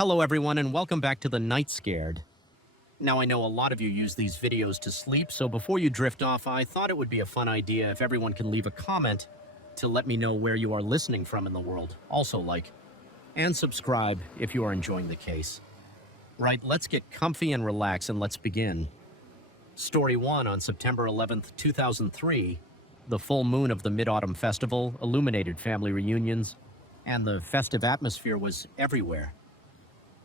Hello everyone and welcome back to the Night Scared. Now I know a lot of you use these videos to sleep, so before you drift off, I thought it would be a fun idea if everyone can leave a comment to let me know where you are listening from in the world. Also like and subscribe if you are enjoying the case. Right, let's get comfy and relax and let's begin. Story 1 on September 11th, 2003, the full moon of the Mid-Autumn Festival illuminated family reunions, and the festive atmosphere was everywhere.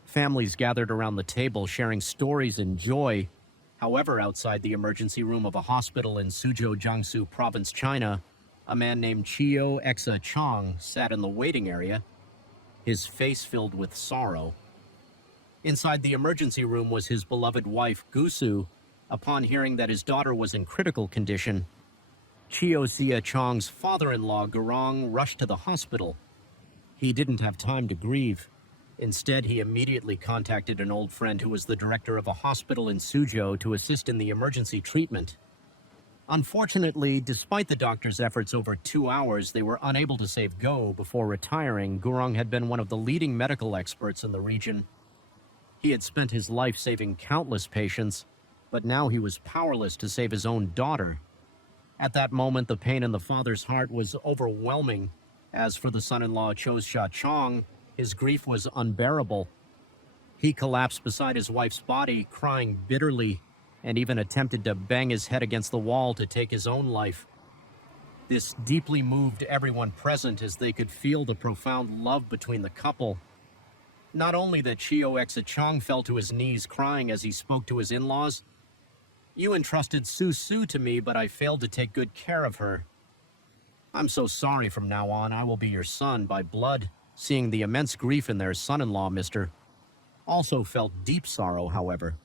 Families gathered around the table sharing stories and joy. However, outside the emergency room of a hospital in Suzhou, Jiangsu Province, China, a man named Chio Exa Chong sat in the waiting area, his face filled with sorrow. Inside the emergency room was his beloved wife, Gusu. Upon hearing that his daughter was in critical condition, Chio Zia Chong's father-in-law, Gurong, rushed to the hospital. He didn't have time to grieve. Instead, he immediately contacted an old friend who was the director of a hospital in Suzhou to assist in the emergency treatment. Unfortunately, despite the doctor's efforts over 2 hours, they were unable to save Go before retiring. Gurong had been one of the leading medical experts in the region. He had spent his life saving countless patients, but now he was powerless to save his own daughter. At that moment, the pain in the father's heart was overwhelming. As for the son-in-law, Cho Sha Chong, his grief was unbearable. He collapsed beside his wife's body, crying bitterly, and even attempted to bang his head against the wall to take his own life. This deeply moved everyone present as they could feel the profound love between the couple. Not only that Chio Exa Chong fell to his knees crying as he spoke to his in-laws, "You entrusted Su Su to me, but I failed to take good care of her. I'm so sorry. From now on, I will be your son by blood." Seeing the immense grief in their son-in-law, Mr. also felt deep sorrow, however.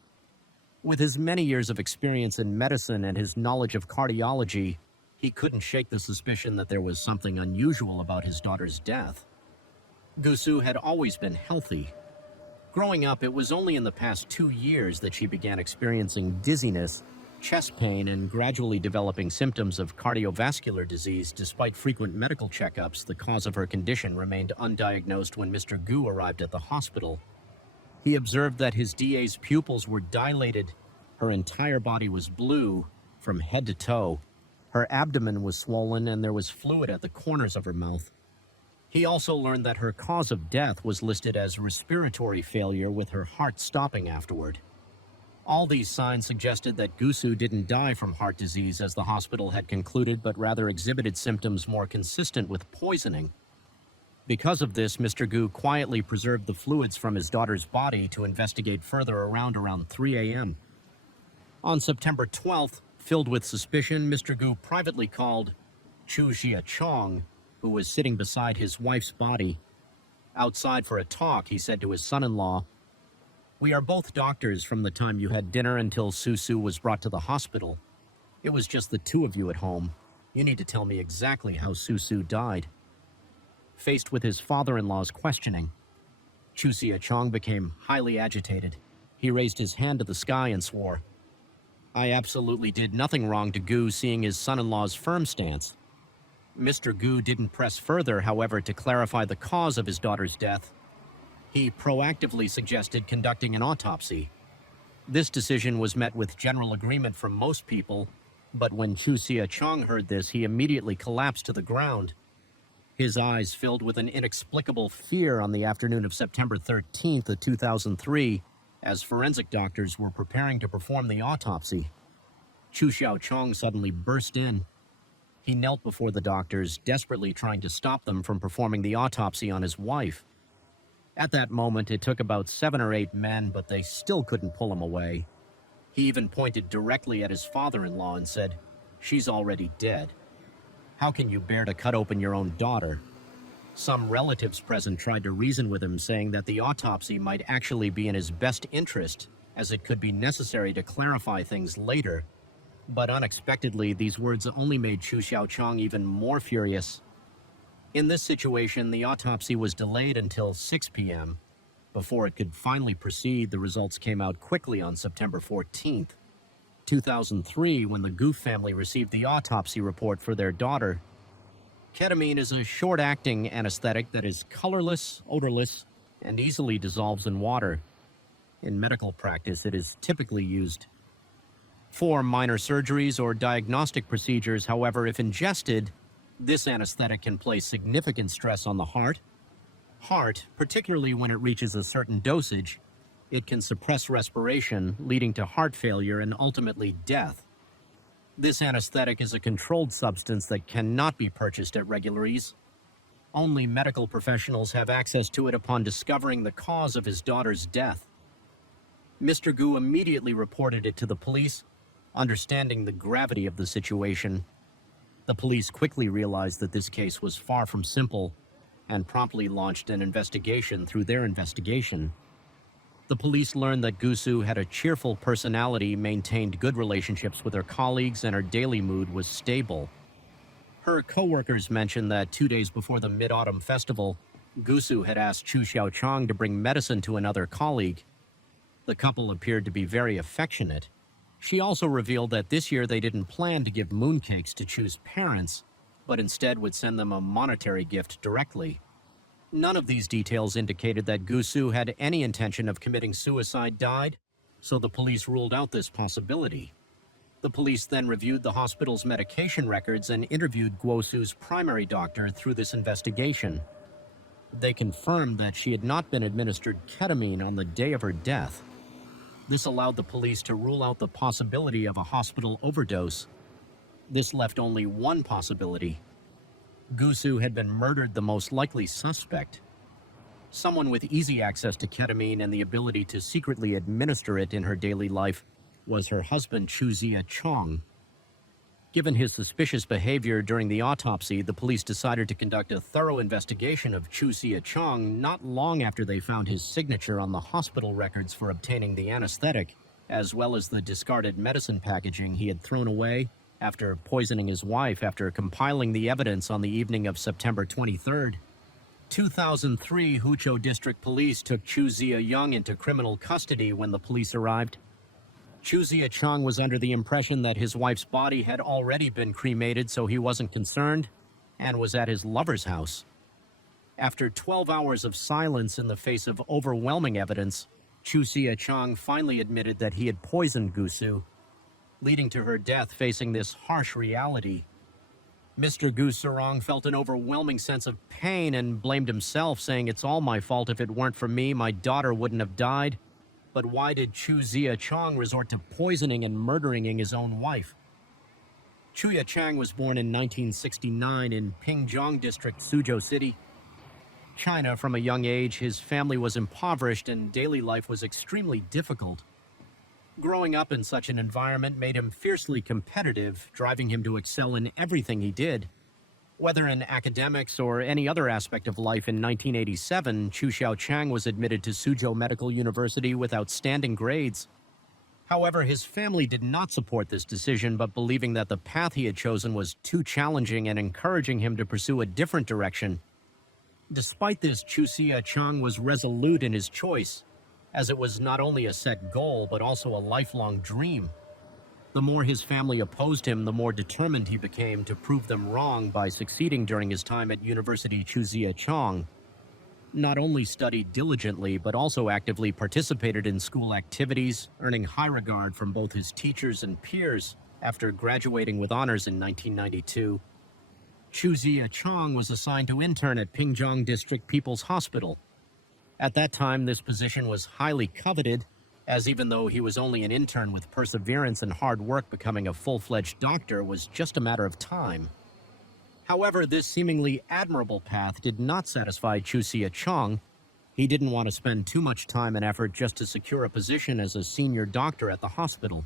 With his many years of experience in medicine and his knowledge of cardiology, he couldn't shake the suspicion that there was something unusual about his daughter's death. Gusu had always been healthy. Growing up, it was only in the past 2 years that she began experiencing dizziness, chest pain, and gradually developing symptoms of cardiovascular disease. Despite frequent medical checkups, the cause of her condition remained undiagnosed when Mr. Gu arrived at the hospital. He observed that his DA's pupils were dilated. Her entire body was blue from head to toe. Her abdomen was swollen and there was fluid at the corners of her mouth. He also learned that her cause of death was listed as respiratory failure, with her heart stopping afterward. All these signs suggested that Gusu didn't die from heart disease as the hospital had concluded, but rather exhibited symptoms more consistent with poisoning. Because of this, Mr. Gu quietly preserved the fluids from his daughter's body to investigate further around 3 a.m. On September 12th, filled with suspicion, Mr. Gu privately called Chu Xia Chong, who was sitting beside his wife's body. Outside for a talk, he said to his son-in-law, "We are both doctors from the time you had dinner until Su Su was brought to the hospital. It was just the two of you at home. You need to tell me exactly how Su Su died." Faced with his father-in-law's questioning, Chu Xia Chong became highly agitated. He raised his hand to the sky and swore, "I absolutely did nothing wrong to Gu," seeing his son-in-law's firm stance. Mr. Gu didn't press further, however, to clarify the cause of his daughter's death. He proactively suggested conducting an autopsy. This decision was met with general agreement from most people, but when Chu Xia Chong heard this, he immediately collapsed to the ground. His eyes filled with an inexplicable fear on the afternoon of September 13th, 2003, as forensic doctors were preparing to perform the autopsy. Chu Xiao Chong suddenly burst in. He knelt before the doctors, desperately trying to stop them from performing the autopsy on his wife. At that moment, it took about 7 or 8 men, but they still couldn't pull him away. He even pointed directly at his father-in-law and said, "She's already dead. How can you bear to cut open your own daughter?" Some relatives present tried to reason with him, saying that the autopsy might actually be in his best interest, as it could be necessary to clarify things later. But unexpectedly, these words only made Chu Xiao Chong even more furious. In this situation, the autopsy was delayed until 6 p.m. Before it could finally proceed, the results came out quickly on September 14th, 2003, when the Goof family received the autopsy report for their daughter. Ketamine is a short-acting anesthetic that is colorless, odorless, and easily dissolves in water. In medical practice, it is typically used for minor surgeries or diagnostic procedures. However, if ingested, this anesthetic can place significant stress on the heart. Particularly when it reaches a certain dosage, it can suppress respiration, leading to heart failure and ultimately death. This anesthetic is a controlled substance that cannot be purchased at regular ease. Only medical professionals have access to it upon discovering the cause of his daughter's death. Mr. Gu immediately reported it to the police, understanding the gravity of the situation. The police quickly realized that this case was far from simple and promptly launched an investigation. Through their investigation, the police learned that Gusu had a cheerful personality, maintained good relationships with her colleagues, and her daily mood was stable. Her co-workers mentioned that 2 days before the Mid-Autumn Festival, Gusu had asked Chu Xiaochang to bring medicine to another colleague. The couple appeared to be very affectionate. She also revealed that this year they didn't plan to give mooncakes to Chu's parents, but instead would send them a monetary gift directly. None of these details indicated that Gusu had any intention of committing suicide, so the police ruled out this possibility. The police then reviewed the hospital's medication records and interviewed Guosu's primary doctor through this investigation. They confirmed that she had not been administered ketamine on the day of her death. This allowed the police to rule out the possibility of a hospital overdose. This left only one possibility. Gusu had been murdered, the most likely suspect. Someone with easy access to ketamine and the ability to secretly administer it in her daily life was her husband, Chu Xiaochang. Given his suspicious behavior during the autopsy, the police decided to conduct a thorough investigation of Chu Xiaochang not long after they found his signature on the hospital records for obtaining the anesthetic, as well as the discarded medicine packaging he had thrown away after poisoning his wife. After compiling the evidence on the evening of September 23rd, 2003, Huqiu District Police took Chu Xiaoyang into criminal custody. When the police arrived, Chu Xiaochang was under the impression that his wife's body had already been cremated, so he wasn't concerned and was at his lover's house. After 12 hours of silence in the face of overwhelming evidence, Chu Xiaochang finally admitted that he had poisoned Gusu, leading to her death. Facing this harsh reality, Mr. Gu Surong felt an overwhelming sense of pain and blamed himself, saying, "It's all my fault. If it weren't for me, my daughter wouldn't have died." But why did Chu Xiaochang resort to poisoning and murdering his own wife? Chu Xiaochang was born in 1969 in Pingjiang District, Suzhou City, China. From a young age, his family was impoverished and daily life was extremely difficult. Growing up in such an environment made him fiercely competitive, driving him to excel in everything he did. Whether in academics or any other aspect of life, in 1987, Chu Xiaochang was admitted to Suzhou Medical University with outstanding grades. However, his family did not support this decision, but believing that the path he had chosen was too challenging and encouraging him to pursue a different direction. Despite this, Chu Xiaochang was resolute in his choice, as it was not only a set goal, but also a lifelong dream. The more his family opposed him, the more determined he became to prove them wrong. By succeeding during his time at University, Chu Xiaochang not only studied diligently, but also actively participated in school activities, earning high regard from both his teachers and peers. After graduating with honors in 1992, Chu Xiaochang was assigned to intern at Pingjiang District People's Hospital. At that time, this position was highly coveted, as even though he was only an intern, with perseverance and hard work, becoming a full-fledged doctor was just a matter of time. However, this seemingly admirable path did not satisfy Chu Xiaochang. He didn't want to spend too much time and effort just to secure a position as a senior doctor at the hospital.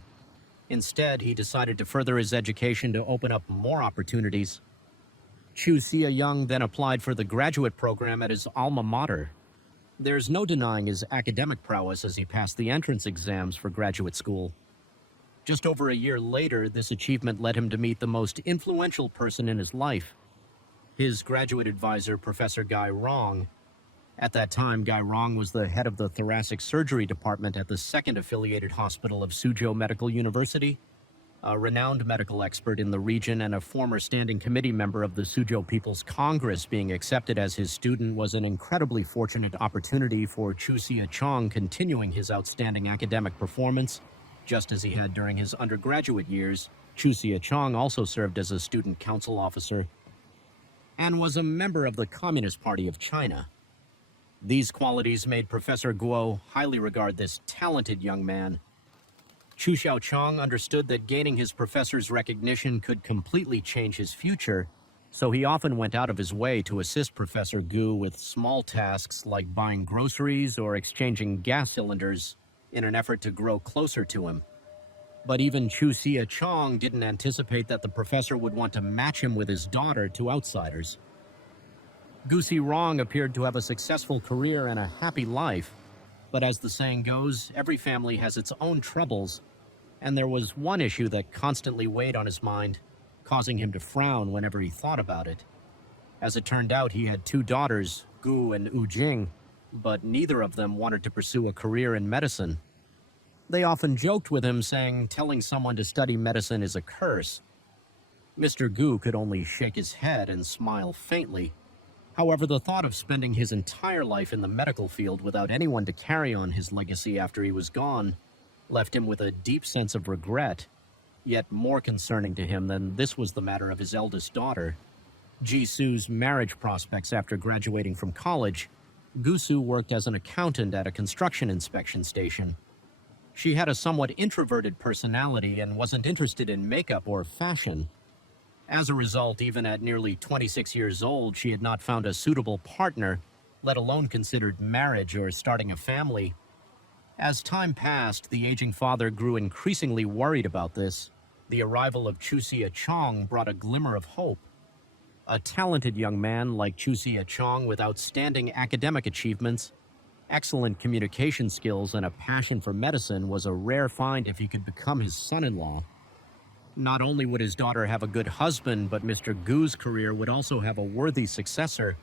Instead, he decided to further his education to open up more opportunities. Chu Xiaoyang then applied for the graduate program at his alma mater. There's no denying his academic prowess as he passed the entrance exams for graduate school. Just over a year later, this achievement led him to meet the most influential person in his life, his graduate advisor, Professor Guy Rong. At that time, Guy Rong was the head of the thoracic surgery department at the second affiliated hospital of Suzhou Medical University, a renowned medical expert in the region and a former standing committee member of the Suzhou People's Congress. Being accepted as his student was an incredibly fortunate opportunity for Chu Xie-chang, continuing his outstanding academic performance, just as he had during his undergraduate years. Chu Xie-chang also served as a student council officer and was a member of the Communist Party of China. These qualities made Professor Guo highly regard this talented young man. Chu Xiaochang understood that gaining his professor's recognition could completely change his future, so he often went out of his way to assist Professor Gu with small tasks like buying groceries or exchanging gas cylinders in an effort to grow closer to him. But even Chu Xie-chang didn't anticipate that the professor would want to match him with his daughter to outsiders. Gu Xirong appeared to have a successful career and a happy life, but as the saying goes, every family has its own troubles, and there was one issue that constantly weighed on his mind, causing him to frown whenever he thought about it. As it turned out, he had two daughters, Gu and Yu Jing, but neither of them wanted to pursue a career in medicine. They often joked with him, saying telling someone to study medicine is a curse. Mr. Gu could only shake his head and smile faintly. However, the thought of spending his entire life in the medical field without anyone to carry on his legacy after he was gone left him with a deep sense of regret. Yet more concerning to him than this was the matter of his eldest daughter. Jisu's marriage prospects after graduating from college. Gusu worked as an accountant at a construction inspection station. She had a somewhat introverted personality and wasn't interested in makeup or fashion. As a result, even at nearly 26 years old, she had not found a suitable partner, let alone considered marriage or starting a family. As time passed, the aging father grew increasingly worried about this. The arrival of Chu Xie-chang brought a glimmer of hope. A talented young man like Chu Xie-chang with outstanding academic achievements, excellent communication skills, and a passion for medicine was a rare find if he could become his son-in-law. Not only would his daughter have a good husband, but Mr. Gu's career would also have a worthy successor.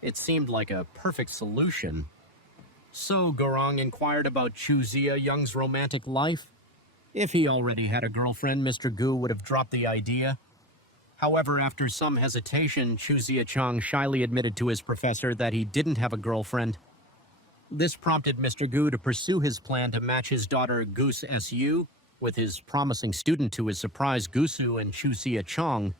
It seemed like a perfect solution. So Gorong inquired about Chu Xie-young's romantic life. If he already had a girlfriend, Mr. Gu would have dropped the idea. However, after some hesitation, Chu Xie-chang shyly admitted to his professor that he didn't have a girlfriend. This prompted Mr. Gu to pursue his plan to match his daughter Gus Su with his promising student. To his surprise, Gusu and Chu Xie-chang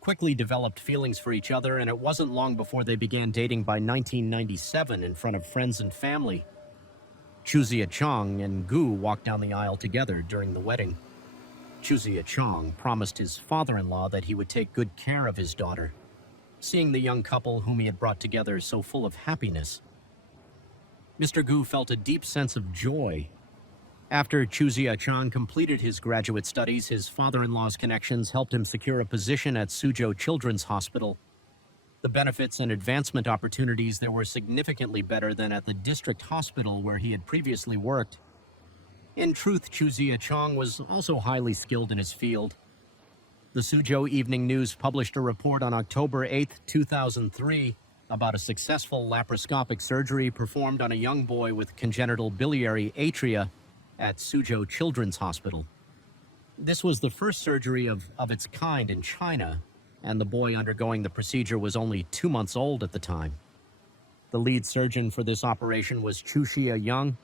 quickly developed feelings for each other, and it wasn't long before they began dating by 1997 in front of friends and family. Chu Xie-chang and Gu walked down the aisle together during the wedding. Chu Xie-chang promised his father-in-law that he would take good care of his daughter, seeing the young couple whom he had brought together so full of happiness. Mr. Gu felt a deep sense of joy. After Chu Xie-chang completed his graduate studies, his father-in-law's connections helped him secure a position at Suzhou Children's Hospital. The benefits and advancement opportunities there were significantly better than at the district hospital where he had previously worked. In truth, Chu Xie-chang was also highly skilled in his field. The Suzhou Evening News published a report on October 8, 2003, about a successful laparoscopic surgery performed on a young boy with congenital biliary atria at Suzhou Children's Hospital. This was the first surgery of its kind in China, and the boy undergoing the procedure was only 2 months old at the time. The lead surgeon for this operation was Chu Xie-young,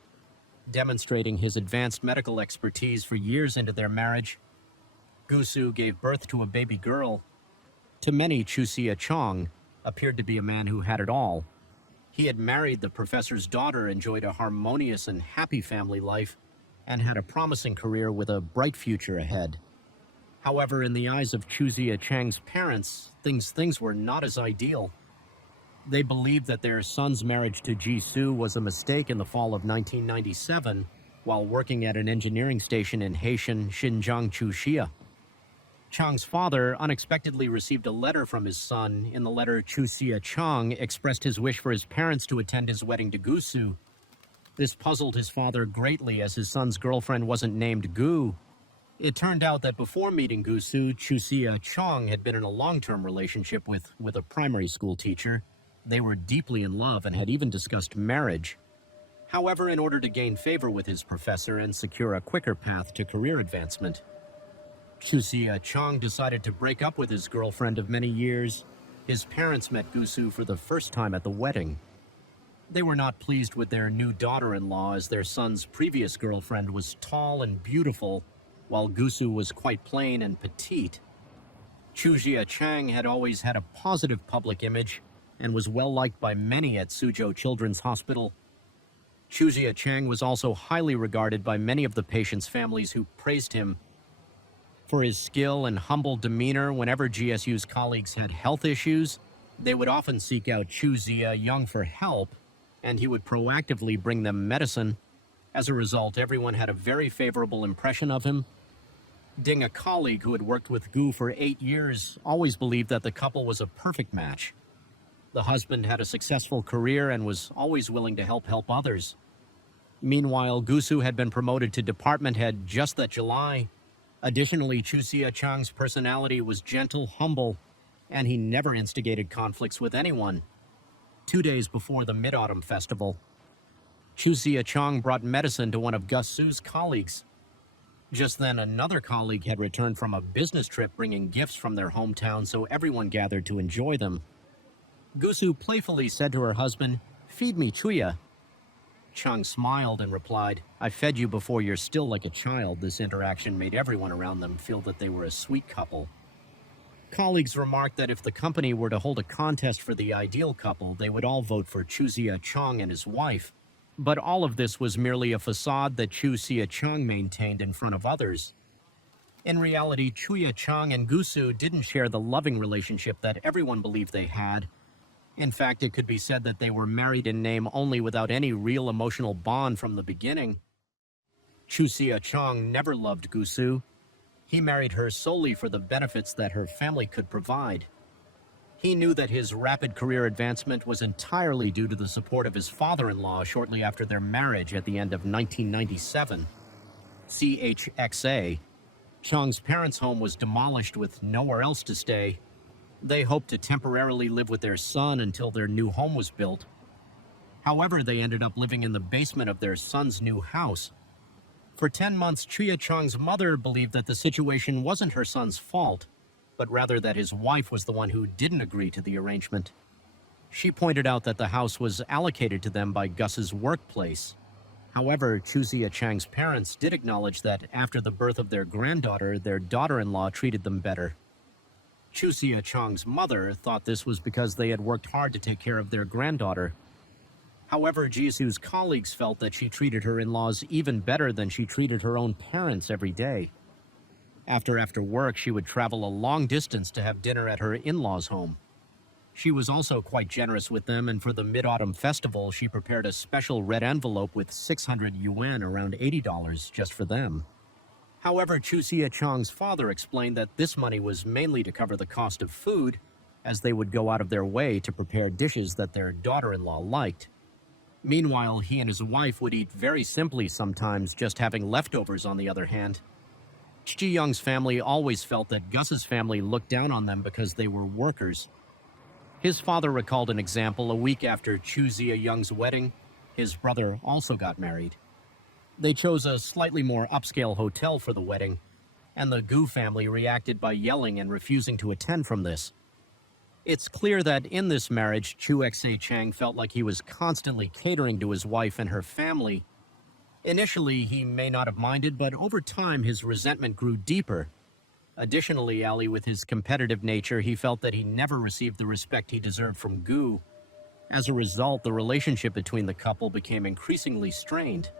demonstrating his advanced medical expertise for years into their marriage. Gusu gave birth to a baby girl. To many, Chu Xie-chang appeared to be a man who had it all. He had married the professor's daughter, enjoyed a harmonious and happy family life, and had a promising career with a bright future ahead. However, in the eyes of Chu Xie-chang's parents, things were not as ideal. They believed that their son's marriage to Jisu was a mistake in the fall of 1997 while working at an engineering station in Haitian Xinjiang Chuxia. Chang's father unexpectedly received a letter from his son. In the letter, Chu Xie-chang expressed his wish for his parents to attend his wedding to Gusu. This puzzled his father greatly, as his son's girlfriend wasn't named Gu. It turned out that before meeting Gusu, Chu Xie-chang had been in a long-term relationship with a primary school teacher. They were deeply in love and had even discussed marriage. However, in order to gain favor with his professor and secure a quicker path to career advancement, Chusia Chang decided to break up with his girlfriend of many years. His parents met Gusu for the first time at the wedding. They were not pleased with their new daughter-in-law, as their son's previous girlfriend was tall and beautiful, while Gusu was quite plain and petite. Chusia Chang had always had a positive public image and was well-liked by many at Suzhou Children's Hospital. Chusia Chang was also highly regarded by many of the patients' families, who praised him for his skill and humble demeanor. Whenever GSU's colleagues had health issues, they would often seek out Chusia Young for help, and he would proactively bring them medicine. As a result, everyone had a very favorable impression of him. Ding, a colleague who had worked with Gu for 8 years, always believed that the couple was a perfect match. The husband had a successful career and was always willing to help others. Meanwhile, Gusu had been promoted to department head just that July. Additionally, Chusia Chang's personality was gentle, humble, and he never instigated conflicts with anyone. 2 days before the Mid-Autumn Festival, Chusia Chang brought medicine to one of Gusu's colleagues. Just then, another colleague had returned from a business trip bringing gifts from their hometown, so everyone gathered to enjoy them. Gusu playfully said to her husband, "Feed me, Chuya." Chang smiled and replied, "I fed you before you're still like a child." This interaction made everyone around them feel that they were a sweet couple. Colleagues remarked that if the company were to hold a contest for the ideal couple, they would all vote for Chusia Chang and his wife. But all of this was merely a facade that Chusia Chang maintained in front of others. In reality, Chuya Chang and Gusu didn't share the loving relationship that everyone believed they had. In fact, it could be said that they were married in name only, without any real emotional bond from the beginning. Chusia Chang never loved Gusu. He married her solely for the benefits that her family could provide. He knew that his rapid career advancement was entirely due to the support of his father-in-law shortly after their marriage at the end of 1997. CHXA. Chang's parents' home was demolished with nowhere else to stay. They hoped to temporarily live with their son until their new home was built. However, they ended up living in the basement of their son's new house. For 10 months, Chuya Chang's mother believed that the situation wasn't her son's fault, but rather that his wife was the one who didn't agree to the arrangement. She pointed out that the house was allocated to them by Gus's workplace. However, Chusia Chang's parents did acknowledge that after the birth of their granddaughter, their daughter-in-law treated them better. Chusia Chang's mother thought this was because they had worked hard to take care of their granddaughter. However, Jisu's colleagues felt that she treated her in-laws even better than she treated her own parents every day. After work, she would travel a long distance to have dinner at her in-laws' home. She was also quite generous with them, and for the Mid-Autumn Festival, she prepared a special red envelope with 600 yuan, around $80, just for them. However, Chusia Chang's father explained that this money was mainly to cover the cost of food, as they would go out of their way to prepare dishes that their daughter-in-law liked. Meanwhile, he and his wife would eat very simply sometimes, just having leftovers on the other hand. Chi Young's family always felt that Gus's family looked down on them because they were workers. His father recalled an example. A week after Chusia Young's wedding, his brother also got married. They chose a slightly more upscale hotel for the wedding, and the Gu family reacted by yelling and refusing to attend from this. It's clear that in this marriage, Chu Xe Chang felt like he was constantly catering to his wife and her family. Initially, he may not have minded, but over time, his resentment grew deeper. Additionally, Ali, with his competitive nature, he felt that he never received the respect he deserved from Gu. As a result, the relationship between the couple became increasingly strained.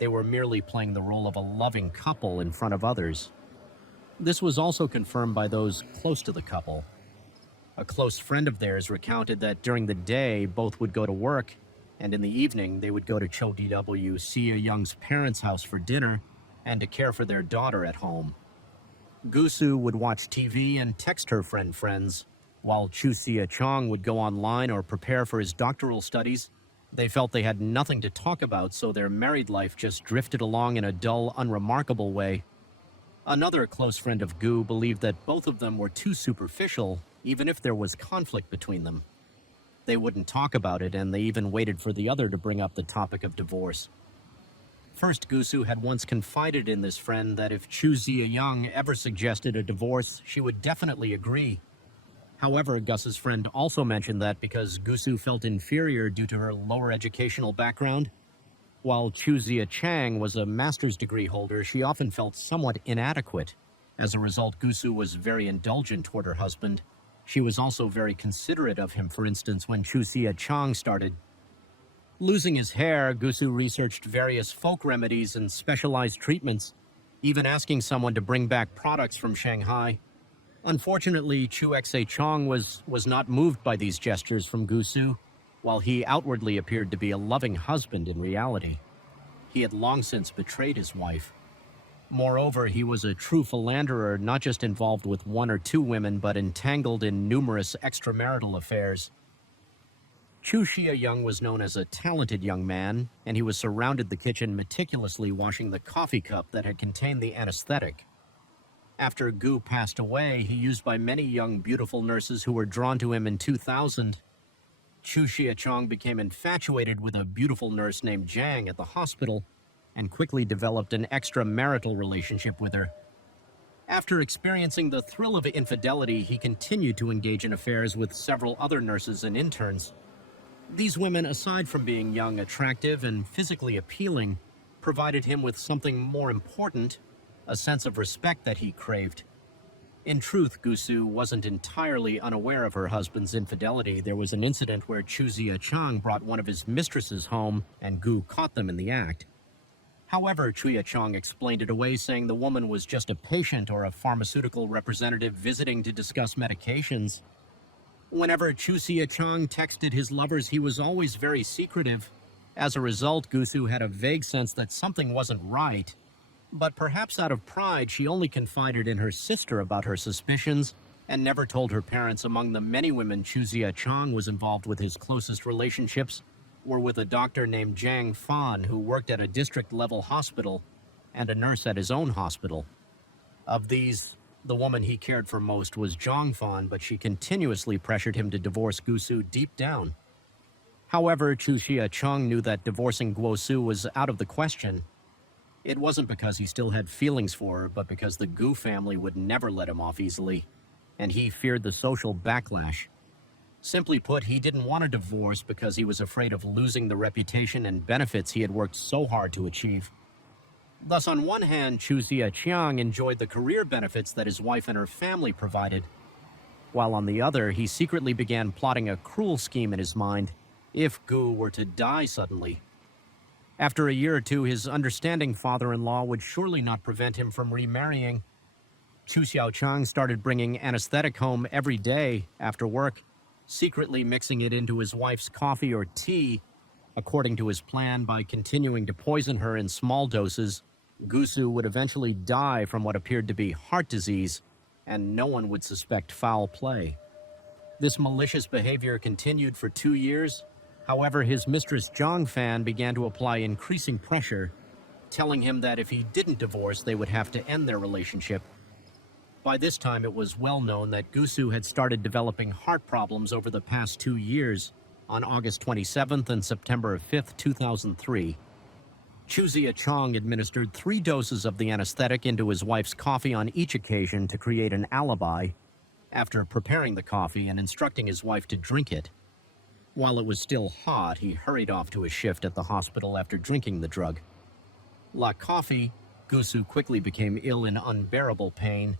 They were merely playing the role of a loving couple in front of others. This was also confirmed by those close to the couple. A close friend of theirs recounted that during the day, both would go to work, and in the evening, they would go to Cho DW Sia Young's parents' house for dinner and to care for their daughter at home. Gusu would watch TV and text her friends, while Chu Sia Chang would go online or prepare for his doctoral studies. They felt they had nothing to talk about, so their married life just drifted along in a dull, unremarkable way. Another close friend of Gu believed that both of them were too superficial, even if there was conflict between them. They wouldn't talk about it, and they even waited for the other to bring up the topic of divorce. First, Gusu had once confided in this friend that if Chu Zia-young ever suggested a divorce, she would definitely agree. However, Gus's friend also mentioned that because Gusu felt inferior due to her lower educational background, while Chu Zia-chang was a master's degree holder, she often felt somewhat inadequate. As a result, Gusu was very indulgent toward her husband. She was also very considerate of him. For instance, when Chu Zia-chang started losing his hair, Gusu researched various folk remedies and specialized treatments, even asking someone to bring back products from Shanghai. Unfortunately, Chu Xe-chong was not moved by these gestures from Gusu. While he outwardly appeared to be a loving husband in reality, he had long since betrayed his wife. Moreover, he was a true philanderer, not just involved with one or two women, but entangled in numerous extramarital affairs. Chu Xia-young was known as a talented young man, and he was surrounded the kitchen meticulously washing the coffee cup that had contained the anesthetic. After Gu passed away, he used by many young, beautiful nurses who were drawn to him in 2000. Chu Xia-chong became infatuated with a beautiful nurse named Zhang at the hospital and quickly developed an extramarital relationship with her. After experiencing the thrill of infidelity, he continued to engage in affairs with several other nurses and interns. These women, aside from being young, attractive, and physically appealing, provided him with something more important, a sense of respect that he craved. In truth, Gusu wasn't entirely unaware of her husband's infidelity. There was an incident where Chu Zia-chang brought one of his mistresses home, and Gu caught them in the act. However, Chu Zia-chang explained it away, saying the woman was just a patient or a pharmaceutical representative visiting to discuss medications. Whenever Chu Zia-chang texted his lovers, he was always very secretive. As a result, Gusu had a vague sense that something wasn't right. But perhaps out of pride, she only confided in her sister about her suspicions and never told her parents. Among the many women Chu Zia-chang was involved with, his closest relationships were with a doctor named Zhang Fan, who worked at a district-level hospital, and a nurse at his own hospital. Of these, the woman he cared for most was Zhang Fan, but she continuously pressured him to divorce Gusu deep down. However, Chu Zia-chang knew that divorcing Guosu was out of the question. It wasn't because he still had feelings for her, but because the Gu family would never let him off easily, and he feared the social backlash. Simply put, he didn't want a divorce because he was afraid of losing the reputation and benefits he had worked so hard to achieve. Thus, on one hand, Chu Zia-chang enjoyed the career benefits that his wife and her family provided, while on the other, he secretly began plotting a cruel scheme in his mind if Gu were to die suddenly. After a year or two, his understanding father-in-law would surely not prevent him from remarrying. Chu Xiaochang started bringing anesthetic home every day after work, secretly mixing it into his wife's coffee or tea. According to his plan, by continuing to poison her in small doses, Gusu would eventually die from what appeared to be heart disease, and no one would suspect foul play. This malicious behavior continued for 2 years. However, his mistress Zhang Fan began to apply increasing pressure, telling him that if he didn't divorce, they would have to end their relationship. By this time, it was well known that Gusu had started developing heart problems over the past 2 years. On August 27th and September 5th, 2003, Chu Zia-chang administered 3 doses of the anesthetic into his wife's coffee on each occasion to create an alibi, after preparing the coffee and instructing his wife to drink it. While it was still hot, he hurried off to his shift at the hospital after drinking the drug. Like coffee, Gusu quickly became ill in unbearable pain.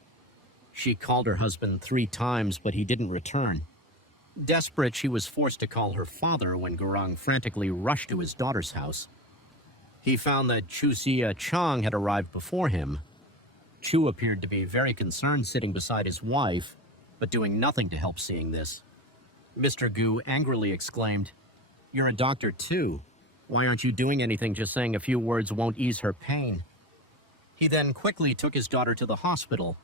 She called her husband 3 times, but he didn't return. Desperate, she was forced to call her father when Gurang frantically rushed to his daughter's house. He found that Chu Zia-chang had arrived before him. Chu appeared to be very concerned, sitting beside his wife, but doing nothing to help seeing this. Mr. Gu angrily exclaimed, "You're a doctor too. Why aren't you doing anything? Just saying a few words won't ease her pain." He then quickly took his daughter to the hospital,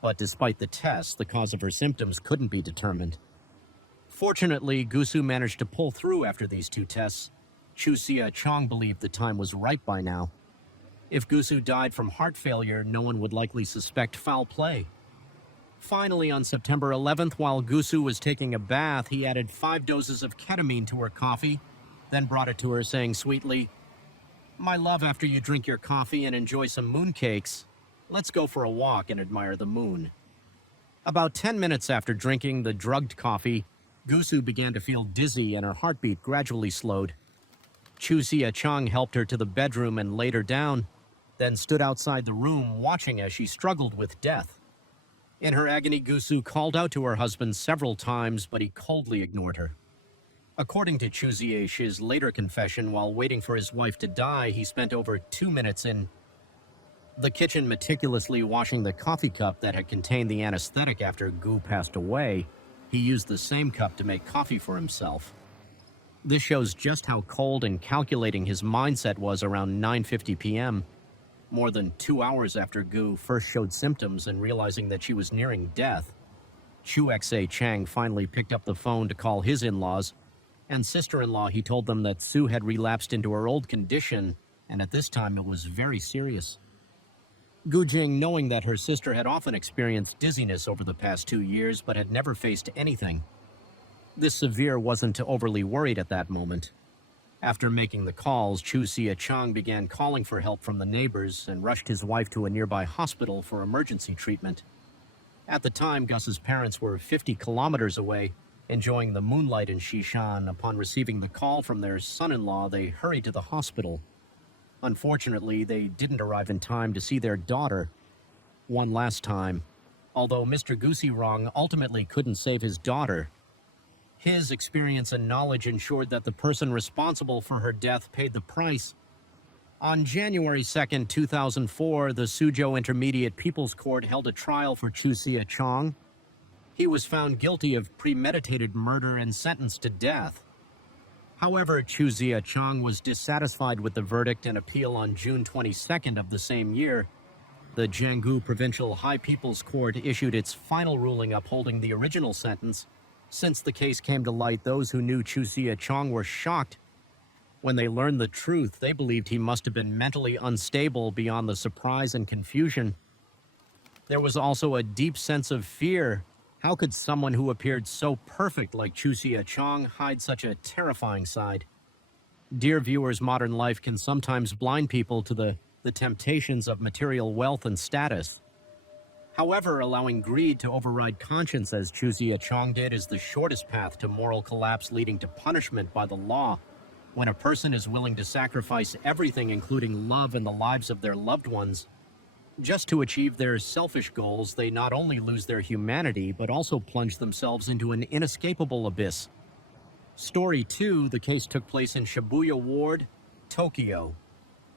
but despite the tests, the cause of her symptoms couldn't be determined. Fortunately, Gusu managed to pull through after these 2 tests. Chu Zia-chang believed the time was ripe by now. If Gusu died from heart failure, no one would likely suspect foul play. Finally, on September 11th, while Gusu was taking a bath, he added 5 doses of ketamine to her coffee, then brought it to her, saying sweetly, My love, after you drink your coffee and enjoy some mooncakes, let's go for a walk and admire the moon. About 10 minutes after drinking the drugged coffee, Gusu began to feel dizzy and her heartbeat gradually slowed. Chu Sia-chang helped her to the bedroom and laid her down, then stood outside the room watching as she struggled with death. In her agony, Gusu called out to her husband several times, but he coldly ignored her. According to Chu Sia-sh's later confession, while waiting for his wife to die, he spent over 2 minutes in the kitchen meticulously washing the coffee cup that had contained the anesthetic after Gu passed away. He used the same cup to make coffee for himself. This shows just how cold and calculating his mindset was around 9:50 p.m., more than 2 hours after Gu first showed symptoms and realizing that she was nearing death. Chu Xa-chang finally picked up the phone to call his in-laws and sister-in-law. He told them that Sue had relapsed into her old condition, and at this time it was very serious. Gu Jing, knowing that her sister had often experienced dizziness over the past 2 years but had never faced anything this severe, wasn't overly worried at that moment. After making the calls, Chu Sia-chang began calling for help from the neighbors and rushed his wife to a nearby hospital for emergency treatment. At the time, Gus's parents were 50 kilometers away, enjoying the moonlight in Xishan. Upon receiving the call from their son-in-law, they hurried to the hospital. Unfortunately, they didn't arrive in time to see their daughter one last time. Although Mr. Gusirong ultimately couldn't save his daughter, his experience and knowledge ensured that the person responsible for her death paid the price. On January 2nd, 2004, the Suzhou Intermediate People's Court held a trial for Chu Sia-chang. He was found guilty of premeditated murder and sentenced to death. However, Chu Sia-chang was dissatisfied with the verdict and appeal. On June 22nd of the same year, the Jiangsu Provincial High People's Court issued its final ruling upholding the original sentence. Since the case came to light, those who knew Chu Sia-chang were shocked. When they learned the truth, they believed he must have been mentally unstable beyond the surprise and confusion. There was also a deep sense of fear. How could someone who appeared so perfect like Chu Sia-chang hide such a terrifying side? Dear viewers, modern life can sometimes blind people to the temptations of material wealth and status. However, allowing greed to override conscience as Chu Sia-chang did is the shortest path to moral collapse, leading to punishment by the law. When a person is willing to sacrifice everything, including love and the lives of their loved ones, just to achieve their selfish goals, they not only lose their humanity, but also plunge themselves into an inescapable abyss. Story 2, the case took place in Shibuya Ward, Tokyo,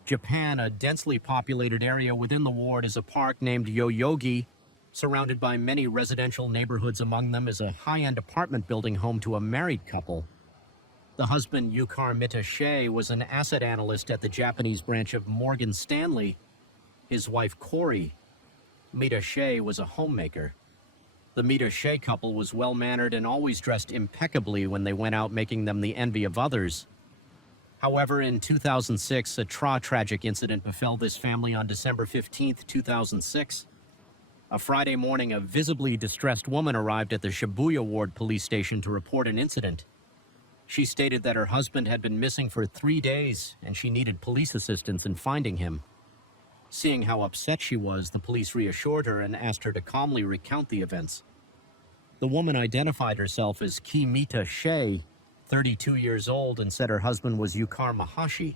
Japan. A densely populated area within the ward is a park named Yoyogi, surrounded by many residential neighborhoods. Among them is a high-end apartment building home to a married couple. The husband, Yukar Mita-shea, was an asset analyst at the Japanese branch of Morgan Stanley. His wife, Corey Mita-shea, was a homemaker. The Mita-shea couple was well-mannered and always dressed impeccably when they went out, making them the envy of others. However, in 2006, a tragic incident befell this family on December 15, 2006. A Friday morning, a visibly distressed woman arrived at the Shibuya Ward police station to report an incident. She stated that her husband had been missing for 3 days and she needed police assistance in finding him. Seeing how upset she was, the police reassured her and asked her to calmly recount the events. The woman identified herself as Kimita Shea, 32 years old, and said her husband was Yukar Mahashi,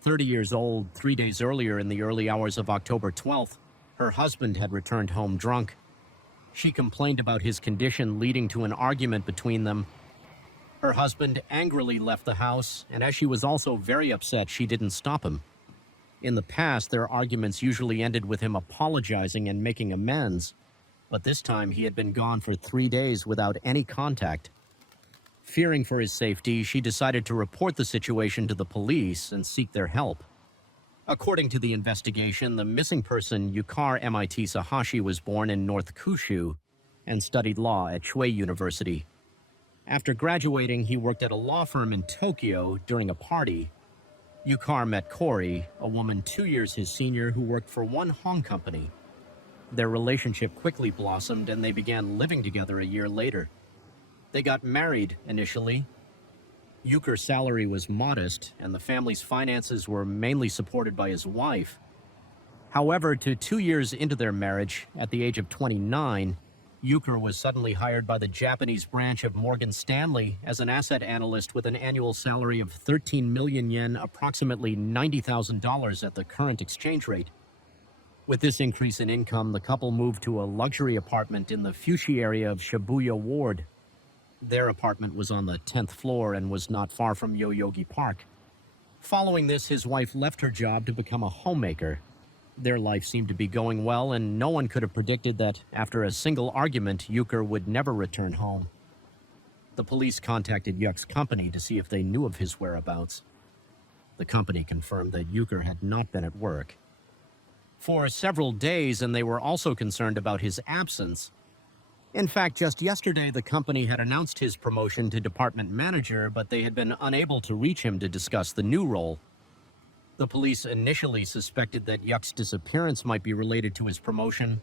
30 years old. 3 days earlier, in the early hours of October 12th, her husband had returned home drunk. She complained about his condition, leading to an argument between them. Her husband angrily left the house, and as she was also very upset, she didn't stop him. In the past, their arguments usually ended with him apologizing and making amends, but this time he had been gone for 3 days without any contact. Fearing for his safety, she decided to report the situation to the police and seek their help. According to the investigation, the missing person, Yukar MIT Sahashi, was born in North Kyushu and studied law at Chuei University. After graduating, he worked at a law firm in Tokyo. During a party, Yukar met Corey, a woman 2 years his senior who worked for one Hong company. Their relationship quickly blossomed and they began living together a year later. They got married initially. Euchre's salary was modest, and the family's finances were mainly supported by his wife. However, 2 years into their marriage, at the age of 29, Euchre was suddenly hired by the Japanese branch of Morgan Stanley as an asset analyst with an annual salary of 13 million yen, approximately $90,000 at the current exchange rate. With this increase in income, the couple moved to a luxury apartment in the Fushi area of Shibuya Ward. Their apartment was on the 10th floor and was not far from Yoyogi Park. Following this, his wife left her job to become a homemaker. Their life seemed to be going well, and no one could have predicted that, after a single argument, Euchre would never return home. The police contacted Yuck's company to see if they knew of his whereabouts. The company confirmed that Euchre had not been at work for several days, and they were also concerned about his absence. In fact, just yesterday, the company had announced his promotion to department manager, but they had been unable to reach him to discuss the new role. The police initially suspected that Yuck's disappearance might be related to his promotion.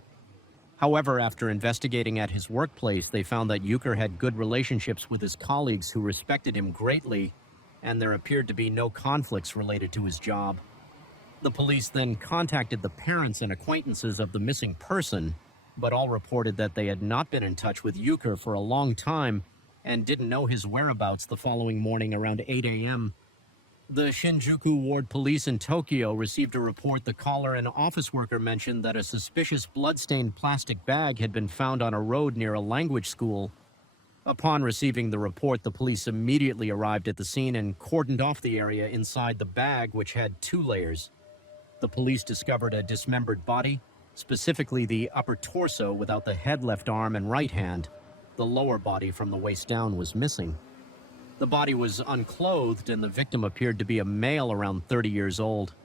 However, after investigating at his workplace, they found that Euchre had good relationships with his colleagues who respected him greatly, and there appeared to be no conflicts related to his job. The police then contacted the parents and acquaintances of the missing person, but all reported that they had not been in touch with Euchre for a long time and didn't know his whereabouts the following morning around 8 a.m. The Shinjuku Ward Police in Tokyo received a report. The caller and office worker mentioned that a suspicious blood-stained plastic bag had been found on a road near a language school. Upon receiving the report, the police immediately arrived at the scene and cordoned off the area inside the bag, which had 2 layers. The police discovered a dismembered body, specifically the upper torso without the head, left arm, and right hand. The lower body from the waist down was missing. The body was unclothed, and the victim appeared to be a male around 30 years old.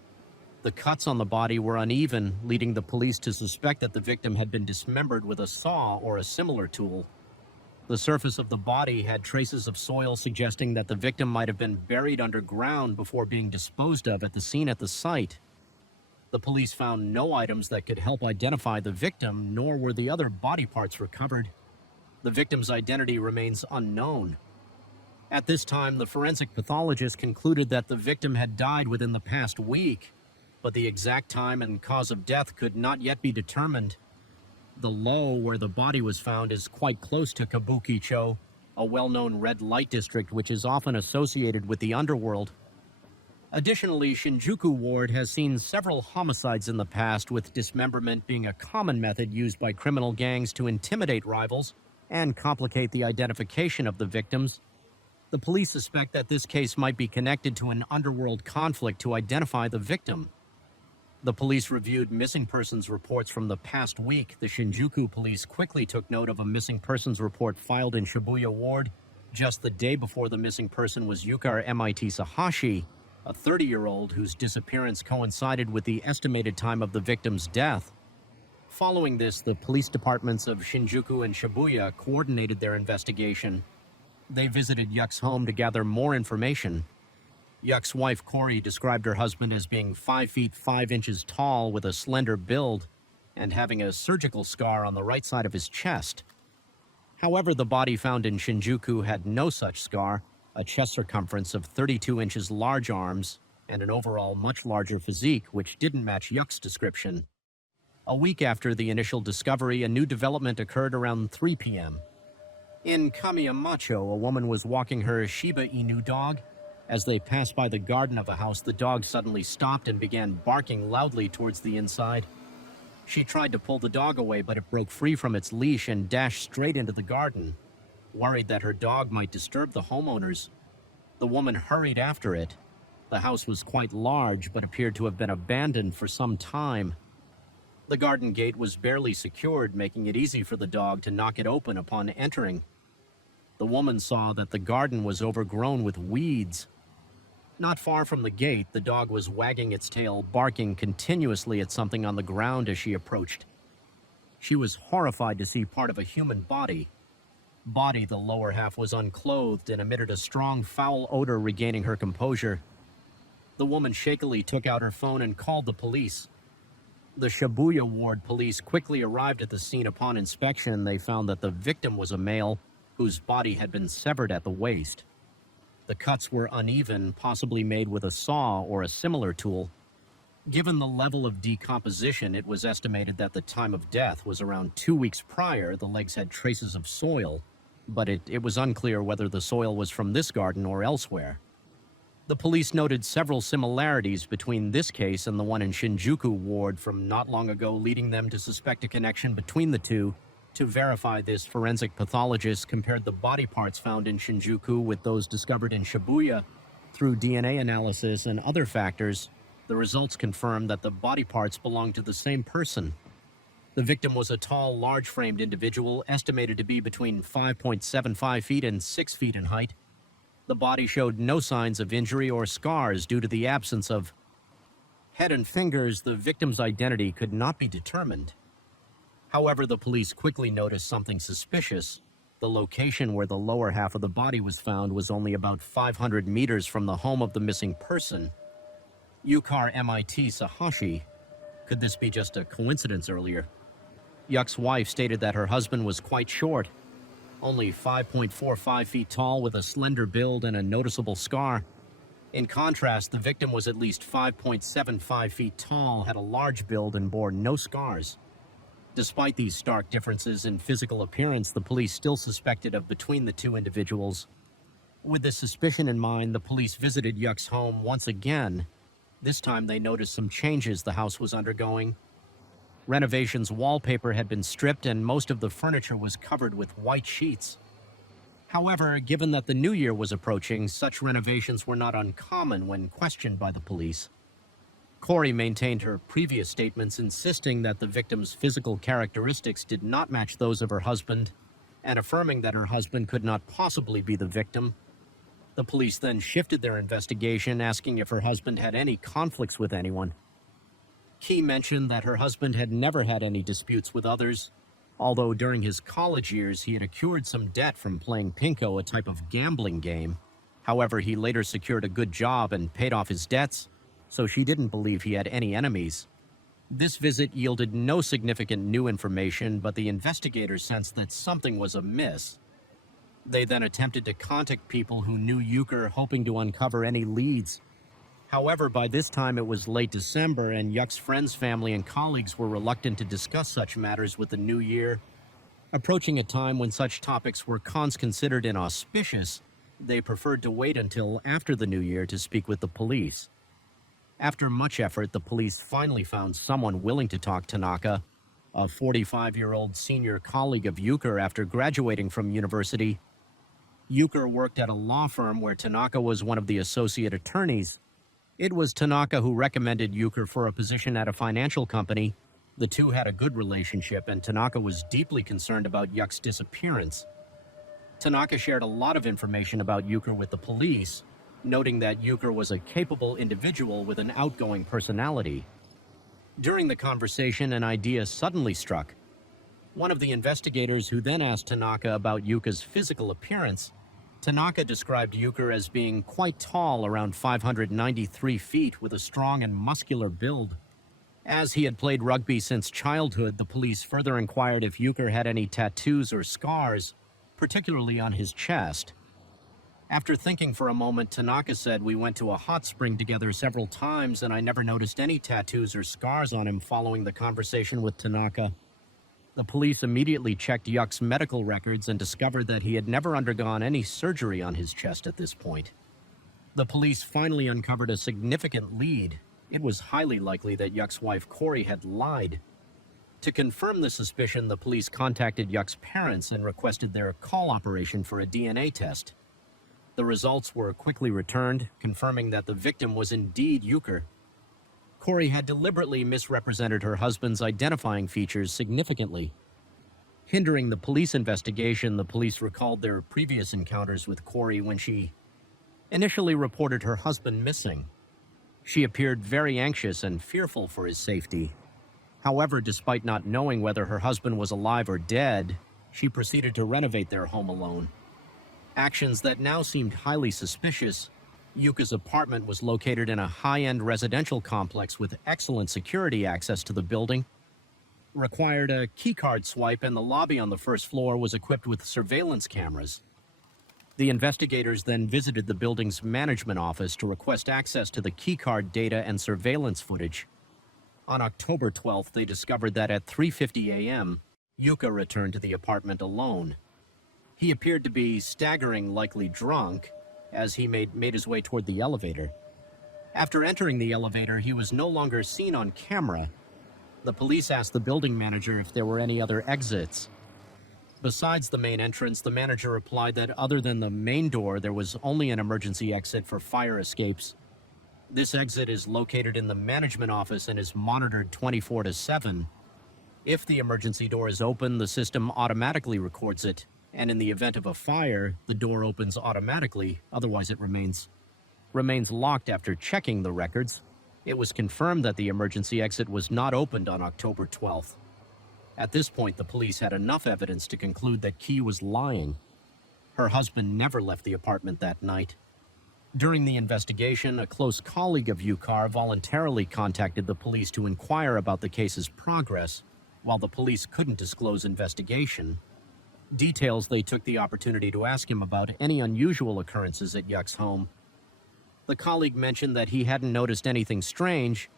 The cuts on the body were uneven, leading the police to suspect that the victim had been dismembered with a saw or a similar tool. The surface of the body had traces of soil, suggesting that the victim might have been buried underground before being disposed of at the scene at the site. The police found no items that could help identify the victim, nor were the other body parts recovered. The victim's identity remains unknown. At this time, the forensic pathologist concluded that the victim had died within the past week, but the exact time and cause of death could not yet be determined. The low where the body was found is quite close to Kabukicho, a well-known red light district which is often associated with the underworld. Additionally, Shinjuku Ward has seen several homicides in the past, with dismemberment being a common method used by criminal gangs to intimidate rivals and complicate the identification of the victims. The police suspect that this case might be connected to an underworld conflict to identify the victim. The police reviewed missing persons reports from the past week. The Shinjuku police quickly took note of a missing persons report filed in Shibuya Ward just the day before the missing person was Yukar MIT Sahashi, a 30-year-old whose disappearance coincided with the estimated time of the victim's death. Following this, the police departments of Shinjuku and Shibuya coordinated their investigation. They visited Yuck's home to gather more information. Yuck's wife, Corey, described her husband as being 5 feet 5 inches tall with a slender build and having a surgical scar on the right side of his chest. However, the body found in Shinjuku had no such scar, a chest circumference of 32 inches, large arms, and an overall much larger physique, which didn't match Yuck's description. A week after the initial discovery, a new development occurred around 3 p.m. In Kamiyamacho, a woman was walking her Shiba Inu dog. As they passed by the garden of a house, the dog suddenly stopped and began barking loudly towards the inside. She tried to pull the dog away, but it broke free from its leash and dashed straight into the garden. Worried that her dog might disturb the homeowners, the woman hurried after it. The house was quite large, but appeared to have been abandoned for some time. The garden gate was barely secured, making it easy for the dog to knock it open upon entering. The woman saw that the garden was overgrown with weeds. Not far from the gate, the dog was wagging its tail, barking continuously at something on the ground as she approached. She was horrified to see part of a human body. The lower half was unclothed and emitted a strong, foul odor. Regaining her composure, the woman shakily took out her phone and called the police. The Shibuya Ward police quickly arrived at the scene. Upon inspection, they found that the victim was a male whose body had been severed at the waist. The cuts were uneven, possibly made with a saw or a similar tool. Given the level of decomposition, it was estimated that the time of death was around 2 weeks prior. The legs had traces of soil, but it was unclear whether the soil was from this garden or elsewhere. The police noted several similarities between this case and the one in Shinjuku ward from not long ago, leading them to suspect a connection between the two. To verify this, forensic pathologists compared the body parts found in Shinjuku with those discovered in Shibuya. Through DNA analysis and other factors, the results confirmed that the body parts belonged to the same person. The victim was a tall, large-framed individual, estimated to be between 5.75 feet and 6 feet in height. The body showed no signs of injury or scars due to the absence of head and fingers. The victim's identity could not be determined. However, the police quickly noticed something suspicious. The location where the lower half of the body was found was only about 500 meters from the home of the missing person. Yukar MIT Sahashi. Could this be just a coincidence earlier? Yuk's wife stated that her husband was quite short, only 5.45 feet tall with a slender build and a noticeable scar. In contrast, the victim was at least 5.75 feet tall, had a large build, and bore no scars. Despite these stark differences in physical appearance, the police still suspected of between the two individuals. With this suspicion in mind, the police visited Yuk's home once again. This time they noticed some changes the house was undergoing. Renovation's wallpaper had been stripped and most of the furniture was covered with white sheets. However, given that the new year was approaching, such renovations were not uncommon when questioned by the police. Corey maintained her previous statements, insisting that the victim's physical characteristics did not match those of her husband, and affirming that her husband could not possibly be the victim. The police then shifted their investigation, asking if her husband had any conflicts with anyone. Key mentioned that her husband had never had any disputes with others, although during his college years he had accrued some debt from playing Pinko, a type of gambling game. However, he later secured a good job and paid off his debts, so she didn't believe he had any enemies. This visit yielded no significant new information, but the investigators sensed that something was amiss. They then attempted to contact people who knew Euchre, hoping to uncover any leads. However, by this time it was late December, and Yuk's friends, family, and colleagues were reluctant to discuss such matters with the new year. Approaching a time when such topics were considered inauspicious, they preferred to wait until after the new year to speak with the police. After much effort, the police finally found someone willing to talk to Tanaka, a 45-year-old senior colleague of Euchre after graduating from university. Euchre worked at a law firm where Tanaka was one of the associate attorneys. It was Tanaka who recommended Euchre for a position at a financial company. The two had a good relationship, and Tanaka was deeply concerned about Yuk's disappearance. Tanaka shared a lot of information about Euchre with the police, noting that Euchre was a capable individual with an outgoing personality. During the conversation, an idea suddenly struck. One of the investigators, who then asked Tanaka about Yuka's physical appearance, Tanaka described Euchre as being quite tall, around 593 feet, with a strong and muscular build. As he had played rugby since childhood, the police further inquired if Euchre had any tattoos or scars, particularly on his chest. After thinking for a moment, Tanaka said, "We went to a hot spring together several times, and I never noticed any tattoos or scars on him." Following the conversation with Tanaka, the police immediately checked Yuk's medical records and discovered that he had never undergone any surgery on his chest at this point. The police finally uncovered a significant lead. It was highly likely that Yuk's wife, Corey, had lied. To confirm the suspicion, the police contacted Yuk's parents and requested their call operation for a DNA test. The results were quickly returned, confirming that the victim was indeed Euchre. Corey had deliberately misrepresented her husband's identifying features significantly. Hindering the police investigation, the police recalled their previous encounters with Corey when she initially reported her husband missing. She appeared very anxious and fearful for his safety. However, despite not knowing whether her husband was alive or dead, she proceeded to renovate their home alone. Actions that now seemed highly suspicious. Yuka's apartment was located in a high-end residential complex with excellent security access to the building. Required a keycard swipe, and the lobby on the first floor was equipped with surveillance cameras. The investigators then visited the building's management office to request access to the keycard data and surveillance footage. On October 12th, they discovered that at 3:50 a.m., Yuka returned to the apartment alone. He appeared to be staggering, likely drunk, as he made his way toward the elevator. After entering the elevator, he was no longer seen on camera. The police asked the building manager if there were any other exits. Besides the main entrance, the manager replied that other than the main door, there was only an emergency exit for fire escapes. This exit is located in the management office and is monitored 24/7. If the emergency door is open, the system automatically records it, and in the event of a fire, the door opens automatically, otherwise it remains locked after checking the records. It was confirmed that the emergency exit was not opened on October 12th. At this point, the police had enough evidence to conclude that Key was lying. Her husband never left the apartment that night. During the investigation, a close colleague of Yukar voluntarily contacted the police to inquire about the case's progress, while the police couldn't disclose investigation details. They took the opportunity to ask him about any unusual occurrences at Yuk's home. The colleague mentioned that he hadn't noticed anything strange,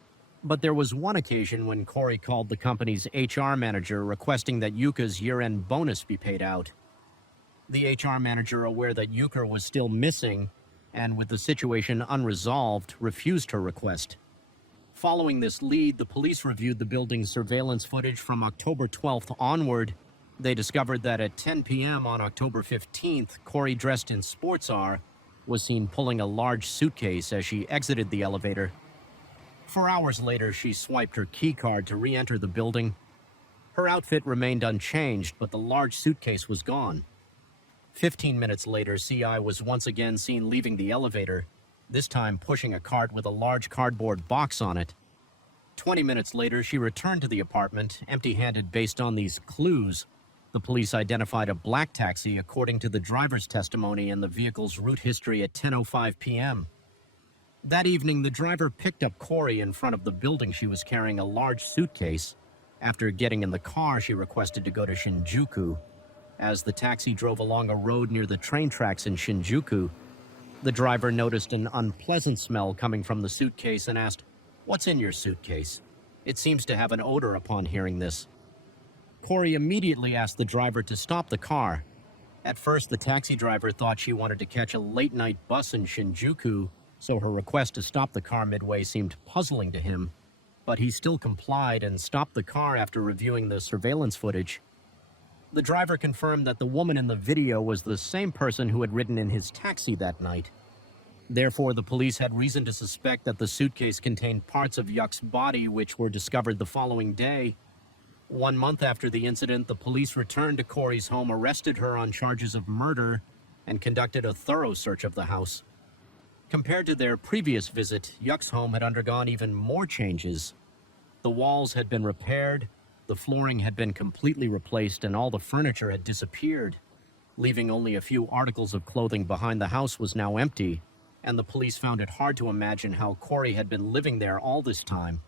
but there was one occasion when Corey called the company's HR manager requesting that Yuka's year-end bonus be paid out. The HR manager, aware that Yuka was still missing and with the situation unresolved, refused her request. Following this lead, the police reviewed the building's surveillance footage from October 12th onward. They discovered that at 10 p.m. on October 15th, Corey, dressed in sports R, was seen pulling a large suitcase as she exited the elevator. 4 hours later, she swiped her key card to re-enter the building. Her outfit remained unchanged, but the large suitcase was gone. 15 minutes later, CI was once again seen leaving the elevator, this time pushing a cart with a large cardboard box on it. 20 minutes later, she returned to the apartment, empty-handed. Based on these clues, the police identified a black taxi according to the driver's testimony and the vehicle's route history at 10:05 p.m. That evening, the driver picked up Corey in front of the building. She was carrying a large suitcase. After getting in the car, she requested to go to Shinjuku. As the taxi drove along a road near the train tracks in Shinjuku, the driver noticed an unpleasant smell coming from the suitcase and asked, "What's in your suitcase? It seems to have an odor." Upon hearing this, Corey immediately asked the driver to stop the car. At first, the taxi driver thought she wanted to catch a late-night bus in Shinjuku, so her request to stop the car midway seemed puzzling to him. But he still complied and stopped the car after reviewing the surveillance footage. The driver confirmed that the woman in the video was the same person who had ridden in his taxi that night. Therefore, the police had reason to suspect that the suitcase contained parts of Yuk's body, which were discovered the following day. 1 month after the incident, the police returned to Corey's home, arrested her on charges of murder, and conducted a thorough search of the house. Compared to their previous visit, Yuk's home had undergone even more changes. The walls had been repaired, the flooring had been completely replaced, and all the furniture had disappeared. Leaving only a few articles of clothing behind, the house was now empty, and the police found it hard to imagine how Corey had been living there all this time.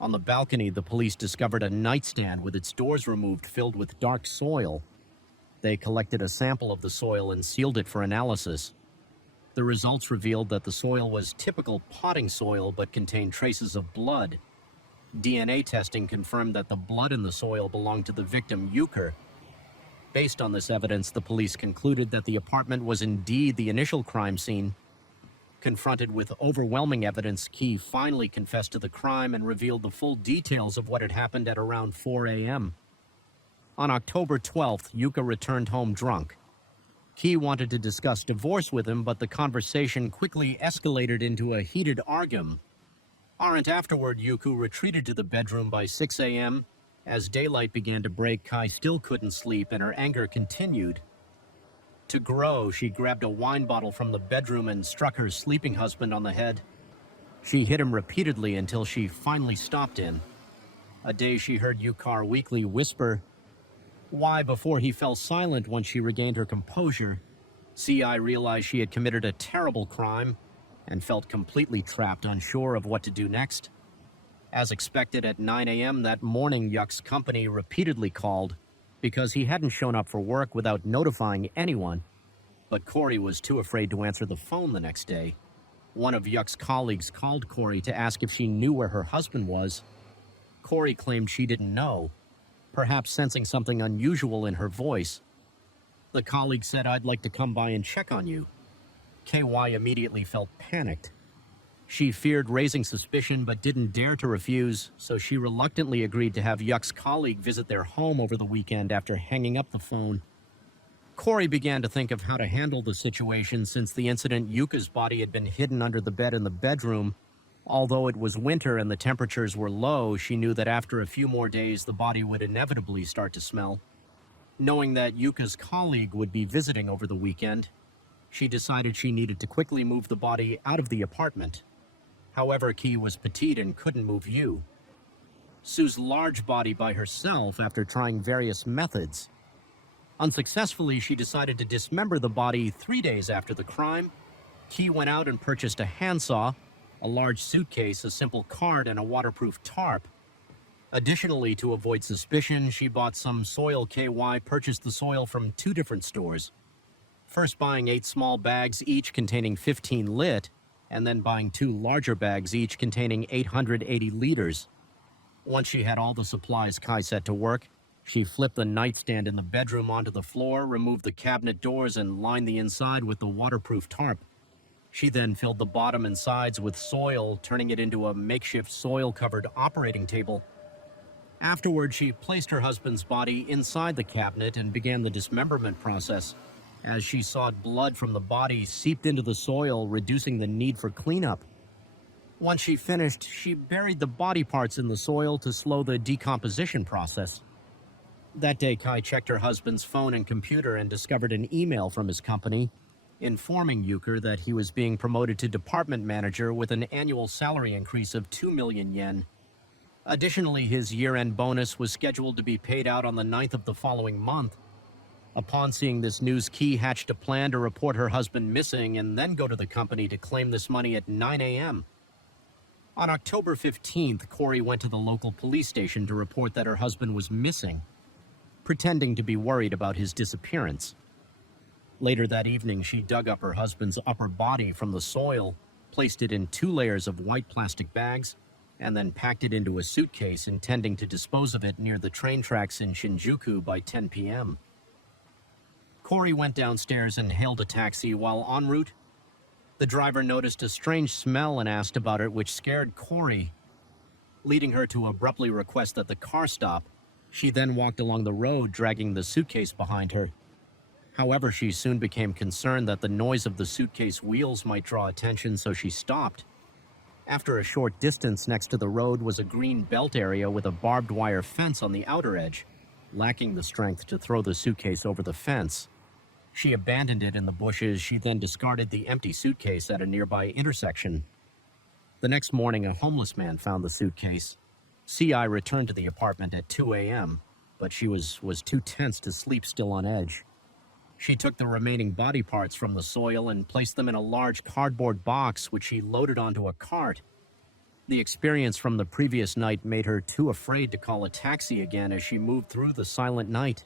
On the balcony, the police discovered a nightstand with its doors removed filled with dark soil. They collected a sample of the soil and sealed it for analysis. The results revealed that the soil was typical potting soil but contained traces of blood. DNA testing confirmed that the blood in the soil belonged to the victim, Euchre. Based on this evidence, the police concluded that the apartment was indeed the initial crime scene. Confronted with overwhelming evidence, Key finally confessed to the crime and revealed the full details of what had happened at around 4 a.m. On October 12th, Yuka returned home drunk. Key wanted to discuss divorce with him, but the conversation quickly escalated into a heated argument. Afterward, Yuku retreated to the bedroom by 6 a.m. As daylight began to break, Kai still couldn't sleep and her anger continued. To grow, she grabbed a wine bottle from the bedroom and struck her sleeping husband on the head. She hit him repeatedly until she finally stopped in. A day she heard Yukar weakly whisper, "Why?" before he fell silent. Once she regained her composure, CI realized she had committed a terrible crime and felt completely trapped, unsure of what to do next. As expected, at 9 a.m. that morning, Yuk's company repeatedly called because he hadn't shown up for work without notifying anyone. but Corey was too afraid to answer the phone the next day. One of Yuck's colleagues called Corey to ask if she knew where her husband was. Corey claimed she didn't know, perhaps sensing something unusual in her voice. The colleague said, "I'd like to come by and check on you." KY immediately felt panicked. She feared raising suspicion but didn't dare to refuse, so she reluctantly agreed to have Yuck's colleague visit their home over the weekend after hanging up the phone. Corey began to think of how to handle the situation since the incident Yuka's body had been hidden under the bed in the bedroom. Although it was winter and the temperatures were low, she knew that after a few more days the body would inevitably start to smell. Knowing that Yuka's colleague would be visiting over the weekend, she decided she needed to quickly move the body out of the apartment. However, Key was petite and couldn't move Yu. Sue's large body by herself after trying various methods. Unsuccessfully, she decided to dismember the body 3 days after the crime. Key went out and purchased a handsaw, a large suitcase, a simple cart, and a waterproof tarp. Additionally, to avoid suspicion, she bought some soil. KY purchased the soil from 2 different stores. First buying 8 small bags, each containing 15 lit, and then buying 2 larger bags, each containing 880 liters. Once she had all the supplies Kai set to work, she flipped the nightstand in the bedroom onto the floor, removed the cabinet doors, and lined the inside with the waterproof tarp. She then filled the bottom and sides with soil, turning it into a makeshift soil-covered operating table. Afterward, she placed her husband's body inside the cabinet and began the dismemberment process. As she saw blood from the body seeped into the soil, reducing the need for cleanup. Once she finished, she buried the body parts in the soil to slow the decomposition process. That day, Kai checked her husband's phone and computer and discovered an email from his company informing Euchre that he was being promoted to department manager with an annual salary increase of 2 million yen. Additionally, his year-end bonus was scheduled to be paid out on the 9th of the following month. Upon seeing this news, Key hatched a plan to report her husband missing and then go to the company to claim this money at 9 a.m. On October 15th, Corey went to the local police station to report that her husband was missing, pretending to be worried about his disappearance. Later that evening, she dug up her husband's upper body from the soil, placed it in 2 layers of white plastic bags, and then packed it into a suitcase, intending to dispose of it near the train tracks in Shinjuku by 10 p.m. Corey went downstairs and hailed a taxi. While en route, the driver noticed a strange smell and asked about it, which scared Corey, leading her to abruptly request that the car stop. She then walked along the road, dragging the suitcase behind her. However, she soon became concerned that the noise of the suitcase wheels might draw attention, so she stopped. After a short distance next to the road was a green belt area with a barbed wire fence on the outer edge. Lacking the strength to throw the suitcase over the fence, she abandoned it in the bushes. She then discarded the empty suitcase at a nearby intersection. The next morning, a homeless man found the suitcase. CI returned to the apartment at 2 a.m., but she was too tense to sleep, still on edge. She took the remaining body parts from the soil and placed them in a large cardboard box, which she loaded onto a cart. The experience from the previous night made her too afraid to call a taxi again as she moved through the silent night.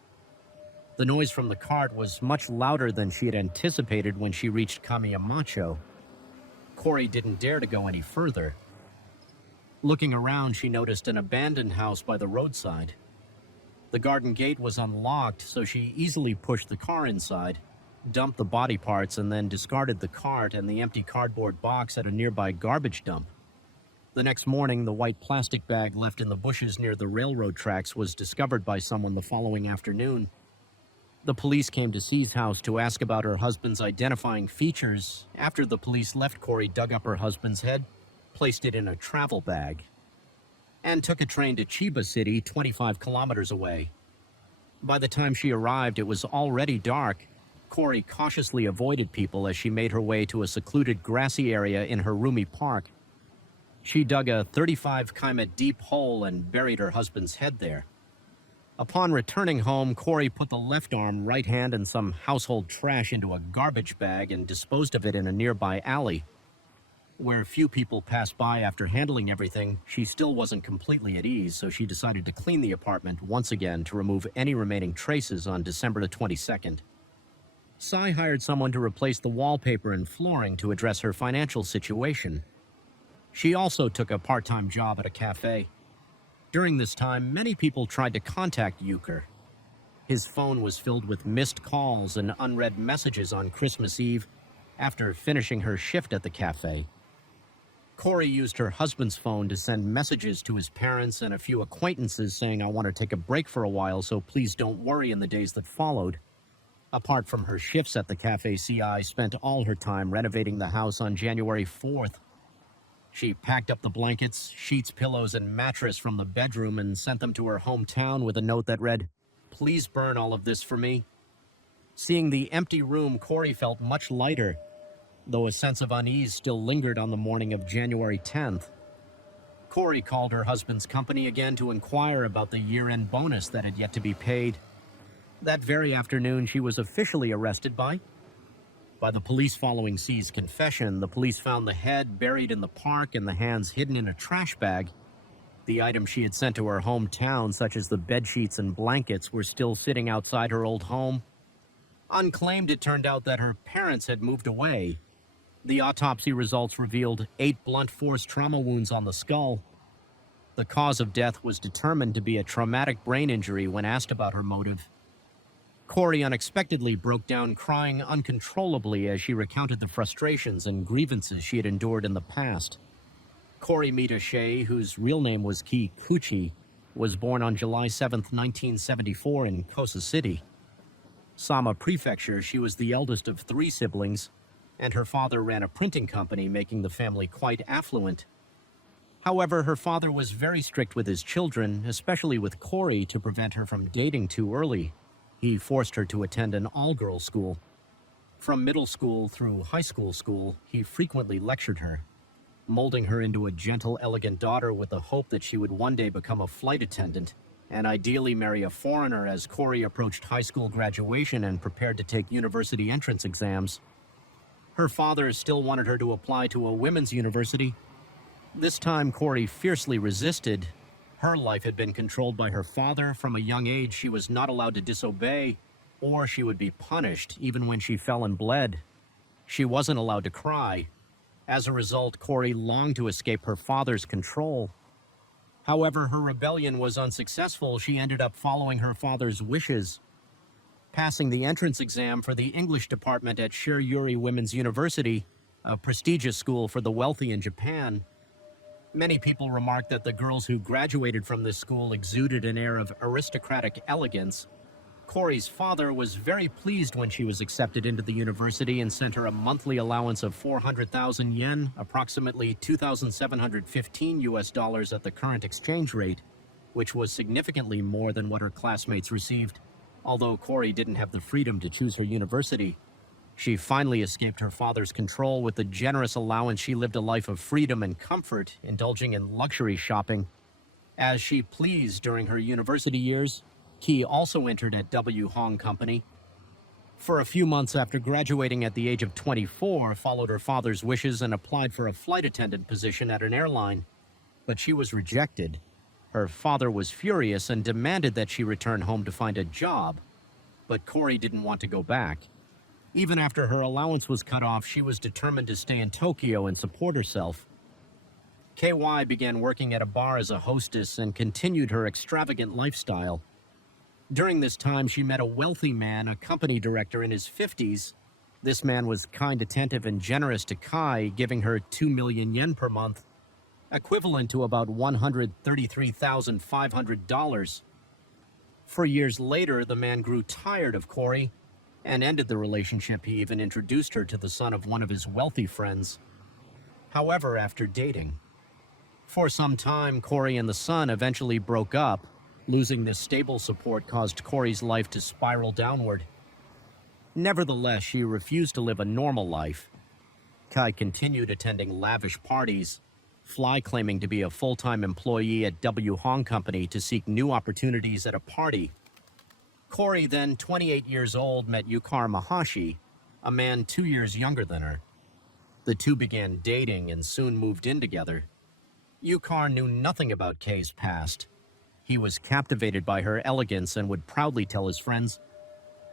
The noise from the cart was much louder than she had anticipated when she reached Kamiyamacho. Corey didn't dare to go any further. Looking around, she noticed an abandoned house by the roadside. The garden gate was unlocked, so she easily pushed the car inside, dumped the body parts, and then discarded the cart and the empty cardboard box at a nearby garbage dump. The next morning, the white plastic bag left in the bushes near the railroad tracks was discovered by someone the following afternoon. The police came to C's house to ask about her husband's identifying features. After the police left, Corey dug up her husband's head, placed it in a travel bag, and took a train to Chiba City, 25 kilometers away. By the time she arrived, it was already dark. Corey cautiously avoided people as she made her way to a secluded grassy area in Harumi Park. She dug a 35 km deep hole and buried her husband's head there. Upon returning home, Corey put the left arm, right hand, and some household trash into a garbage bag and disposed of it in a nearby alley. Where few people passed by after handling everything, she still wasn't completely at ease, so she decided to clean the apartment once again to remove any remaining traces on December the 22nd. Sai hired someone to replace the wallpaper and flooring to address her financial situation. She also took a part-time job at a cafe. During this time, many people tried to contact Euchre. His phone was filled with missed calls and unread messages on Christmas Eve after finishing her shift at the cafe. Corey used her husband's phone to send messages to his parents and a few acquaintances saying, "I want to take a break for a while, so please don't worry," in the days that followed. Apart from her shifts at the cafe, CI spent all her time renovating the house on January 4th. She packed up the blankets, sheets, pillows, and mattress from the bedroom and sent them to her hometown with a note that read, "Please burn all of this for me." Seeing the empty room, Corey felt much lighter, though a sense of unease still lingered on the morning of January 10th. Corey called her husband's company again to inquire about the year-end bonus that had yet to be paid. That very afternoon, she was officially arrested by the police. Following C's confession, the police found the head buried in the park and the hands hidden in a trash bag. The items she had sent to her hometown, such as the bedsheets and blankets, were still sitting outside her old home. Unclaimed, it turned out that her parents had moved away. The autopsy results revealed 8 blunt force trauma wounds on the skull. The cause of death was determined to be a traumatic brain injury. When asked about her motive, Corey unexpectedly broke down, crying uncontrollably as she recounted the frustrations and grievances she had endured in the past. Corey Mita Shea, whose real name was Ki Kuchi, was born on July 7, 1974 in Kosa City, Sama Prefecture. She was the eldest of 3 siblings, and her father ran a printing company, making the family quite affluent. However, her father was very strict with his children, especially with Corey, to prevent her from dating too early. He forced her to attend an all-girls school. From middle school through high school, he frequently lectured her, molding her into a gentle, elegant daughter with the hope that she would one day become a flight attendant and ideally marry a foreigner. As Corey approached high school graduation and prepared to take university entrance exams, her father still wanted her to apply to a women's university. This time, Corey fiercely resisted. Her life had been controlled by her father. From a young age, she was not allowed to disobey, or she would be punished. Even when she fell and bled, she wasn't allowed to cry. As a result, Corey longed to escape her father's control. However, her rebellion was unsuccessful. She ended up following her father's wishes, passing the entrance exam for the English department at Shiryuri Women's University, a prestigious school for the wealthy in Japan. Many people remarked that the girls who graduated from this school exuded an air of aristocratic elegance. Corey's father was very pleased when she was accepted into the university and sent her a monthly allowance of 400,000 yen, approximately $2,715 at the current exchange rate, which was significantly more than what her classmates received. Although Corey didn't have the freedom to choose her university, she finally escaped her father's control. With the generous allowance, she lived a life of freedom and comfort, indulging in luxury shopping as she pleased during her university years. Ki also entered at W. Hong Company. For a few months after graduating at the age of 24, followed her father's wishes and applied for a flight attendant position at an airline, but she was rejected. Her father was furious and demanded that she return home to find a job, but Corey didn't want to go back. Even after her allowance was cut off, she was determined to stay in Tokyo and support herself. KY began working at a bar as a hostess and continued her extravagant lifestyle. During this time, she met a wealthy man, a company director in his 50s. This man was kind, attentive, and generous to Kai, giving her 2 million yen per month, equivalent to about $133,500. 4 years later, the man grew tired of Corey and ended the relationship. He even introduced her to the son of one of his wealthy friends. However, after dating for some time, Corey and the son eventually broke up. Losing this stable support caused Corey's life to spiral downward. Nevertheless, she refused to live a normal life. Kai continued attending lavish parties, claiming to be a full-time employee at W. Hong Company to seek new opportunities at a party. Corey, then 28 years old, met Yukar Mahashi, a man 2 years younger than her. The two began dating and soon moved in together. Yukar knew nothing about Kay's past. He was captivated by her elegance and would proudly tell his friends,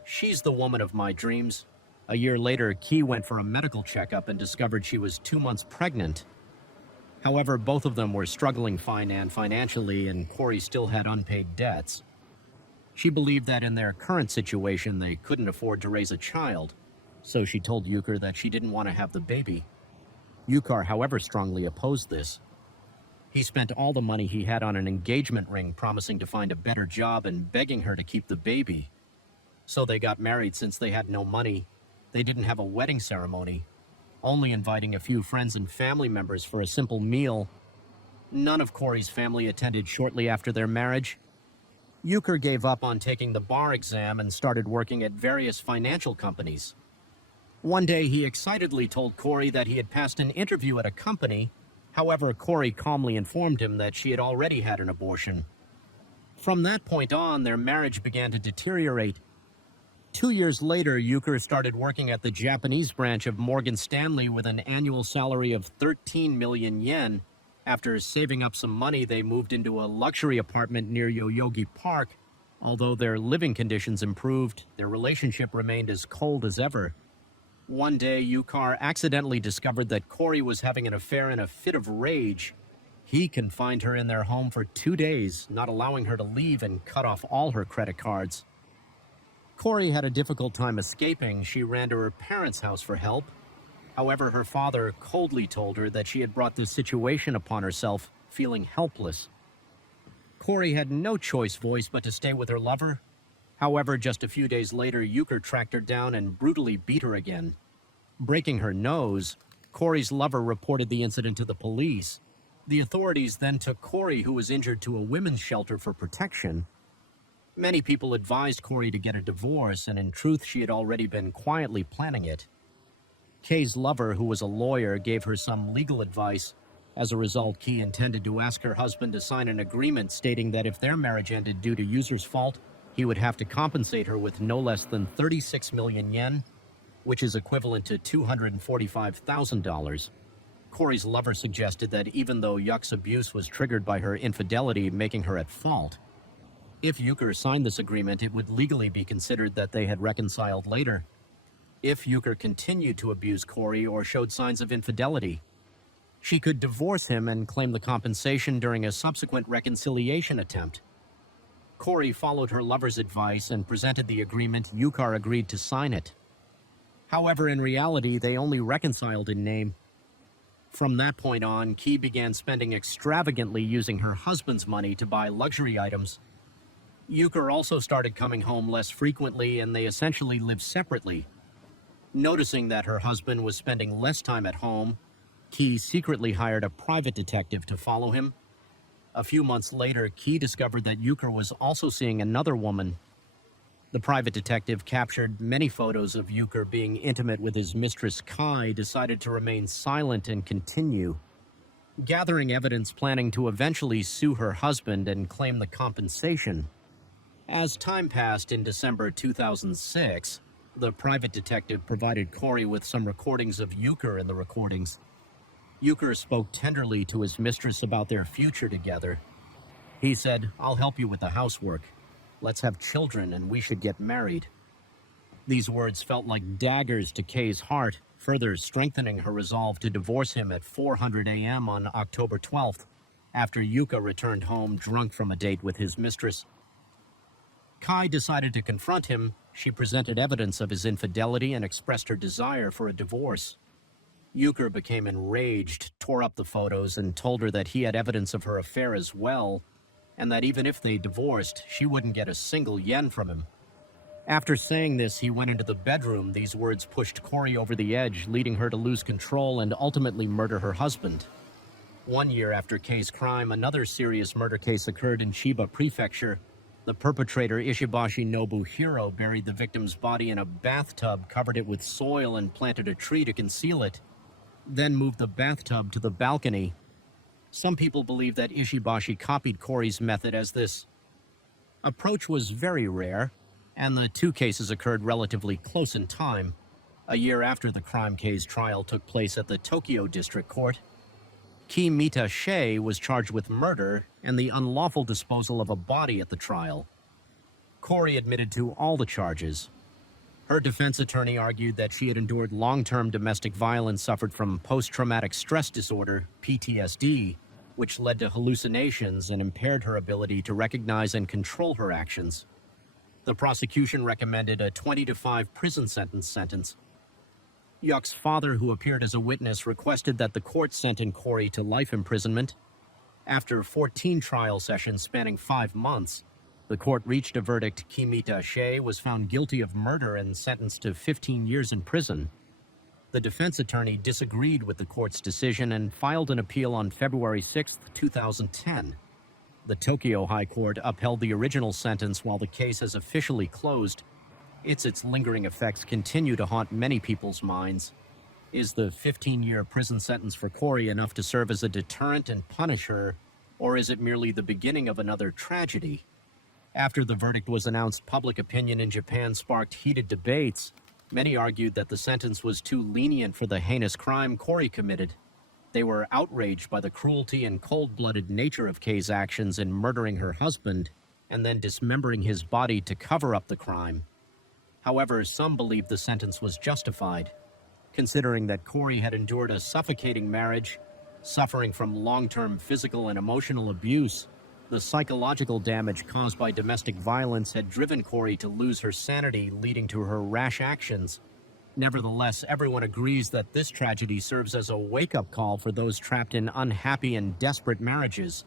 "She's the woman of my dreams. A year later, Key went for a medical checkup and discovered she was 2 months pregnant. However, both of them were struggling financially, and Corey still had unpaid debts. She believed that in their current situation, they couldn't afford to raise a child, so she told Euchre that she didn't want to have the baby. Euchre, however, strongly opposed this. He spent all the money he had on an engagement ring, promising to find a better job and begging her to keep the baby. So they got married. Since they had no money, they didn't have a wedding ceremony, only inviting a few friends and family members for a simple meal. None of Corey's family attended shortly after their marriage. Euchre gave up on taking the bar exam and started working at various financial companies. One day, he excitedly told Corey that he had passed an interview at a company. However, Corey calmly informed him that she had already had an abortion. From that point on, their marriage began to deteriorate. 2 years later, Euchre started working at the Japanese branch of Morgan Stanley with an annual salary of 13 million yen. After saving up some money, they moved into a luxury apartment near Yoyogi Park. Although their living conditions improved, their relationship remained as cold as ever. One day, Euchre accidentally discovered that Corey was having an affair. In a fit of rage, he confined her in their home for 2 days, not allowing her to leave, and cut off all her credit cards. Corey had a difficult time escaping. She ran to her parents' house for help. However, her father coldly told her that she had brought this situation upon herself, feeling helpless. Corey had no choice but to stay with her lover. However, just a few days later, Euchre tracked her down and brutally beat her again. Breaking her nose, Corey's lover reported the incident to the police. The authorities then took Corey, who was injured, to a women's shelter for protection. Many people advised Corey to get a divorce, and in truth, she had already been quietly planning it. Kay's lover, who was a lawyer, gave her some legal advice. As a result, Kay intended to ask her husband to sign an agreement stating that if their marriage ended due to Euchre's fault, he would have to compensate her with no less than 36 million yen, which is equivalent to $245,000. Corey's lover suggested that even though Yuck's abuse was triggered by her infidelity, making her at fault, if Euchre signed this agreement, it would legally be considered that they had reconciled later. If Euchre continued to abuse Corey or showed signs of infidelity, she could divorce him and claim the compensation during a subsequent reconciliation attempt. Corey followed her lover's advice and presented the agreement. Euchre agreed to sign it. However, in reality, they only reconciled in name. From that point on, Key began spending extravagantly, using her husband's money to buy luxury items. Euchre also started coming home less frequently, and they essentially lived separately. Noticing that her husband was spending less time at home, Key secretly hired a private detective to follow him. A few months later, Key discovered that Euchre was also seeing another woman. The private detective captured many photos of Euchre being intimate with his mistress Kai, decided to remain silent and continue, gathering evidence, planning to eventually sue her husband and claim the compensation. As time passed, in December 2006, the private detective provided Corey with some recordings of Euchre. In the recordings, Euchre spoke tenderly to his mistress about their future together. He said, "I'll help you with the housework. Let's have children and we should get married." These words felt like daggers to Kay's heart, further strengthening her resolve to divorce him at 4:00 a.m. on October 12th, after Euchre returned home drunk from a date with his mistress. Kai decided to confront him. She presented evidence of his infidelity and expressed her desire for a divorce. Euchre became enraged, tore up the photos, and told her that he had evidence of her affair as well, and that even if they divorced, she wouldn't get a single yen from him. After saying this, he went into the bedroom. These words pushed Corey over the edge, leading her to lose control and ultimately murder her husband. 1 year after Kay's crime, another serious murder case occurred in Chiba Prefecture. The perpetrator, Ishibashi Nobuhiro, buried the victim's body in a bathtub, covered it with soil, and planted a tree to conceal it, then moved the bathtub to the balcony. Some people believe that Ishibashi copied Corey's method, as this approach was very rare, and the two cases occurred relatively close in time. A year after the crime case, trial took place at the Tokyo District Court. Kimita Shea was charged with murder and the unlawful disposal of a body at the trial. Corey admitted to all the charges. Her defense attorney argued that she had endured long-term domestic violence, suffered from post-traumatic stress disorder, PTSD, which led to hallucinations and impaired her ability to recognize and control her actions. The prosecution recommended a 20 to 5 prison sentence. Yuck's father, who appeared as a witness, requested that the court sentence Corey to life imprisonment. After 14 trial sessions spanning 5 months, the court reached a verdict. Kimita Shea was found guilty of murder and sentenced to 15 years in prison. The defense attorney disagreed with the court's decision and filed an appeal on February 6, 2010. The Tokyo High Court upheld the original sentence while the case has officially closed. Its lingering effects continue to haunt many people's minds. Is the 15-year prison sentence for Corey enough to serve as a deterrent and punish her, or is it merely the beginning of another tragedy? After the verdict was announced, public opinion in Japan sparked heated debates. Many argued that the sentence was too lenient for the heinous crime Corey committed. They were outraged by the cruelty and cold-blooded nature of Kay's actions in murdering her husband and then dismembering his body to cover up the crime. However, some believed the sentence was justified, considering that Corey had endured a suffocating marriage, suffering from long-term physical and emotional abuse. The psychological damage caused by domestic violence had driven Corey to lose her sanity, leading to her rash actions. Nevertheless, everyone agrees that this tragedy serves as a wake-up call for those trapped in unhappy and desperate marriages.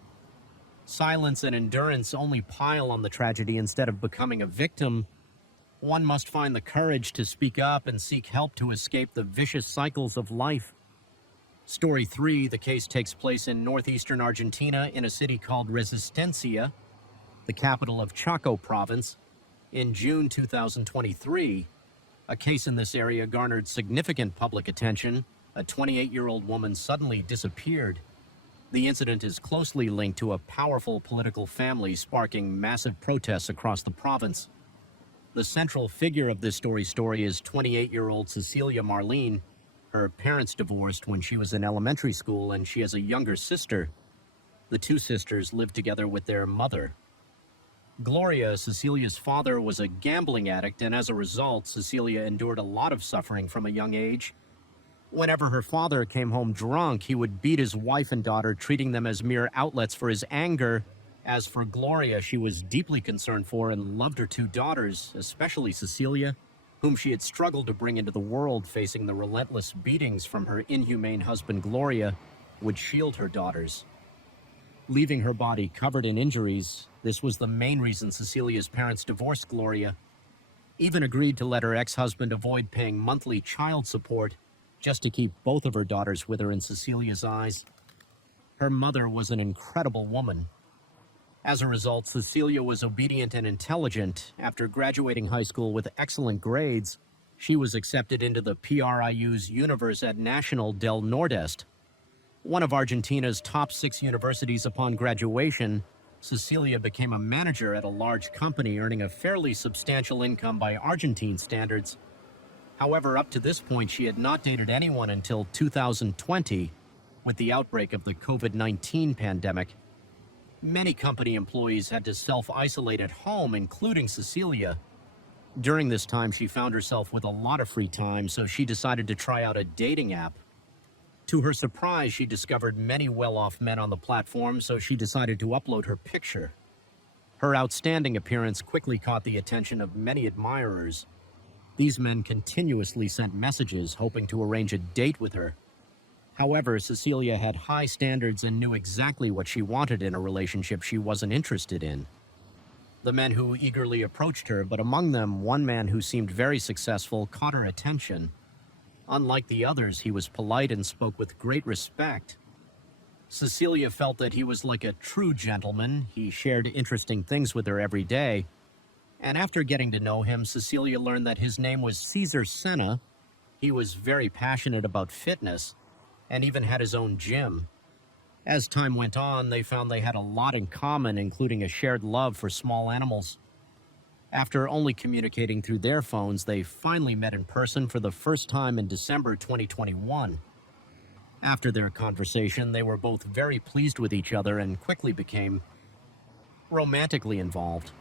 Silence and endurance only pile on the tragedy instead of becoming a victim. One must find the courage to speak up and seek help to escape the vicious cycles of life. Story 3, the case takes place in northeastern Argentina in a city called Resistencia, the capital of Chaco province. In June 2023, a case in this area garnered significant public attention. A 28-year-old woman suddenly disappeared. The incident is closely linked to a powerful political family, sparking massive protests across the province. The central figure of this story is 28-year-old Cecilia Marlene. Her parents divorced when she was in elementary school, and she has a younger sister. The two sisters live together with their mother. Gloria, Cecilia's father, was a gambling addict, and as a result, Cecilia endured a lot of suffering from a young age. Whenever her father came home drunk, he would beat his wife and daughter, treating them as mere outlets for his anger. As for Gloria, she was deeply concerned for and loved her 2 daughters, especially Cecilia, whom she had struggled to bring into the world. Facing the relentless beatings from her inhumane husband, Gloria would shield her daughters, leaving her body covered in injuries. This was the main reason Cecilia's parents divorced Gloria, even agreed to let her ex-husband avoid paying monthly child support just to keep both of her daughters with her. In Cecilia's eyes, her mother was an incredible woman. As a result, Cecilia was obedient and intelligent. After graduating high school with excellent grades, she was accepted into the PRIU's Universidad Nacional del Nordeste, one of Argentina's top 6 universities. Upon graduation, Cecilia became a manager at a large company, earning a fairly substantial income by Argentine standards. However, up to this point, she had not dated anyone until 2020, with the outbreak of the COVID-19 pandemic. Many company employees had to self-isolate at home, including Cecilia. During this time, she found herself with a lot of free time, so she decided to try out a dating app. To her surprise, she discovered many well-off men on the platform, so she decided to upload her picture. Her outstanding appearance quickly caught the attention of many admirers. These men continuously sent messages hoping to arrange a date with her. However, Cecilia had high standards and knew exactly what she wanted in a relationship she wasn't interested in. The men who eagerly approached her, but among them, one man who seemed very successful, caught her attention. Unlike the others, he was polite and spoke with great respect. Cecilia felt that he was like a true gentleman. He shared interesting things with her every day. And after getting to know him, Cecilia learned that his name was Cesar Senna. He was very passionate about fitness and even had his own gym. As time went on, they found they had a lot in common, including a shared love for small animals. After only communicating through their phones, they finally met in person for the first time in December 2021. After their conversation, they were both very pleased with each other and quickly became romantically involved.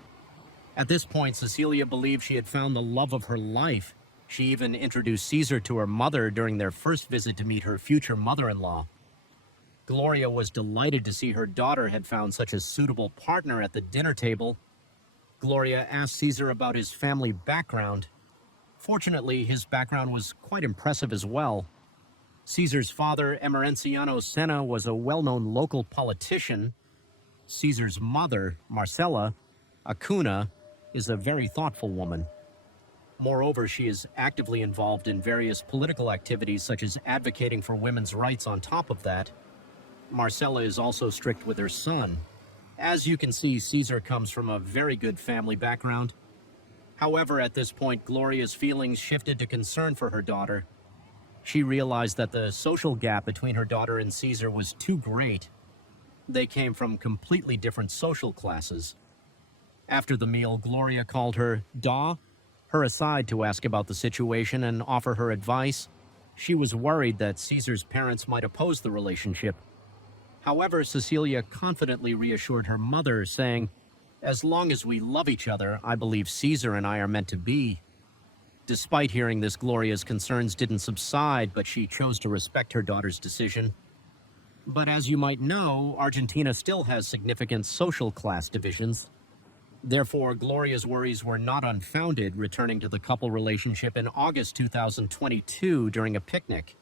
At this point, Cecilia believed she had found the love of her life. She even introduced Caesar to her mother during their first visit to meet her future mother-in-law. Gloria was delighted to see her daughter had found such a suitable partner at the dinner table. Gloria asked Caesar about his family background. Fortunately, his background was quite impressive as well. Caesar's father, Emerenciano Senna, was a well-known local politician. Caesar's mother, Marcella Acuna, is a very thoughtful woman. Moreover, she is actively involved in various political activities such as advocating for women's rights. On top of that, Marcella is also strict with her son. As you can see, Caesar comes from a very good family background. However, at this point, Gloria's feelings shifted to concern for her daughter. She realized that the social gap between her daughter and Caesar was too great. They came from completely different social classes. After the meal, Gloria called her her aside to ask about the situation and offer her advice. She was worried that Caesar's parents might oppose the relationship. However, Cecilia confidently reassured her mother, saying, "As long as we love each other, I believe Caesar and I are meant to be." Despite hearing this, Gloria's concerns didn't subside, but she chose to respect her daughter's decision. But as you might know, Argentina still has significant social class divisions. Therefore, Gloria's worries were not unfounded, returning to the couple relationship in August 2022 during a picnic.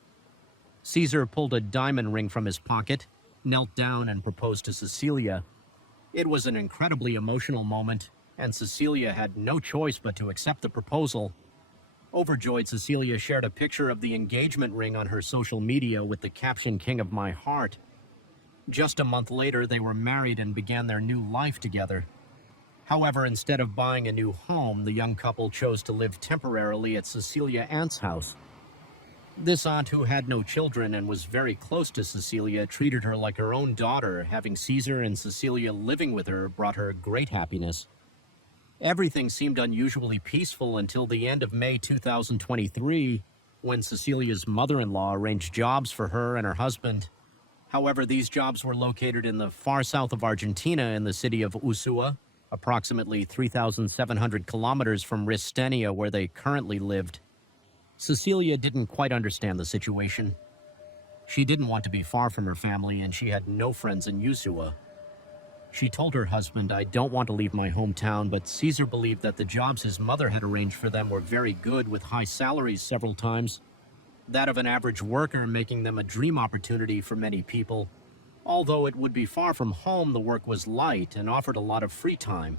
Caesar pulled a diamond ring from his pocket, knelt down, and proposed to Cecilia. It was an incredibly emotional moment, and Cecilia had no choice but to accept the proposal. Overjoyed, Cecilia shared a picture of the engagement ring on her social media with the caption, "King of my heart." Just a month later, they were married and began their new life together. However, instead of buying a new home, the young couple chose to live temporarily at Cecilia Aunt's house. This aunt, who had no children and was very close to Cecilia, treated her like her own daughter. Having Caesar and Cecilia living with her brought her great happiness. Everything seemed unusually peaceful until the end of May 2023, when Cecilia's mother-in-law arranged jobs for her and her husband. However, these jobs were located in the far south of Argentina in the city of Usua, approximately 3,700 kilometers from Ristenia, where they currently lived. Cecilia didn't quite understand the situation. She didn't want to be far from her family, and she had no friends in Usua. She told her husband, "I don't want to leave my hometown," but Caesar believed that the jobs his mother had arranged for them were very good, with high salaries several times that of an average worker, making them a dream opportunity for many people. Although it would be far from home, the work was light and offered a lot of free time.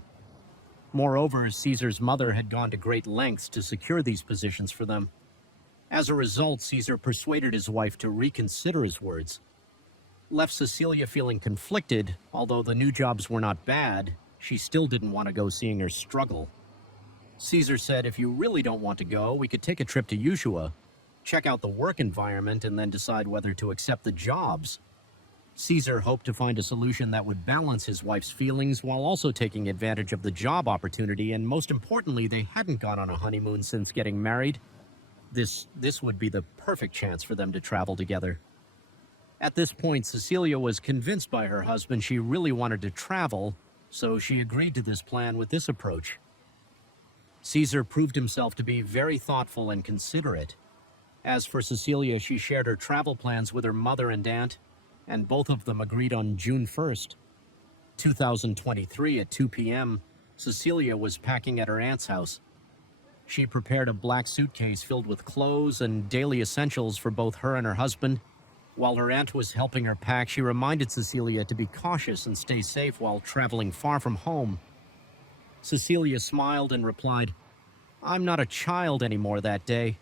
Moreover, Caesar's mother had gone to great lengths to secure these positions for them. As a result, Caesar persuaded his wife to reconsider his words. Left Cecilia feeling conflicted. Although the new jobs were not bad, she still didn't want to go seeing her struggle. Caesar said, "If you really don't want to go, we could take a trip to Usua, check out the work environment, and then decide whether to accept the jobs." Caesar hoped to find a solution that would balance his wife's feelings while also taking advantage of the job opportunity, and most importantly, they hadn't gone on a honeymoon since getting married. This would be the perfect chance for them to travel together. At this point, Cecilia was convinced by her husband she really wanted to travel, so she agreed to this plan with this approach. Caesar proved himself to be very thoughtful and considerate. As for Cecilia, she shared her travel plans with her mother and aunt, and both of them agreed on June 1st, 2023 at 2 p.m., Cecilia was packing at her aunt's house. She prepared a black suitcase filled with clothes and daily essentials for both her and her husband. While her aunt was helping her pack, she reminded Cecilia to be cautious and stay safe while traveling far from home. Cecilia smiled and replied, "I'm not a child anymore that day."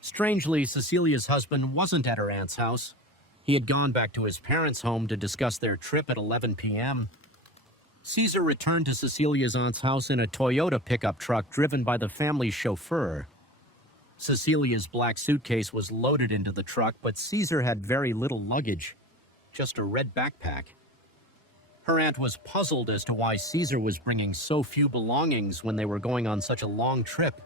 Strangely, Cecilia's husband wasn't at her aunt's house. He had gone back to his parents' home to discuss their trip at 11 p.m. Caesar returned to Cecilia's aunt's house in a Toyota pickup truck driven by the family's chauffeur. Cecilia's black suitcase was loaded into the truck, but Caesar had very little luggage, just a red backpack. Her aunt was puzzled as to why Caesar was bringing so few belongings when they were going on such a long trip.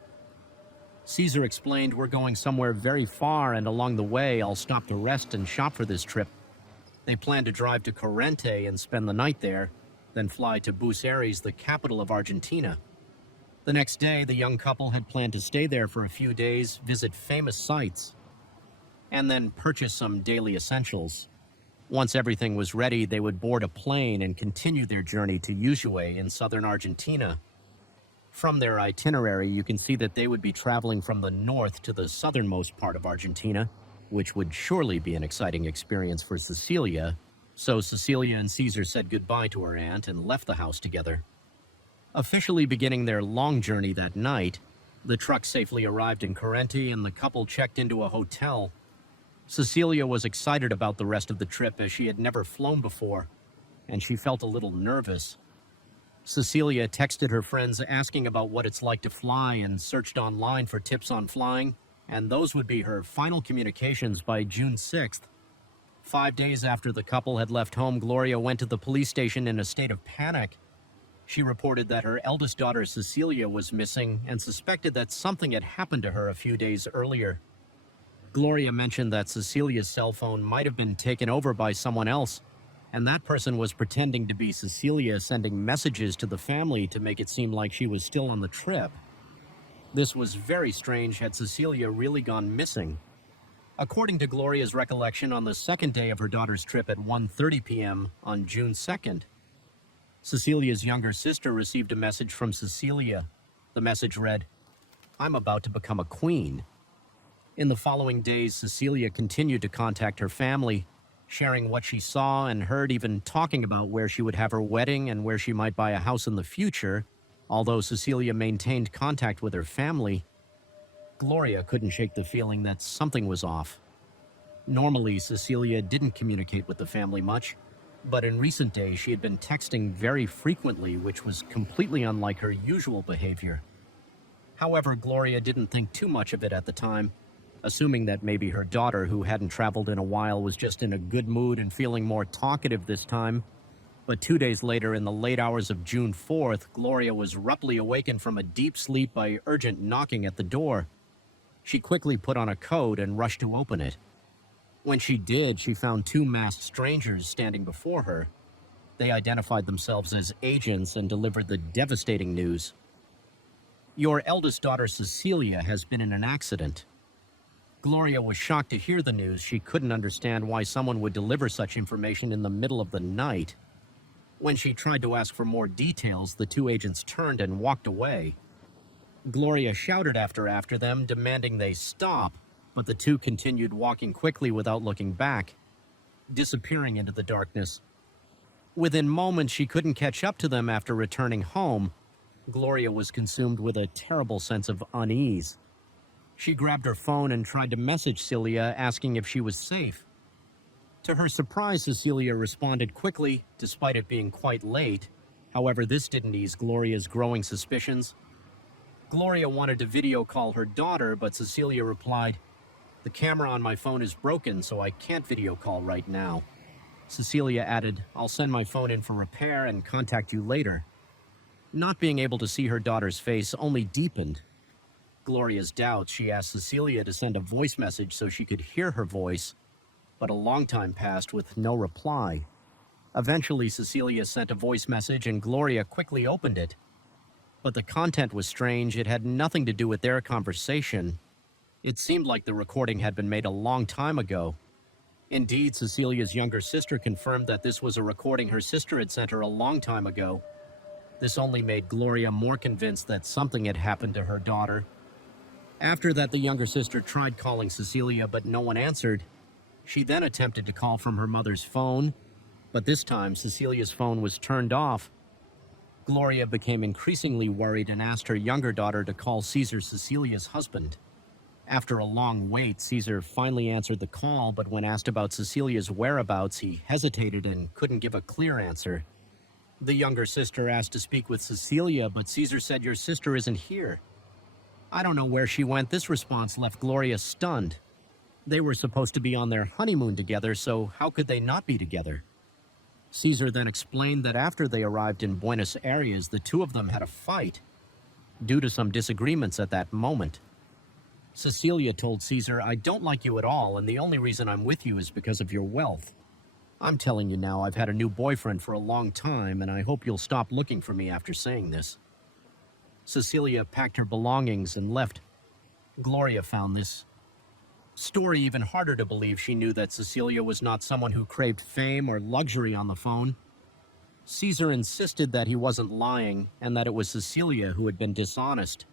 Caesar explained, "We're going somewhere very far, and along the way, I'll stop to rest and shop for this trip." They planned to drive to Corrientes and spend the night there, then fly to Buenos Aires, the capital of Argentina. The next day, the young couple had planned to stay there for a few days, visit famous sites, and then purchase some daily essentials. Once everything was ready, they would board a plane and continue their journey to Ushuaia in southern Argentina. From their itinerary, you can see that they would be traveling from the north to the southernmost part of Argentina, which would surely be an exciting experience for Cecilia. So Cecilia and Caesar said goodbye to her aunt and left the house together. Officially beginning their long journey that night, the truck safely arrived in Correnti and the couple checked into a hotel. Cecilia was excited about the rest of the trip as she had never flown before, and she felt a little nervous. Cecilia texted her friends asking about what it's like to fly and searched online for tips on flying, and those would be her final communications by June 6th. 5 days after the couple had left home, Gloria went to the police station in a state of panic. She reported that her eldest daughter Cecilia was missing and suspected that something had happened to her a few days earlier. Gloria mentioned that Cecilia's cell phone might have been taken over by someone else, and that person was pretending to be Cecilia, sending messages to the family to make it seem like she was still on the trip. This was very strange. Had Cecilia really gone missing? According to Gloria's recollection, on the second day of her daughter's trip at 1:30 p.m. on June 2nd, Cecilia's younger sister received a message from Cecilia. The message read, "I'm about to become a queen." In the following days, Cecilia continued to contact her family, sharing what she saw and heard, even talking about where she would have her wedding and where she might buy a house in the future. Although Cecilia maintained contact with her family, Gloria couldn't shake the feeling that something was off. Normally, Cecilia didn't communicate with the family much, but in recent days she had been texting very frequently, which was completely unlike her usual behavior. However, Gloria didn't think too much of it at the time, assuming that maybe her daughter, who hadn't traveled in a while, was just in a good mood and feeling more talkative this time. But 2 days later, in the late hours of June 4th, Gloria was abruptly awakened from a deep sleep by urgent knocking at the door. She quickly put on a coat and rushed to open it. When she did, she found two masked strangers standing before her. They identified themselves as agents and delivered the devastating news. "Your eldest daughter, Cecilia, has been in an accident." Gloria was shocked to hear the news. She couldn't understand why someone would deliver such information in the middle of the night. When she tried to ask for more details, the two agents turned and walked away. Gloria shouted after them, demanding they stop, but the two continued walking quickly without looking back, disappearing into the darkness. Within moments, she couldn't catch up to them after returning home. Gloria was consumed with a terrible sense of unease. She grabbed her phone and tried to message Celia, asking if she was safe. To her surprise, Cecilia responded quickly, despite it being quite late. However, this didn't ease Gloria's growing suspicions. Gloria wanted to video call her daughter, but Cecilia replied, "The camera on my phone is broken, so I can't video call right now." Cecilia added, "I'll send my phone in for repair and contact you later." Not being able to see her daughter's face only deepened Gloria's doubts. She asked Cecilia to send a voice message so she could hear her voice, but a long time passed with no reply. Eventually, Cecilia sent a voice message and Gloria quickly opened it. But the content was strange. It had nothing to do with their conversation. It seemed like the recording had been made a long time ago. Indeed, Cecilia's younger sister confirmed that this was a recording her sister had sent her a long time ago. This only made Gloria more convinced that something had happened to her daughter. After that, the younger sister tried calling Cecilia, but no one answered. She then attempted to call from her mother's phone, but this time Cecilia's phone was turned off. Gloria became increasingly worried and asked her younger daughter to call Caesar, Cecilia's husband. After a long wait, Caesar finally answered the call, but when asked about Cecilia's whereabouts, he hesitated and couldn't give a clear answer. The younger sister asked to speak with Cecilia, but Caesar said, "Your sister isn't here." "I don't know where she went." This response left Gloria stunned. They were supposed to be on their honeymoon together, so how could they not be together? Caesar then explained that after they arrived in Buenos Aires, the two of them had a fight due to some disagreements at that moment. Cecilia told Caesar, "I don't like you at all, and the only reason I'm with you is because of your wealth. I'm telling you now, I've had a new boyfriend for a long time, and I hope you'll stop looking for me after saying this." Cecilia packed her belongings and left. Gloria found this story even harder to believe. She knew that Cecilia was not someone who craved fame or luxury on the phone. Caesar insisted that he wasn't lying and that it was Cecilia who had been dishonest.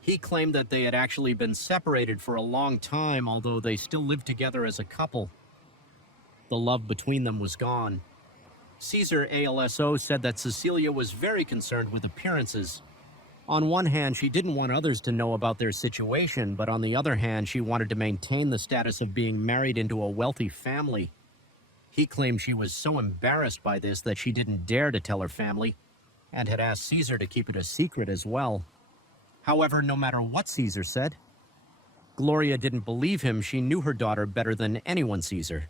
He claimed that they had actually been separated for a long time, although they still lived together as a couple. The love between them was gone. Caesar ALSO said that Cecilia was very concerned with appearances. On one hand, she didn't want others to know about their situation, but on the other hand, she wanted to maintain the status of being married into a wealthy family. He claimed she was so embarrassed by this that she didn't dare to tell her family, and had asked Caesar to keep it a secret as well. However, no matter what Caesar said, Gloria didn't believe him. She knew her daughter better than anyone Caesar.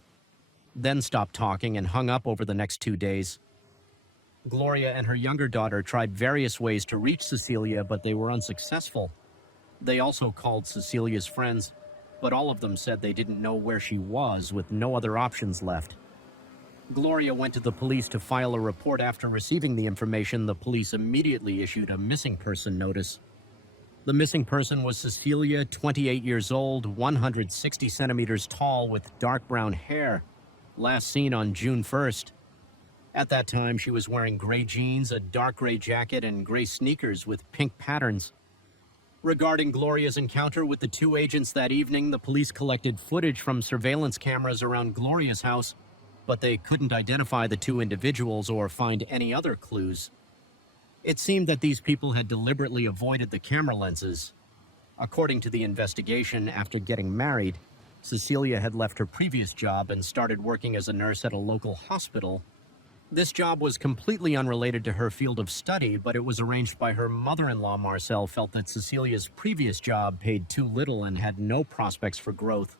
Then stopped talking and hung up over the next 2 days. Gloria and her younger daughter tried various ways to reach Cecilia, but they were unsuccessful. They also called Cecilia's friends, but all of them said they didn't know where she was, with no other options left. Gloria went to the police to file a report. After receiving the information, the police immediately issued a missing person notice. The missing person was Cecilia, 28 years old, 160 centimeters tall, with dark brown hair, last seen on June 1st. At that time, she was wearing gray jeans, a dark gray jacket, and gray sneakers with pink patterns. Regarding Gloria's encounter with the two agents that evening, the police collected footage from surveillance cameras around Gloria's house, but they couldn't identify the two individuals or find any other clues. It seemed that these people had deliberately avoided the camera lenses. According to the investigation, after getting married, Cecilia had left her previous job and started working as a nurse at a local hospital. This job was completely unrelated to her field of study, but it was arranged by her mother-in-law. Marcel felt that Cecilia's previous job paid too little and had no prospects for growth.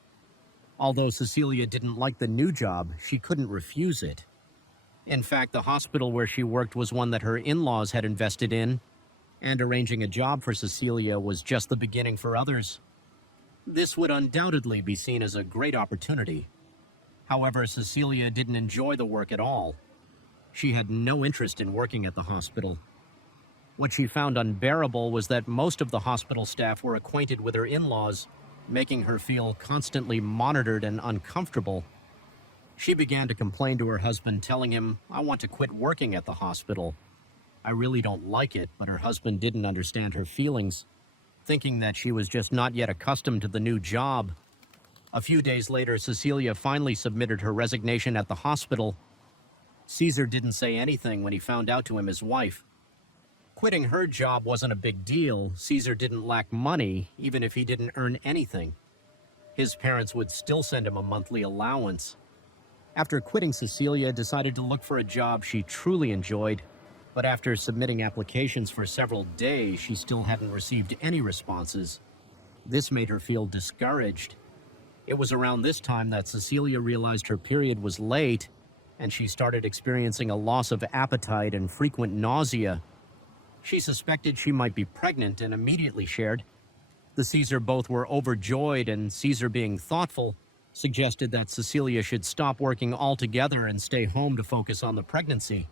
Although Cecilia didn't like the new job, she couldn't refuse it. In fact, the hospital where she worked was one that her in-laws had invested in, and arranging a job for Cecilia was just the beginning for others. This would undoubtedly be seen as a great opportunity. However, Cecilia didn't enjoy the work at all. She had no interest in working at the hospital. What she found unbearable was that most of the hospital staff were acquainted with her in-laws, making her feel constantly monitored and uncomfortable. She began to complain to her husband, telling him, "I want to quit working at the hospital. I really don't like it," but her husband didn't understand her feelings, thinking that she was just not yet accustomed to the new job. A few days later, Cecilia finally submitted her resignation at the hospital. Caesar didn't say anything when he found out to him his wife. Quitting her job wasn't a big deal. Caesar didn't lack money, even if he didn't earn anything. His parents would still send him a monthly allowance. After quitting, Cecilia decided to look for a job she truly enjoyed, but after submitting applications for several days, she still hadn't received any responses. This made her feel discouraged. It was around this time that Cecilia realized her period was late, and she started experiencing a loss of appetite and frequent nausea. She suspected she might be pregnant and immediately shared. The Caesar both were overjoyed, and Caesar, being thoughtful, suggested that Cecilia should stop working altogether and stay home to focus on the pregnancy.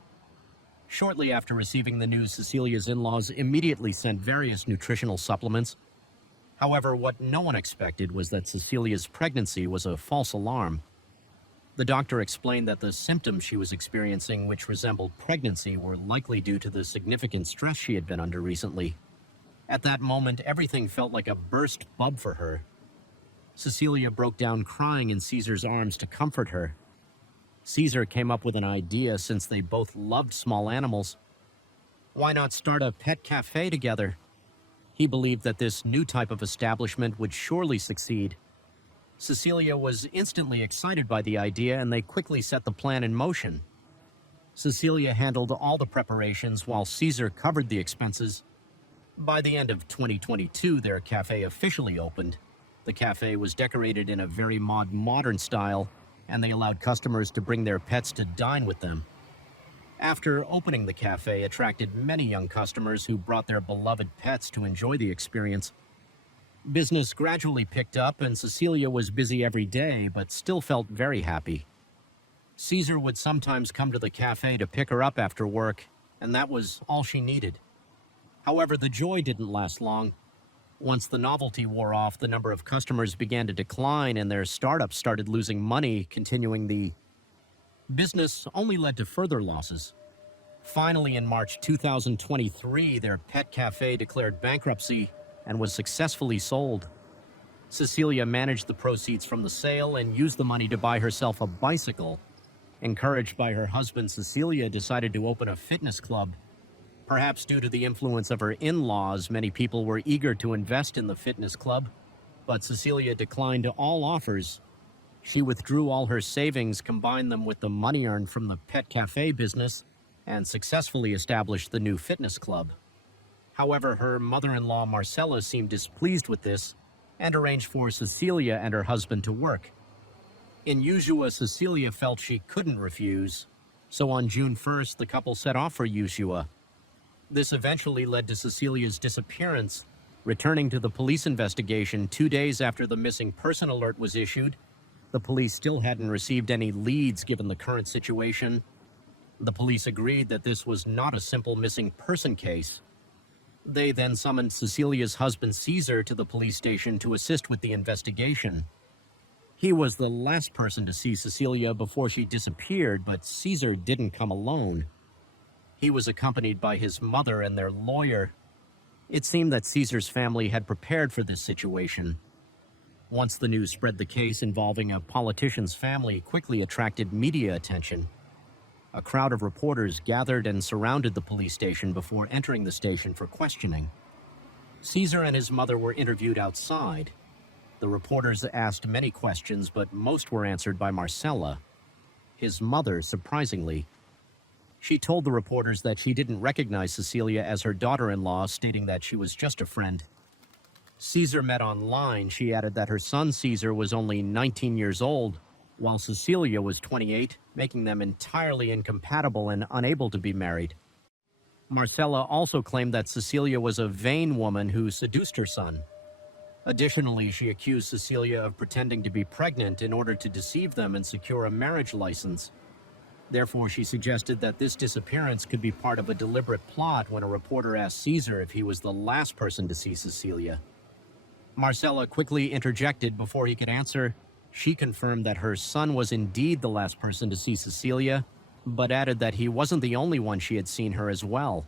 Shortly after receiving the news, Cecilia's in-laws immediately sent various nutritional supplements. However, what no one expected was that Cecilia's pregnancy was a false alarm. The doctor explained that the symptoms she was experiencing, which resembled pregnancy, were likely due to the significant stress she had been under recently. At that moment, everything felt like a burst bub for her. Cecilia broke down crying in Caesar's arms to comfort her. Caesar came up with an idea, since they both loved small animals. Why not start a pet cafe together? He believed that this new type of establishment would surely succeed. Cecilia was instantly excited by the idea, and they quickly set the plan in motion. Cecilia handled all the preparations while Caesar covered the expenses. By the end of 2022, their cafe officially opened. The cafe was decorated in a very modern style, and they allowed customers to bring their pets to dine with them. After opening, the cafe attracted many young customers who brought their beloved pets to enjoy the experience. Business gradually picked up, and Cecilia was busy every day, but still felt very happy. Caesar would sometimes come to the cafe to pick her up after work, and that was all she needed. However, the joy didn't last long. Once the novelty wore off, the number of customers began to decline and their startups started losing money, continuing the business only led to further losses. Finally, in March 2023, their pet cafe declared bankruptcy and was successfully sold. Cecilia managed the proceeds from the sale and used the money to buy herself a bicycle. Encouraged by her husband, Cecilia decided to open a fitness club. Perhaps due to the influence of her in-laws, many people were eager to invest in the fitness club, but Cecilia declined all offers. She withdrew all her savings, combined them with the money earned from the pet cafe business, and successfully established the new fitness club. However, her mother-in-law Marcella seemed displeased with this and arranged for Cecilia and her husband to work. In Ushuaia, Cecilia felt she couldn't refuse, so on June 1st, the couple set off for Ushuaia. This eventually led to Cecilia's disappearance. Returning to the police investigation 2 days after the missing person alert was issued, the police still hadn't received any leads given the current situation. The police agreed that this was not a simple missing person case. They then summoned Cecilia's husband Caesar to the police station to assist with the investigation. He was the last person to see Cecilia before she disappeared, but Caesar didn't come alone. He was accompanied by his mother and their lawyer. It seemed that Caesar's family had prepared for this situation. Once the news spread, the case involving a politician's family quickly attracted media attention. A crowd of reporters gathered and surrounded the police station before entering the station for questioning. Caesar and his mother were interviewed outside. The reporters asked many questions, but most were answered by Marcella. His mother, surprisingly. She told the reporters that she didn't recognize Cecilia as her daughter-in-law, stating that she was just a friend. Caesar met online. She added that her son Caesar was only 19 years old, while Cecilia was 28, making them entirely incompatible and unable to be married. Marcella also claimed that Cecilia was a vain woman who seduced her son. Additionally, she accused Cecilia of pretending to be pregnant in order to deceive them and secure a marriage license. Therefore, she suggested that this disappearance could be part of a deliberate plot when a reporter asked Caesar if he was the last person to see Cecilia. Marcella quickly interjected before he could answer. She confirmed that her son was indeed the last person to see Cecilia, but added that he wasn't the only one she had seen her as well.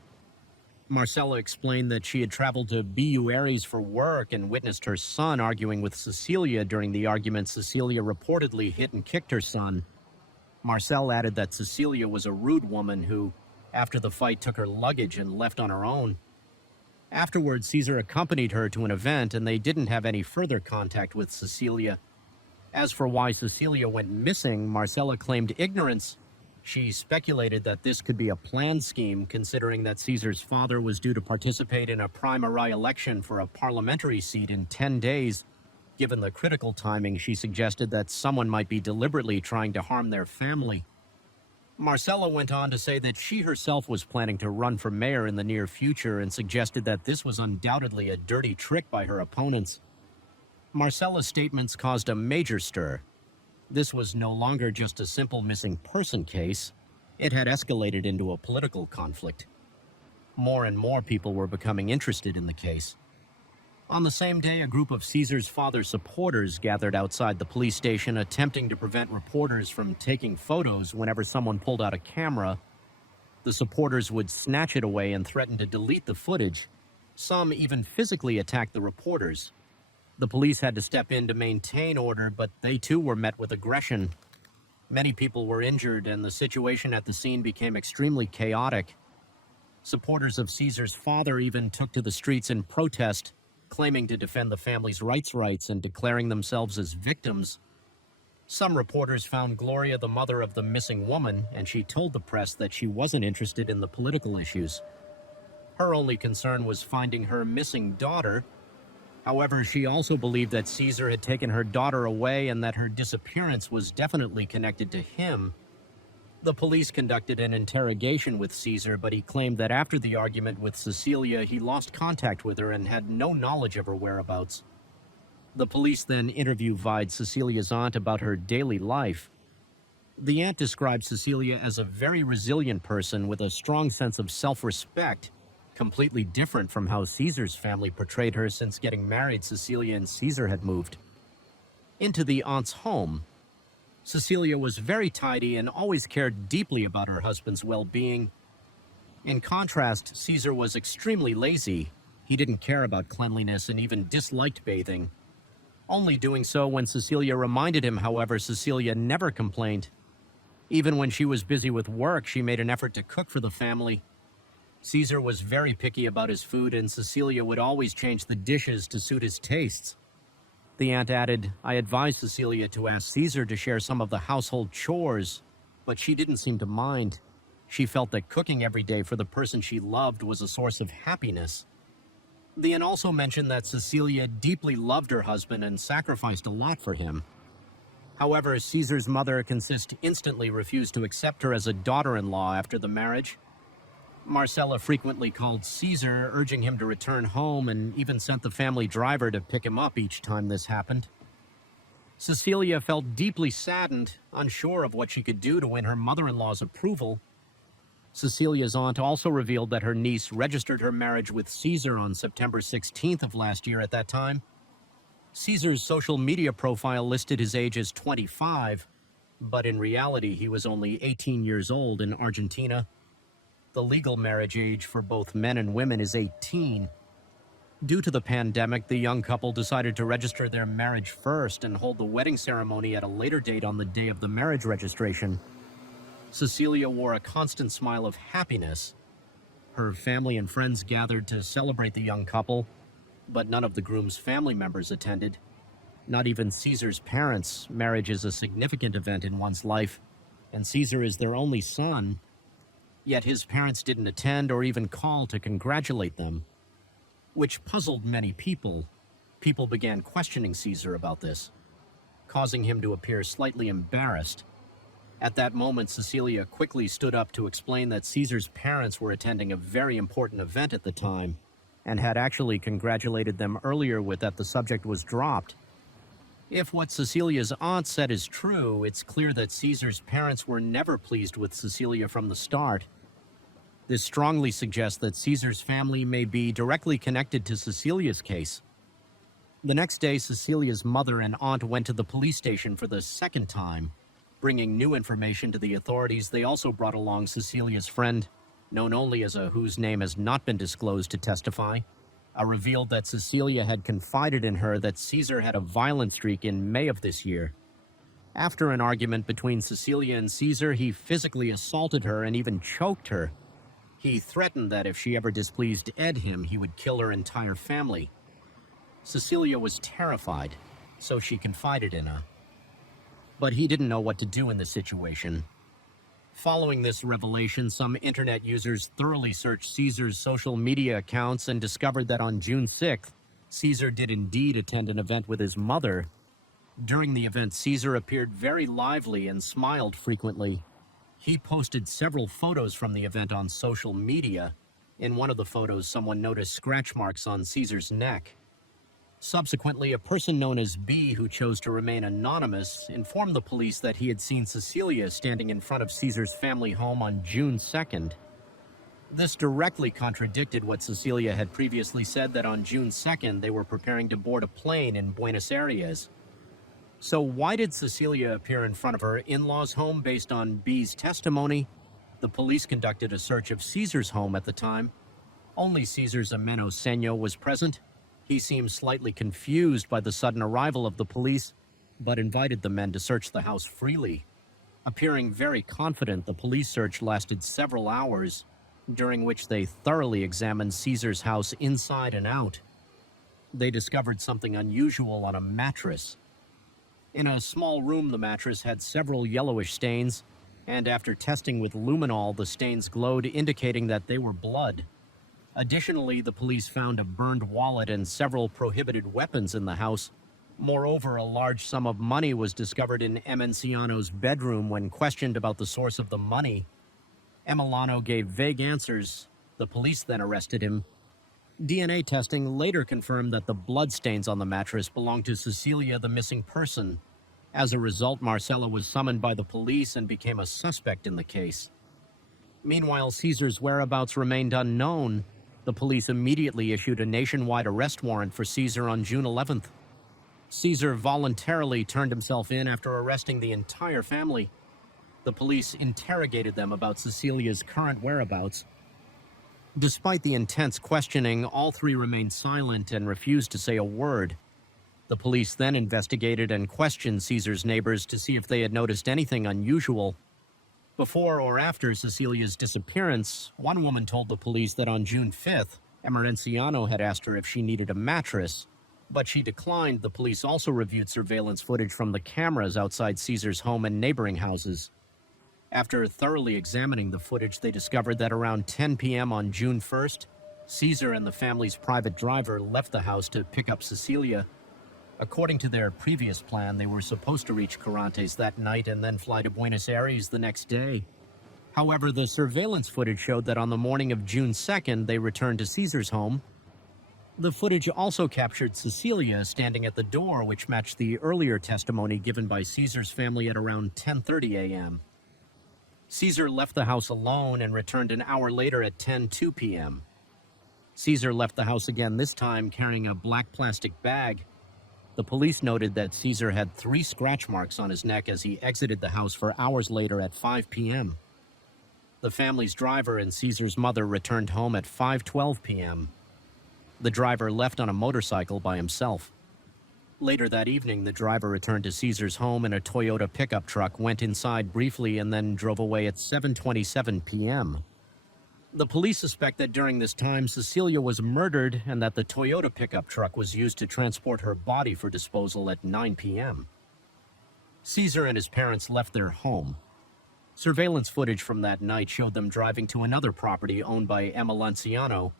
Marcella explained that she had traveled to BU Aries for work and witnessed her son arguing with Cecilia. During the argument, Cecilia reportedly hit and kicked her son. Marcel added that Cecilia was a rude woman who, after the fight, took her luggage and left on her own. Afterwards, Caesar accompanied her to an event, and they didn't have any further contact with Cecilia. As for why Cecilia went missing, Marcella claimed ignorance. She speculated that this could be a planned scheme, considering that Caesar's father was due to participate in a primary election for a parliamentary seat in 10 days. Given the critical timing, she suggested that someone might be deliberately trying to harm their family. Marcella went on to say that she herself was planning to run for mayor in the near future and suggested that this was undoubtedly a dirty trick by her opponents. Marcella's statements caused a major stir. This was no longer just a simple missing person case. It had escalated into a political conflict. More and more people were becoming interested in the case. On the same day, a group of Caesar's father's supporters gathered outside the police station, attempting to prevent reporters from taking photos whenever someone pulled out a camera. The supporters would snatch it away and threaten to delete the footage. Some even physically attacked the reporters. The police had to step in to maintain order, but they too were met with aggression. Many people were injured, and the situation at the scene became extremely chaotic. Supporters of Caesar's father even took to the streets in protest, claiming to defend the family's rights and declaring themselves as victims. Some reporters found Gloria the mother of the missing woman, and she told the press that she wasn't interested in the political issues. Her only concern was finding her missing daughter. However, she also believed that Caesar had taken her daughter away and that her disappearance was definitely connected to him. The police conducted an interrogation with Caesar, but he claimed that after the argument with Cecilia, he lost contact with her and had no knowledge of her whereabouts. The police then interviewed Cecilia's aunt about her daily life. The aunt described Cecilia as a very resilient person with a strong sense of self-respect. completely different from how Caesar's family portrayed her since getting married. Cecilia and Caesar had moved into the aunt's home. Cecilia was very tidy and always cared deeply about her husband's well-being. In contrast, Caesar was extremely lazy. He didn't care about cleanliness and even disliked bathing. Only doing so when Cecilia reminded him. However, Cecilia never complained. Even when she was busy with work, she made an effort to cook for the family. Caesar was very picky about his food, and Cecilia would always change the dishes to suit his tastes. The aunt added, "I advised Cecilia to ask Caesar to share some of the household chores, but she didn't seem to mind. She felt that cooking every day for the person she loved was a source of happiness." The aunt also mentioned that Cecilia deeply loved her husband and sacrificed a lot for him. However, Caesar's mother instantly refused to accept her as a daughter-in-law after the marriage. Marcella frequently called Caesar, urging him to return home, and even sent the family driver to pick him up each time this happened. Cecilia felt deeply saddened, unsure of what she could do to win her mother-in-law's approval. Cecilia's aunt also revealed that her niece registered her marriage with Caesar on September 16th of last year. At that time, Caesar's social media profile listed his age as 25, but in reality he was only 18 years old in Argentina. The legal marriage age for both men and women is 18. Due to the pandemic, the young couple decided to register their marriage first and hold the wedding ceremony at a later date on the day of the marriage registration. Cecilia wore a constant smile of happiness. Her family and friends gathered to celebrate the young couple, but none of the groom's family members attended. Not even Caesar's parents. Marriage is a significant event in one's life, and Caesar is their only son. Yet his parents didn't attend or even call to congratulate them, which puzzled many people. People began questioning Caesar about this, causing him to appear slightly embarrassed. At that moment, Cecilia quickly stood up to explain that Caesar's parents were attending a very important event at the time, and had actually congratulated them earlier with that the subject was dropped. If what Cecilia's aunt said is true, it's clear that Caesar's parents were never pleased with Cecilia from the start. This strongly suggests that Caesar's family may be directly connected to Cecilia's case. The next day, Cecilia's mother and aunt went to the police station for the second time. Bringing new information to the authorities, they also brought along Cecilia's friend, known only as a whose name has not been disclosed, to testify. Revealed that Cecilia had confided in her that Caesar had a violent streak in May of this year. After an argument between Cecilia and Caesar, he physically assaulted her and even choked her. He threatened that if she ever displeased him, he would kill her entire family. Cecilia was terrified, so she confided in him. But he didn't know what to do in this situation. Following this revelation, some internet users thoroughly searched Caesar's social media accounts and discovered that on June 6th, Caesar did indeed attend an event with his mother. During the event, Caesar appeared very lively and smiled frequently. He posted several photos from the event on social media. In one of the photos, someone noticed scratch marks on Caesar's neck. Subsequently, a person known as B, who chose to remain anonymous, informed the police that he had seen Cecilia standing in front of Caesar's family home on June 2nd. This directly contradicted what Cecilia had previously said, that on June 2nd they were preparing to board a plane in Buenos Aires. So why did Cecilia appear in front of her in-laws' home based on B's testimony? The police conducted a search of Caesar's home at the time. Only Caesar's ameno Senyo was present. He seemed slightly confused by the sudden arrival of the police, but invited the men to search the house freely. Appearing very confident, the police search lasted several hours, during which they thoroughly examined Caesar's house inside and out. They discovered something unusual on a mattress. In a small room, the mattress had several yellowish stains, and after testing with luminol, the stains glowed, indicating that they were blood. Additionally, the police found a burned wallet and several prohibited weapons in the house. Moreover, a large sum of money was discovered in Emenciano's bedroom. When questioned about the source of the money, Emiliano gave vague answers. The police then arrested him. DNA testing later confirmed that the bloodstains on the mattress belonged to Cecilia, the missing person. As a result, Marcella was summoned by the police and became a suspect in the case. Meanwhile, Caesar's whereabouts remained unknown. The police immediately issued a nationwide arrest warrant for Caesar on June 11th. Caesar voluntarily turned himself in after arresting the entire family. The police interrogated them about Cecilia's current whereabouts. Despite the intense questioning, all three remained silent and refused to say a word. The police then investigated and questioned Caesar's neighbors to see if they had noticed anything unusual. Before or after Cecilia's disappearance, one woman told the police that on June 5th, Emerenciano had asked her if she needed a mattress, but she declined. The police also reviewed surveillance footage from the cameras outside Caesar's home and neighboring houses. After thoroughly examining the footage, they discovered that around 10 p.m. on June 1st, Caesar and the family's private driver left the house to pick up Cecilia. According to their previous plan, they were supposed to reach Carantes that night and then fly to Buenos Aires the next day. However, the surveillance footage showed that on the morning of June 2nd, they returned to Caesar's home. The footage also captured Cecilia standing at the door, which matched the earlier testimony given by Caesar's family at around 10:30 a.m. Caesar left the house alone and returned an hour later at 10:02 p.m. Caesar left the house again, this time carrying a black plastic bag. The police noted that Caesar had 3 scratch marks on his neck as he exited the house for hours later at 5 p.m. The family's driver and Caesar's mother returned home at 5:12 p.m. The driver left on a motorcycle by himself. Later that evening, the driver returned to Caesar's home in a Toyota pickup truck, went inside briefly, and then drove away at 7:27 p.m. The police suspect that during this time, Cecilia was murdered and that the Toyota pickup truck was used to transport her body for disposal at 9 p.m. Caesar and his parents left their home. Surveillance footage from that night showed them driving to another property owned by Emma Lanciano.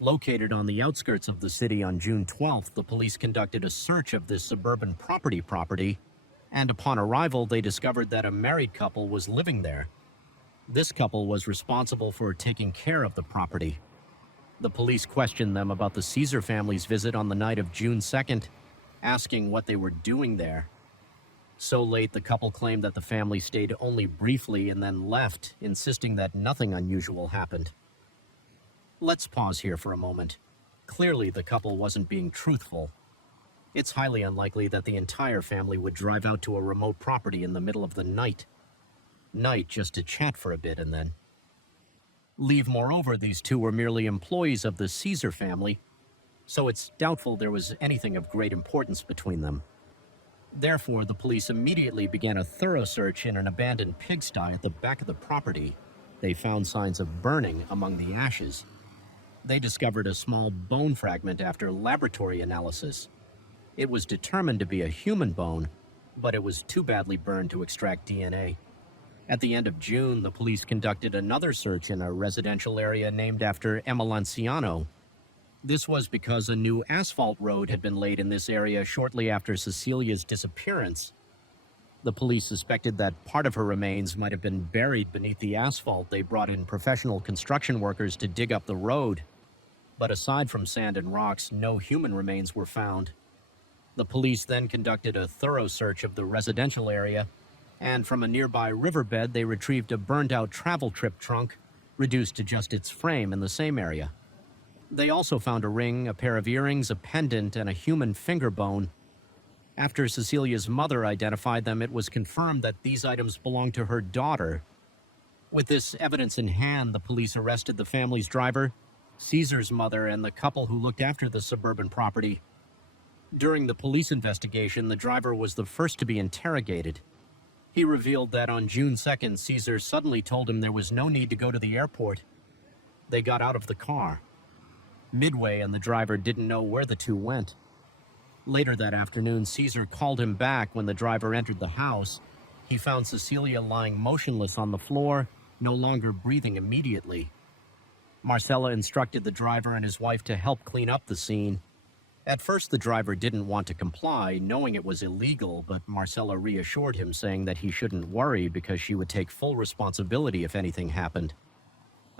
Located on the outskirts of the city on June 12th, the police conducted a search of this suburban property, and upon arrival, they discovered that a married couple was living there. This couple was responsible for taking care of the property. The police questioned them about the Caesar family's visit on the night of June 2nd, asking what they were doing there. So late, the couple claimed that the family stayed only briefly and then left, insisting that nothing unusual happened. Let's pause here for a moment. Clearly, the couple wasn't being truthful. It's highly unlikely that the entire family would drive out to a remote property in the middle of the night just to chat for a bit and then leave. Moreover, these two were merely employees of the Caesar family, so it's doubtful there was anything of great importance between them. Therefore, the police immediately began a thorough search in an abandoned pigsty at the back of the property. They found signs of burning among the ashes. They discovered a small bone fragment after laboratory analysis. It was determined to be a human bone, but it was too badly burned to extract DNA. At the end of June, the police conducted another search in a residential area named after Emma Lanciano. This was because a new asphalt road had been laid in this area shortly after Cecilia's disappearance. The police suspected that part of her remains might have been buried beneath the asphalt. They brought in professional construction workers to dig up the road. But aside from sand and rocks, no human remains were found. The police then conducted a thorough search of the residential area, and from a nearby riverbed, they retrieved a burned-out travel trip trunk, reduced to just its frame in the same area. They also found a ring, a pair of earrings, a pendant, and a human finger bone. After Cecilia's mother identified them, it was confirmed that these items belonged to her daughter. With this evidence in hand, the police arrested the family's driver, Caesar's mother, and the couple who looked after the suburban property. During the police investigation, the driver was the first to be interrogated. He revealed that on June 2nd, Caesar suddenly told him there was no need to go to the airport. They got out of the car midway, and the driver didn't know where the two went. Later that afternoon, Caesar called him back. When the driver entered the house, he found Cecilia lying motionless on the floor, no longer breathing immediately. Marcella instructed the driver and his wife to help clean up the scene. At first, the driver didn't want to comply, knowing it was illegal, but Marcella reassured him, saying that he shouldn't worry because she would take full responsibility if anything happened.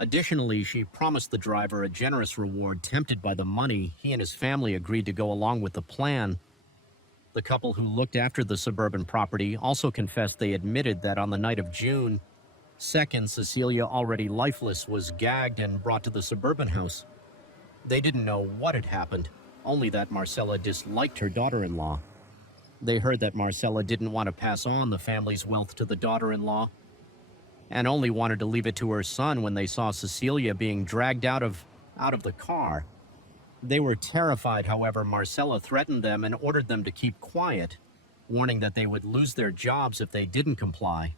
Additionally, she promised the driver a generous reward. Tempted by the money, he and his family agreed to go along with the plan. The couple who looked after the suburban property also confessed they admitted that on the night of June 2nd, Cecilia, already lifeless, was gagged and brought to the suburban house. They didn't know what had happened, only that Marcella disliked her daughter-in-law. They heard that Marcella didn't want to pass on the family's wealth to the daughter-in-law and only wanted to leave it to her son when they saw Cecilia being dragged out of the car. They were terrified, however. Marcella threatened them and ordered them to keep quiet, warning that they would lose their jobs if they didn't comply.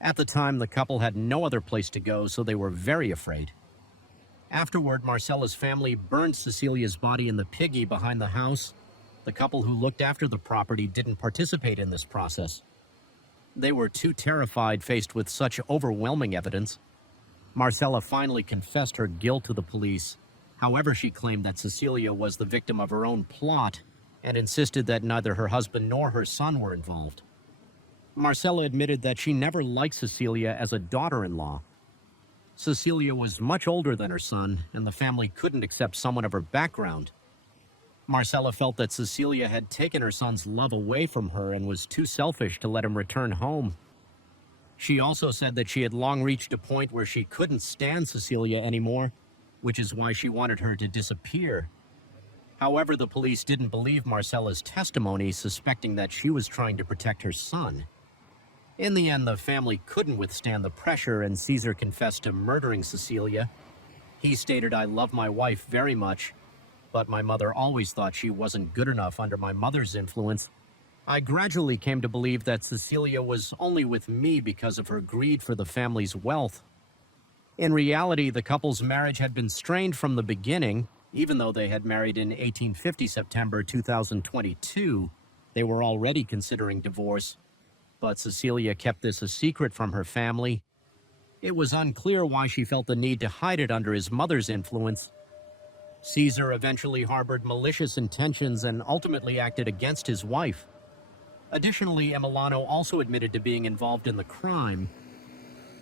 At the time, the couple had no other place to go, so they were very afraid. Afterward, Marcella's family burned Cecilia's body in the piggy behind the house. The couple who looked after the property didn't participate in this process. They were too terrified, faced with such overwhelming evidence. Marcella finally confessed her guilt to the police. However, she claimed that Cecilia was the victim of her own plot and insisted that neither her husband nor her son were involved. Marcella admitted that she never liked Cecilia as a daughter-in-law. Cecilia was much older than her son, and the family couldn't accept someone of her background. Marcella felt that Cecilia had taken her son's love away from her and was too selfish to let him return home. She also said that she had long reached a point where she couldn't stand Cecilia anymore, which is why she wanted her to disappear. However, the police didn't believe Marcella's testimony, suspecting that she was trying to protect her son. In the end, the family couldn't withstand the pressure, and Caesar confessed to murdering Cecilia. He stated, "I love my wife very much, but my mother always thought she wasn't good enough under my mother's influence. I gradually came to believe that Cecilia was only with me because of her greed for the family's wealth." In reality, the couple's marriage had been strained from the beginning. Even though they had married in 1850 September 2022, they were already considering divorce. But Cecilia kept this a secret from her family. It was unclear why she felt the need to hide it under his mother's influence. Caesar eventually harbored malicious intentions and ultimately acted against his wife. Additionally, Emiliano also admitted to being involved in the crime.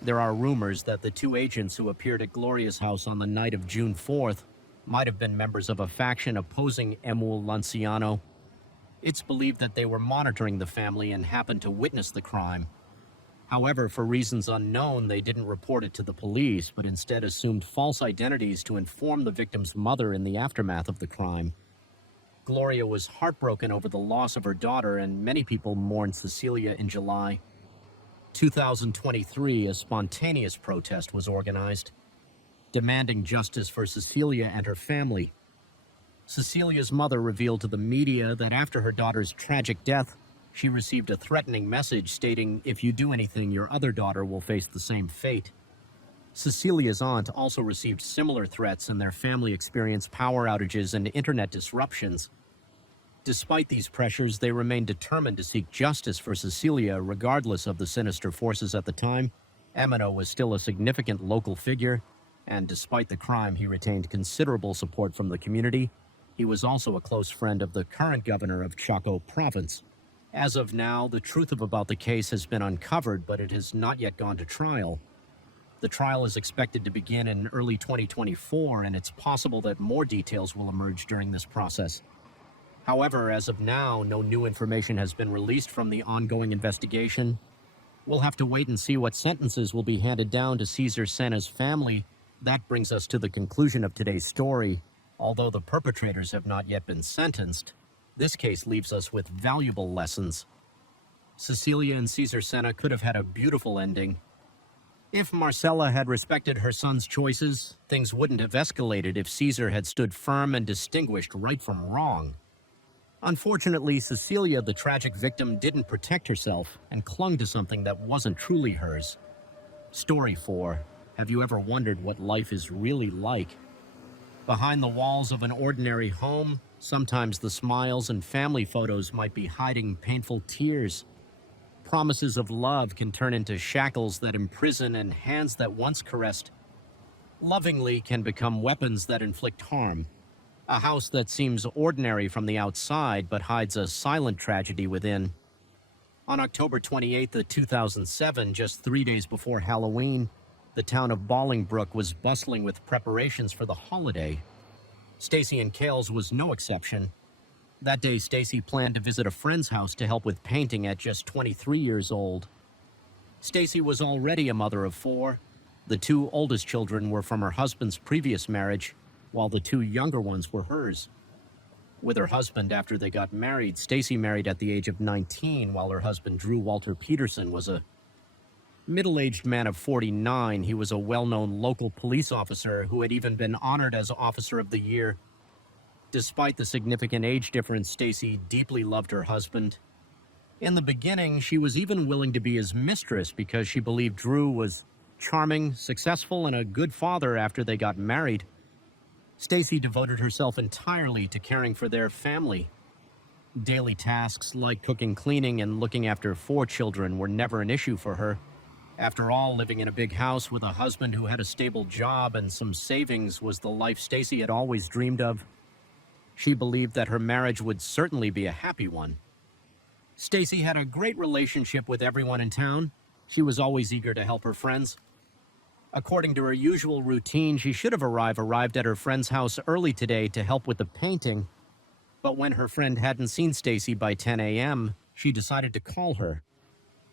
There are rumors that the two agents who appeared at Gloria's house on the night of June 4th might have been members of a faction opposing Emil Lanciano. It's believed that they were monitoring the family and happened to witness the crime. However, for reasons unknown, they didn't report it to the police, but instead assumed false identities to inform the victim's mother in the aftermath of the crime. Gloria was heartbroken over the loss of her daughter, and many people mourned Cecilia in July 2023. A spontaneous protest was organized, demanding justice for Cecilia and her family. Cecilia's mother revealed to the media that after her daughter's tragic death, she received a threatening message stating, "If you do anything, your other daughter will face the same fate." Cecilia's aunt also received similar threats, and their family experienced power outages and internet disruptions. Despite these pressures, they remained determined to seek justice for Cecilia, regardless of the sinister forces at the time. Emino was still a significant local figure, and despite the crime, he retained considerable support from the community. He was also a close friend of the current governor of Chaco province. As of now, the truth about the case has been uncovered, but it has not yet gone to trial. The trial is expected to begin in early 2024, and it's possible that more details will emerge during this process. However, as of now, no new information has been released from the ongoing investigation. We'll have to wait and see what sentences will be handed down to Cesar Sena's family. That brings us to the conclusion of today's story. Although the perpetrators have not yet been sentenced, this case leaves us with valuable lessons. Cecilia and Cesar Sena could have had a beautiful ending. If Marcella had respected her son's choices, things wouldn't have escalated if Cesar had stood firm and distinguished right from wrong. Unfortunately, Cecilia, the tragic victim, didn't protect herself and clung to something that wasn't truly hers. Story 4. Have you ever wondered what life is really like? Behind the walls of an ordinary home, sometimes the smiles and family photos might be hiding painful tears. Promises of love can turn into shackles that imprison, and hands that once caressed lovingly can become weapons that inflict harm. A house that seems ordinary from the outside but hides a silent tragedy within. On October 28th, 2007, just 3 days before Halloween, the town of Bolingbrook was bustling with preparations for the holiday. Stacy and Kales was no exception. That day, Stacy planned to visit a friend's house to help with painting at just 23 years old. Stacy was already a mother of 4. The 2 oldest children were from her husband's previous marriage. while the two younger ones were hers. With her husband after they got married, Stacy married at the age of 19, while her husband, Drew Walter Peterson, was a middle-aged man of 49. He was a well-known local police officer who had even been honored as Officer of the Year. Despite the significant age difference, Stacy deeply loved her husband. In the beginning, she was even willing to be his mistress because she believed Drew was charming, successful, and a good father after they got married. Stacy devoted herself entirely to caring for their family. Daily tasks like cooking, cleaning, and looking after 4 children were never an issue for her. After all, living in a big house with a husband who had a stable job and some savings was the life Stacy had always dreamed of. She believed that her marriage would certainly be a happy one. Stacy had a great relationship with everyone in town. She was always eager to help her friends. According to her usual routine, she should have arrived at her friend's house early today to help with the painting. But when her friend hadn't seen Stacy by 10 a.m., she decided to call her.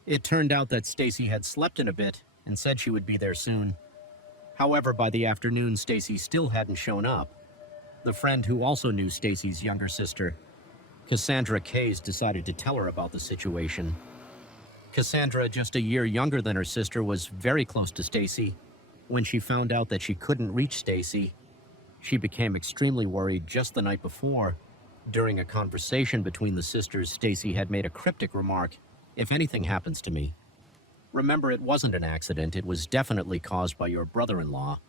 It turned out that Stacy had slept in a bit and said she would be there soon. However, by the afternoon, Stacy still hadn't shown up. The friend who also knew Stacy's younger sister, Cassandra Case, decided to tell her about the situation. Cassandra, just a year younger than her sister, was very close to Stacy. When she found out that she couldn't reach Stacy, she became extremely worried just the night before. During a conversation between the sisters, Stacy had made a cryptic remark, "If anything happens to me, remember it wasn't an accident, it was definitely caused by your brother-in-law."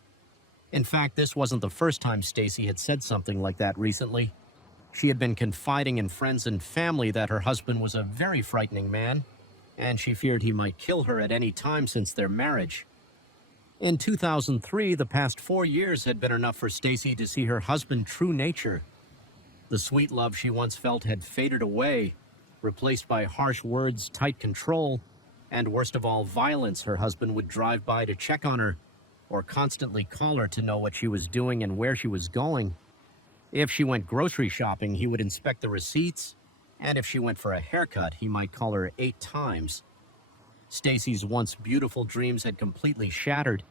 In fact, this wasn't the first time Stacy had said something like that recently. She had been confiding in friends and family that her husband was a very frightening man, and she feared he might kill her at any time since their marriage. In 2003, the past 4 years had been enough for Stacy to see her husband's true nature. The sweet love she once felt had faded away, replaced by harsh words, tight control, and worst of all, violence. Her husband would drive by to check on her, or constantly call her to know what she was doing and where she was going. If she went grocery shopping, he would inspect the receipts, and if she went for a haircut, he might call her 8 times. Stacy's once beautiful dreams had completely shattered.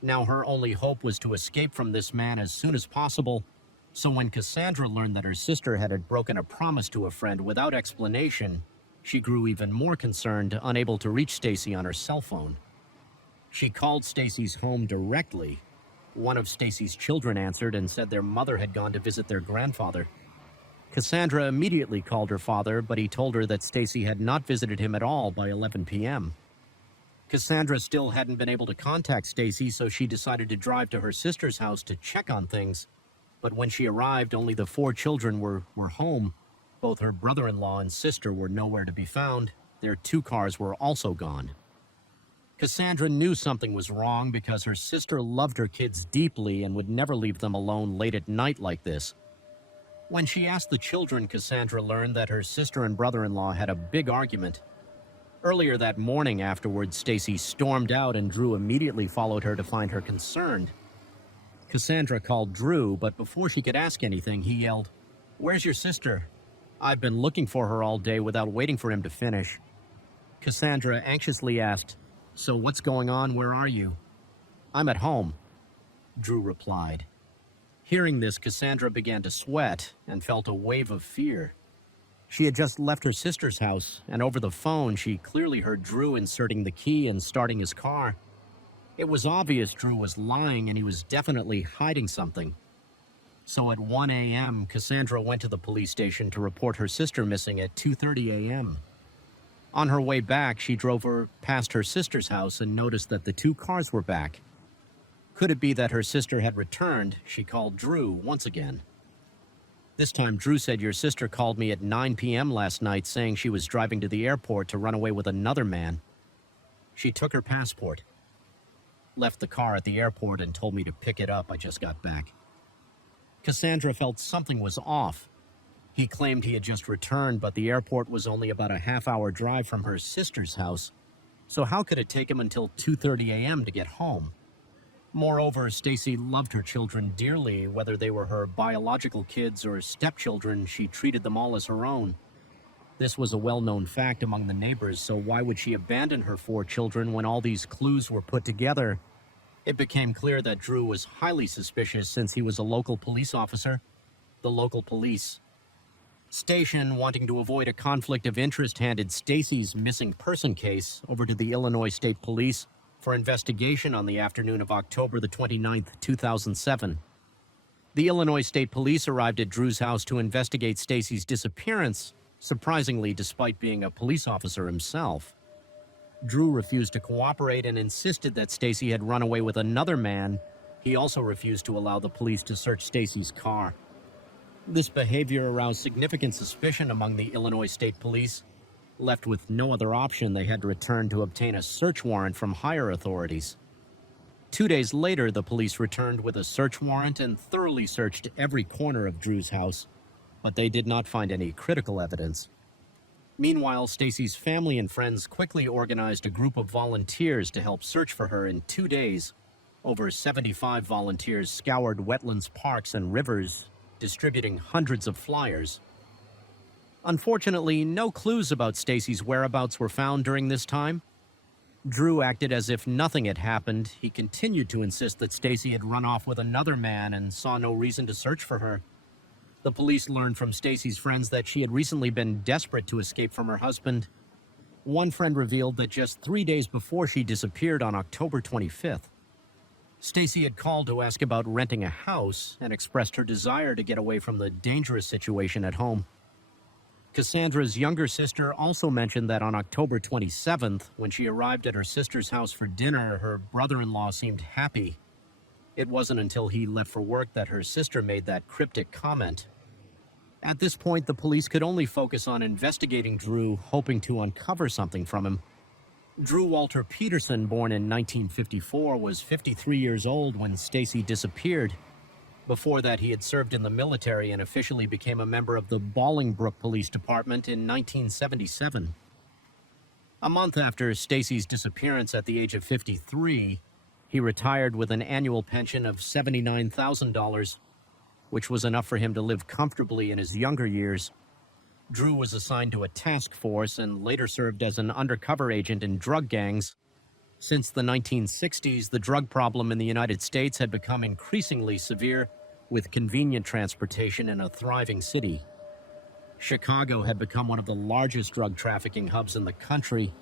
Now her only hope was to escape from this man as soon as possible. So when Cassandra learned that her sister had broken a promise to a friend without explanation, she grew even more concerned, unable to reach Stacy on her cell phone. She called Stacy's home directly. One of Stacy's children answered and said their mother had gone to visit their grandfather. Cassandra immediately called her father, but he told her that Stacy had not visited him at all by 11 p.m. Cassandra still hadn't been able to contact Stacy, so she decided to drive to her sister's house to check on things. But when she arrived, only the 4 children were home. Both her brother-in-law and sister were nowhere to be found. Their 2 cars were also gone. Cassandra knew something was wrong because her sister loved her kids deeply and would never leave them alone late at night like this. When she asked the children, Cassandra learned that her sister and brother-in-law had a big argument. Earlier that morning afterwards, Stacy stormed out and Drew immediately followed her to find her concerned. Cassandra called Drew, but before she could ask anything, he yelled, "Where's your sister? I've been looking for her all day without waiting for him to finish." Cassandra anxiously asked, "So what's going on? Where are you?" "I'm at home," Drew replied. Hearing this, Cassandra began to sweat and felt a wave of fear. She had just left her sister's house, and over the phone, she clearly heard Drew inserting the key and starting his car. It was obvious Drew was lying, and he was definitely hiding something. So at 1 a.m., Cassandra went to the police station to report her sister missing at 2:30 a.m. On her way back, she drove past her sister's house and noticed that the 2 cars were back. Could it be that her sister had returned? She called Drew once again. This time, Drew said, "Your sister called me at 9 p.m. last night saying she was driving to the airport to run away with another man. She took her passport, left the car at the airport, and told me to pick it up. I just got back." Cassandra felt something was off. He claimed he had just returned, but the airport was only about a half-hour drive from her sister's house. So how could it take him until 2:30 a.m. to get home? Moreover, Stacy loved her children dearly. Whether they were her biological kids or stepchildren, she treated them all as her own. This was a well-known fact among the neighbors, so why would she abandon her 4 children when all these clues were put together? It became clear that Drew was highly suspicious since he was a local police officer. The local police station, wanting to avoid a conflict of interest, handed Stacy's missing person case over to the Illinois State Police for investigation on the afternoon of October the 29th, 2007. The Illinois State Police arrived at Drew's house to investigate Stacy's disappearance, surprisingly despite being a police officer himself. Drew refused to cooperate and insisted that Stacy had run away with another man. He also refused to allow the police to search Stacy's car. This behavior aroused significant suspicion among the Illinois State Police. Left with no other option, they had to return to obtain a search warrant from higher authorities. 2 days later, the police returned with a search warrant and thoroughly searched every corner of Drew's house, but they did not find any critical evidence. Meanwhile, Stacy's family and friends quickly organized a group of volunteers to help search for her in 2 days. Over 75 volunteers scoured wetlands, parks, and rivers, distributing hundreds of flyers. Unfortunately, no clues about Stacy's whereabouts were found during this time. Drew acted as if nothing had happened. He continued to insist that Stacy had run off with another man and saw no reason to search for her. The police learned from Stacy's friends that she had recently been desperate to escape from her husband. One friend revealed that just 3 days before she disappeared on October 25th, Stacy had called to ask about renting a house and expressed her desire to get away from the dangerous situation at home. Cassandra's younger sister also mentioned that on October 27th, when she arrived at her sister's house for dinner, her brother-in-law seemed happy. It wasn't until he left for work that her sister made that cryptic comment. At this point, the police could only focus on investigating Drew, hoping to uncover something from him. Drew Walter Peterson, born in 1954, was 53 years old when Stacy disappeared. Before that, he had served in the military and officially became a member of the Bolingbrook Police Department in 1977. A month after Stacy's disappearance at the age of 53, he retired with an annual pension of $79,000, which was enough for him to live comfortably in his younger years. Drew was assigned to a task force and later served as an undercover agent in drug gangs. Since the 1960s, the drug problem in the United States had become increasingly severe, with convenient transportation in a thriving city. Chicago had become one of the largest drug trafficking hubs in the country.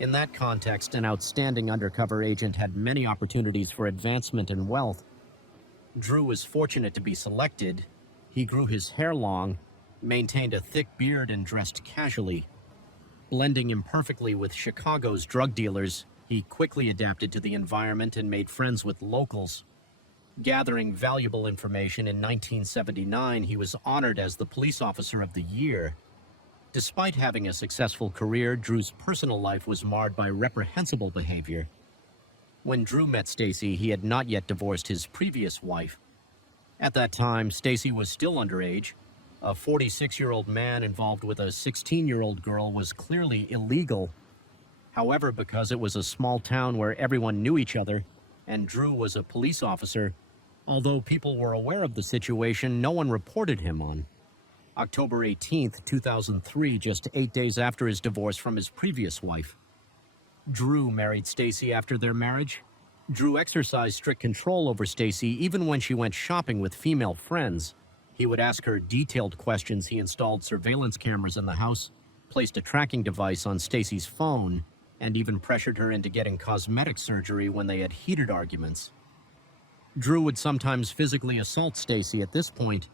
In that context, an outstanding undercover agent had many opportunities for advancement and wealth. Drew was fortunate to be selected. He grew his hair long, maintained a thick beard, and dressed casually. Blending imperfectly with Chicago's drug dealers, he quickly adapted to the environment and made friends with locals. Gathering valuable information in 1979, he was honored as the Police Officer of the Year. Despite having a successful career, Drew's personal life was marred by reprehensible behavior. When Drew met Stacy, he had not yet divorced his previous wife. At that time, Stacy was still underage. A 46-year-old man involved with a 16-year-old girl was clearly illegal. However, because it was a small town where everyone knew each other, and Drew was a police officer, although people were aware of the situation, no one reported him on. October 18, 2003, just 8 days after his divorce from his previous wife. Drew married Stacy after their marriage. Drew exercised strict control over Stacy even when she went shopping with female friends. He would ask her detailed questions. He installed surveillance cameras in the house, placed a tracking device on Stacy's phone, and even pressured her into getting cosmetic surgery when they had heated arguments. Drew would sometimes physically assault Stacy. At this point,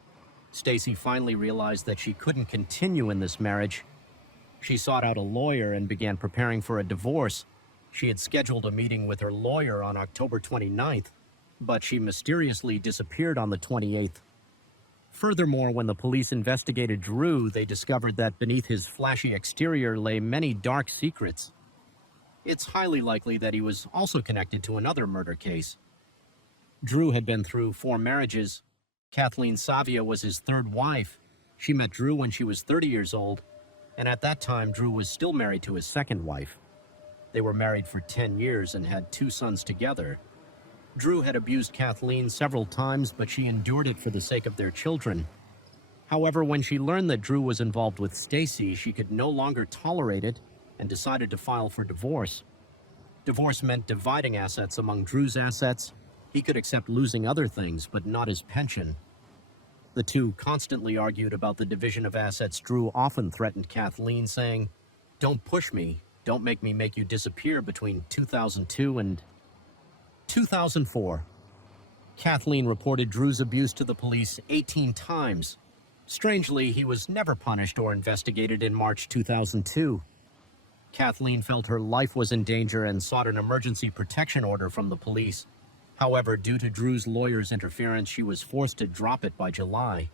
Stacy finally realized that she couldn't continue in this marriage. She sought out a lawyer and began preparing for a divorce. She had scheduled a meeting with her lawyer on October 29th, but she mysteriously disappeared on the 28th. Furthermore, when the police investigated Drew, they discovered that beneath his flashy exterior lay many dark secrets. It's highly likely that he was also connected to another murder case. Drew had been through 4 marriages. Kathleen Savia was his 3rd wife. She met Drew when she was 30 years old, and at that time, Drew was still married to his 2nd wife. They were married for 10 years and had 2 sons together. Drew had abused Kathleen several times, but she endured it for the sake of their children. However, when she learned that Drew was involved with Stacy, she could no longer tolerate it and decided to file for divorce. Divorce meant dividing assets among Drew's assets. He could accept losing other things, but not his pension. The two constantly argued about the division of assets. Drew often threatened Kathleen, saying, "Don't push me. Don't make me make you disappear." Between 2002 and 2004, Kathleen reported Drew's abuse to the police 18 times. Strangely, he was never punished or investigated. In March 2002, Kathleen felt her life was in danger and sought an emergency protection order from the police. However, due to Drew's lawyer's interference, she was forced to drop it by July.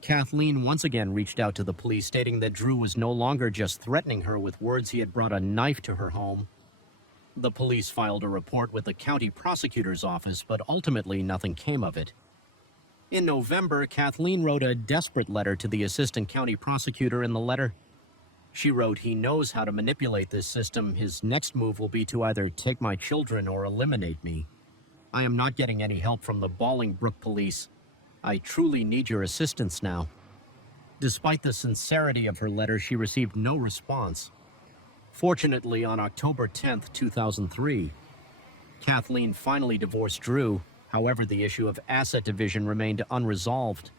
Kathleen once again reached out to the police, stating that Drew was no longer just threatening her with words. He had brought a knife to her home. The police filed a report with the county prosecutor's office, but ultimately nothing came of it. In November, Kathleen wrote a desperate letter to the assistant county prosecutor. In the letter, she wrote, "He knows how to manipulate this system. His next move will be to either take my children or eliminate me. I am not getting any help from the Bolingbrook police. I truly need your assistance now." Despite the sincerity of her letter, she received no response. Fortunately, on October 10th, 2003, Kathleen finally divorced Drew. However, the issue of asset division remained unresolved.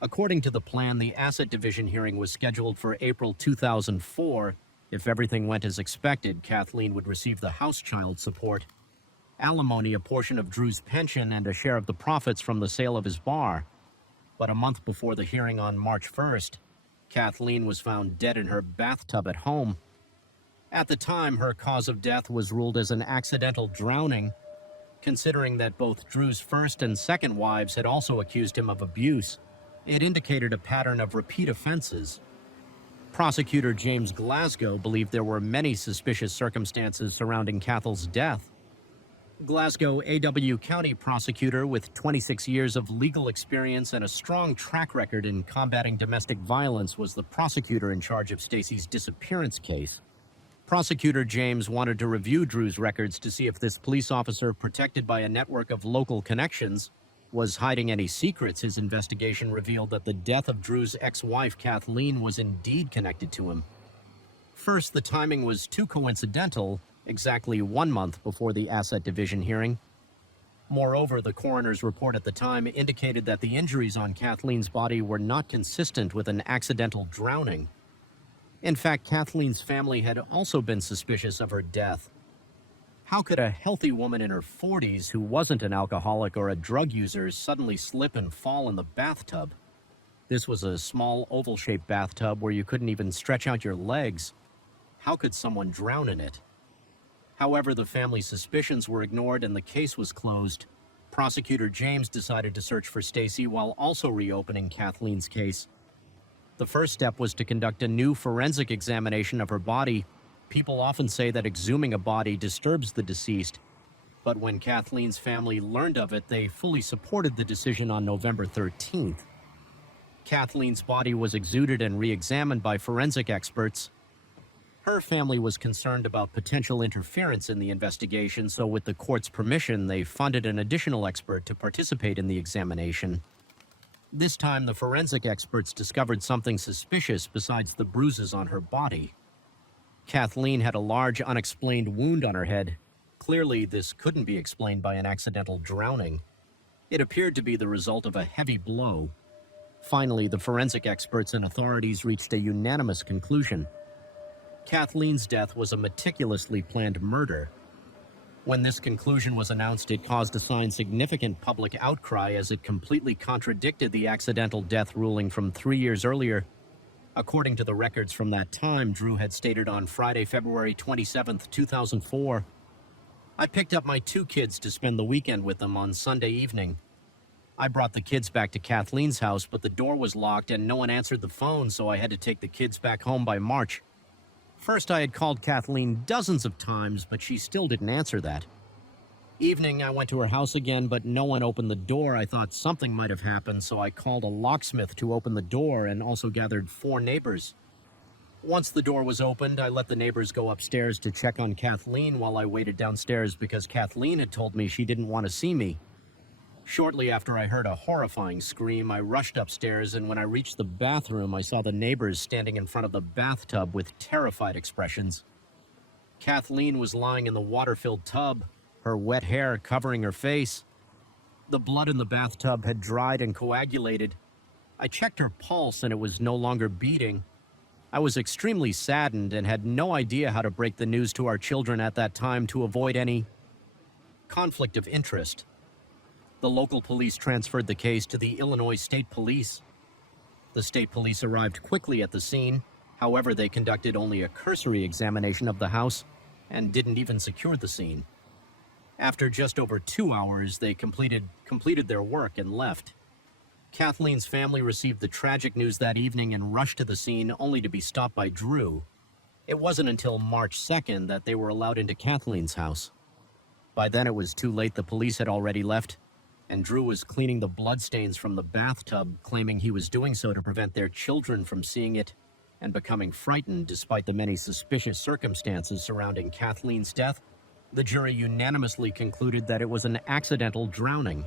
According to the plan, the asset division hearing was scheduled for April 2004. If everything went as expected, Kathleen would receive the house child support, alimony, a portion of Drew's pension, and a share of the profits from the sale of his bar. But a month before the hearing on March 1st, Kathleen was found dead in her bathtub at home. At the time, her cause of death was ruled as an accidental drowning. Considering that both Drew's first and second wives had also accused him of abuse, it indicated a pattern of repeat offenses. Prosecutor James Glasgow believed there were many suspicious circumstances surrounding Kathleen's death. Glasgow AW County prosecutor with 26 years of legal experience and a strong track record in combating domestic violence was the prosecutor in charge of Stacy's disappearance case. Prosecutor James wanted to review Drew's records to see if this police officer, protected by a network of local connections, was hiding any secrets. His investigation revealed that the death of Drew's ex-wife, Kathleen, was indeed connected to him. First, the timing was too coincidental, exactly 1 month before the asset division hearing. Moreover, the coroner's report at the time indicated that the injuries on Kathleen's body were not consistent with an accidental drowning. In fact, Kathleen's family had also been suspicious of her death. How could a healthy woman in her 40s who wasn't an alcoholic or a drug user suddenly slip and fall in the bathtub? This was a small oval-shaped bathtub where you couldn't even stretch out your legs. How could someone drown in it? However, the family's suspicions were ignored and the case was closed. Prosecutor James decided to search for Stacy while also reopening Kathleen's case. The first step was to conduct a new forensic examination of her body. People often say that exhuming a body disturbs the deceased, but when Kathleen's family learned of it, they fully supported the decision on November 13th. Kathleen's body was exhumed and re-examined by forensic experts. Her family was concerned about potential interference in the investigation, so with the court's permission, they funded an additional expert to participate in the examination. This time, the forensic experts discovered something suspicious besides the bruises on her body. Kathleen had a large, unexplained wound on her head. Clearly, this couldn't be explained by an accidental drowning. It appeared to be the result of a heavy blow. Finally, the forensic experts and authorities reached a unanimous conclusion. Kathleen's death was a meticulously planned murder. When this conclusion was announced, it caused a significant public outcry as it completely contradicted the accidental death ruling from 3 years earlier. According to the records from that time, Drew had stated on Friday, February 27th, 2004, "I picked up my 2 kids to spend the weekend with them on Sunday evening. I brought the kids back to Kathleen's house, but the door was locked and no one answered the phone, so I had to take the kids back home by March. First, I had called Kathleen dozens of times, but she still didn't answer that. Evening, I went to her house again, but no one opened the door. I thought something might have happened, so I called a locksmith to open the door and also gathered 4 neighbors. Once the door was opened, I let the neighbors go upstairs to check on Kathleen while I waited downstairs because Kathleen had told me she didn't want to see me. Shortly after I heard a horrifying scream, I rushed upstairs, and when I reached the bathroom, I saw the neighbors standing in front of the bathtub with terrified expressions. Kathleen was lying in the water-filled tub, her wet hair covering her face. The blood in the bathtub had dried and coagulated. I checked her pulse and it was no longer beating. I was extremely saddened and had no idea how to break the news to our children at that time to avoid any conflict of interest. The local police transferred the case to the Illinois State Police. The state police arrived quickly at the scene. However, they conducted only a cursory examination of the house and didn't even secure the scene. After just over 2 hours, they completed their work and left. Kathleen's family received the tragic news that evening and rushed to the scene only to be stopped by Drew. It wasn't until March 2nd that they were allowed into Kathleen's house. By then it was too late. The police had already left, and Drew was cleaning the bloodstains from the bathtub, claiming he was doing so to prevent their children from seeing it and becoming frightened despite the many suspicious circumstances surrounding Kathleen's death. The jury unanimously concluded that it was an accidental drowning.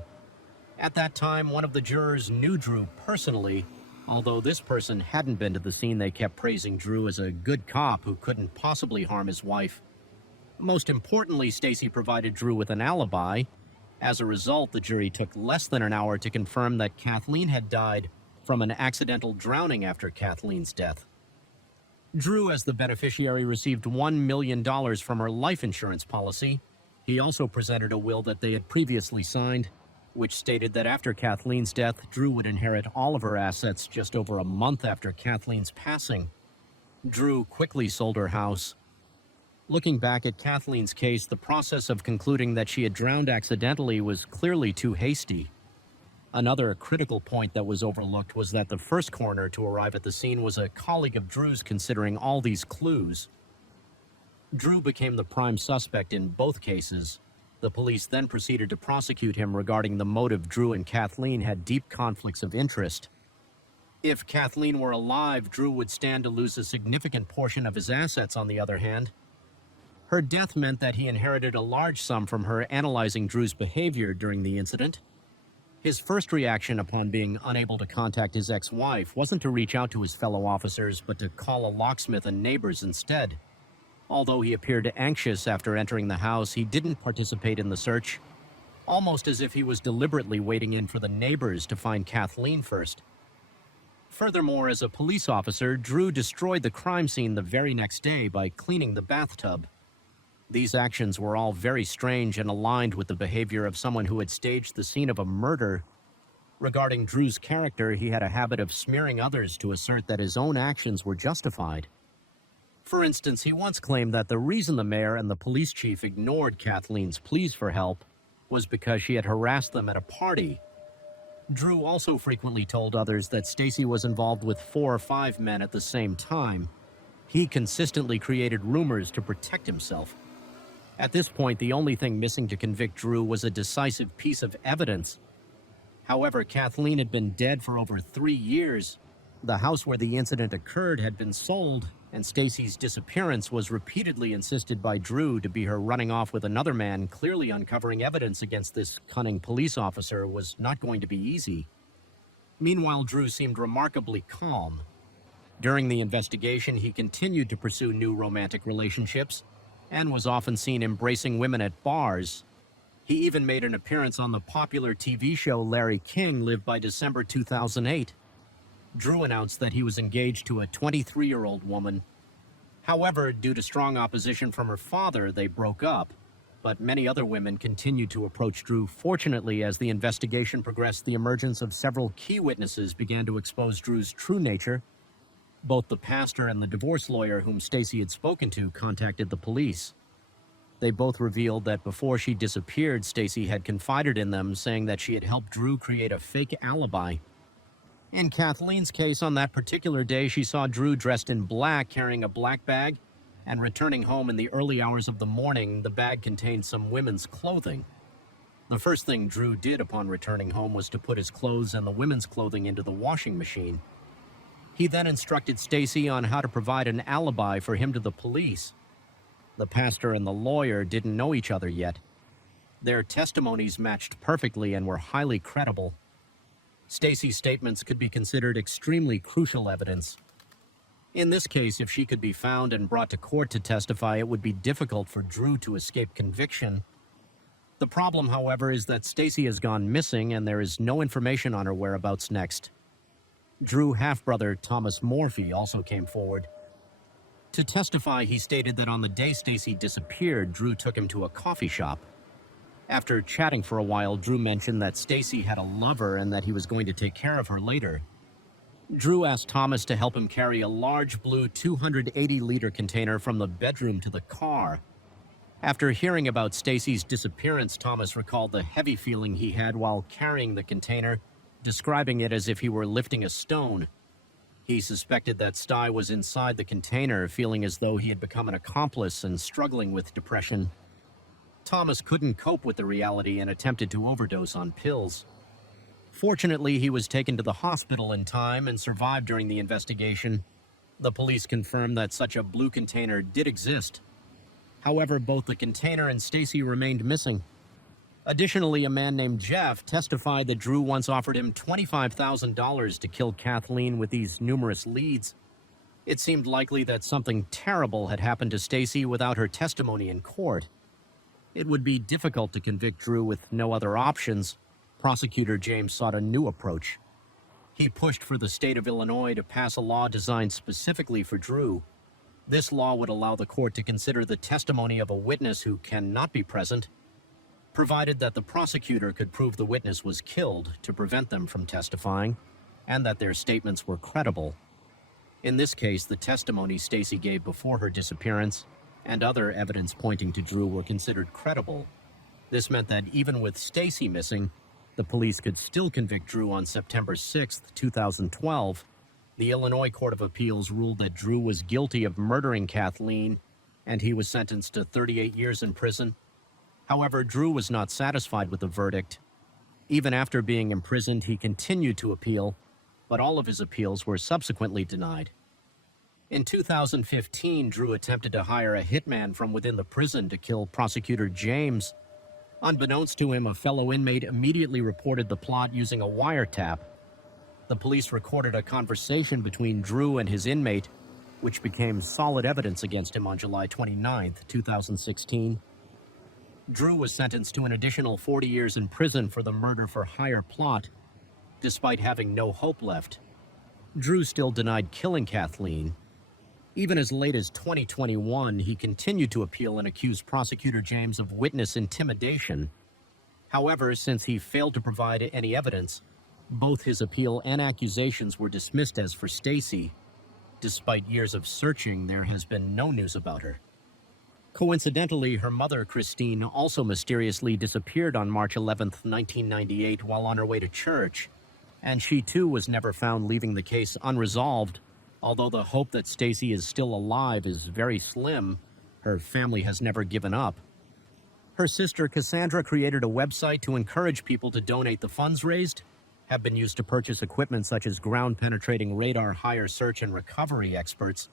At that time, one of the jurors knew Drew personally. Although this person hadn't been to the scene, they kept praising Drew as a good cop who couldn't possibly harm his wife. Most importantly, Stacy provided Drew with an alibi. As a result, the jury took less than an hour to confirm that Kathleen had died from an accidental drowning after Kathleen's death. Drew, as the beneficiary, received $1 million from her life insurance policy. He also presented a will that they had previously signed, which stated that after Kathleen's death, Drew would inherit all of her assets just over a month after Kathleen's passing. Drew quickly sold her house. Looking back at Kathleen's case, the process of concluding that she had drowned accidentally was clearly too hasty. Another critical point that was overlooked was that the first coroner to arrive at the scene was a colleague of Drew's. Considering all these clues, Drew became the prime suspect in both cases. The police then proceeded to prosecute him regarding the motive. Drew and Kathleen had deep conflicts of interest. If Kathleen were alive, Drew would stand to lose a significant portion of his assets. On the other hand, her death meant that he inherited a large sum from her. Analyzing Drew's behavior during the incident, his first reaction upon being unable to contact his ex-wife wasn't to reach out to his fellow officers, but to call a locksmith and neighbors instead. Although he appeared anxious after entering the house, he didn't participate in the search, almost as if he was deliberately waiting in for the neighbors to find Kathleen first. Furthermore, as a police officer, Drew destroyed the crime scene the very next day by cleaning the bathtub. These actions were all very strange and aligned with the behavior of someone who had staged the scene of a murder. Regarding Drew's character, he had a habit of smearing others to assert that his own actions were justified. For instance, he once claimed that the reason the mayor and the police chief ignored Kathleen's pleas for help was because she had harassed them at a party. Drew also frequently told others that Stacy was involved with 4 or 5 men at the same time. He consistently created rumors to protect himself. At this point, the only thing missing to convict Drew was a decisive piece of evidence. However, Kathleen had been dead for over 3 years. The house where the incident occurred had been sold, and Stacy's disappearance was repeatedly insisted by Drew to be her running off with another man. Clearly, uncovering evidence against this cunning police officer was not going to be easy. Meanwhile, Drew seemed remarkably calm. During the investigation, he continued to pursue new romantic relationships and was often seen embracing women at bars. He even made an appearance on the popular TV show Larry King Live by December 2008. Drew announced that he was engaged to a 23-year-old woman. However, due to strong opposition from her father, they broke up. But many other women continued to approach Drew. Fortunately, as the investigation progressed, the emergence of several key witnesses began to expose Drew's true nature. Both the pastor and the divorce lawyer whom Stacy had spoken to contacted the police. They both revealed that before she disappeared, Stacy had confided in them, saying that she had helped Drew create a fake alibi. In Kathleen's case, on that particular day, she saw Drew dressed in black, carrying a black bag, and returning home in the early hours of the morning. The bag contained some women's clothing. The first thing Drew did upon returning home was to put his clothes and the women's clothing into the washing machine. He then instructed Stacy on how to provide an alibi for him to the police. The pastor and the lawyer didn't know each other yet. Their testimonies matched perfectly and were highly credible. Stacy's statements could be considered extremely crucial evidence. In this case, if she could be found and brought to court to testify, it would be difficult for Drew to escape conviction. The problem, however, is that Stacy has gone missing and there is no information on her whereabouts next. Drew half-brother Thomas Morphy also came forward. To testify, he stated that on the day Stacy disappeared, Drew took him to a coffee shop. After chatting for a while, Drew mentioned that Stacy had a lover and that he was going to take care of her later. Drew asked Thomas to help him carry a large blue 280-liter container from the bedroom to the car. After hearing about Stacy's disappearance, Thomas recalled the heavy feeling he had while carrying the container, describing it as if he were lifting a stone. He suspected that Sty was inside the container, feeling as though he had become an accomplice and struggling with depression. Thomas couldn't cope with the reality and attempted to overdose on pills. Fortunately, he was taken to the hospital in time and survived during the investigation. The police confirmed that such a blue container did exist. However, both the container and Stacy remained missing. Additionally, a man named Jeff testified that Drew once offered him $25,000 to kill Kathleen with these numerous leads. It seemed likely that something terrible had happened to Stacy without her testimony in court. It would be difficult to convict Drew with no other options. Prosecutor James sought a new approach. He pushed for the state of Illinois to pass a law designed specifically for Drew. This law would allow the court to consider the testimony of a witness who cannot be present, provided that the prosecutor could prove the witness was killed to prevent them from testifying, and that their statements were credible. In this case, the testimony Stacy gave before her disappearance and other evidence pointing to Drew were considered credible. This meant that even with Stacy missing, the police could still convict Drew on September 6, 2012. The Illinois Court of Appeals ruled that Drew was guilty of murdering Kathleen, and he was sentenced to 38 years in prison. However, Drew was not satisfied with the verdict. Even after being imprisoned, he continued to appeal, but all of his appeals were subsequently denied. In 2015, Drew attempted to hire a hitman from within the prison to kill Prosecutor James. Unbeknownst to him, a fellow inmate immediately reported the plot using a wiretap. The police recorded a conversation between Drew and his inmate, which became solid evidence against him on July 29, 2016. Drew was sentenced to an additional 40 years in prison for the murder-for-hire plot, despite having no hope left. Drew still denied killing Kathleen. Even as late as 2021, he continued to appeal and accuse Prosecutor James of witness intimidation. However, since he failed to provide any evidence, both his appeal and accusations were dismissed as for Stacy. Despite years of searching, there has been no news about her. Coincidentally, her mother, Christine, also mysteriously disappeared on March 11, 1998, while on her way to church, and she too was never found, leaving the case unresolved. Although the hope that Stacy is still alive is very slim, her family has never given up. Her sister, Cassandra, created a website to encourage people to donate. The funds raised have been used to purchase equipment such as ground-penetrating radar, hire search and recovery experts,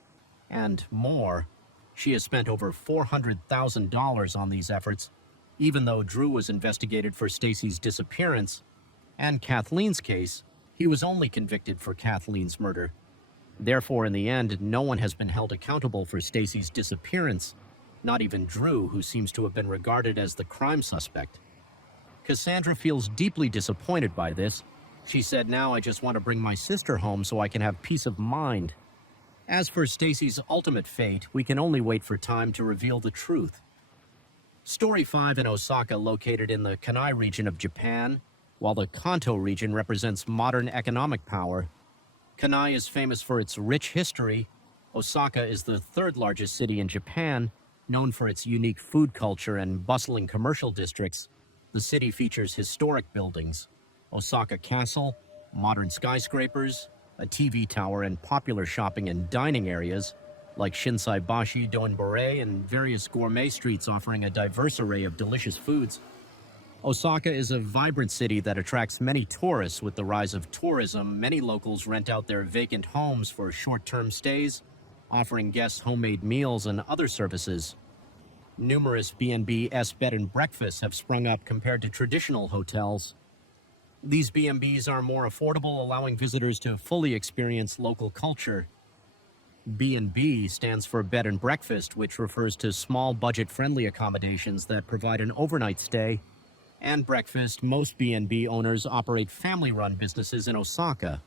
and more. She has spent over $400,000 on these efforts, even though Drew was investigated for Stacy's disappearance and Kathleen's case. He was only convicted for Kathleen's murder. Therefore, in the end, no one has been held accountable for Stacy's disappearance, not even Drew, who seems to have been regarded as the crime suspect. Cassandra feels deeply disappointed by this. She said, "Now I just want to bring my sister home so I can have peace of mind." As for Stacy's ultimate fate, we can only wait for time to reveal the truth. Story 5 in Osaka, located in the Kanai region of Japan, while the Kanto region represents modern economic power. Kanai is famous for its rich history. Osaka is the third largest city in Japan, known for its unique food culture and bustling commercial districts. The city features historic buildings, Osaka Castle, modern skyscrapers, a TV tower, and popular shopping and dining areas like Shinsaibashi, Donbore, and various gourmet streets offering a diverse array of delicious foods. Osaka is a vibrant city that attracts many tourists. With the rise of tourism, many locals rent out their vacant homes for short-term stays, offering guests homemade meals and other services. Numerous B&B's bed and breakfasts have sprung up compared to traditional hotels. These B&Bs are more affordable, allowing visitors to fully experience local culture. B&B stands for bed and breakfast, which refers to small budget-friendly accommodations that provide an overnight stay and breakfast. Most B&B owners operate family-run businesses in Osaka.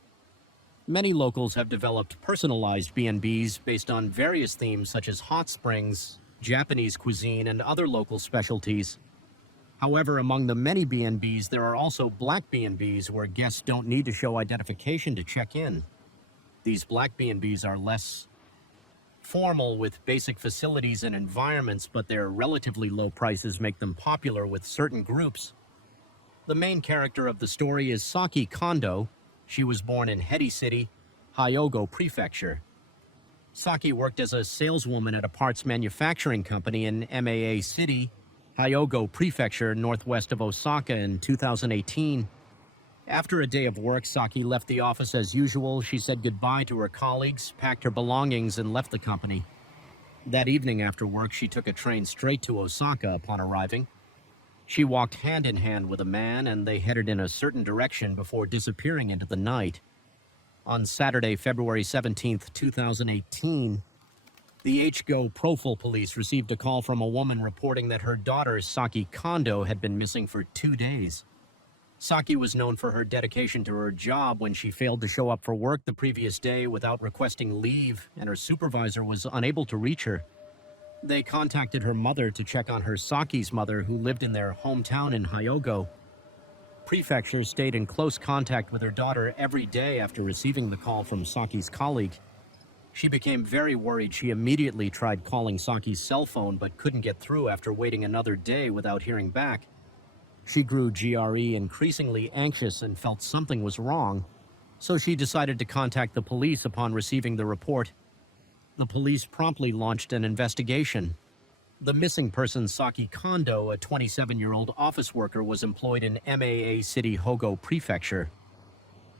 Many locals have developed personalized B&Bs based on various themes such as hot springs, Japanese cuisine, and other local specialties. However, among the many B&Bs, there are also black B&Bs where guests don't need to show identification to check in. These black B&Bs are less formal with basic facilities and environments, but their relatively low prices make them popular with certain groups. The main character of the story is Saki Kondo. She was born in Hedi City, Hyogo Prefecture. Saki worked as a saleswoman at a parts manufacturing company in Maa City, Hyogo Prefecture, northwest of Osaka in 2018. After a day of work, Saki left the office as usual. She said goodbye to her colleagues, packed her belongings, and left the company. That evening after work, she took a train straight to Osaka upon arriving. She walked hand in hand with a man, and they headed in a certain direction before disappearing into the night. On Saturday, February 17, 2018, the Hgo Profil police received a call from a woman reporting that her daughter, Saki Kondo, had been missing for 2 days. Saki was known for her dedication to her job when she failed to show up for work the previous day without requesting leave, and her supervisor was unable to reach her. They contacted her mother to check on her. Saki's mother, who lived in their hometown in Hyogo Prefecture, stayed in close contact with her daughter every day after receiving the call from Saki's colleague. She became very worried. She immediately tried calling Saki's cell phone but couldn't get through after waiting another day without hearing back. She grew increasingly anxious and felt something was wrong, so she decided to contact the police upon receiving the report. The police promptly launched an investigation. The missing person, Saki Kondo, a 27-year-old office worker, was employed in Maa City, Hyogo Prefecture.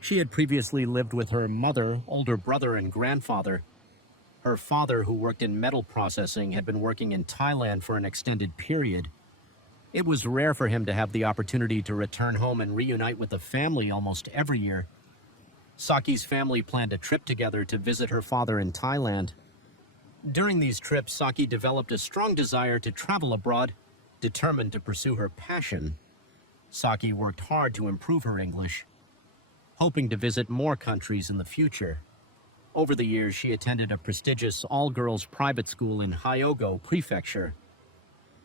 She had previously lived with her mother, older brother, and grandfather. Her father, who worked in metal processing, had been working in Thailand for an extended period. It was rare for him to have the opportunity to return home and reunite with the family almost every year. Saki's family planned a trip together to visit her father in Thailand. During these trips, Saki developed a strong desire to travel abroad, determined to pursue her passion. Saki worked hard to improve her English, hoping to visit more countries in the future. Over the years, she attended a prestigious all-girls private school in Hyogo Prefecture.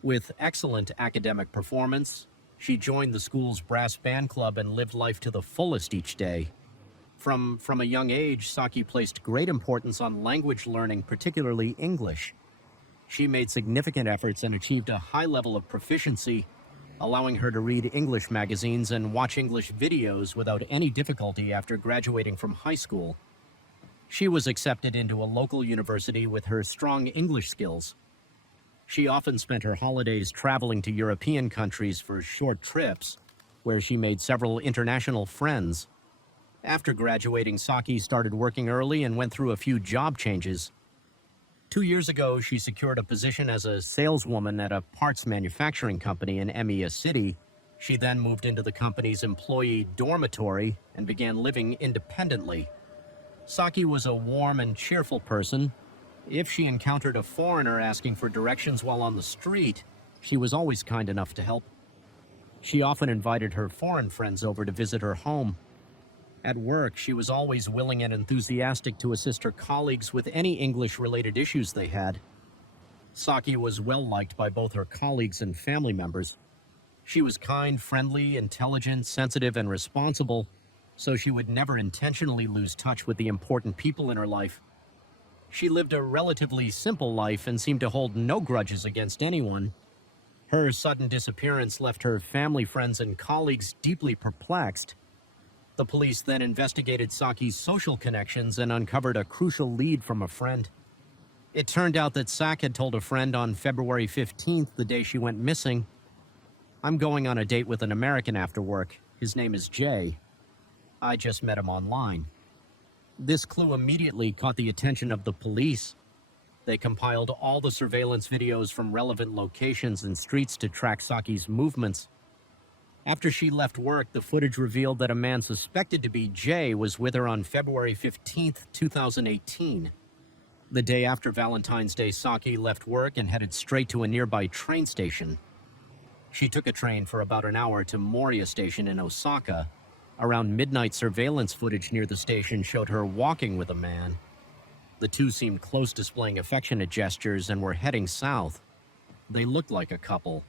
With excellent academic performance, she joined the school's brass band club and lived life to the fullest each day. From a young age, Saki placed great importance on language learning, particularly English. She made significant efforts and achieved a high level of proficiency, allowing her to read English magazines and watch English videos without any difficulty after graduating from high school. She was accepted into a local university with her strong English skills. She often spent her holidays traveling to European countries for short trips, where she made several international friends. After graduating, Saki started working early and went through a few job changes. 2 years ago, she secured a position as a saleswoman at a parts manufacturing company in Maa City. She then moved into the company's employee dormitory and began living independently. Saki was a warm and cheerful person. If she encountered a foreigner asking for directions while on the street, she was always kind enough to help. She often invited her foreign friends over to visit her home. At work, she was always willing and enthusiastic to assist her colleagues with any English-related issues they had. Saki was well-liked by both her colleagues and family members. She was kind, friendly, intelligent, sensitive, and responsible, so she would never intentionally lose touch with the important people in her life. She lived a relatively simple life and seemed to hold no grudges against anyone. Her sudden disappearance left her family, friends, and colleagues deeply perplexed. The police then investigated Saki's social connections and uncovered a crucial lead from a friend. It turned out that Sak had told a friend on February 15th, the day she went missing, "I'm going on a date with an American after work. His name is Jay. I just met him online." This clue immediately caught the attention of the police. They compiled all the surveillance videos from relevant locations and streets to track Saki's movements. After she left work, the footage revealed that a man suspected to be Jay was with her on February 15th, 2018. The day after Valentine's Day, Saki left work and headed straight to a nearby train station. She took a train for about an hour to Moriya Station in Osaka. Around midnight, surveillance footage near the station showed her walking with a man. The two seemed close, displaying affectionate gestures, and were heading south. They looked like a couple.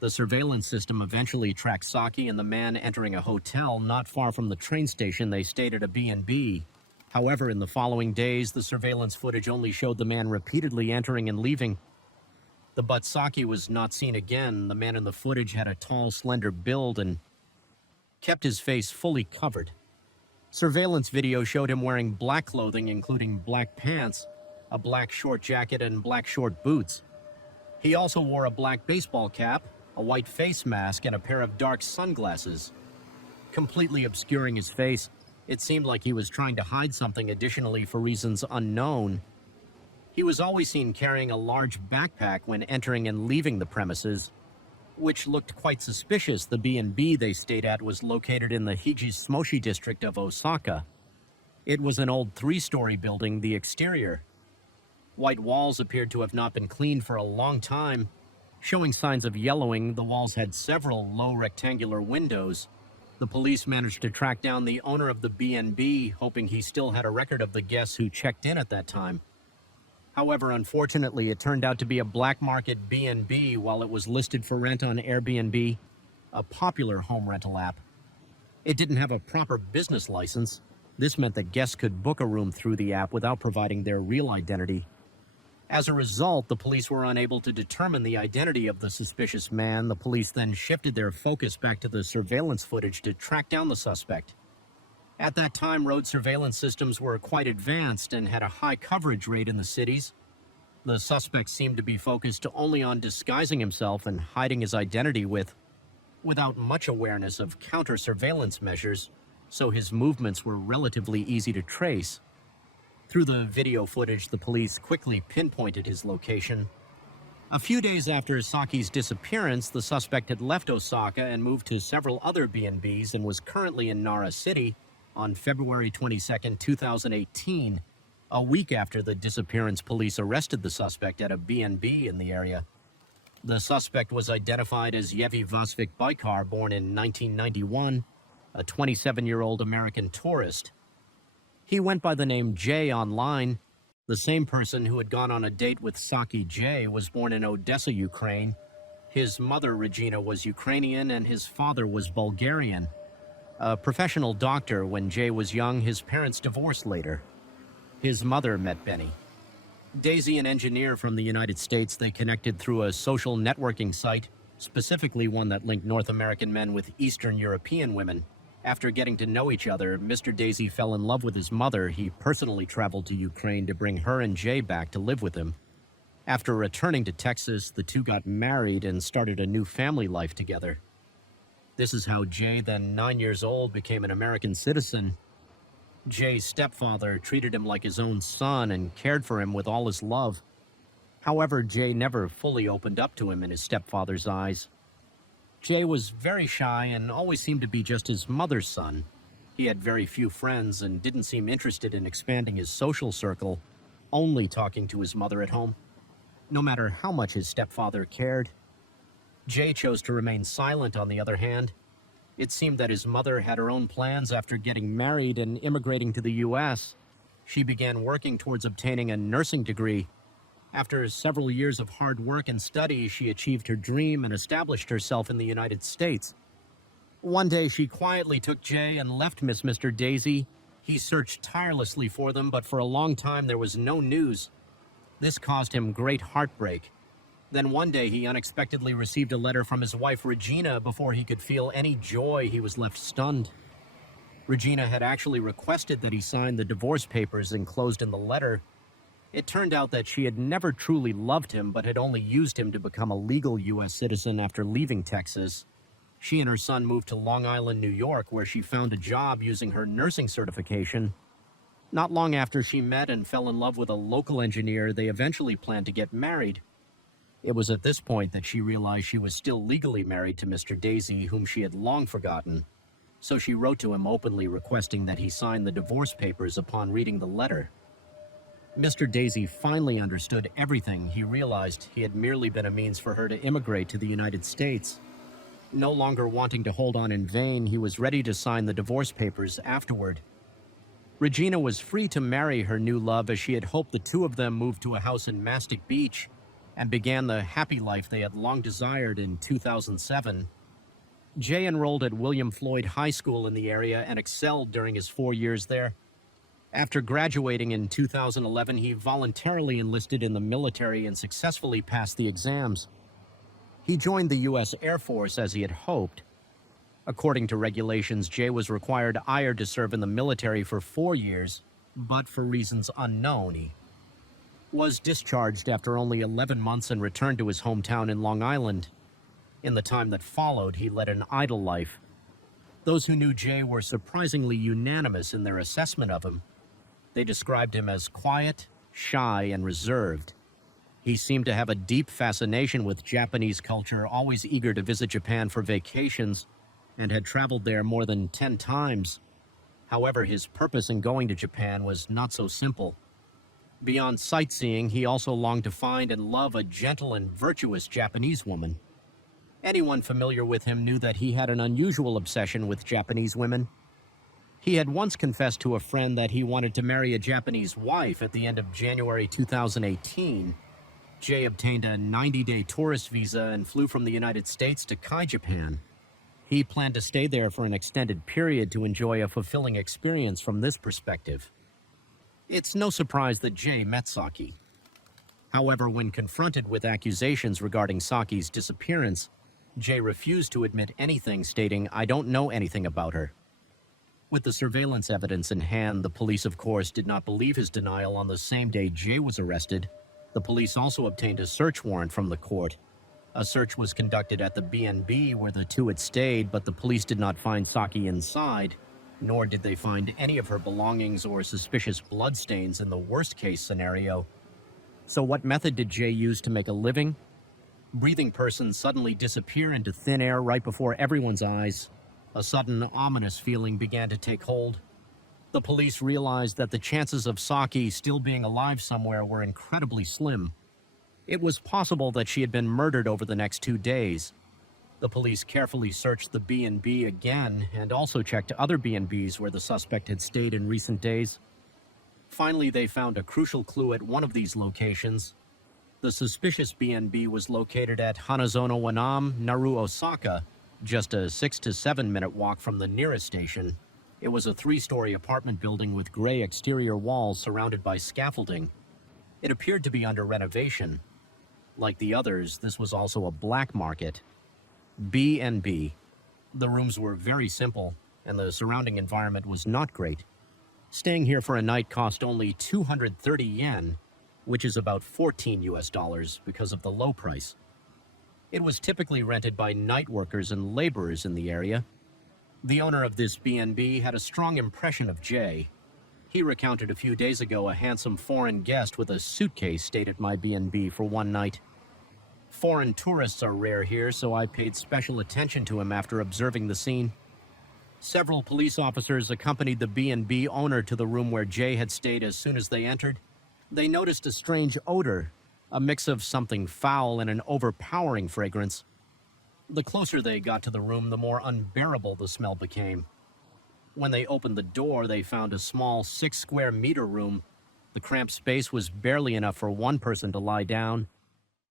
The surveillance system eventually tracked Saki and the man entering a hotel not far from the train station. They stayed at a B&B. However, in the following days, the surveillance footage only showed the man repeatedly entering and leaving. But Saki was not seen again. The man in the footage had a tall, slender build and kept his face fully covered. Surveillance video showed him wearing black clothing, including black pants, a black short jacket, and black short boots. He also wore a black baseball cap, a white face mask, and a pair of dark sunglasses, completely obscuring his face. It seemed like he was trying to hide something. Additionally, for reasons unknown, he was always seen carrying a large backpack when entering and leaving the premises, which looked quite suspicious. The B&B they stayed at was located in the Hijismoshi district of Osaka. It was an old 3-story building. The exterior, white walls, appeared to have not been cleaned for a long time, showing signs of yellowing. The walls had several low rectangular windows. The police managed to track down the owner of the B&B, hoping he still had a record of the guests who checked in at that time. However, unfortunately, it turned out to be a black market B&B while it was listed for rent on Airbnb, a popular home rental app. It didn't have a proper business license. This meant that guests could book a room through the app without providing their real identity. As a result, the police were unable to determine the identity of the suspicious man. The police then shifted their focus back to the surveillance footage to track down the suspect. At that time, road surveillance systems were quite advanced and had a high coverage rate in the cities. The suspect seemed to be focused only on disguising himself and hiding his identity without much awareness of counter-surveillance measures, so his movements were relatively easy to trace. Through the video footage, the police quickly pinpointed his location. A few days after Saki's disappearance, the suspect had left Osaka and moved to several other B&Bs and was currently in Nara City. On February 22, 2018, a week after the disappearance, police arrested the suspect at a B&B in the area. The suspect was identified as Yevi Vasvik Baikar, born in 1991, a 27-year-old American tourist. He went by the name Jay online. The same person who had gone on a date with Saki Jay was born in Odessa, Ukraine. His mother, Regina, was Ukrainian and his father was Bulgarian. A professional doctor when Jay was young, his parents divorced later. His mother met Benny. Daisy, an engineer from the United States, they connected through a social networking site, specifically one that linked North American men with Eastern European women. After getting to know each other, Mr. Daisy fell in love with his mother. He personally traveled to Ukraine to bring her and Jay back to live with him. After returning to Texas, the two got married and started a new family life together. This is how Jay, then 9 years old, became an American citizen. Jay's stepfather treated him like his own son and cared for him with all his love. However, Jay never fully opened up to him in his stepfather's eyes. Jay was very shy and always seemed to be just his mother's son. He had very few friends and didn't seem interested in expanding his social circle, only talking to his mother at home. No matter how much his stepfather cared, Jay chose to remain silent. On the other hand, it seemed that his mother had her own plans. After getting married and immigrating to the U.S., she began working towards obtaining a nursing degree. After several years of hard work and study, she achieved her dream and established herself in the United States. One day, she quietly took Jay and left Mr. Daisy. He searched tirelessly for them, but for a long time there was no news. This caused him great heartbreak. Then one day he unexpectedly received a letter from his wife Regina. Before he could feel any joy, he was left stunned. Regina had actually requested that he sign the divorce papers enclosed in the letter. It turned out that she had never truly loved him, but had only used him to become a legal U.S. citizen after leaving Texas. She and her son moved to Long Island, New York, where she found a job using her nursing certification. Not long after she met and fell in love with a local engineer, they eventually planned to get married. It was at this point that she realized she was still legally married to Mr. Daisy, whom she had long forgotten. So she wrote to him openly requesting that he sign the divorce papers. Upon reading the letter, Mr. Daisy finally understood everything. He realized he had merely been a means for her to immigrate to the United States. No longer wanting to hold on in vain, he was ready to sign the divorce papers afterward. Regina was free to marry her new love as she had hoped. The two of them moved to a house in Mastic Beach and began the happy life they had long desired in 2007. Jay enrolled at William Floyd High School in the area and excelled during his 4 years there. After graduating in 2011, he voluntarily enlisted in the military and successfully passed the exams. He joined the U.S. Air Force as he had hoped. According to regulations, Jay was required to serve in the military for 4 years, but for reasons unknown, he was discharged after only 11 months and returned to his hometown in Long Island. In the time that followed, he led an idle life. Those who knew Jay were surprisingly unanimous in their assessment of him. They described him as quiet, shy, and reserved. He seemed to have a deep fascination with Japanese culture, always eager to visit Japan for vacations, and had traveled there more than 10 times. However, his purpose in going to Japan was not so simple. Beyond sightseeing, he also longed to find and love a gentle and virtuous Japanese woman. Anyone familiar with him knew that he had an unusual obsession with Japanese women. He had once confessed to a friend that he wanted to marry a Japanese wife. At the end of January 2018. Jay obtained a 90-day tourist visa and flew from the United States to Kai, Japan. He planned to stay there for an extended period to enjoy a fulfilling experience from this perspective. It's no surprise that Jay met Saki. However, when confronted with accusations regarding Saki's disappearance, Jay refused to admit anything, stating, "I don't know anything about her." With the surveillance evidence in hand, the police, of course, did not believe his denial. On the same day Jay was arrested, the police also obtained a search warrant from the court. A search was conducted at the B&B where the two had stayed, but the police did not find Saki inside, nor did they find any of her belongings or suspicious bloodstains in the worst-case scenario. So what method did Jay use to make a living? Breathing persons suddenly disappear into thin air right before everyone's eyes. A sudden, ominous feeling began to take hold. The police realized that the chances of Saki still being alive somewhere were incredibly slim. It was possible that she had been murdered over the next 2 days. The police carefully searched the B&B again and also checked other B&Bs where the suspect had stayed in recent days. Finally, they found a crucial clue at one of these locations. The suspicious B&B was located at Hanazono Wanam, Naru, Osaka, just a 6 to 7 minute walk from the nearest station. It was a 3-story apartment building with gray exterior walls surrounded by scaffolding. It appeared to be under renovation. Like the others, this was also a black market. B&B. The rooms were very simple, and the surrounding environment was not great. Staying here for a night cost only 230 yen, which is about $14 because of the low price. It was typically rented by night workers and laborers in the area. The owner of this B&B had a strong impression of Jay. He recounted a few days ago a handsome foreign guest with a suitcase stayed at my B&B for one night. Foreign tourists are rare here, so I paid special attention to him after observing the scene. Several police officers accompanied the B&B owner to the room where Jay had stayed. As soon as they entered, they noticed a strange odor, a mix of something foul and an overpowering fragrance. The closer they got to the room, the more unbearable the smell became. When they opened the door, they found a small 6-square-meter room. The cramped space was barely enough for one person to lie down.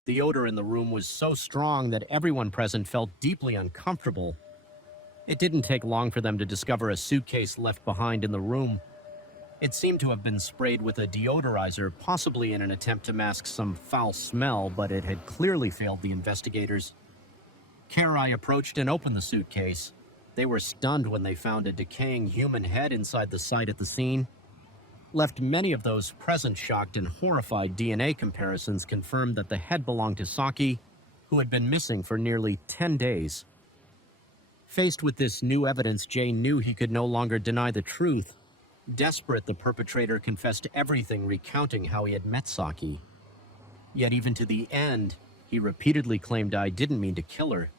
The odor in the room was so strong that everyone present felt deeply uncomfortable. It didn't take long for them to discover a suitcase left behind in the room. It seemed to have been sprayed with a deodorizer, possibly in an attempt to mask some foul smell, but it had clearly failed the investigators. Karai approached and opened the suitcase. They were stunned when they found a decaying human head inside the site at the scene. Left many of those present shocked and horrified. DNA comparisons confirmed that the head belonged to Saki, who had been missing for nearly 10 days. Faced with this new evidence, Jay knew he could no longer deny the truth. Desperate, the perpetrator confessed everything, recounting how he had met Saki. Yet even to the end, he repeatedly claimed, "I didn't mean to kill her."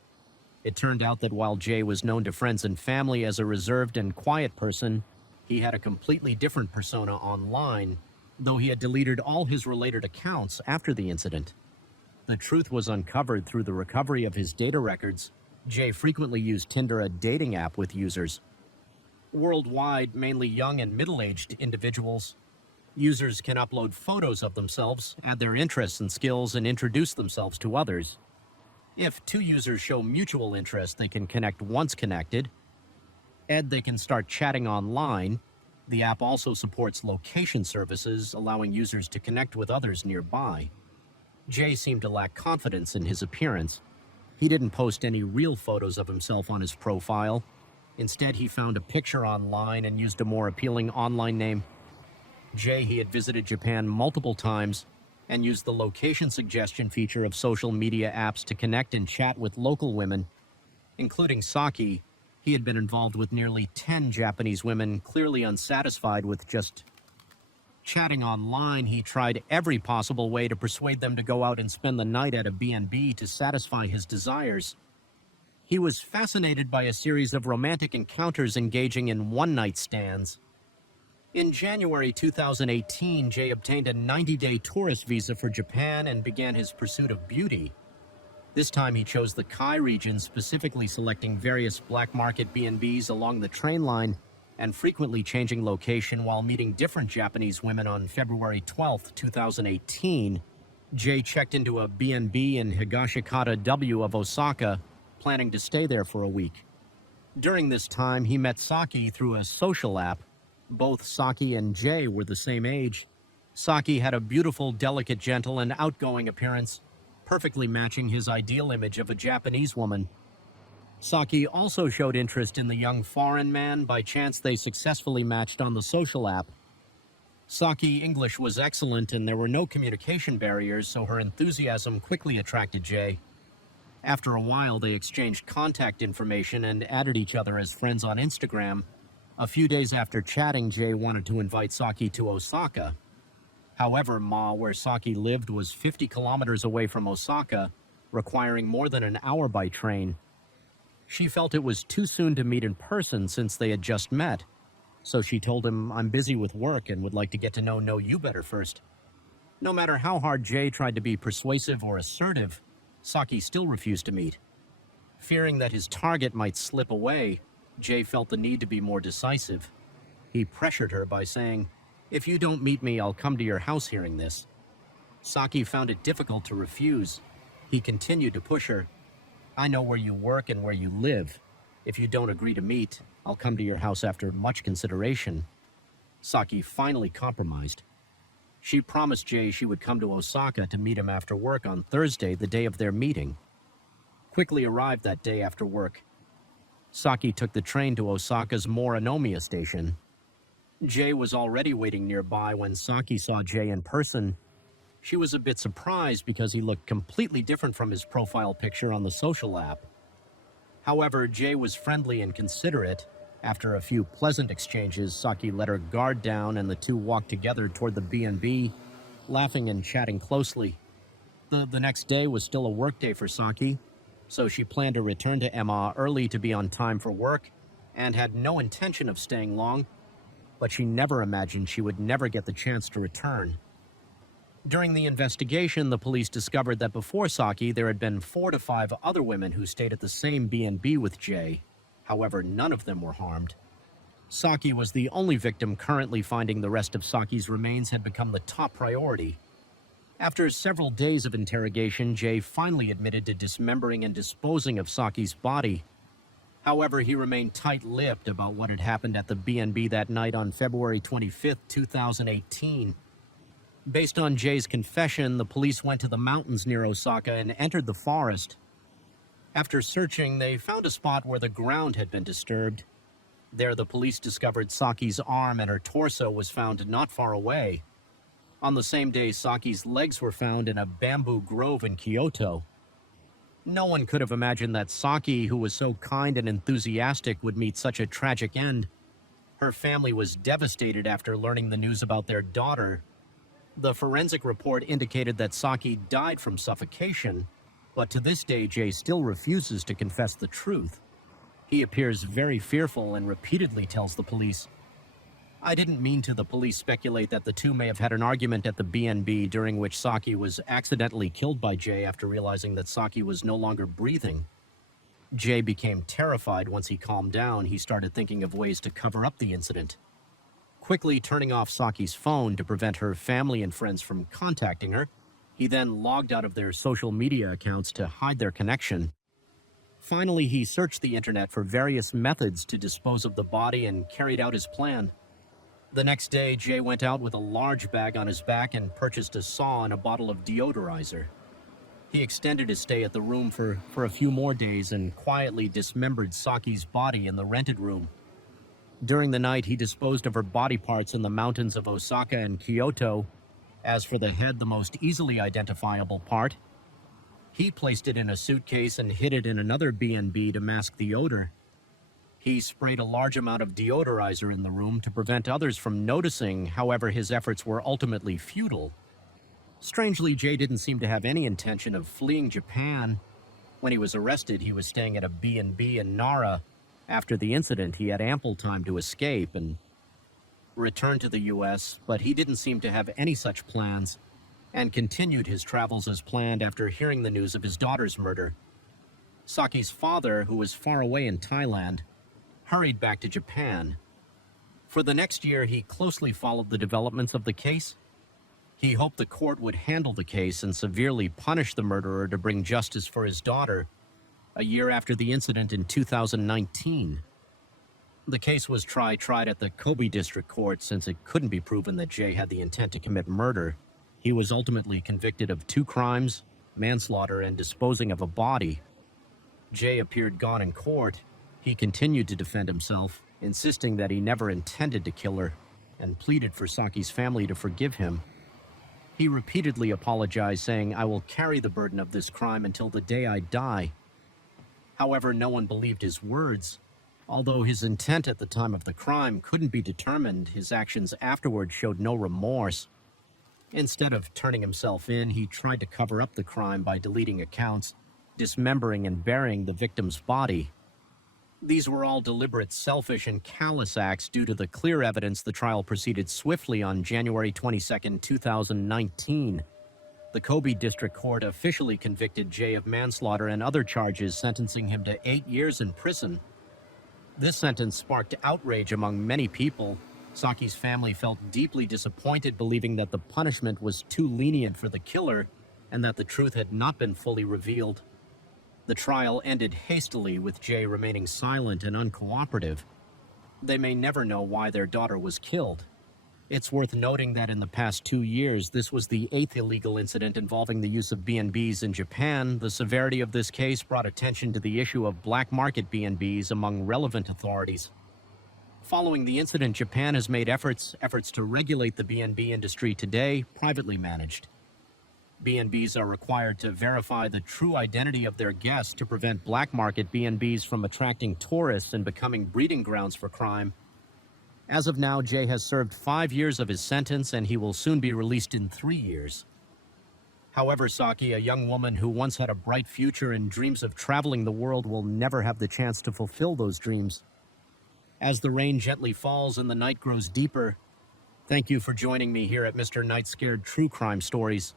It turned out that while Jay was known to friends and family as a reserved and quiet person, he had a completely different persona online. though he had deleted all his related accounts after the incident. The truth was uncovered through the recovery of his data records. Jay frequently used Tinder, a dating app, with users. Worldwide, mainly young and middle-aged individuals. Users can upload photos of themselves, add their interests and skills, and introduce themselves to others. If two users show mutual interest, they can connect once connected. They can start chatting online. The app also supports location services, allowing users to connect with others nearby. Jay seemed to lack confidence in his appearance. He didn't post any real photos of himself on his profile. Instead, he found a picture online and used a more appealing online name. He had visited Japan multiple times and used the location suggestion feature of social media apps to connect and chat with local women, including Saki. He had been involved with nearly 10 Japanese women, clearly unsatisfied with just chatting online. He tried every possible way to persuade them to go out and spend the night at a B&B to satisfy his desires. He was fascinated by a series of romantic encounters engaging in one-night stands. In January 2018, Jay obtained a 90-day tourist visa for Japan and began his pursuit of beauty. This time he chose the Kai region, specifically selecting various black market B&Bs along the train line and frequently changing location while meeting different Japanese women. On February 12, 2018, Jay checked into a B&B in Higashikata W of Osaka, planning to stay there for a week. During this time, he met Saki through a social app. Both Saki and Jay were the same age. Saki had a beautiful, delicate, gentle, and outgoing appearance, perfectly matching his ideal image of a Japanese woman. Saki also showed interest in the young foreign man. By chance, they successfully matched on the social app. Saki's English was excellent and there were no communication barriers, so her enthusiasm quickly attracted Jay. After a while, they exchanged contact information and added each other as friends on Instagram. A few days after chatting, Jay wanted to invite Saki to Osaka. However, where Saki lived, was 50 kilometers away from Osaka, requiring more than an hour by train. She felt it was too soon to meet in person since they had just met, so she told him, "I'm busy with work and would like to get to know you better first." No matter how hard Jay tried to be persuasive or assertive, Saki still refused to meet. Fearing that his target might slip away, Jay felt the need to be more decisive. He pressured her by saying, "If you don't meet me, I'll come to your house." Hearing this, Saki found it difficult to refuse. He continued to push her. "I know where you work and where you live. If you don't agree to meet, I'll come to your house." After much consideration, Saki finally compromised. She promised Jay she would come to Osaka to meet him after work on Thursday, the day of their meeting. Quickly arrived that day after work, Saki took the train to Osaka's Morinomiya station. Jay was already waiting nearby when Saki saw Jay in person. She was a bit surprised because he looked completely different from his profile picture on the social app. However, Jay was friendly and considerate. After a few pleasant exchanges, Saki let her guard down and the two walked together toward the B&B, laughing and chatting closely. The next day was still a work day for Saki, so she planned to return to Emma early to be on time for work and had no intention of staying long, but she never imagined she would never get the chance to return. During the investigation, the police discovered that before Saki, there had been 4 to 5 other women who stayed at the same B&B with Jay. However, none of them were harmed. Saki was the only victim currently. Finding the rest of Saki's remains had become the top priority. After several days of interrogation, Jay finally admitted to dismembering and disposing of Saki's body. However, he remained tight-lipped about what had happened at the B&B that night on February 25, 2018. Based on Jay's confession, the police went to the mountains near Osaka and entered the forest. After searching, they found a spot where the ground had been disturbed. There, the police discovered Saki's arm and her torso was found not far away. On the same day, Saki's legs were found in a bamboo grove in Kyoto. No one could have imagined that Saki, who was so kind and enthusiastic, would meet such a tragic end. Her family was devastated after learning the news about their daughter. The forensic report indicated that Saki died from suffocation, but to this day, Jay still refuses to confess the truth. He appears very fearful and repeatedly tells the police, I didn't mean to. The police speculate that the two may have had an argument at the B&B during which Saki was accidentally killed by Jay after realizing that Saki was no longer breathing. Jay became terrified once he calmed down. He started thinking of ways to cover up the incident. Quickly turning off Saki's phone to prevent her family and friends from contacting her, he then logged out of their social media accounts to hide their connection. Finally, he searched the internet for various methods to dispose of the body and carried out his plan. The next day, Jay went out with a large bag on his back and purchased a saw and a bottle of deodorizer. He extended his stay at the room for a few more days and quietly dismembered Saki's body in the rented room. During the night, he disposed of her body parts in the mountains of Osaka and Kyoto. As for the head, the most easily identifiable part, he placed it in a suitcase and hid it in another B&B to mask the odor. He sprayed a large amount of deodorizer in the room to prevent others from noticing. However, his efforts were ultimately futile. Strangely, Jay didn't seem to have any intention of fleeing Japan. When he was arrested, he was staying at a B&B in Nara. After the incident, he had ample time to escape and return to the U.S., but he didn't seem to have any such plans and continued his travels as planned after hearing the news of his daughter's murder. Saki's father, who was far away in Thailand, hurried back to Japan. For the next year, he closely followed the developments of the case. He hoped the court would handle the case and severely punish the murderer to bring justice for his daughter. A year after the incident in 2019, the case was tried at the Kobe District Court since it couldn't be proven that Jay had the intent to commit murder. He was ultimately convicted of 2 crimes, manslaughter and disposing of a body. Jay appeared gone in court. He continued to defend himself, insisting that he never intended to kill her, and pleaded for Saki's family to forgive him. He repeatedly apologized, saying, "I will carry the burden of this crime until the day I die." However, no one believed his words. Although his intent at the time of the crime couldn't be determined, his actions afterward showed no remorse. Instead of turning himself in, he tried to cover up the crime by deleting accounts, dismembering and burying the victim's body. These were all deliberate, selfish, and callous acts. Due to the clear evidence, the trial proceeded swiftly on January 22, 2019. The Kobe District Court officially convicted Jay of manslaughter and other charges, sentencing him to 8 years in prison. This sentence sparked outrage among many people. Saki's family felt deeply disappointed, believing that the punishment was too lenient for the killer and that the truth had not been fully revealed. The trial ended hastily, with Jay remaining silent and uncooperative. They may never know why their daughter was killed. It's worth noting that in the past 2 years, this was the 8th illegal incident involving the use of B&Bs in Japan. The severity of this case brought attention to the issue of black market B&Bs among relevant authorities. Following the incident, Japan has made efforts to regulate the B&B industry today, privately managed. B&Bs are required to verify the true identity of their guests to prevent black market B&Bs from attracting tourists and becoming breeding grounds for crime. As of now, Jay has served 5 years of his sentence, and he will soon be released in 3 years. However, Saki, a young woman who once had a bright future and dreams of traveling the world, will never have the chance to fulfill those dreams. As the rain gently falls and the night grows deeper, thank you for joining me here at Mr. Night Scared True Crime Stories.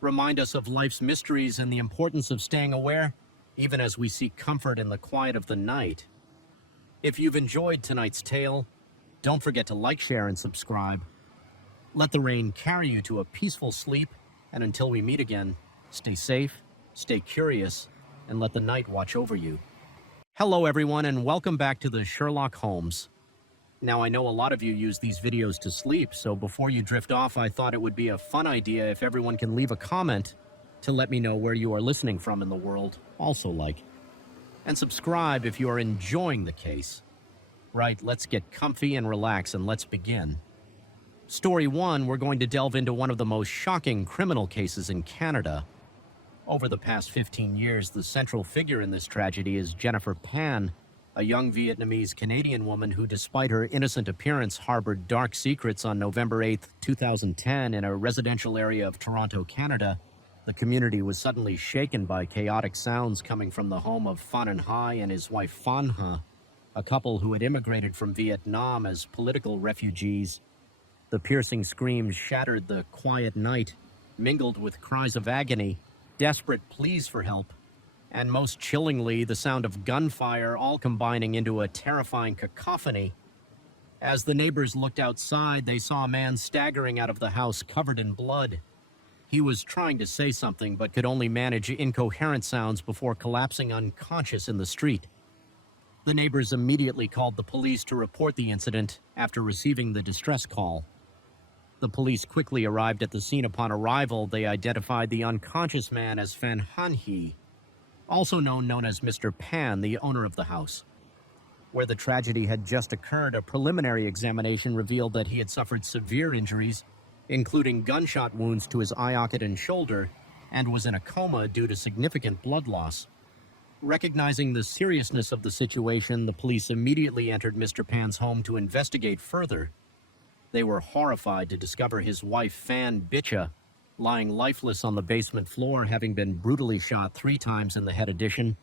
Remind us of life's mysteries and the importance of staying aware, even as we seek comfort in the quiet of the night. If you've enjoyed tonight's tale, don't forget to like, share, and subscribe. Let the rain carry you to a peaceful sleep, and until we meet again, stay safe, stay curious, and let the night watch over you. Hello everyone, and welcome back to the Sherlock Holmes. Now, I know a lot of you use these videos to sleep, so before you drift off, I thought it would be a fun idea if everyone can leave a comment to let me know where you are listening from in the world. Also like and subscribe if you are enjoying the case. Right, let's get comfy and relax, and let's begin. Story 1, we're going to delve into one of the most shocking criminal cases in Canada. Over the past 15 years, the central figure in this tragedy is Jennifer Pan, a young Vietnamese-Canadian woman who, despite her innocent appearance, harbored dark secrets. On November 8, 2010, in a residential area of Toronto, Canada. The community was suddenly shaken by chaotic sounds coming from the home of Phan Anh Hai and his wife Phan Ha. a couple who had immigrated from Vietnam as political refugees. The piercing screams shattered the quiet night, mingled with cries of agony, desperate pleas for help, and most chillingly, the sound of gunfire, all combining into a terrifying cacophony. As the neighbors looked outside, they saw a man staggering out of the house covered in blood. He was trying to say something, but could only manage incoherent sounds before collapsing unconscious in the street. The neighbors immediately called the police to report the incident after receiving the distress call. The police quickly arrived at the scene. Upon arrival, they identified the unconscious man as Phan Han He, also known as Mr. Pan, the owner of the house. Where the tragedy had just occurred, a preliminary examination revealed that he had suffered severe injuries, including gunshot wounds to his eye socket and shoulder, and was in a coma due to significant blood loss. Recognizing the seriousness of the situation, the police immediately entered Mr. Pan's home to investigate further. They were horrified to discover his wife, Phan Bitcha, lying lifeless on the basement floor, having been brutally shot 3 times in the head addition.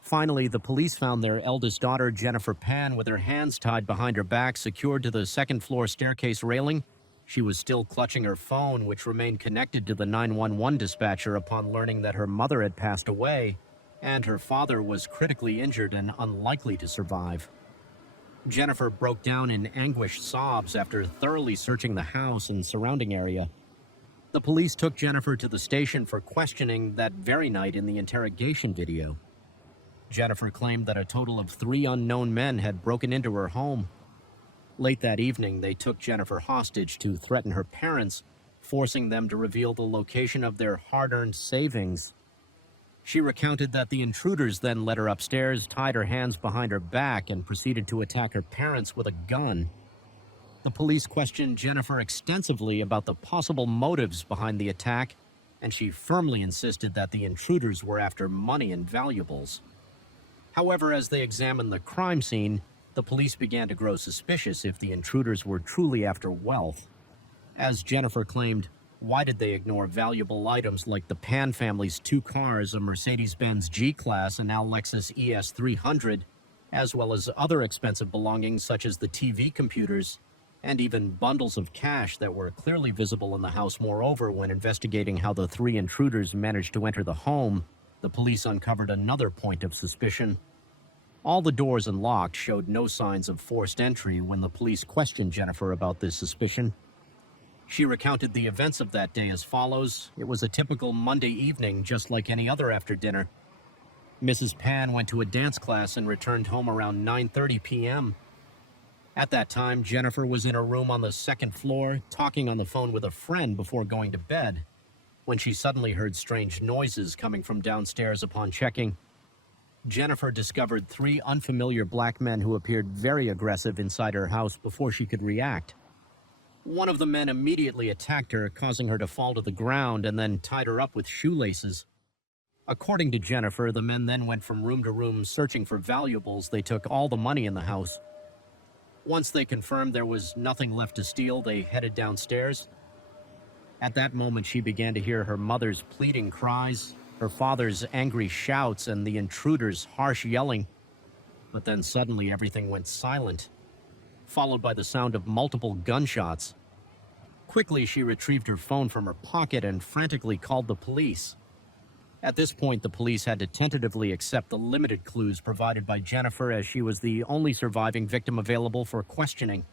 Finally, the police found their eldest daughter, Jennifer Pan, with her hands tied behind her back, secured to the second-floor staircase railing. She was still clutching her phone, which remained connected to the 911 dispatcher upon learning that her mother had passed away, and her father was critically injured and unlikely to survive. Jennifer broke down in anguished sobs after thoroughly searching the house and surrounding area. The police took Jennifer to the station for questioning that very night in the interrogation video. Jennifer claimed that a total of 3 unknown men had broken into her home. Late that evening, they took Jennifer hostage to threaten her parents, forcing them to reveal the location of their hard-earned savings. She recounted that the intruders then led her upstairs, tied her hands behind her back, and proceeded to attack her parents with a gun. The police questioned Jennifer extensively about the possible motives behind the attack, and she firmly insisted that the intruders were after money and valuables. However, as they examined the crime scene, the police began to grow suspicious if the intruders were truly after wealth. As Jennifer claimed, why did they ignore valuable items like the Pan family's 2 cars, a Mercedes-Benz G-Class and now Lexus ES300, as well as other expensive belongings such as the TV computers, and even bundles of cash that were clearly visible in the house. Moreover, when investigating how the 3 intruders managed to enter the home, the police uncovered another point of suspicion. All the doors and locks showed no signs of forced entry when the police questioned Jennifer about this suspicion. She recounted the events of that day as follows. It was a typical Monday evening, just like any other after dinner. Mrs. Pan went to a dance class and returned home around 9:30 p.m. At that time, Jennifer was in her room on the 2nd floor, talking on the phone with a friend before going to bed, when she suddenly heard strange noises coming from downstairs. Upon checking, Jennifer discovered 3 unfamiliar black men who appeared very aggressive inside her house before she could react. One of the men immediately attacked her, causing her to fall to the ground, and then tied her up with shoelaces. According to Jennifer, the men then went from room to room searching for valuables. They took all the money in the house. Once they confirmed there was nothing left to steal, they headed downstairs. At that moment, she began to hear her mother's pleading cries, her father's angry shouts, and the intruders' harsh yelling. But then suddenly everything went silent, followed by the sound of multiple gunshots. Quickly, she retrieved her phone from her pocket and frantically called the police. At this point, the police had to tentatively accept the limited clues provided by Jennifer, as she was the only surviving victim available for questioning.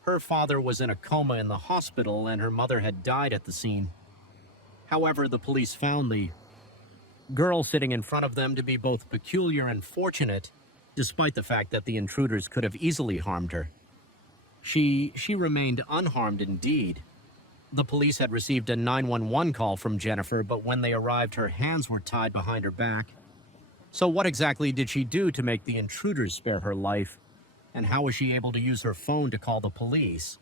Her father was in a coma in the hospital, and her mother had died at the scene. However, the police found the girl sitting in front of them to be both peculiar and fortunate, despite the fact that the intruders could have easily harmed her. She remained unharmed indeed. The police had received a 911 call from Jennifer, but when they arrived, her hands were tied behind her back. So what exactly did she do to make the intruders spare her life? And how was she able to use her phone to call the police?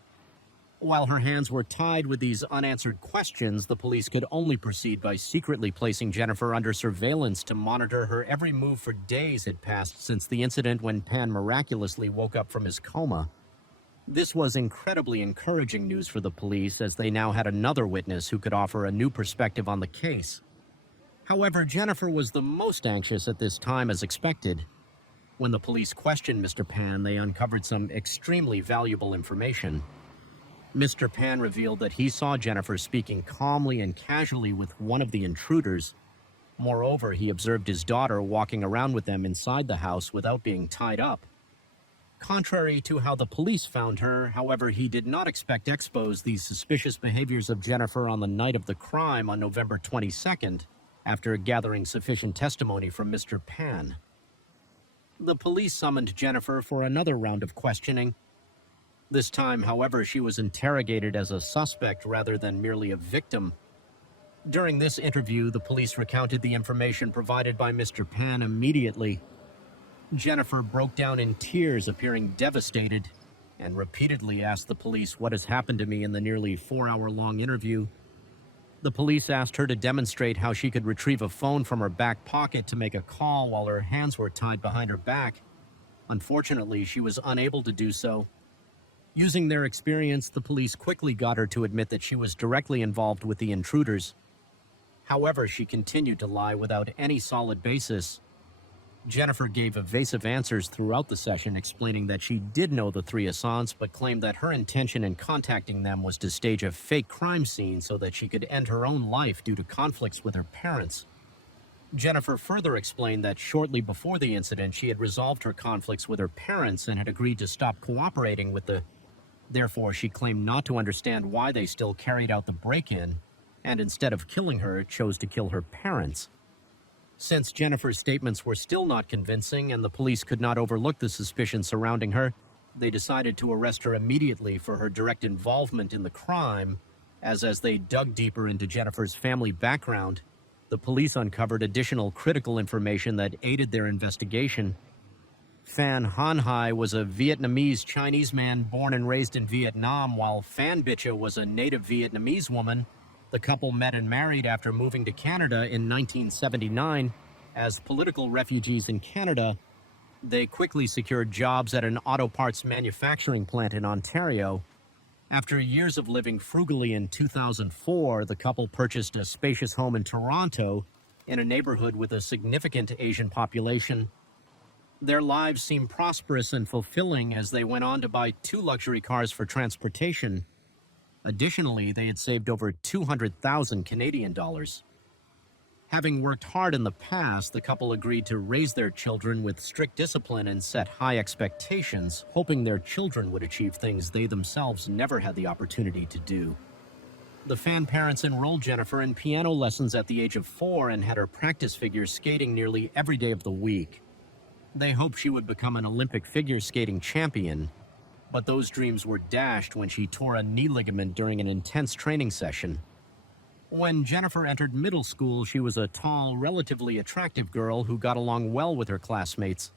While her hands were tied with these unanswered questions, the police could only proceed by secretly placing Jennifer under surveillance to monitor her every move. For days had passed since the incident when Pan miraculously woke up from his coma. This was incredibly encouraging news for the police, as they now had another witness who could offer a new perspective on the case. However, Jennifer was the most anxious at this time, as expected. When the police questioned Mr. Pan, they uncovered some extremely valuable information. Mr. Pan revealed that he saw Jennifer speaking calmly and casually with one of the intruders. Moreover, he observed his daughter walking around with them inside the house without being tied up. Contrary to how the police found her, however, he did not expect to expose these suspicious behaviors of Jennifer on the night of the crime on November 22nd, after gathering sufficient testimony from Mr. Pan. The police summoned Jennifer for another round of questioning. This time, however, she was interrogated as a suspect rather than merely a victim. During this interview, the police recounted the information provided by Mr. Pan immediately. Jennifer broke down in tears, appearing devastated, and repeatedly asked the police what has happened to me in the nearly 4-hour-long interview. The police asked her to demonstrate how she could retrieve a phone from her back pocket to make a call while her hands were tied behind her back. Unfortunately, she was unable to do so. Using their experience, the police quickly got her to admit that she was directly involved with the intruders. However, she continued to lie without any solid basis. Jennifer gave evasive answers throughout the session, explaining that she did know the three assailants, but claimed that her intention in contacting them was to stage a fake crime scene so that she could end her own life due to conflicts with her parents. Jennifer further explained that shortly before the incident, she had resolved her conflicts with her parents and had agreed to stop cooperating with the... Therefore, she claimed not to understand why they still carried out the break-in, and instead of killing her, chose to kill her parents. Since Jennifer's statements were still not convincing and the police could not overlook the suspicion surrounding her, they decided to arrest her immediately for her direct involvement in the crime, as they dug deeper into Jennifer's family background, the police uncovered additional critical information that aided their investigation. Phan Han Hai was a Vietnamese Chinese man born and raised in Vietnam, while Phan Bicha was a native Vietnamese woman. The couple met and married after moving to Canada in 1979. As political refugees in Canada, they quickly secured jobs at an auto parts manufacturing plant in Ontario. After years of living frugally in 2004, the couple purchased a spacious home in Toronto, in a neighborhood with a significant Asian population. Their lives seemed prosperous and fulfilling as they went on to buy 2 luxury cars for transportation. Additionally, they had saved over 200,000 Canadian dollars. Having worked hard in the past, the couple agreed to raise their children with strict discipline and set high expectations, hoping their children would achieve things they themselves never had the opportunity to do. The Phan parents enrolled Jennifer in piano lessons at the age of 4 and had her practice figure skating nearly every day of the week. They hoped she would become an Olympic figure skating champion, but those dreams were dashed when she tore a knee ligament during an intense training session. When Jennifer entered middle school, she was a tall, relatively attractive girl who got along well with her classmates.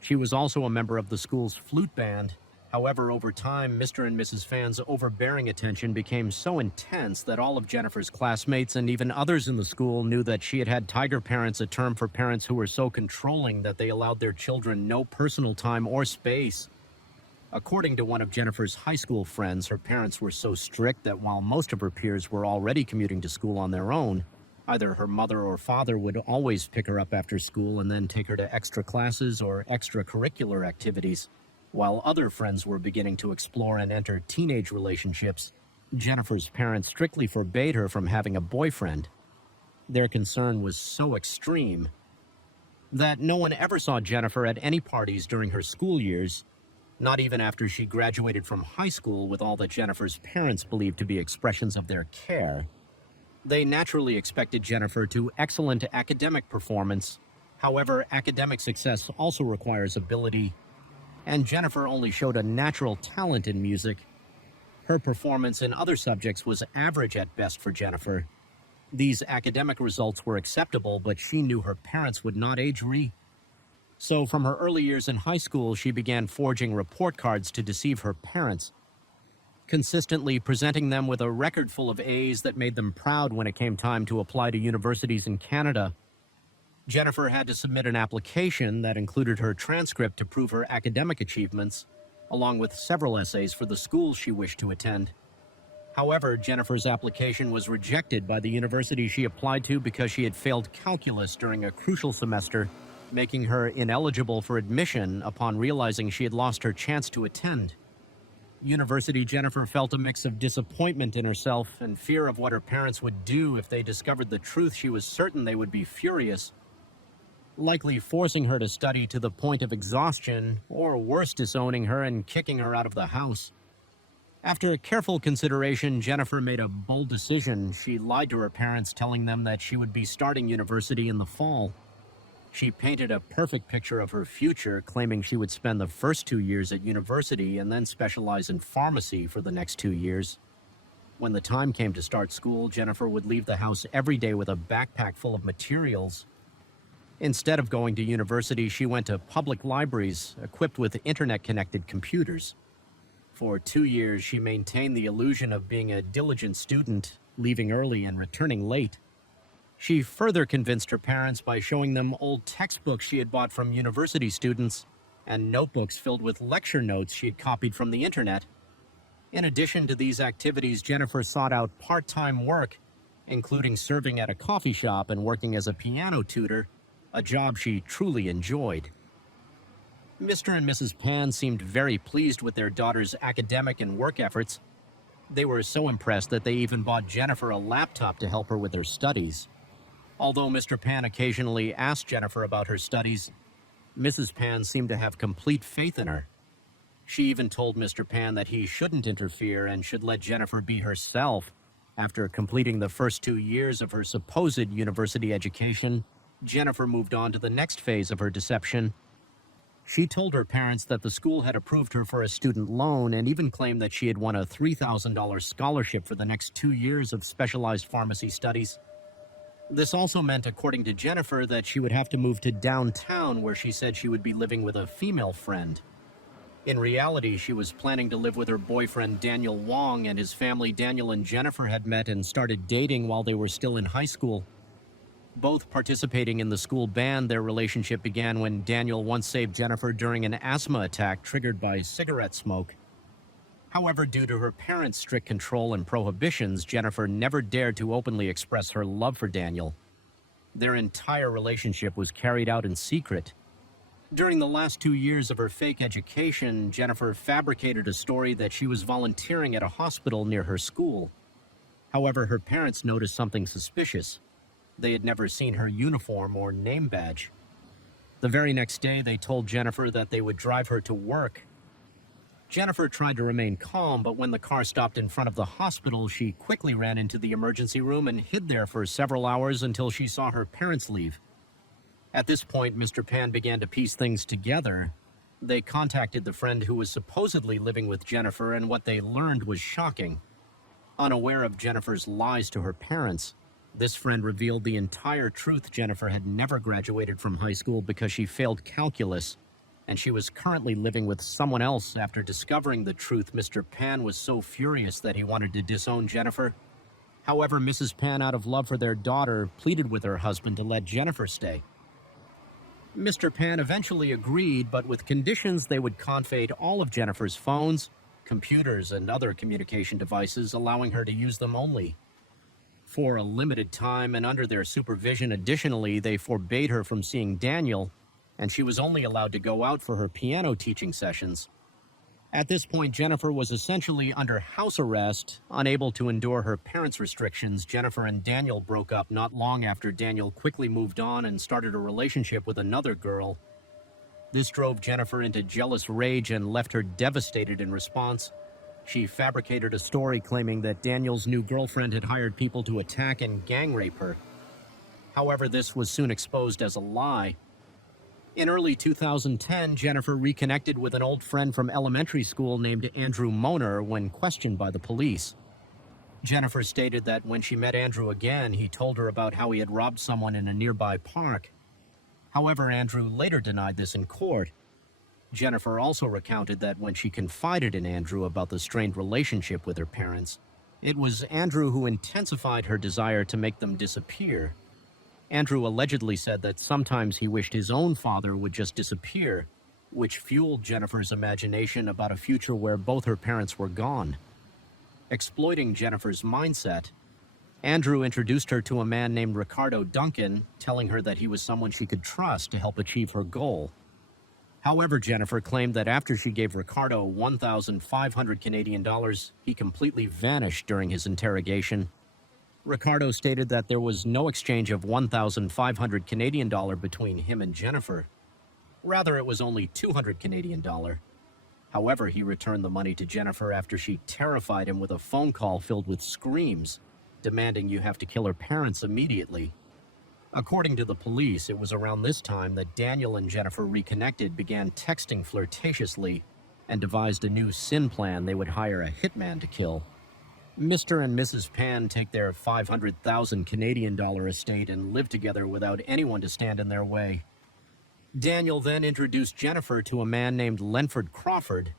She was also a member of the school's flute band. However, over time, Mr. and Mrs. Phan's overbearing attention became so intense that all of Jennifer's classmates and even others in the school knew that she had had tiger parents, a term for parents who were so controlling that they allowed their children no personal time or space. According to one of Jennifer's high school friends, her parents were so strict that while most of her peers were already commuting to school on their own, either her mother or father would always pick her up after school and then take her to extra classes or extracurricular activities. While other friends were beginning to explore and enter teenage relationships, Jennifer's parents strictly forbade her from having a boyfriend. Their concern was so extreme that no one ever saw Jennifer at any parties during her school years, not even after she graduated from high school with all that Jennifer's parents believed to be expressions of their care. They naturally expected Jennifer to excellent academic performance. However, academic success also requires ability, and Jennifer only showed a natural talent in music. Her performance in other subjects was average at best for Jennifer. These academic results were acceptable, but she knew her parents would not age her. So from her early years in high school, she began forging report cards to deceive her parents, consistently presenting them with a record full of A's that made them proud when it came time to apply to universities in Canada. Jennifer had to submit an application that included her transcript to prove her academic achievements, along with several essays for the schools she wished to attend. However, Jennifer's application was rejected by the university she applied to because she had failed calculus during a crucial semester. making her ineligible for admission upon realizing she had lost her chance to attend. University Jennifer felt a mix of disappointment in herself and fear of what her parents would do if they discovered the truth. She was certain they would be furious, likely forcing her to study to the point of exhaustion, or worse, disowning her and kicking her out of the house. After careful consideration, Jennifer made a bold decision. She lied to her parents, telling them that she would be starting university in the fall. She painted a perfect picture of her future, claiming she would spend the first 2 years at university and then specialize in pharmacy for the next 2 years. When the time came to start school, Jennifer would leave the house every day with a backpack full of materials. Instead of going to university, she went to public libraries equipped with internet-connected computers. For 2 years, she maintained the illusion of being a diligent student, leaving early and returning late. She further convinced her parents by showing them old textbooks she had bought from university students and notebooks filled with lecture notes she had copied from the internet. In addition to these activities, Jennifer sought out part-time work, including serving at a coffee shop and working as a piano tutor, a job she truly enjoyed. Mr. and Mrs. Pan seemed very pleased with their daughter's academic and work efforts. They were so impressed that they even bought Jennifer a laptop to help her with her studies. Although Mr. Pan occasionally asked Jennifer about her studies, Mrs. Pan seemed to have complete faith in her. She even told Mr. Pan that he shouldn't interfere and should let Jennifer be herself. After completing the first 2 years of her supposed university education, Jennifer moved on to the next phase of her deception. She told her parents that the school had approved her for a student loan and even claimed that she had won a $3,000 scholarship for the next 2 years of specialized pharmacy studies. This also meant, according to Jennifer, that she would have to move to downtown, where she said she would be living with a female friend. In reality, she was planning to live with her boyfriend Daniel Wong and his family. Daniel and Jennifer had met and started dating while they were still in high school. Both participating in the school band, their relationship began when Daniel once saved Jennifer during an asthma attack triggered by cigarette smoke. However, due to her parents' strict control and prohibitions, Jennifer never dared to openly express her love for Daniel. Their entire relationship was carried out in secret. During the last 2 years of her fake education, Jennifer fabricated a story that she was volunteering at a hospital near her school. However, her parents noticed something suspicious. They had never seen her uniform or name badge. The very next day, they told Jennifer that they would drive her to work. Jennifer tried to remain calm, but when the car stopped in front of the hospital, she quickly ran into the emergency room and hid there for several hours until she saw her parents leave. At this point, Mr. Pan began to piece things together. They contacted the friend who was supposedly living with Jennifer, and what they learned was shocking. Unaware of Jennifer's lies to her parents, this friend revealed the entire truth. Jennifer had never graduated from high school because she failed calculus, and she was currently living with someone else. After discovering the truth, Mr. Pan was so furious that he wanted to disown Jennifer. However, Mrs. Pan, out of love for their daughter, pleaded with her husband to let Jennifer stay. Mr. Pan eventually agreed, but with conditions they would confiscate all of Jennifer's phones, computers, and other communication devices, allowing her to use them only for a limited time and under their supervision. Additionally, they forbade her from seeing Daniel, and she was only allowed to go out for her piano teaching sessions. At this point, Jennifer was essentially under house arrest. Unable to endure her parents' restrictions, Jennifer and Daniel broke up not long after. Daniel quickly moved on and started a relationship with another girl. This drove Jennifer into jealous rage and left her devastated. In response, she fabricated a story claiming that Daniel's new girlfriend had hired people to attack and gang rape her. However, this was soon exposed as a lie. In early 2010, Jennifer reconnected with an old friend from elementary school named Andrew Moner when questioned by the police. Jennifer stated that when she met Andrew again, he told her about how he had robbed someone in a nearby park. However, Andrew later denied this in court. Jennifer also recounted that when she confided in Andrew about the strained relationship with her parents, it was Andrew who intensified her desire to make them disappear. Andrew allegedly said that sometimes he wished his own father would just disappear, which fueled Jennifer's imagination about a future where both her parents were gone. Exploiting Jennifer's mindset, Andrew introduced her to a man named Ricardo Duncan, telling her that he was someone she could trust to help achieve her goal. However, Jennifer claimed that after she gave Ricardo 1,500 Canadian dollars, he completely vanished during his interrogation. Ricardo stated that there was no exchange of 1,500 Canadian dollar between him and Jennifer. Rather, it was only 200 Canadian dollar. However, he returned the money to Jennifer after she terrified him with a phone call filled with screams, demanding you have to kill her parents immediately. According to the police, it was around this time that Daniel and Jennifer reconnected, began texting flirtatiously, and devised a new sin plan they would hire a hitman to kill. Mr. and Mrs. Pan take their 500,000 Canadian dollar estate and live together without anyone to stand in their way. Daniel then introduced Jennifer to a man named Lenford Crawford.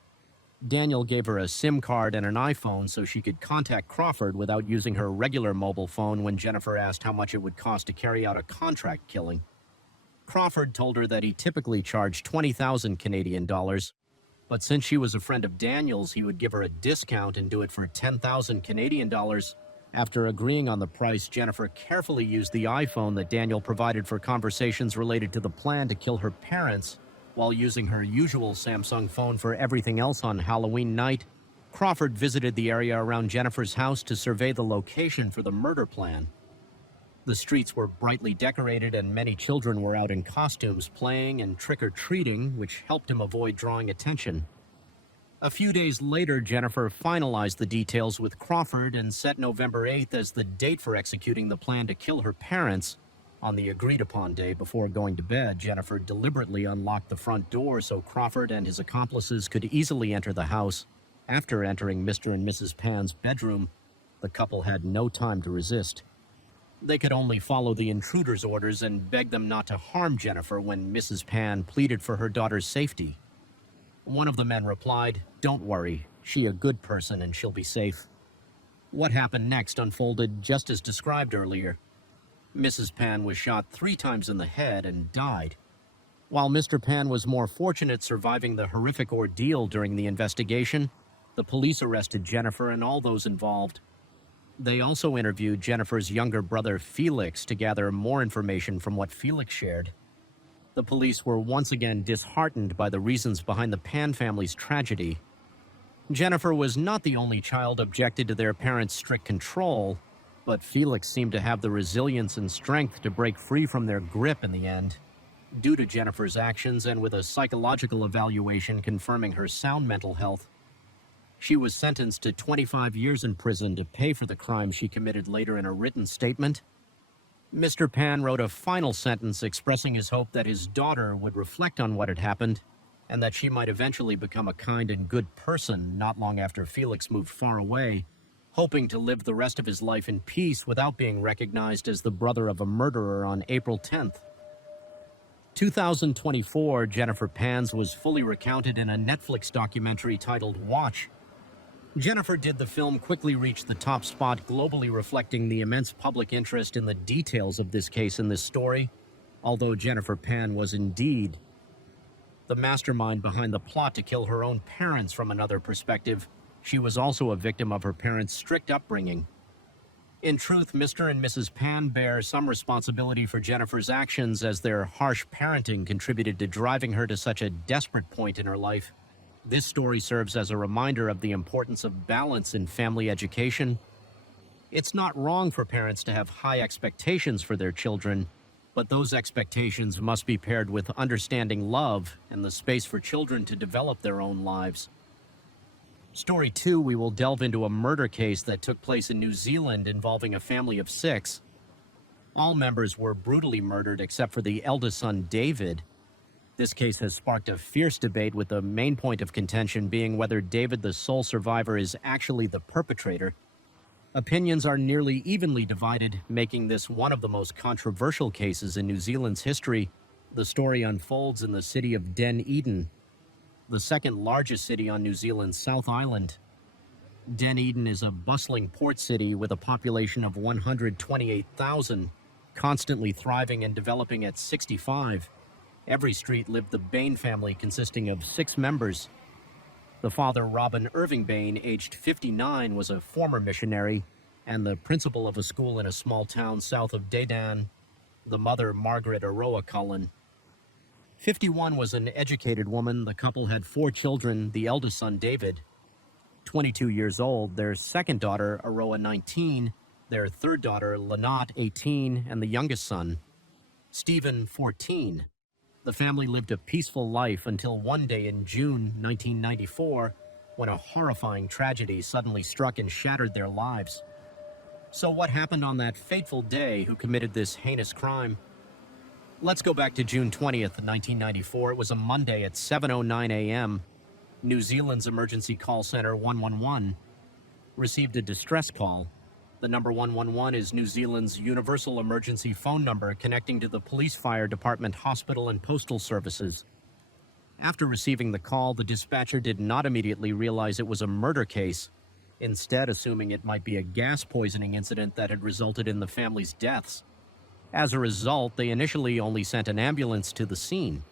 Daniel gave her a SIM card and an iPhone so she could contact Crawford without using her regular mobile phone when Jennifer asked how much it would cost to carry out a contract killing. Crawford told her that he typically charged 20,000 Canadian dollars, but since she was a friend of Daniel's, he would give her a discount and do it for 10,000 Canadian dollars. After agreeing on the price, Jennifer carefully used the iPhone that Daniel provided for conversations related to the plan to kill her parents, while using her usual Samsung phone for everything else. On Halloween night, Crawford visited the area around Jennifer's house to survey the location for the murder plan. The streets were brightly decorated and many children were out in costumes playing and trick-or-treating, which helped him avoid drawing attention. A few days later, Jennifer finalized the details with Crawford and set November 8th as the date for executing the plan to kill her parents. On the agreed-upon day before going to bed, Jennifer deliberately unlocked the front door so Crawford and his accomplices could easily enter the house. After entering Mr. and Mrs. Pan's bedroom, the couple had no time to resist. They could only follow the intruder's orders and beg them not to harm Jennifer when Mrs. Pan pleaded for her daughter's safety. One of the men replied, "Don't worry, she a good person and she'll be safe." What happened next unfolded just as described earlier. Mrs. Pan was shot 3 times in the head and died. While Mr. Pan was more fortunate surviving the horrific ordeal during the investigation, the police arrested Jennifer and all those involved. They also interviewed Jennifer's younger brother Felix to gather more information from what Felix shared. The police were once again disheartened by the reasons behind the Pan family's tragedy. Jennifer was not the only child objected to their parents' strict control, but Felix seemed to have the resilience and strength to break free from their grip in the end. Due to Jennifer's actions and with a psychological evaluation confirming her sound mental health, she was sentenced to 25 years in prison to pay for the crime she committed. Later in a written statement, Mr. Pan wrote a final sentence expressing his hope that his daughter would reflect on what had happened and that she might eventually become a kind and good person not long after Felix moved far away, hoping to live the rest of his life in peace without being recognized as the brother of a murderer. On April 10th, 2024, Jennifer Pan's was fully recounted in a Netflix documentary titled Watch. Jennifer Did the film quickly reach the top spot globally, reflecting the immense public interest in the details of this case and this story. Although Jennifer Pan was indeed the mastermind behind the plot to kill her own parents from another perspective, she was also a victim of her parents' strict upbringing. In truth, Mr. and Mrs. Pan bear some responsibility for Jennifer's actions, as their harsh parenting contributed to driving her to such a desperate point in her life. This story serves as a reminder of the importance of balance in family education. It's not wrong for parents to have high expectations for their children, but those expectations must be paired with understanding love and the space for children to develop their own lives. Story 2, we will delve into a murder case that took place in New Zealand involving a family of 6. All members were brutally murdered except for the eldest son, David. This case has sparked a fierce debate, with the main point of contention being whether David, the sole survivor, is actually the perpetrator. Opinions are nearly evenly divided, making this one of the most controversial cases in New Zealand's history. The story unfolds in the city of Dunedin, the second largest city on New Zealand's South Island. Dunedin is a bustling port city with a population of 128,000, constantly thriving and developing at 65. Every street lived the Bain family, consisting of 6 members. The father, Robin Irving Bain, aged 59, was a former missionary. and the principal of a school in a small town south of Dedan, the mother, Margaret Aroa Cullen. 51 was an educated woman. The couple had 4 children, the eldest son, David, 22 years old, their second daughter, Aroa, 19, their third daughter, Lynette, 18, and the youngest son, Stephen, 14. The family lived a peaceful life until one day in June 1994, when a horrifying tragedy suddenly struck and shattered their lives. So what happened on that fateful day? Who committed this heinous crime? Let's go back to June 20th, 1994. It was a Monday at 7:09 a.m. New Zealand's emergency call center 111 received a distress call. The number 111 is New Zealand's universal emergency phone number connecting to the police, fire department, hospital, and postal services. After receiving the call, the dispatcher did not immediately realize it was a murder case, instead assuming it might be a gas poisoning incident that had resulted in the family's deaths. As a result, they initially only sent an ambulance to the scene.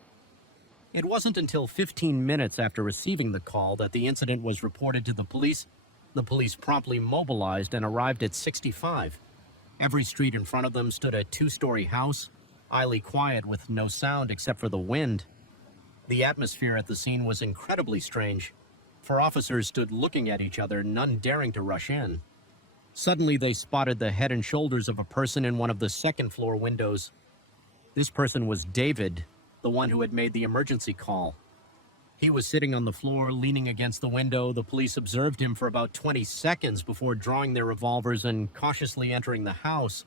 It wasn't until 15 minutes after receiving the call that the incident was reported to the police. The police promptly mobilized and arrived at 65. Every street in front of them stood a 2-story house, eerily quiet with no sound except for the wind. The atmosphere at the scene was incredibly strange, for officers stood looking at each other, none daring to rush in. Suddenly, they spotted the head and shoulders of a person in one of the second-floor windows. This person was David, the one who had made the emergency call. He was sitting on the floor, leaning against the window. The police observed him for about 20 seconds before drawing their revolvers and cautiously entering the house.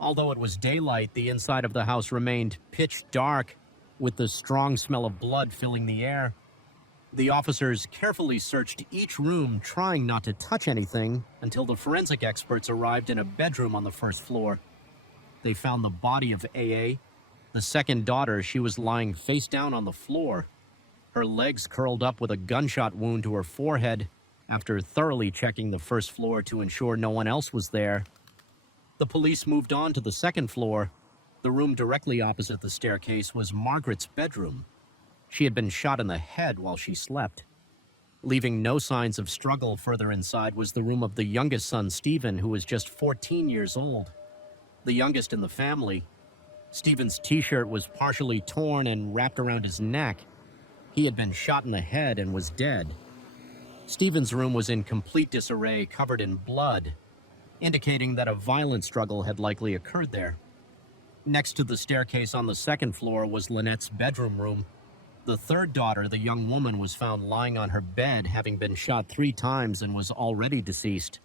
Although it was daylight, the inside of the house remained pitch dark, with the strong smell of blood filling the air. The officers carefully searched each room, trying not to touch anything, until the forensic experts arrived in a bedroom on the first floor. They found the body of AA, the second daughter. She was lying face down on the floor, her legs curled up with a gunshot wound to her forehead. After thoroughly checking the first floor to ensure no one else was there, the police moved on to the second floor. The room directly opposite the staircase was Margaret's bedroom. She had been shot in the head while she slept. Leaving no signs of struggle further inside was the room of the youngest son, Stephen, who was just 14 years old. The youngest in the family. Stephen's t-shirt was partially torn and wrapped around his neck. He had been shot in the head and was dead. Stephen's room was in complete disarray, covered in blood, indicating that a violent struggle had likely occurred there. Next to the staircase on the second floor was Lynette's bedroom room. The third daughter, the young woman, was found lying on her bed, having been shot 3 times and was already deceased.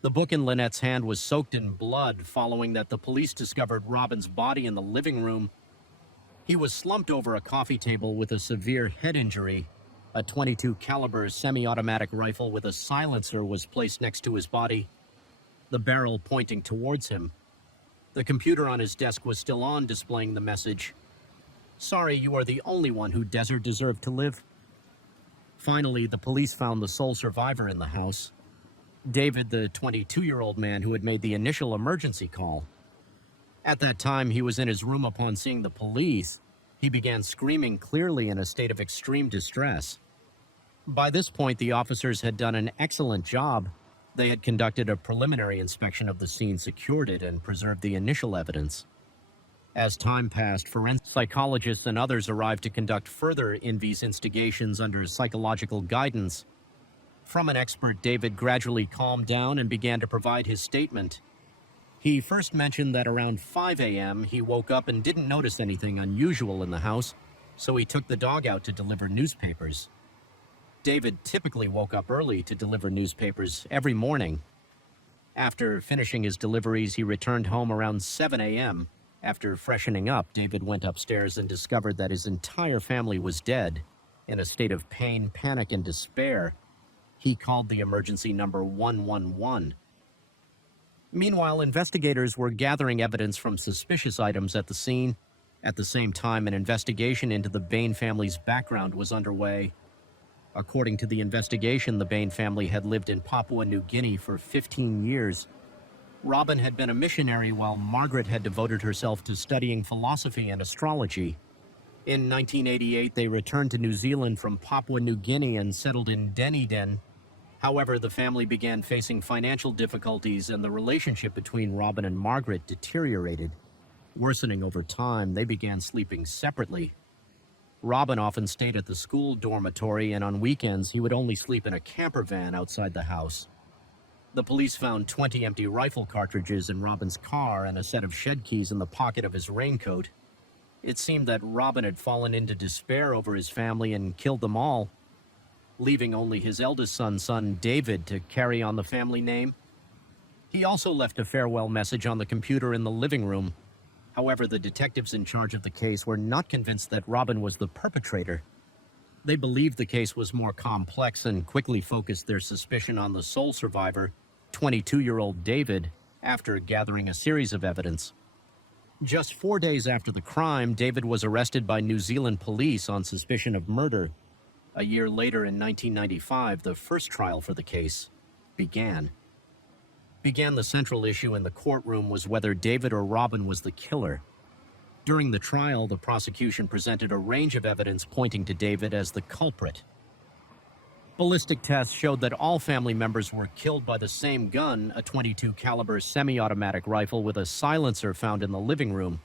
The book in Lynette's hand was soaked in blood. Following that, the police discovered Robin's body in the living room. He was slumped over a coffee table with a severe head injury. A .22 caliber semi-automatic rifle with a silencer was placed next to his body, the barrel pointing towards him. The computer on his desk was still on, displaying the message, "Sorry, you are the only one who deserved to live." Finally, the police found the sole survivor in the house, David, the 22-year-old man who had made the initial emergency call. At that time, he was in his room upon seeing the police. He began screaming, clearly in a state of extreme distress. By this point, the officers had done an excellent job. They had conducted a preliminary inspection of the scene, secured it, and preserved the initial evidence. As time passed, forensic psychologists and others arrived to conduct further investigations under psychological guidance. From an expert, David gradually calmed down and began to provide his statement. He first mentioned that around 5 a.m. he woke up and didn't notice anything unusual in the house, so he took the dog out to deliver newspapers. David typically woke up early to deliver newspapers every morning. After finishing his deliveries, he returned home around 7 a.m. After freshening up, David went upstairs and discovered that his entire family was dead. In a state of pain, panic, and despair, he called the emergency number 111. Meanwhile, investigators were gathering evidence from suspicious items at the scene. At the same time, an investigation into the Bain family's background was underway. According to the investigation, the Bain family had lived in Papua New Guinea for 15 years. Robin had been a missionary while Margaret had devoted herself to studying philosophy and astrology. In 1988, they returned to New Zealand from Papua New Guinea and settled in Dunedin. However, the family began facing financial difficulties and the relationship between Robin and Margaret deteriorated. Worsening over time, they began sleeping separately. Robin often stayed at the school dormitory, and on weekends he would only sleep in a camper van outside the house. The police found 20 empty rifle cartridges in Robin's car and a set of shed keys in the pocket of his raincoat. It seemed that Robin had fallen into despair over his family and killed them all, leaving only his eldest son David to carry on the family name. He also left a farewell message on the computer in the living room. However, the detectives in charge of the case were not convinced that Robin was the perpetrator. They believed the case was more complex and quickly focused their suspicion on the sole survivor, 22-year-old David, after gathering a series of evidence. Just 4 days after the crime, David was arrested by New Zealand police on suspicion of murder. A year later, in 1995, the first trial for the case began. The central issue in the courtroom was whether David or Robin was the killer. During the trial, the prosecution presented a range of evidence pointing to David as the culprit. Ballistic tests showed that all family members were killed by the same gun, a .22 caliber semi-automatic rifle with a silencer found in the living room.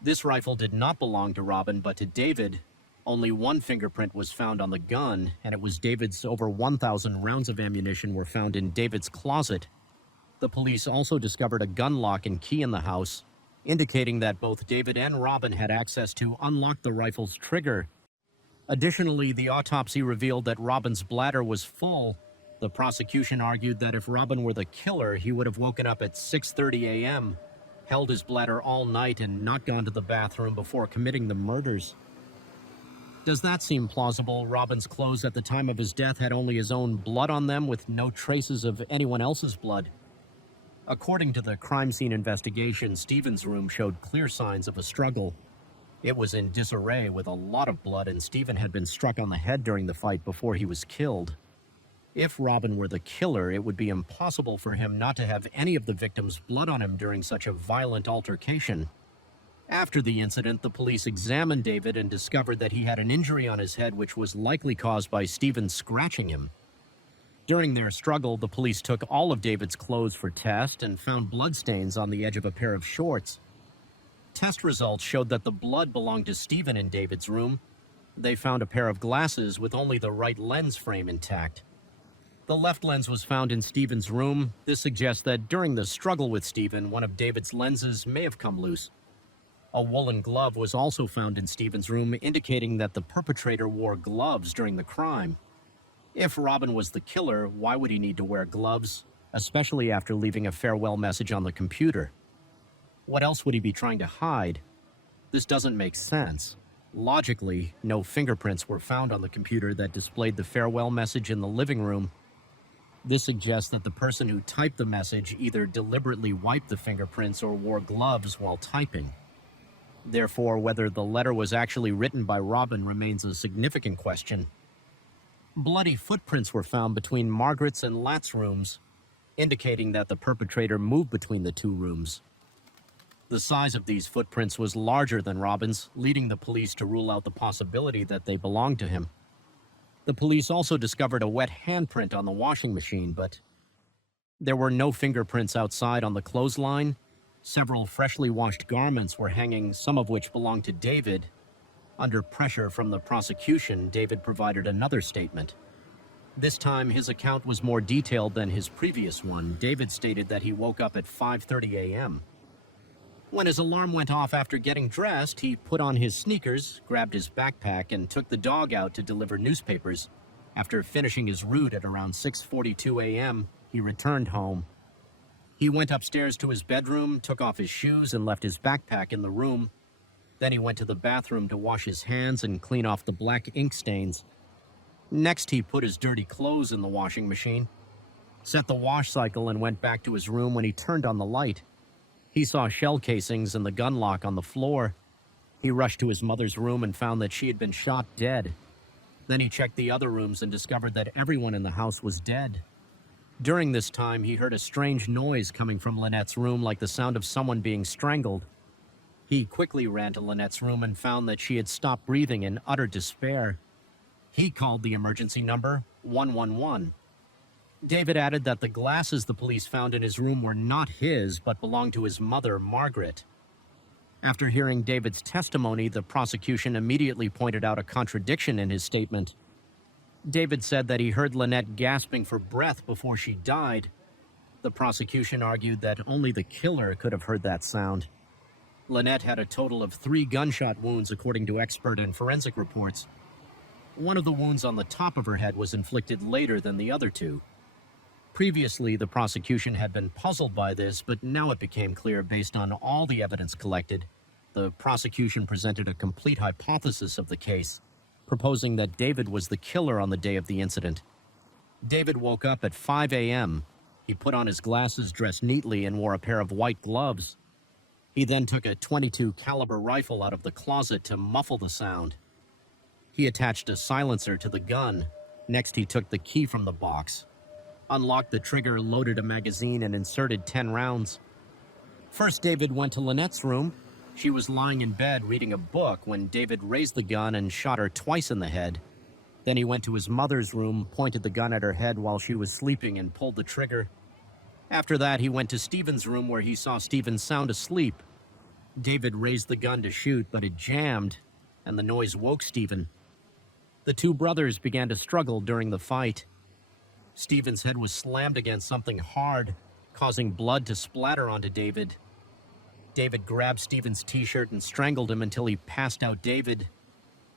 This rifle did not belong to Robin, but to David. Only one fingerprint was found on the gun, and it was David's. Over 1,000 rounds of ammunition were found in David's closet. The police also discovered a gun lock and key in the house, indicating that both David and Robin had access to unlock the rifle's trigger. Additionally, the autopsy revealed that Robin's bladder was full. The prosecution argued that if Robin were the killer, he would have woken up at 6:30 a.m., held his bladder all night, and not gone to the bathroom before committing the murders. Does that seem plausible? Robin's clothes at the time of his death had only his own blood on them, with no traces of anyone else's blood. According to the crime scene investigation, Stephen's room showed clear signs of a struggle. It was in disarray with a lot of blood, and Stephen had been struck on the head during the fight before he was killed. If Robin were the killer, it would be impossible for him not to have any of the victims' blood on him during such a violent altercation. After the incident, the police examined David and discovered that he had an injury on his head which was likely caused by Stephen scratching him. During their struggle, the police took all of David's clothes for test and found bloodstains on the edge of a pair of shorts. Test results showed that the blood belonged to Stephen in David's room. They found a pair of glasses with only the right lens frame intact. The left lens was found in Stephen's room. This suggests that during the struggle with Stephen, one of David's lenses may have come loose. A woolen glove was also found in Stephen's room, indicating that the perpetrator wore gloves during the crime. If Robin was the killer, why would he need to wear gloves, especially after leaving a farewell message on the computer? What else would he be trying to hide? This doesn't make sense. Logically, no fingerprints were found on the computer that displayed the farewell message in the living room. This suggests that the person who typed the message either deliberately wiped the fingerprints or wore gloves while typing. Therefore, whether the letter was actually written by Robin remains a significant question. Bloody footprints were found between Margaret's and Lat's rooms, indicating that the perpetrator moved between the two rooms. The size of these footprints was larger than Robin's, leading the police to rule out the possibility that they belonged to him. The police also discovered a wet handprint on the washing machine, but there were no fingerprints outside on the clothesline. Several freshly washed garments were hanging, some of which belonged to David. Under pressure from the prosecution, David provided another statement. This time, his account was more detailed than his previous one. David stated that he woke up at 5:30 a.m. When his alarm went off after getting dressed, he put on his sneakers, grabbed his backpack, and took the dog out to deliver newspapers. After finishing his route at around 6:42 a.m., he returned home. He went upstairs to his bedroom, took off his shoes, and left his backpack in the room. Then he went to the bathroom to wash his hands and clean off the black ink stains. Next, he put his dirty clothes in the washing machine, set the wash cycle, and went back to his room. When he turned on the light, he saw shell casings and the gun lock on the floor. He rushed to his mother's room and found that she had been shot dead. Then he checked the other rooms and discovered that everyone in the house was dead. During this time, he heard a strange noise coming from Lynette's room, like the sound of someone being strangled. He quickly ran to Lynette's room and found that she had stopped breathing in utter despair. He called the emergency number 111. David added that the glasses the police found in his room were not his, but belonged to his mother, Margaret. After hearing David's testimony, the prosecution immediately pointed out a contradiction in his statement. David said that he heard Lynette gasping for breath before she died. The prosecution argued that only the killer could have heard that sound. Lynette had a total of 3 gunshot wounds according to expert and forensic reports. One of the wounds on the top of her head was inflicted later than the other 2. Previously, the prosecution had been puzzled by this, but now it became clear based on all the evidence collected. The prosecution presented a complete hypothesis of the case, proposing that David was the killer on the day of the incident. David woke up at 5 a.m. He put on his glasses, dressed neatly, and wore a pair of white gloves. He then took a .22 caliber rifle out of the closet to muffle the sound. He attached a silencer to the gun. Next, he took the key from the box, unlocked the trigger, loaded a magazine, and inserted 10 rounds. First, David went to Lynette's room. She was lying in bed reading a book when David raised the gun and shot her twice in the head. Then he went to his mother's room, pointed the gun at her head while she was sleeping, and pulled the trigger. After that, he went to Stephen's room where he saw Stephen sound asleep. David raised the gun to shoot, but it jammed, and the noise woke Stephen. The 2 brothers began to struggle during the fight. Stephen's head was slammed against something hard, causing blood to splatter onto David. David grabbed Stephen's t-shirt and strangled him until he passed out David,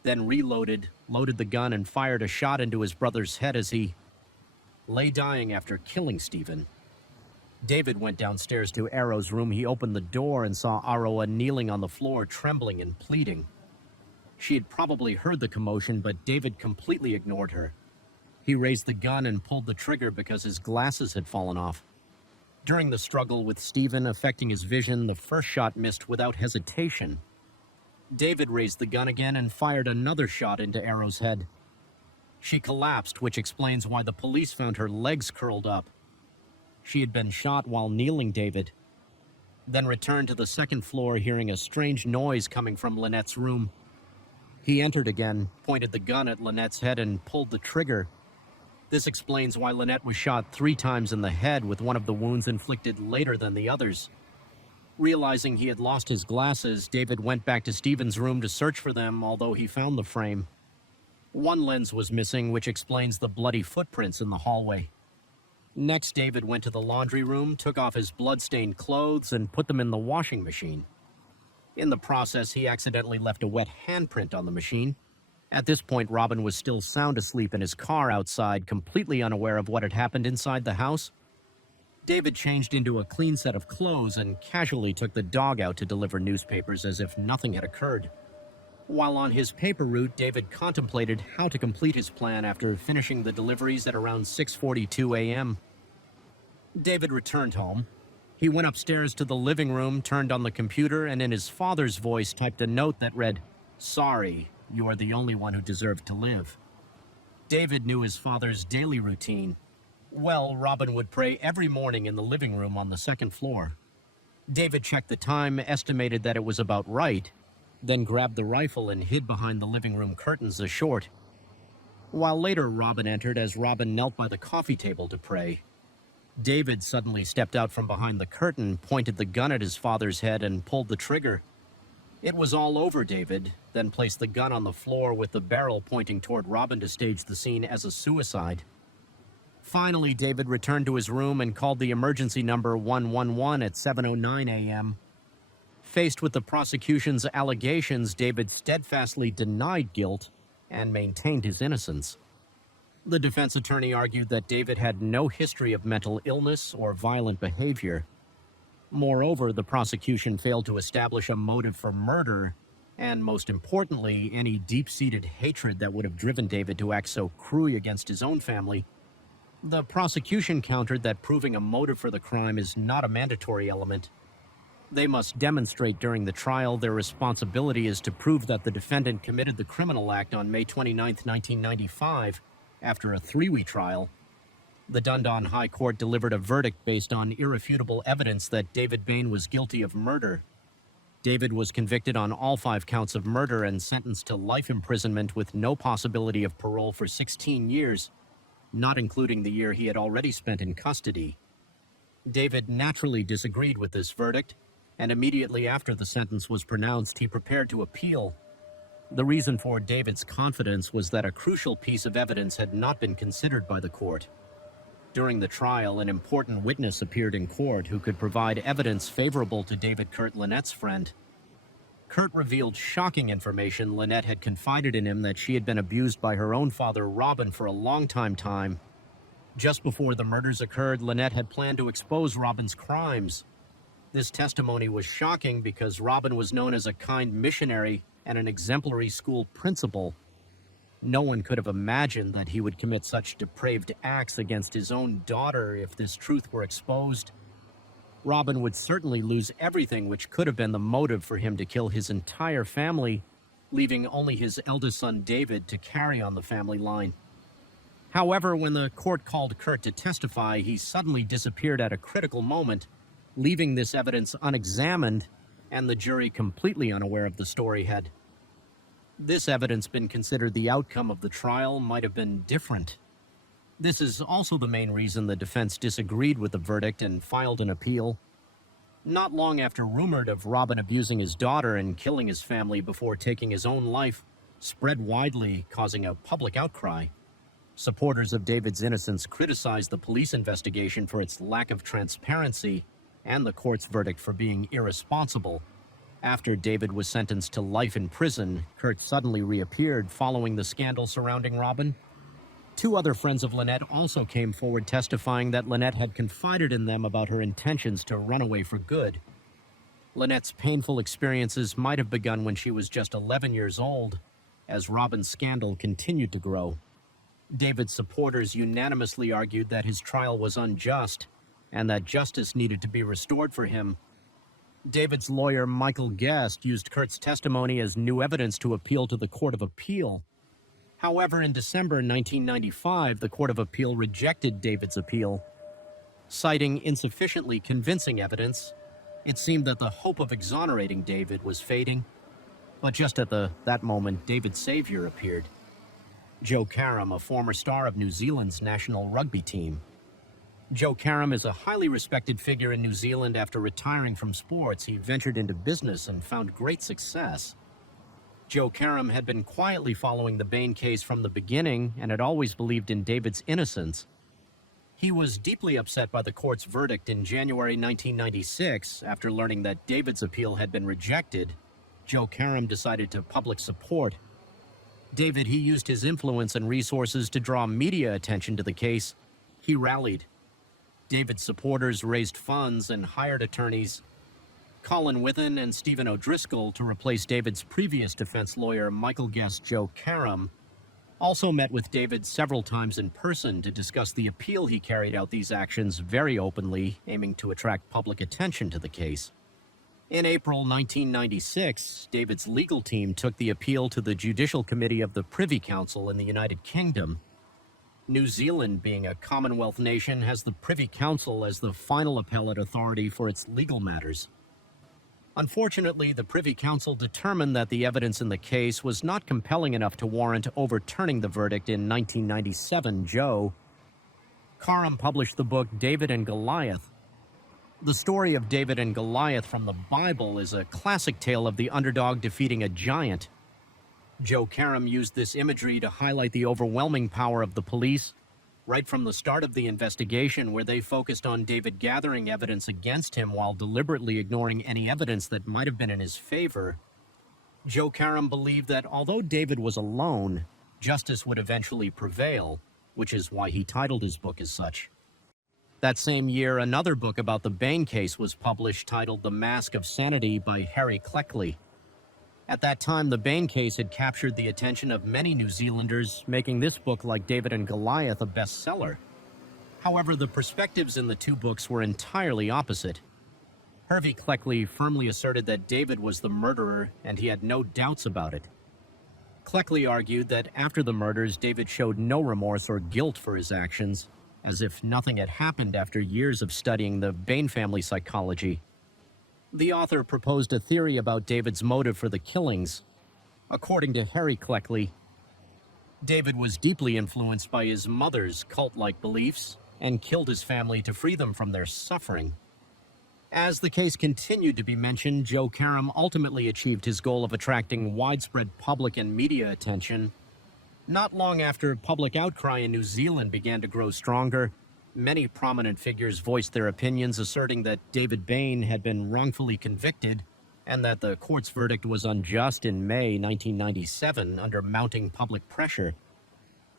then reloaded, loaded the gun, and fired a shot into his brother's head as he lay dying after killing Stephen. David went downstairs to Arrow's room. He opened the door and saw Aroa kneeling on the floor, trembling and pleading. She had probably heard the commotion, but David completely ignored her. He raised the gun and pulled the trigger because his glasses had fallen off. During the struggle with Stephen affecting his vision, the first shot missed without hesitation. David raised the gun again and fired another shot into Arrow's head. She collapsed, which explains why the police found her legs curled up. She had been shot while kneeling David, then returned to the second floor, hearing a strange noise coming from Lynette's room. He entered again, pointed the gun at Lynette's head, and pulled the trigger. This explains why Lynette was shot 3 times in the head, with one of the wounds inflicted later than the others. Realizing he had lost his glasses, David went back to Stephen's room to search for them, although he found the frame. One lens was missing, which explains the bloody footprints in the hallway. Next, David went to the laundry room, took off his blood-stained clothes, and put them in the washing machine. In the process, he accidentally left a wet handprint on the machine. At this point, Robin was still sound asleep in his car outside, completely unaware of what had happened inside the house. David changed into a clean set of clothes and casually took the dog out to deliver newspapers as if nothing had occurred. While on his paper route, David contemplated how to complete his plan after finishing the deliveries at around 6:42 a.m. David returned home. He went upstairs to the living room, turned on the computer, and in his father's voice typed a note that read, "Sorry, you are the only one who deserved to live." David knew his father's daily routine. Well, Robin would pray every morning in the living room on the second floor. David checked the time, estimated that it was about right, then grabbed the rifle and hid behind the living room curtains a short. While later Robin entered as Robin knelt by the coffee table to pray. David suddenly stepped out from behind the curtain, pointed the gun at his father's head, and pulled the trigger. It was all over David, then placed the gun on the floor with the barrel pointing toward Robin to stage the scene as a suicide. Finally, David returned to his room and called the emergency number 111 at 7:09 a.m. Faced with the prosecution's allegations, David steadfastly denied guilt and maintained his innocence. The defense attorney argued that David had no history of mental illness or violent behavior. Moreover, the prosecution failed to establish a motive for murder, and most importantly, any deep-seated hatred that would have driven David to act so cruelly against his own family. The prosecution countered that proving a motive for the crime is not a mandatory element. They must demonstrate during the trial their responsibility is to prove that the defendant committed the criminal act on May 29, 1995, after a 3-week trial. The Dundon High Court delivered a verdict based on irrefutable evidence that David Bain was guilty of murder. David was convicted on all 5 counts of murder and sentenced to life imprisonment with no possibility of parole for 16 years. not including the year he had already spent in custody. David naturally disagreed with this verdict, and immediately after the sentence was pronounced, he prepared to appeal. The reason for David's confidence was that a crucial piece of evidence had not been considered by the court. During the trial, an important witness appeared in court who could provide evidence favorable to David Kurt Lynette's friend. Kurt revealed shocking information. Lynette had confided in him that she had been abused by her own father, Robin, for a long time. Just before the murders occurred, Lynette had planned to expose Robin's crimes. This testimony was shocking because Robin was known as a kind missionary and an exemplary school principal. No one could have imagined that he would commit such depraved acts against his own daughter if this truth were exposed. Robin would certainly lose everything, which could have been the motive for him to kill his entire family, leaving only his eldest son David to carry on the family line. However, when the court called Kurt to testify, he suddenly disappeared at a critical moment, leaving this evidence unexamined and the jury completely unaware of the story. Had this evidence been considered, the outcome of the trial might have been different. This is also the main reason the defense disagreed with the verdict and filed an appeal. Not long after rumored of Robin abusing his daughter and killing his family before taking his own life spread widely, causing a public outcry. Supporters of David's innocence criticized the police investigation for its lack of transparency and the court's verdict for being irresponsible. After David was sentenced to life in prison, Kurt suddenly reappeared following the scandal surrounding Robin. Two other friends of Lynette also came forward testifying that Lynette had confided in them about her intentions to run away for good. Lynette's painful experiences might have begun when she was just 11 years old, as Robin's scandal continued to grow. David's supporters unanimously argued that his trial was unjust and that justice needed to be restored for him. David's lawyer, Michael Guest, used Kurt's testimony as new evidence to appeal to the Court of Appeal. However, in December 1995, the Court of Appeal rejected David's appeal. Citing insufficiently convincing evidence, it seemed that the hope of exonerating David was fading. But just at that moment, David's savior appeared. Joe Karam, a former star of New Zealand's national rugby team. Joe Karam is a highly respected figure in New Zealand. After retiring from sports, he ventured into business and found great success. Joe Karam had been quietly following the Bain case from the beginning and had always believed in David's innocence. He was deeply upset by the court's verdict in January 1996. After learning that David's appeal had been rejected, Joe Karam decided to public support David. He used his influence and resources to draw media attention to the case. He rallied. David's supporters raised funds and hired attorneys Colin Withen and Stephen O'Driscoll to replace David's previous defense lawyer. Michael Guest. Joe Karam also met with David several times in person to discuss the appeal. He carried out these actions very openly, aiming to attract public attention to the case. In April 1996, David's legal team took the appeal to the Judicial Committee of the Privy Council in the United Kingdom. New Zealand, being a Commonwealth nation, has the Privy Council as the final appellate authority for its legal matters. Unfortunately, the Privy Council determined that the evidence in the case was not compelling enough to warrant overturning the verdict. In 1997, Joe Karam published the book David and Goliath. The story of David and Goliath from the Bible is a classic tale of the underdog defeating a giant. Joe Karam used this imagery to highlight the overwhelming power of the police right from the start of the investigation, where they focused on David gathering evidence against him while deliberately ignoring any evidence that might have been in his favor. Joe Karam believed that although David was alone, justice would eventually prevail, which is why he titled his book as such. That same year, another book about the Bain case was published titled The Mask of Sanity by Harry Cleckley. At that time, the Bain case had captured the attention of many New Zealanders, making this book, like David and Goliath, a bestseller. However, the perspectives in the two books were entirely opposite. Harvey Cleckley firmly asserted that David was the murderer, and he had no doubts about it. Cleckley argued that after the murders, David showed no remorse or guilt for his actions, as if nothing had happened after years of studying the Bain family psychology. The author proposed a theory about David's motive for the killings. According to Harry Cleckley, David was deeply influenced by his mother's cult-like beliefs and killed his family to free them from their suffering. As the case continued to be mentioned, Joe Karam ultimately achieved his goal of attracting widespread public and media attention. Not long after public outcry in New Zealand began to grow stronger, many prominent figures voiced their opinions, asserting that David Bain had been wrongfully convicted and that the court's verdict was unjust in May 1997 under mounting public pressure.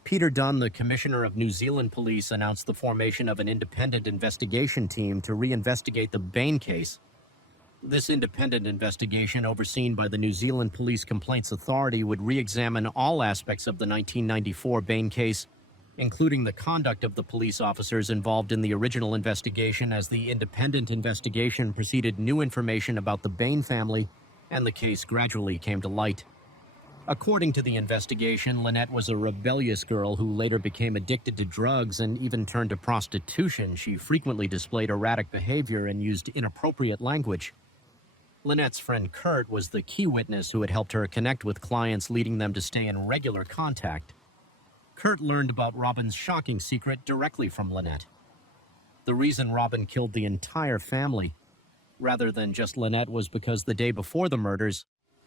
Peter Dunn, the Commissioner of New Zealand Police, announced the formation of an independent investigation team to reinvestigate the Bain case. This independent investigation, overseen by the New Zealand Police Complaints Authority, would re-examine all aspects of the 1994 Bain case, including the conduct of the police officers involved in the original investigation. As the independent investigation proceeded, new information about the Bain family and the case gradually came to light. According to the investigation, Lynette was a rebellious girl who later became addicted to drugs and even turned to prostitution. She frequently displayed erratic behavior and used inappropriate language. Lynette's friend Kurt was the key witness who had helped her connect with clients, leading them to stay in regular contact. Kurt learned about Robin's shocking secret directly from Lynette. The reason Robin killed the entire family, rather than just Lynette, was because the day before the murders,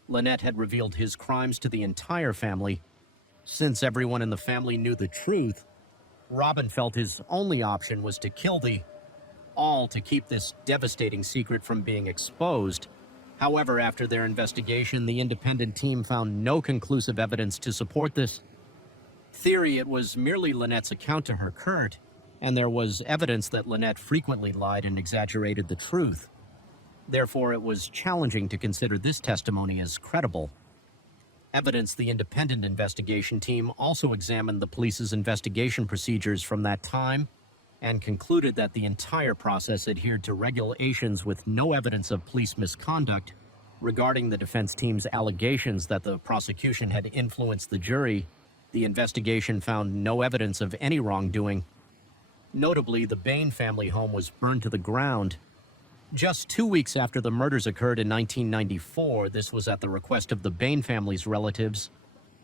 Lynette had revealed his crimes to the entire family. Since everyone in the family knew the truth, Robin felt his only option was to kill all to keep this devastating secret from being exposed. However, after their investigation, the independent team found no conclusive evidence to support this theory. It was merely Lynette's account to her Kurt, and there was evidence that Lynette frequently lied and exaggerated the truth. Therefore, it was challenging to consider this testimony as credible. Evidence. The independent investigation team also examined the police's investigation procedures from that time and concluded that the entire process adhered to regulations, with no evidence of police misconduct. Regarding the defense team's allegations that the prosecution had influenced the jury, the investigation found no evidence of any wrongdoing. Notably, the Bain family home was burned to the ground. Just 2 weeks after the murders occurred in 1994, this was at the request of the Bain family's relatives,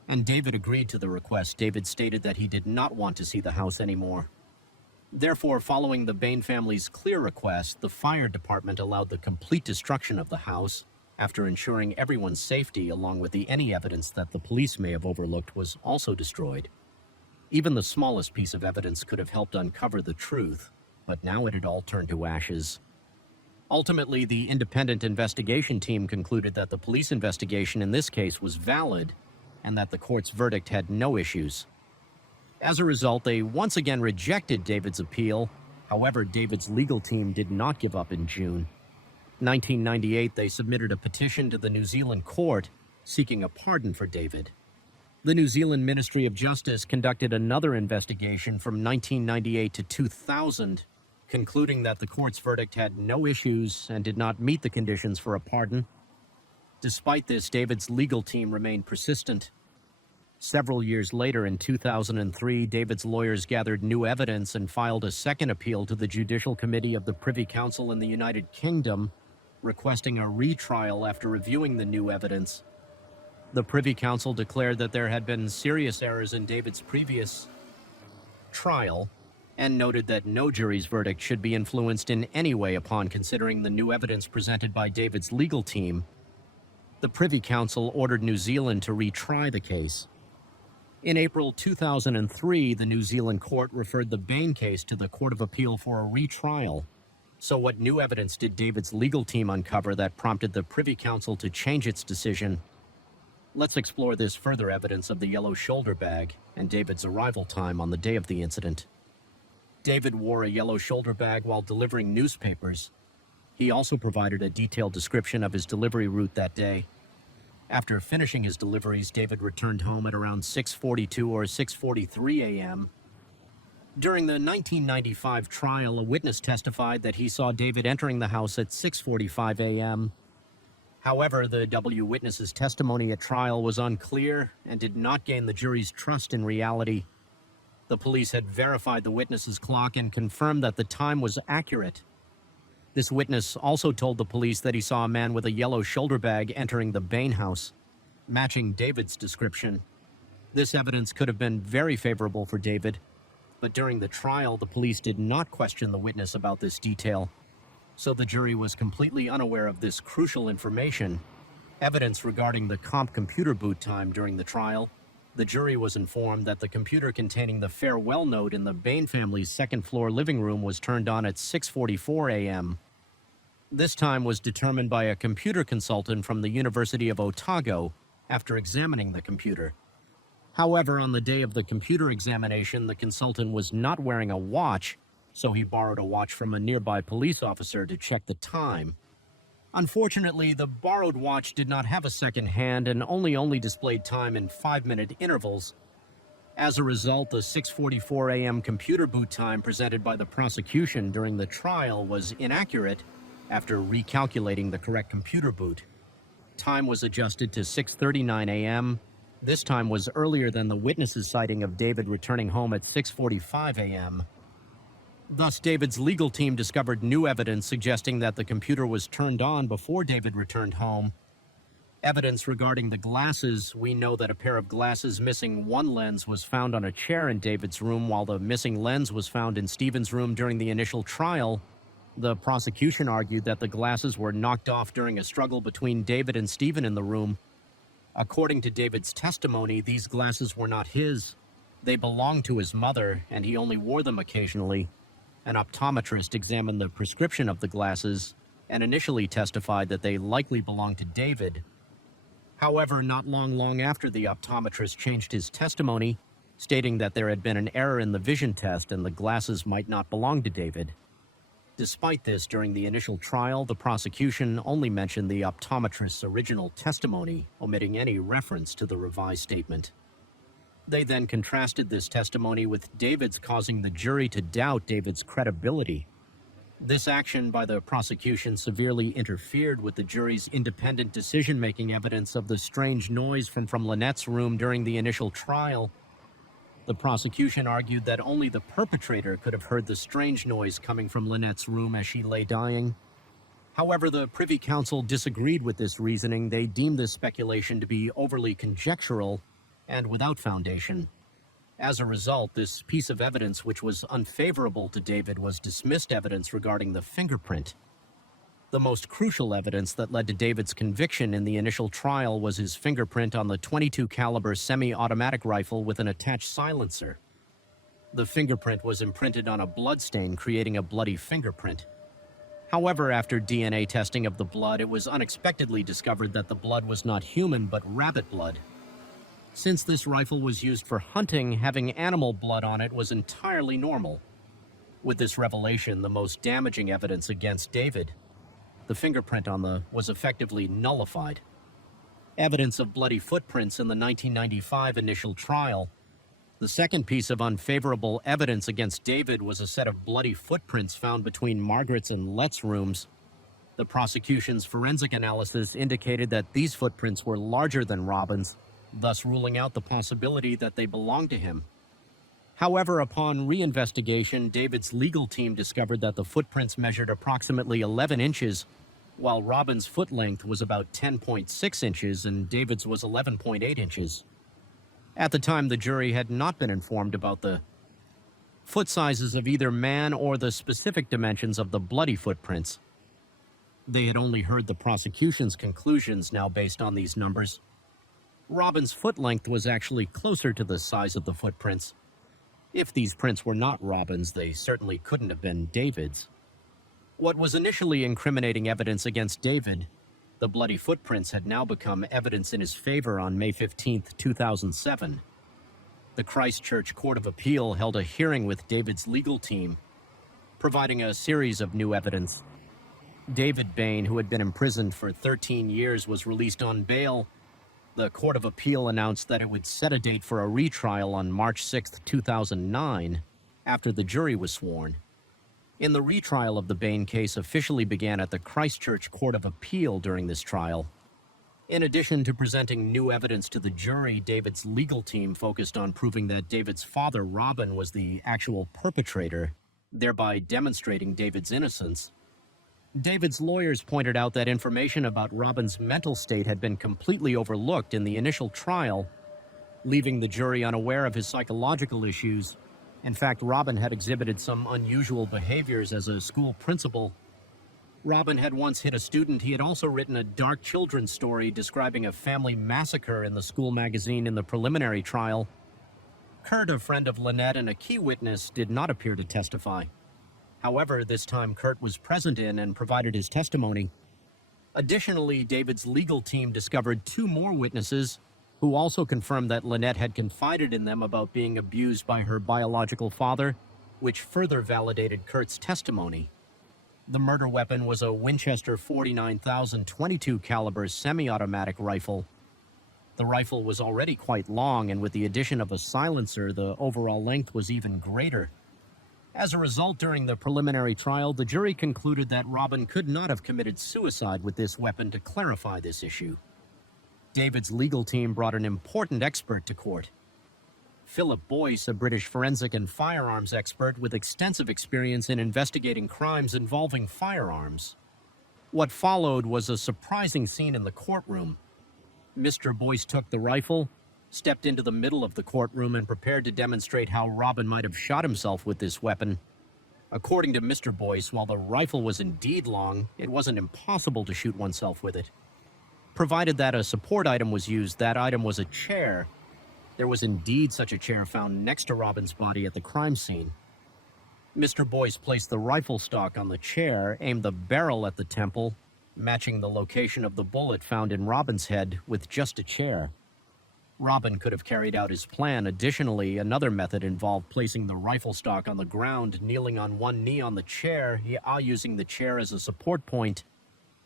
and David agreed to the request. David stated that he did not want to see the house anymore. Therefore, following the Bain family's clear request, the fire department allowed the complete destruction of the house, after ensuring everyone's safety, along with any evidence that the police may have overlooked was also destroyed. Even the smallest piece of evidence could have helped uncover the truth, but now it had all turned to ashes. Ultimately, the independent investigation team concluded that the police investigation in this case was valid and that the court's verdict had no issues. As a result, they once again rejected David's appeal. However, David's legal team did not give up. In June 1998, they submitted a petition to the New Zealand court seeking a pardon for David. The New Zealand Ministry of Justice conducted another investigation from 1998 to 2000, concluding that the court's verdict had no issues and did not meet the conditions for a pardon. Despite this, David's legal team remained persistent. Several years later, in 2003, David's lawyers gathered new evidence and filed a second appeal to the Judicial Committee of the Privy Council in the United Kingdom, requesting a retrial after reviewing the new evidence. The Privy Council declared that there had been serious errors in David's previous trial, and noted that no jury's verdict should be influenced in any way upon considering the new evidence presented by David's legal team. The Privy Council ordered New Zealand to retry the case. In April 2003, the New Zealand court referred the Bain case to the Court of Appeal for a retrial. So what new evidence did David's legal team uncover that prompted the Privy Council to change its decision? Let's explore this further evidence of the yellow shoulder bag and David's arrival time on the day of the incident. David wore a yellow shoulder bag while delivering newspapers. He also provided a detailed description of his delivery route that day. After finishing his deliveries, David returned home at around 6:42 or 6:43 a.m. During the 1995 trial, a witness testified that he saw David entering the house at 6:45 a.m. However, the witness's testimony at trial was unclear and did not gain the jury's trust in reality. The police had verified the witness's clock and confirmed that the time was accurate. This witness also told the police that he saw a man with a yellow shoulder bag entering the Bain house, matching David's description. This evidence could have been very favorable for David, but during the trial, the police did not question the witness about this detail, so the jury was completely unaware of this crucial information. Evidence regarding the comp computer boot time during the trial, the jury was informed that the computer containing the farewell note in the Bain family's second-floor living room was turned on at 6:44 a.m. This time was determined by a computer consultant from the University of Otago after examining the computer. However, on the day of the computer examination, the consultant was not wearing a watch, so he borrowed a watch from a nearby police officer to check the time. Unfortunately, the borrowed watch did not have a second hand and only displayed time in 5-minute intervals. As a result, the 6:44 a.m. computer boot time presented by the prosecution during the trial was inaccurate after recalculating the correct computer boot. Time was adjusted to 6:39 a.m. This time was earlier than the witness's sighting of David returning home at 6:45 a.m. Thus, David's legal team discovered new evidence suggesting that the computer was turned on before David returned home. Evidence regarding the glasses: we know that a pair of glasses missing one lens was found on a chair in David's room, while the missing lens was found in Stephen's room during the initial trial. The prosecution argued that the glasses were knocked off during a struggle between David and Stephen in the room. According to David's testimony, these glasses were not his. They belonged to his mother, and he only wore them occasionally. An optometrist examined the prescription of the glasses and initially testified that they likely belonged to David. However, not long after, the optometrist changed his testimony, stating that there had been an error in the vision test and the glasses might not belong to David. Despite this, during the initial trial, the prosecution only mentioned the optometrist's original testimony, omitting any reference to the revised statement. They then contrasted this testimony with David's, causing the jury to doubt David's credibility. This action by the prosecution severely interfered with the jury's independent decision-making evidence of the strange noise from Lynette's room during the initial trial. The prosecution argued that only the perpetrator could have heard the strange noise coming from Lynette's room as she lay dying. However, the Privy Council disagreed with this reasoning. They deemed this speculation to be overly conjectural and without foundation. As a result, this piece of evidence, which was unfavorable to David, was dismissed evidence regarding the fingerprint. The most crucial evidence that led to David's conviction in the initial trial was his fingerprint on the .22 caliber semi-automatic rifle with an attached silencer. The fingerprint was imprinted on a bloodstain, creating a bloody fingerprint. However, after DNA testing of the blood, it was unexpectedly discovered that the blood was not human but rabbit blood. Since this rifle was used for hunting, having animal blood on it was entirely normal. With this revelation, the most damaging evidence against David, the fingerprint was effectively nullified. Evidence of bloody footprints in the 1995 initial trial. The second piece of unfavorable evidence against David was a set of bloody footprints found between Margaret's and Let's rooms. The prosecution's forensic analysis indicated that these footprints were larger than Robin's, thus ruling out the possibility that they belonged to him. However, upon reinvestigation, David's legal team discovered that the footprints measured approximately 11 inches, while Robin's foot length was about 10.6 inches and David's was 11.8 inches. At the time, the jury had not been informed about the foot sizes of either man or the specific dimensions of the bloody footprints. They had only heard the prosecution's conclusions now based on these numbers. Robin's foot length was actually closer to the size of the footprints. If these prints were not Robin's, they certainly couldn't have been David's. What was initially incriminating evidence against David, the bloody footprints, had now become evidence in his favor on May 15, 2007. The Christchurch Court of Appeal held a hearing with David's legal team, providing a series of new evidence. David Bain, who had been imprisoned for 13 years, was released on bail. The Court of Appeal announced that it would set a date for a retrial on March 6, 2009, after the jury was sworn. In the retrial of the Bain case officially began at the Christchurch Court of Appeal during this trial. In addition to presenting new evidence to the jury, David's legal team focused on proving that David's father, Robin, was the actual perpetrator, thereby demonstrating David's innocence. David's lawyers pointed out that information about Robin's mental state had been completely overlooked in the initial trial. leaving the jury unaware of his psychological issues. In fact, Robin had exhibited some unusual behaviors as a school principal. Robin had once hit a student. He had also written a dark children's story describing a family massacre in the school magazine in the preliminary trial. Kurt, a friend of Lynette and a key witness, did not appear to testify. However, this time Kurt was present in and provided his testimony. Additionally, David's legal team discovered 2 more witnesses who also confirmed that Lynette had confided in them about being abused by her biological father, which further validated Kurt's testimony. The murder weapon was a Winchester 49,022 caliber semi-automatic rifle. The rifle was already quite long, and with the addition of a silencer, the overall length was even greater. As a result, during the preliminary trial, the jury concluded that Robin could not have committed suicide with this weapon to clarify this issue. David's legal team brought an important expert to court. Philip Boyce, a British forensic and firearms expert with extensive experience in investigating crimes involving firearms. What followed was a surprising scene in the courtroom. Mr. Boyce took the rifle, stepped into the middle of the courtroom, and prepared to demonstrate how Robin might have shot himself with this weapon. According to Mr. Boyce, while the rifle was indeed long, it wasn't impossible to shoot oneself with it. Provided that a support item was used, that item was a chair. There was indeed such a chair found next to Robin's body at the crime scene. Mr. Boyce placed the rifle stock on the chair, aimed the barrel at the temple, matching the location of the bullet found in Robin's head with just a chair. Robin could have carried out his plan. Additionally, another method involved placing the rifle stock on the ground, kneeling on one knee on the chair, using the chair as a support point,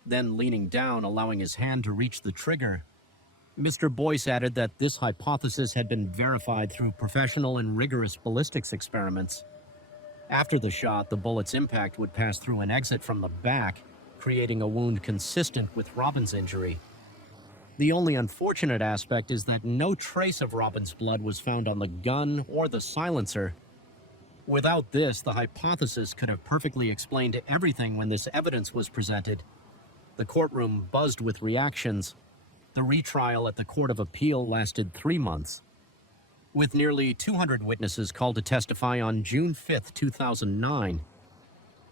then leaning down, allowing his hand to reach the trigger. Mr. Boyce added that this hypothesis had been verified through professional and rigorous ballistics experiments. After the shot, the bullet's impact would pass through an exit from the back, creating a wound consistent with Robin's injury. The only unfortunate aspect is that no trace of Robin's blood was found on the gun or the silencer. Without this, the hypothesis could have perfectly explained everything when this evidence was presented. The courtroom buzzed with reactions. The retrial at the Court of Appeal lasted 3 months. With nearly 200 witnesses called to testify on June 5, 2009,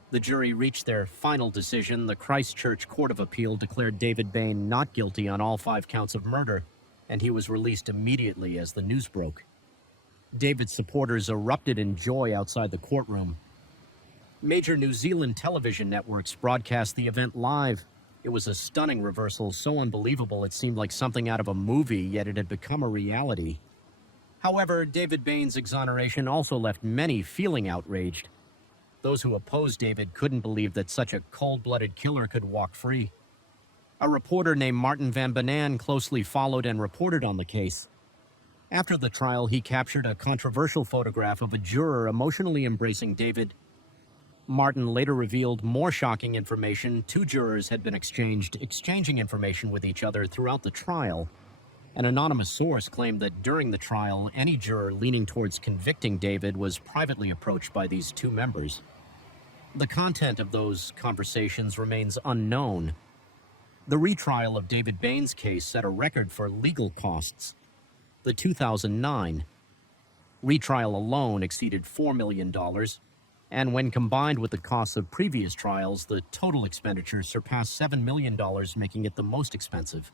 the jury reached their final decision. The Christchurch Court of Appeal declared David Bain not guilty on all 5 counts of murder, and he was released immediately as the news broke. David's supporters erupted in joy outside the courtroom. Major New Zealand television networks broadcast the event live. It was a stunning reversal, so unbelievable it seemed like something out of a movie, yet it had become a reality. However, David Bain's exoneration also left many feeling outraged. Those who opposed David couldn't believe that such a cold-blooded killer could walk free. A reporter named Martin Van Banan closely followed and reported on the case. After the trial, he captured a controversial photograph of a juror emotionally embracing David. Martin later revealed more shocking information. 2 jurors had been exchanging information with each other throughout the trial. An anonymous source claimed that during the trial, any juror leaning towards convicting David was privately approached by these 2 members. The content of those conversations remains unknown. The retrial of David Bain's case set a record for legal costs. The 2009 retrial alone exceeded $4 million. And when combined with the costs of previous trials, the total expenditure surpassed $7 million, making it the most expensive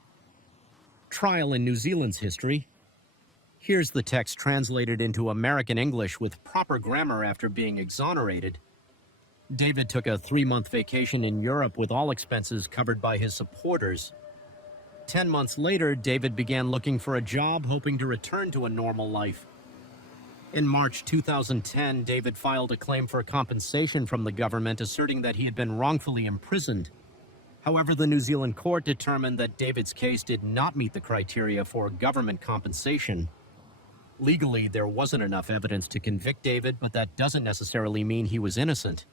trial in New Zealand's history. Here's the text translated into American English with proper grammar after being exonerated. David took a 3-month vacation in Europe with all expenses covered by his supporters. 10 months later, David began looking for a job, hoping to return to a normal life. In March 2010, David filed a claim for compensation from the government, asserting that he had been wrongfully imprisoned. However, the New Zealand court determined that David's case did not meet the criteria for government compensation. Legally, there wasn't enough evidence to convict David, but that doesn't necessarily mean he was innocent.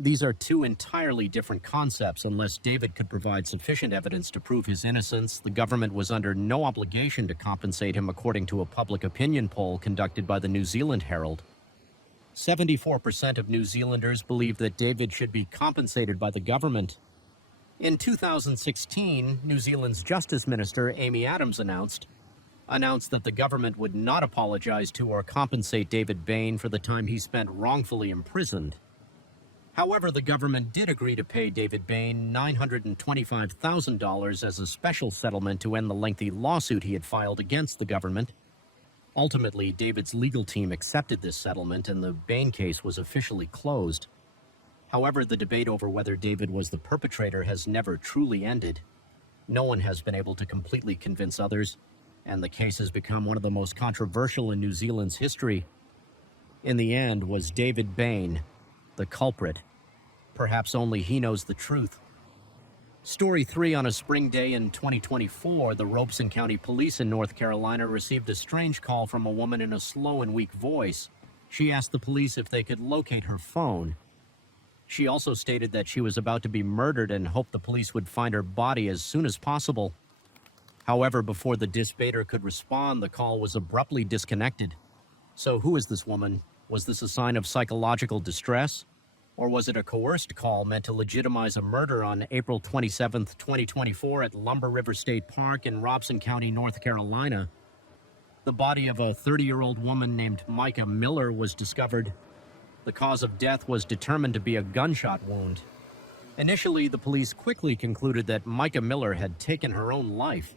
These are 2 entirely different concepts. Unless David could provide sufficient evidence to prove his innocence, the government was under no obligation to compensate him, according to a public opinion poll conducted by the New Zealand Herald. 74% of New Zealanders believe that David should be compensated by the government. In 2016, New Zealand's Justice Minister Amy Adams announced, announced that the government would not apologize to or compensate David Bain for the time he spent wrongfully imprisoned. However, the government did agree to pay David Bain $925,000 as a special settlement to end the lengthy lawsuit he had filed against the government. Ultimately, David's legal team accepted this settlement and the Bain case was officially closed. However, the debate over whether David was the perpetrator has never truly ended. No one has been able to completely convince others, and the case has become one of the most controversial in New Zealand's history. In the end, was David Bain the culprit? Perhaps only he knows the truth. Story 3. On a spring day in 2024, the Robeson County Police in North Carolina received a strange call from a woman in a slow and weak voice. She asked the police if they could locate her phone. She also stated that she was about to be murdered and hoped the police would find her body as soon as possible. However, before the dispatcher could respond, the call was abruptly disconnected. So who is this woman? Was this a sign of psychological distress? Or was it a coerced call meant to legitimize a murder on April 27, 2024 at Lumber River State Park in Robeson County, North Carolina? The body of a 30-year-old woman named Micah Miller was discovered. The cause of death was determined to be a gunshot wound. Initially, the police quickly concluded that Micah Miller had taken her own life.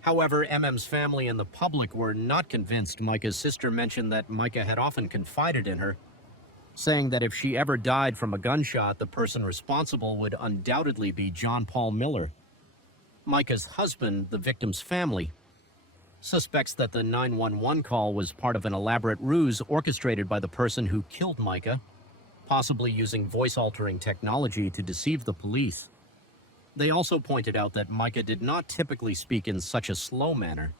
However, MM's family and the public were not convinced. Micah's sister mentioned that Micah had often confided in her, saying that if she ever died from a gunshot, the person responsible would undoubtedly be John Paul Miller. Micah's husband, the victim's family, suspects that the 911 call was part of an elaborate ruse orchestrated by the person who killed Micah, possibly using voice-altering technology to deceive the police. They also pointed out that Micah did not typically speak in such a slow manner.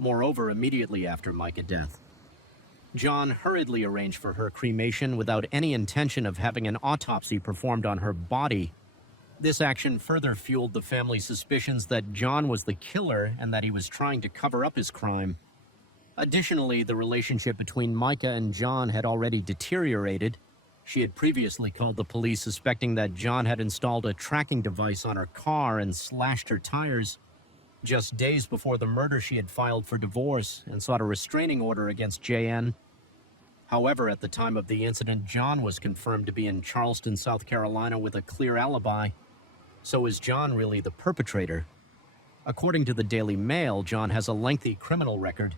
Moreover, immediately after Micah's death, John hurriedly arranged for her cremation without any intention of having an autopsy performed on her body. This action further fueled the family's suspicions that John was the killer and that he was trying to cover up his crime. Additionally, the relationship between Micah and John had already deteriorated. She had previously called the police suspecting that John had installed a tracking device on her car and slashed her tires. Just days before the murder, she had filed for divorce and sought a restraining order against JN. However, at the time of the incident, John was confirmed to be in Charleston, South Carolina with a clear alibi. So is John really the perpetrator? According to the Daily Mail, John has a lengthy criminal record,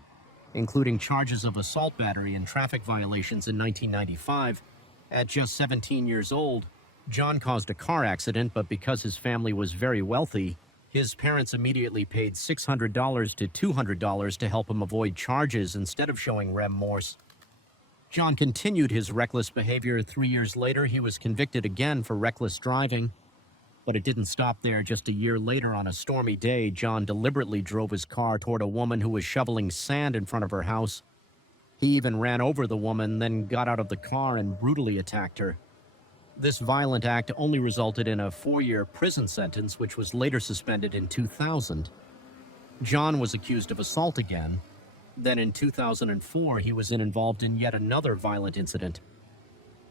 including charges of assault battery and traffic violations in 1995. At just 17 years old, John caused a car accident, but because his family was very wealthy, his parents immediately paid $600 to $200 to help him avoid charges instead of showing remorse. John continued his reckless behavior. 3 years later, he was convicted again for reckless driving. But it didn't stop there. Just a year later, on a stormy day, John deliberately drove his car toward a woman who was shoveling sand in front of her house. He even ran over the woman, then got out of the car and brutally attacked her. This violent act only resulted in a 4-year prison sentence, which was later suspended in 2000. John was accused of assault again. Then in 2004, he was involved in yet another violent incident.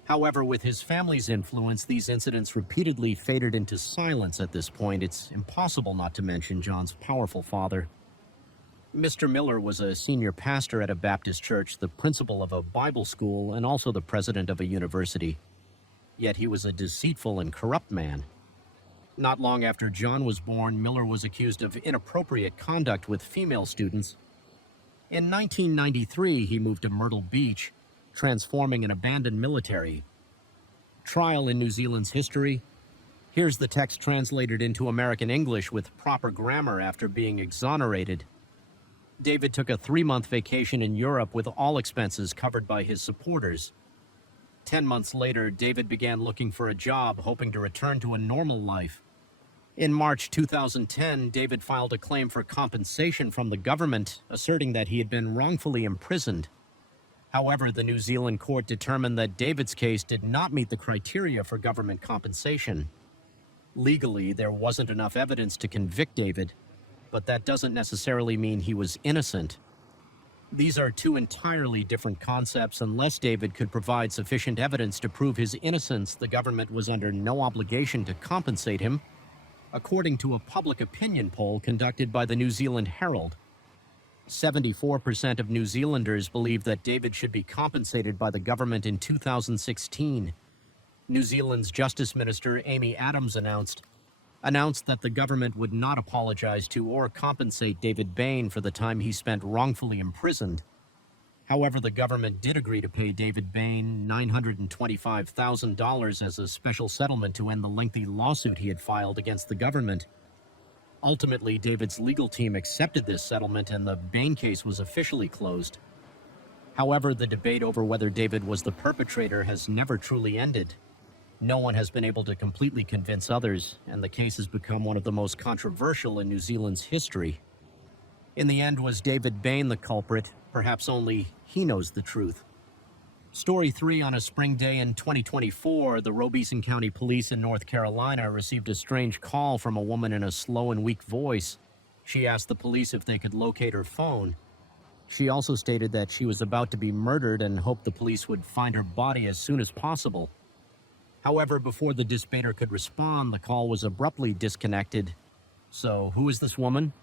However, with his family's influence, these incidents repeatedly faded into silence at this point. It's impossible not to mention John's powerful father. Mr. Miller was a senior pastor at a Baptist church, the principal of a Bible school, and also the president of a university. Yet he was a deceitful and corrupt man. Not long after John was born, Miller was accused of inappropriate conduct with female students. In 1993, he moved to Myrtle Beach, transforming an abandoned military. Trial in New Zealand's history. Here's the text translated into American English with proper grammar after being exonerated. David took a 3-month vacation in Europe with all expenses covered by his supporters. 10 months later, David began looking for a job, hoping to return to a normal life. In March 2010, David filed a claim for compensation from the government, asserting that he had been wrongfully imprisoned. However, the New Zealand court determined that David's case did not meet the criteria for government compensation. Legally, there wasn't enough evidence to convict David, but that doesn't necessarily mean he was innocent. These are two entirely different concepts. Unless David could provide sufficient evidence to prove his innocence, the government was under no obligation to compensate him, according to a public opinion poll conducted by the New Zealand Herald. 74% of New Zealanders believe that David should be compensated by the government in 2016. New Zealand's Justice Minister Amy Adams announced that the government would not apologize to or compensate David Bain for the time he spent wrongfully imprisoned. However, the government did agree to pay David Bain $925,000 as a special settlement to end the lengthy lawsuit he had filed against the government. Ultimately, David's legal team accepted this settlement and the Bain case was officially closed. However, the debate over whether David was the perpetrator has never truly ended. No one has been able to completely convince others, and the case has become one of the most controversial in New Zealand's history. In the end, was David Bain the culprit? Perhaps only he knows the truth. Story 3. On a spring day in 2024, the Robeson County Police in North Carolina received a strange call from a woman in a slow and weak voice. She asked the police if they could locate her phone. She also stated that she was about to be murdered and hoped the police would find her body as soon as possible. However, before the dispatcher could respond, the call was abruptly disconnected. So, who is this woman?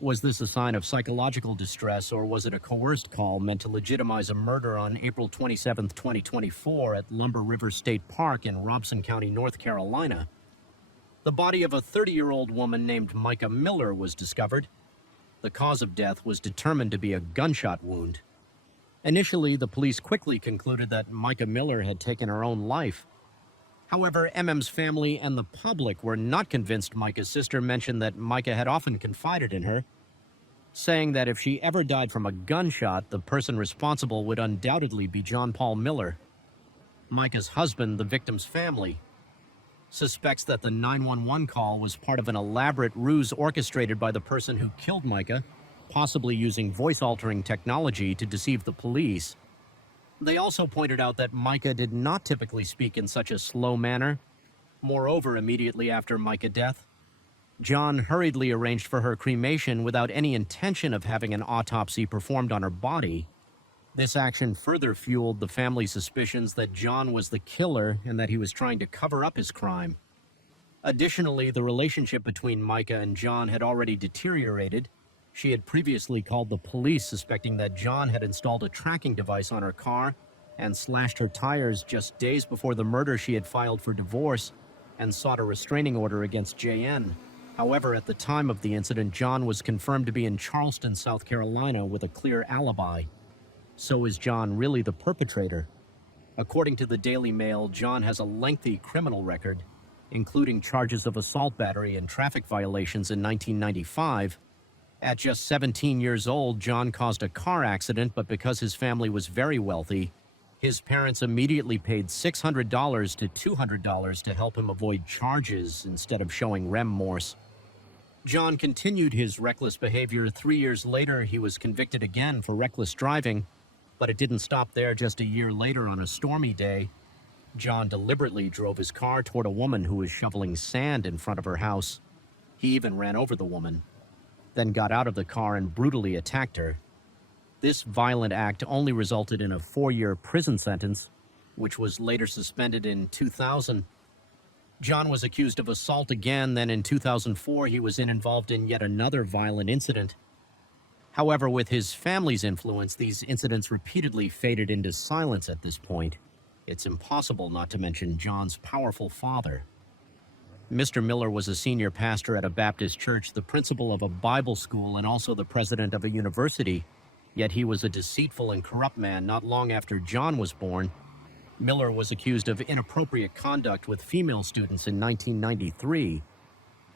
Was this a sign of psychological distress, or was it a coerced call meant to legitimize a murder on April 27, 2024 at Lumber River State Park in Robeson County, North Carolina? The body of a 30-year-old woman named Micah Miller was discovered. The cause of death was determined to be a gunshot wound. Initially, the police quickly concluded that Micah Miller had taken her own life. However, MM's family and the public were not convinced. Micah's sister mentioned that Micah had often confided in her, saying that if she ever died from a gunshot, the person responsible would undoubtedly be John Paul Miller. Micah's husband, the victim's family, suspects that the 911 call was part of an elaborate ruse orchestrated by the person who killed Micah, possibly using voice-altering technology to deceive the police. They also pointed out that Micah did not typically speak in such a slow manner. Moreover, immediately after Micah's death, John hurriedly arranged for her cremation without any intention of having an autopsy performed on her body. This action further fueled the family's suspicions that John was the killer and that he was trying to cover up his crime. Additionally, the relationship between Micah and John had already deteriorated. She had previously called the police suspecting that John had installed a tracking device on her car and slashed her tires just days before the murder. She had filed for divorce and sought a restraining order against JN. However, at the time of the incident, John was confirmed to be in Charleston, South Carolina with a clear alibi. So is John really the perpetrator? According to the Daily Mail, John has a lengthy criminal record, including charges of assault, battery, and traffic violations in 1995. At just 17 years old, John caused a car accident, but because his family was very wealthy, his parents immediately paid $600 to $200 to help him avoid charges instead of showing remorse. John continued his reckless behavior. 3 years later, he was convicted again for reckless driving, but it didn't stop there. Just a year later, on a stormy day, John deliberately drove his car toward a woman who was shoveling sand in front of her house. He even ran over the woman, then got out of the car and brutally attacked her. This violent act only resulted in a 4-year prison sentence, which was later suspended in 2000. John was accused of assault again. Then in 2004, he was involved in yet another violent incident. However, with his family's influence, these incidents repeatedly faded into silence at this point. It's impossible not to mention John's powerful father. Mr. Miller was a senior pastor at a Baptist church, the principal of a Bible school, and also the president of a university. Yet he was a deceitful and corrupt man. Not long after John was born, Miller was accused of inappropriate conduct with female students in 1993.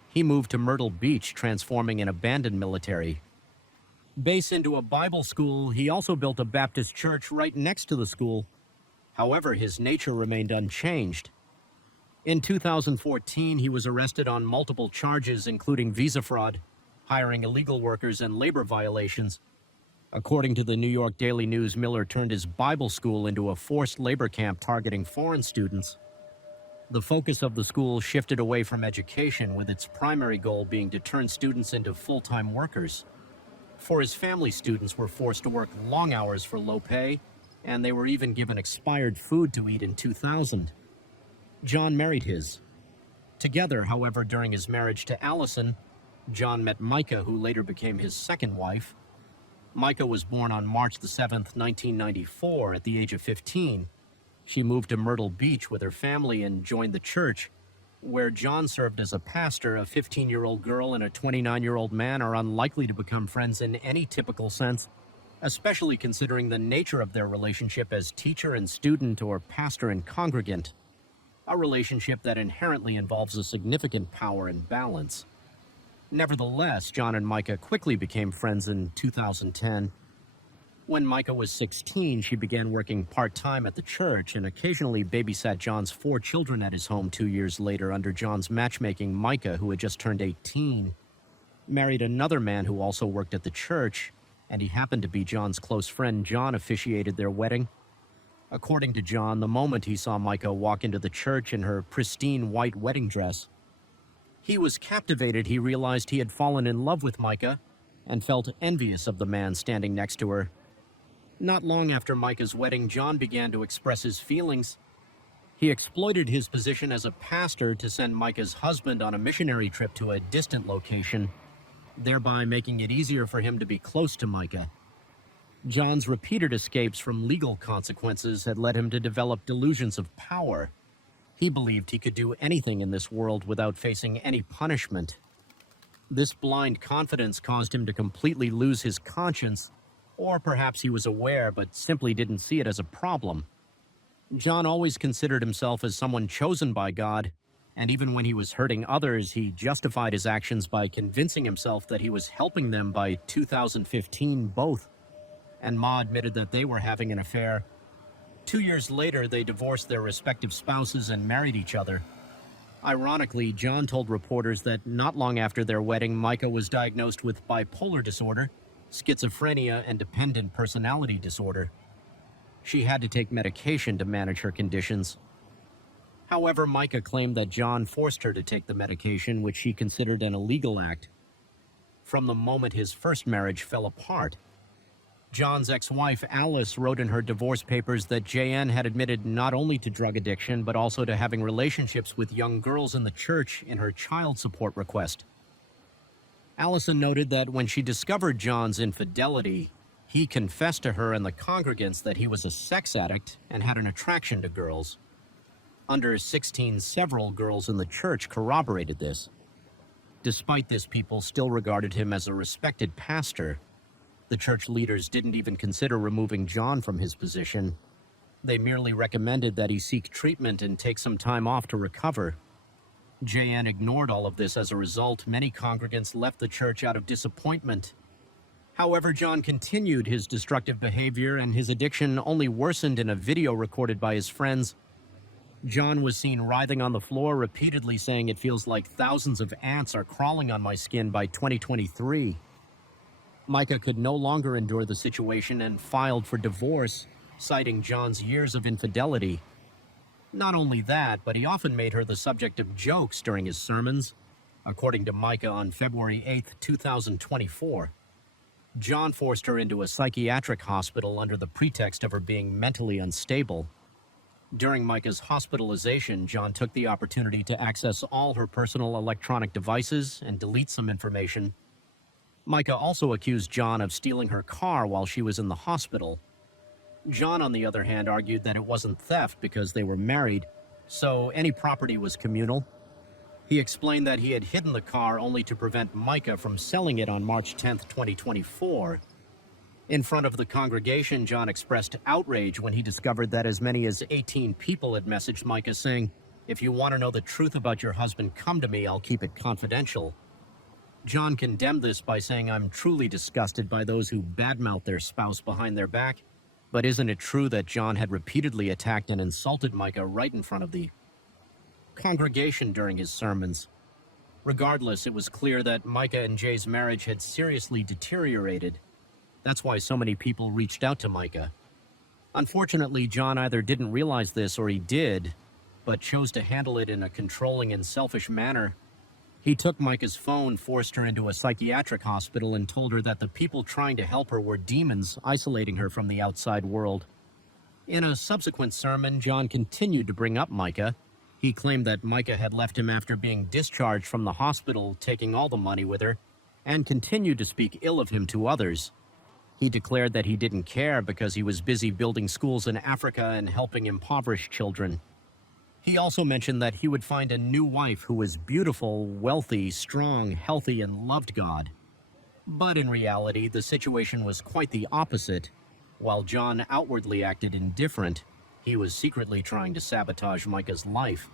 He moved to Myrtle Beach, transforming an abandoned military base into a Bible school. He also built a Baptist church right next to the school. However, his nature remained unchanged. In 2014, he was arrested on multiple charges, including visa fraud, hiring illegal workers, and labor violations. According to the New York Daily News, Miller turned his Bible school into a forced labor camp targeting foreign students. The focus of the school shifted away from education, with its primary goal being to turn students into full-time workers. For his family, students were forced to work long hours for low pay, and they were even given expired food to eat in 2000. John married his. Together, however, during his marriage to Allison, John met Micah, who later became his second wife. Micah was born on March the 7th, 1994, at the age of 15. She moved to Myrtle Beach with her family and joined the church, where John served as a pastor. A 15-year-old girl and a 29-year-old man are unlikely to become friends in any typical sense, especially considering the nature of their relationship as teacher and student or pastor and congregant, a relationship that inherently involves a significant power and balance. Nevertheless, John and Micah quickly became friends in 2010. When Micah was 16, she began working part-time at the church and occasionally babysat John's 4 children at his home 2 years later under John's matchmaking. Micah, who had just turned 18, married another man who also worked at the church, and he happened to be John's close friend. John officiated their wedding. According to John, the moment he saw Micah walk into the church in her pristine white wedding dress, he was captivated. He realized he had fallen in love with Micah and felt envious of the man standing next to her. Not long after Micah's wedding, John began to express his feelings. He exploited his position as a pastor to send Micah's husband on a missionary trip to a distant location, thereby making it easier for him to be close to Micah. John's repeated escapes from legal consequences had led him to develop delusions of power. He believed he could do anything in this world without facing any punishment. This blind confidence caused him to completely lose his conscience, or perhaps he was aware but simply didn't see it as a problem. John always considered himself as someone chosen by God, and even when he was hurting others, he justified his actions by convincing himself that he was helping them. By 2015, both and Ma admitted that they were having an affair. 2 years later, they divorced their respective spouses and married each other. Ironically, John told reporters that not long after their wedding, Micah was diagnosed with bipolar disorder, schizophrenia, and dependent personality disorder. She had to take medication to manage her conditions. However, Micah claimed that John forced her to take the medication, which she considered an illegal act. From the moment his first marriage fell apart, John's ex-wife, Alice, wrote in her divorce papers that JN had admitted not only to drug addiction, but also to having relationships with young girls in the church in her child support request. Allison noted that when she discovered John's infidelity, he confessed to her and the congregants that he was a sex addict and had an attraction to girls. Under 16, several girls in the church corroborated this. Despite this, people still regarded him as a respected pastor. The church leaders didn't even consider removing John from his position. They merely recommended that he seek treatment and take some time off to recover. JN ignored all of this. As a result, many congregants left the church out of disappointment. However, John continued his destructive behavior, and his addiction only worsened in a video recorded by his friends. John was seen writhing on the floor, repeatedly saying, "It feels like thousands of ants are crawling on my skin." By 2023, Micah could no longer endure the situation and filed for divorce, citing John's years of infidelity. Not only that, but he often made her the subject of jokes during his sermons. According to Micah, on February 8, 2024, John forced her into a psychiatric hospital under the pretext of her being mentally unstable. During Micah's hospitalization, John took the opportunity to access all her personal electronic devices and delete some information. Micah also accused John of stealing her car while she was in the hospital. John, on the other hand, argued that it wasn't theft because they were married, so any property was communal. He explained that he had hidden the car only to prevent Micah from selling it on March 10, 2024. In front of the congregation, John expressed outrage when he discovered that as many as 18 people had messaged Micah saying, "If you want to know the truth about your husband, come to me, I'll keep it confidential." John condemned this by saying, "I'm truly disgusted by those who badmouth their spouse behind their back." But isn't it true that John had repeatedly attacked and insulted Micah right in front of the congregation during his sermons? Regardless, it was clear that Micah and Jay's marriage had seriously deteriorated. That's why so many people reached out to Micah. Unfortunately, John either didn't realize this or he did, but chose to handle it in a controlling and selfish manner. He took Micah's phone, forced her into a psychiatric hospital, and told her that the people trying to help her were demons, isolating her from the outside world. In a subsequent sermon, John continued to bring up Micah. He claimed that Micah had left him after being discharged from the hospital, taking all the money with her, and continued to speak ill of him to others. He declared that he didn't care because he was busy building schools in Africa and helping impoverished children. He also mentioned that he would find a new wife who was beautiful, wealthy, strong, healthy, and loved God. But in reality, the situation was quite the opposite. While John outwardly acted indifferent, he was secretly trying to sabotage Micah's life.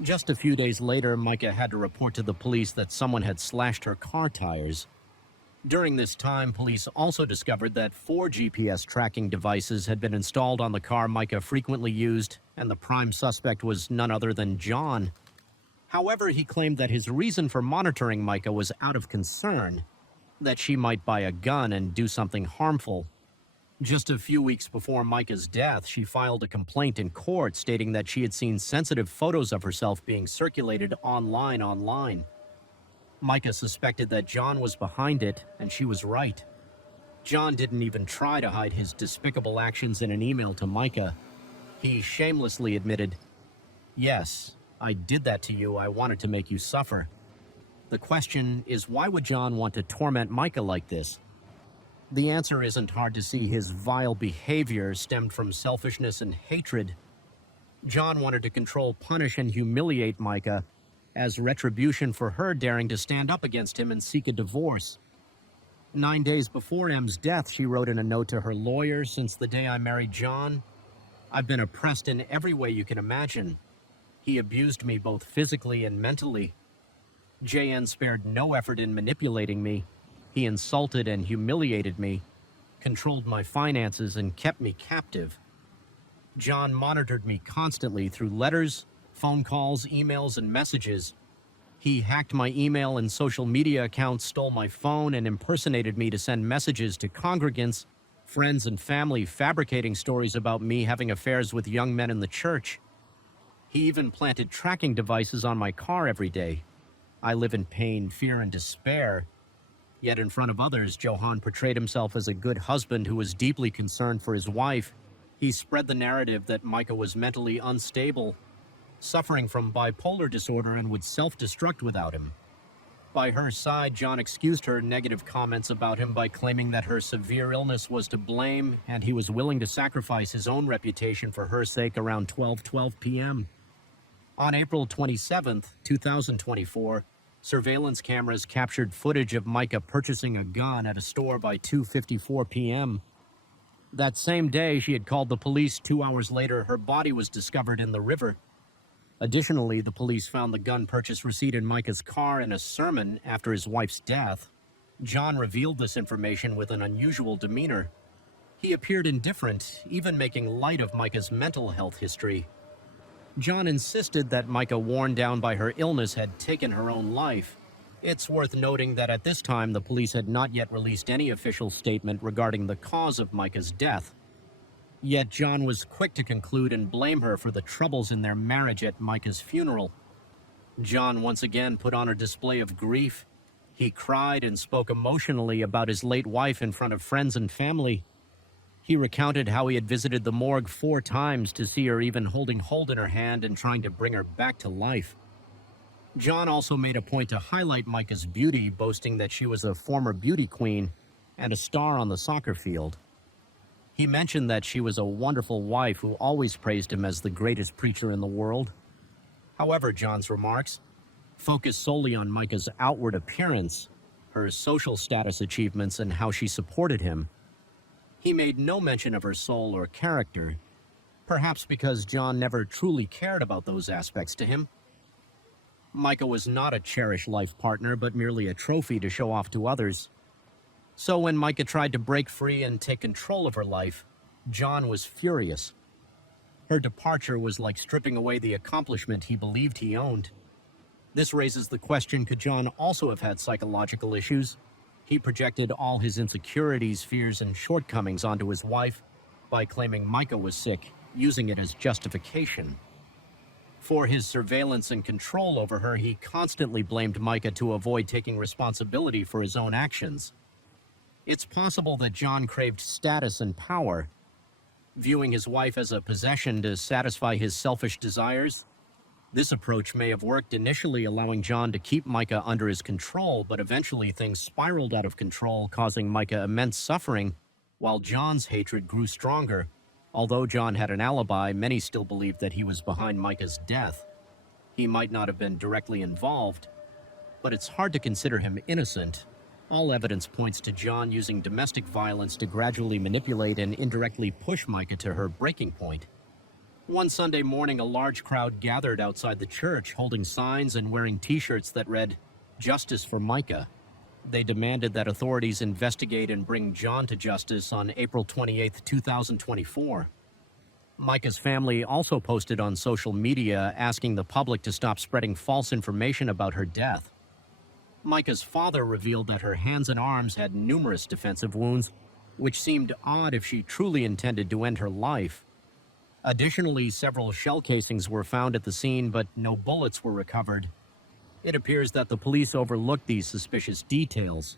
Just a few days later, Micah had to report to the police that someone had slashed her car tires. During this time, police also discovered that 4 GPS tracking devices had been installed on the car Micah frequently used, and the prime suspect was none other than John. However, he claimed that his reason for monitoring Micah was out of concern, that she might buy a gun and do something harmful. Just a few weeks before Micah's death, she filed a complaint in court stating that she had seen sensitive photos of herself being circulated online. Micah suspected that John was behind it, and she was right. John didn't even try to hide his despicable actions in an email to Micah. He shamelessly admitted, "Yes, I did that to you. I wanted to make you suffer." The question is, why would John want to torment Micah like this? The answer isn't hard to see. His vile behavior stemmed from selfishness and hatred. John wanted to control, punish, and humiliate Micah as retribution for her daring to stand up against him and seek a divorce. 9 days before M's death, she wrote in a note to her lawyer, "Since the day I married John, I've been oppressed in every way you can imagine. He abused me both physically and mentally. JN spared no effort in manipulating me. He insulted and humiliated me, controlled my finances, and kept me captive. John monitored me constantly through letters, phone calls, emails, and messages. He hacked my email and social media accounts, stole my phone, and impersonated me to send messages to congregants, friends, and family, fabricating stories about me having affairs with young men in the church. He even planted tracking devices on my car every day. I live in pain, fear, and despair." Yet in front of others, Johan portrayed himself as a good husband who was deeply concerned for his wife. He spread the narrative that Micah was mentally unstable, suffering from bipolar disorder, and would self-destruct without him. By her side, John excused her negative comments about him by claiming that her severe illness was to blame, and he was willing to sacrifice his own reputation for her sake around 12:12 p.m. On April 27, 2024, surveillance cameras captured footage of Micah purchasing a gun at a store by 2:54 p.m. That same day, she had called the police. 2 hours later, her body was discovered in the river. Additionally, the police found the gun purchase receipt in Micah's car in a sermon after his wife's death. John revealed this information with an unusual demeanor. He appeared indifferent, even making light of Micah's mental health history. John insisted that Micah, worn down by her illness, had taken her own life. It's worth noting that at this time, the police had not yet released any official statement regarding the cause of Micah's death. Yet John was quick to conclude and blame her for the troubles in their marriage at Micah's funeral. John once again put on a display of grief. He cried and spoke emotionally about his late wife in front of friends and family. He recounted how he had visited the morgue 4 times to see her, even holding hold in her hand and trying to bring her back to life. John also made a point to highlight Micah's beauty, boasting that she was a former beauty queen and a star on the soccer field. He mentioned that she was a wonderful wife who always praised him as the greatest preacher in the world. However, John's remarks focused solely on Micah's outward appearance, her social status achievements, and how she supported him. He made no mention of her soul or character, perhaps because John never truly cared about those aspects to him. Micah was not a cherished life partner, but merely a trophy to show off to others. So when Micah tried to break free and take control of her life, John was furious. Her departure was like stripping away the accomplishment he believed he owned. This raises the question, could John also have had psychological issues? He projected all his insecurities, fears, and shortcomings onto his wife by claiming Micah was sick, using it as justification. For his surveillance and control over her, he constantly blamed Micah to avoid taking responsibility for his own actions. It's possible that John craved status and power, viewing his wife as a possession to satisfy his selfish desires. This approach may have worked initially, allowing John to keep Micah under his control, but eventually things spiraled out of control, causing Micah immense suffering, while John's hatred grew stronger. Although John had an alibi, many still believed that he was behind Micah's death. He might not have been directly involved, but it's hard to consider him innocent. All evidence points to John using domestic violence to gradually manipulate and indirectly push Micah to her breaking point. One Sunday morning, a large crowd gathered outside the church, holding signs and wearing t-shirts that read, "Justice for Micah." They demanded that authorities investigate and bring John to justice on April 28, 2024. Micah's family also posted on social media asking the public to stop spreading false information about her death. Micah's father revealed that her hands and arms had numerous defensive wounds, which seemed odd if she truly intended to end her life. Additionally, several shell casings were found at the scene, but no bullets were recovered. It appears that the police overlooked these suspicious details.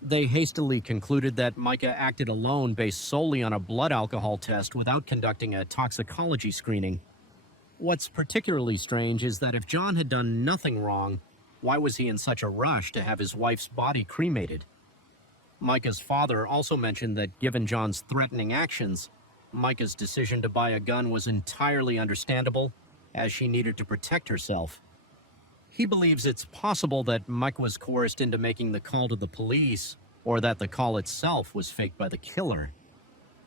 They hastily concluded that Micah acted alone based solely on a blood alcohol test without conducting a toxicology screening. What's particularly strange is that if John had done nothing wrong, why was he in such a rush to have his wife's body cremated? Micah's father also mentioned that given John's threatening actions, Micah's decision to buy a gun was entirely understandable, as she needed to protect herself. He believes it's possible that Micah was coerced into making the call to the police, or that the call itself was faked by the killer.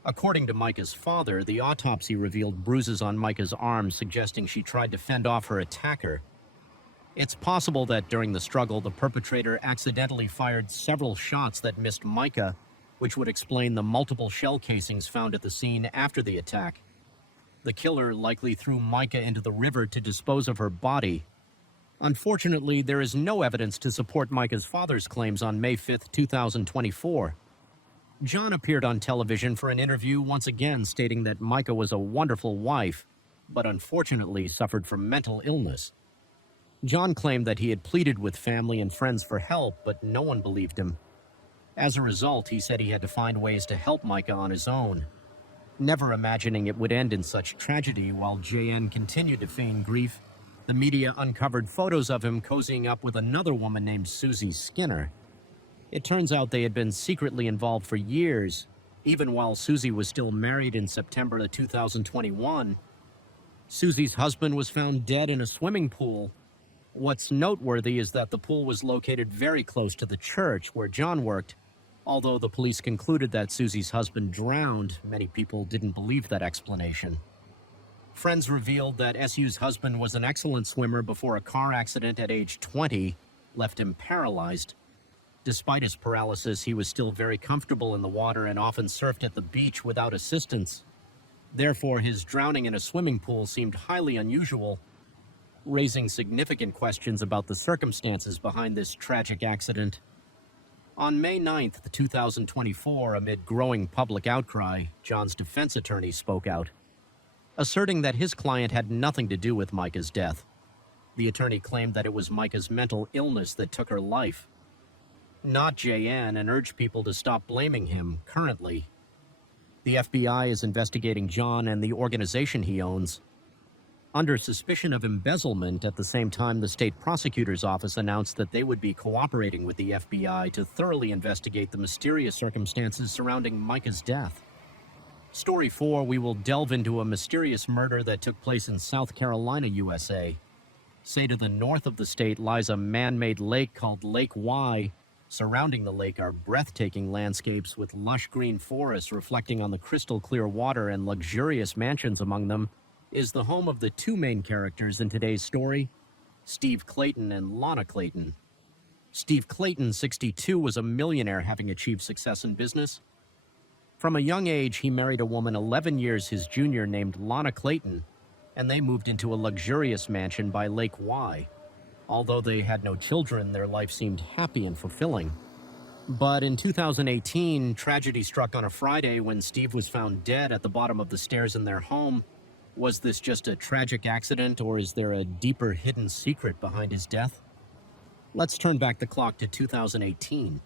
According to Micah's father, the autopsy revealed bruises on Micah's arms, suggesting she tried to fend off her attacker. It's possible that during the struggle, the perpetrator accidentally fired several shots that missed Micah, which would explain the multiple shell casings found at the scene after the attack. The killer likely threw Micah into the river to dispose of her body. Unfortunately, there is no evidence to support Micah's father's claims on May 5, 2024. John appeared on television for an interview, once again stating that Micah was a wonderful wife, but unfortunately suffered from mental illness. John claimed that he had pleaded with family and friends for help, but no one believed him. As a result, he said he had to find ways to help Micah on his own. Never imagining it would end in such tragedy, while JN continued to feign grief, the media uncovered photos of him cozying up with another woman named Susie Skinner. It turns out they had been secretly involved for years, even while Susie was still married in September of 2021. Susie's husband was found dead in a swimming pool. What's noteworthy is that the pool was located very close to the church where John worked. Although the police concluded that Susie's husband drowned, many people didn't believe that explanation. Friends revealed that SU's husband was an excellent swimmer before a car accident at age 20 left him paralyzed. Despite his paralysis, he was still very comfortable in the water and often surfed at the beach without assistance. Therefore, his drowning in a swimming pool seemed highly unusual, raising significant questions about the circumstances behind this tragic accident. On May 9, 2024, amid growing public outcry, John's defense attorney spoke out, asserting that his client had nothing to do with Micah's death. The attorney claimed that it was Micah's mental illness that took her life, not JN, and urged people to stop blaming him currently. The FBI is investigating John and the organization he owns under suspicion of embezzlement. At the same time, the state prosecutor's office announced that they would be cooperating with the FBI to thoroughly investigate the mysterious circumstances surrounding Micah's death. Story 4, we will delve into a mysterious murder that took place in South Carolina, USA. Say to the north of the state lies a man-made lake called Lake Y. Surrounding the lake are breathtaking landscapes with lush green forests reflecting on the crystal clear water, and luxurious mansions among them is the home of the two main characters in today's story, Steve Clayton and Lana Clayton. Steve Clayton, 62, was a millionaire having achieved success in business. From a young age, he married a woman 11 years his junior named Lana Clayton, and they moved into a luxurious mansion by Lake Y. Although they had no children, their life seemed happy and fulfilling. But in 2018, tragedy struck on a Friday when Steve was found dead at the bottom of the stairs in their home. Was this just a tragic accident, or is there a deeper hidden secret behind his death? Let's turn back the clock to 2018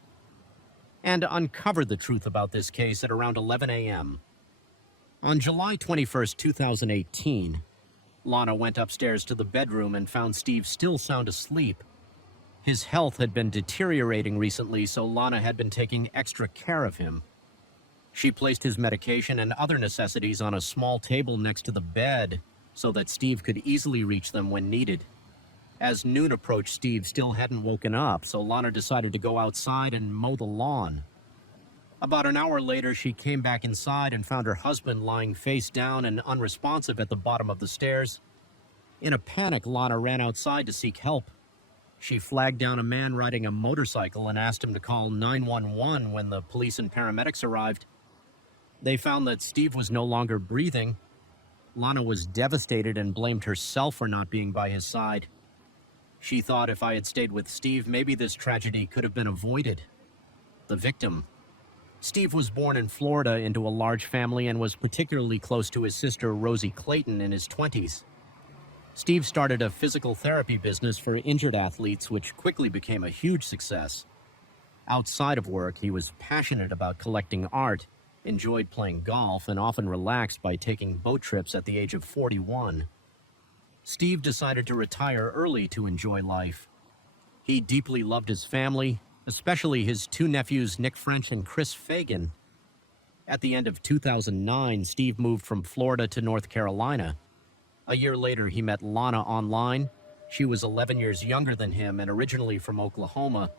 and uncover the truth about this case at around 11 a.m. On July 21, 2018, Lana went upstairs to the bedroom and found Steve still sound asleep. His health had been deteriorating recently, so Lana had been taking extra care of him. She placed his medication and other necessities on a small table next to the bed so that Steve could easily reach them when needed. As noon approached, Steve still hadn't woken up, so Lana decided to go outside and mow the lawn. About an hour later, she came back inside and found her husband lying face down and unresponsive at the bottom of the stairs. In a panic, Lana ran outside to seek help. She flagged down a man riding a motorcycle and asked him to call 911 when the police and paramedics arrived. They found that Steve was no longer breathing. Lana was devastated and blamed herself for not being by his side. She thought if I had stayed with Steve, maybe this tragedy could have been avoided. The victim. Steve was born in Florida into a large family and was particularly close to his sister Rosie Clayton in his 20s. Steve started a physical therapy business for injured athletes, which quickly became a huge success. Outside of work, he was passionate about collecting art, enjoyed playing golf, and often relaxed by taking boat trips at the age of 41. Steve decided to retire early to enjoy life. He deeply loved his family, especially his two nephews, Nick French and Chris Fagan. At the end of 2009, Steve moved from Florida to North Carolina. A year later, he met Lana online. She was 11 years younger than him and originally from Oklahoma.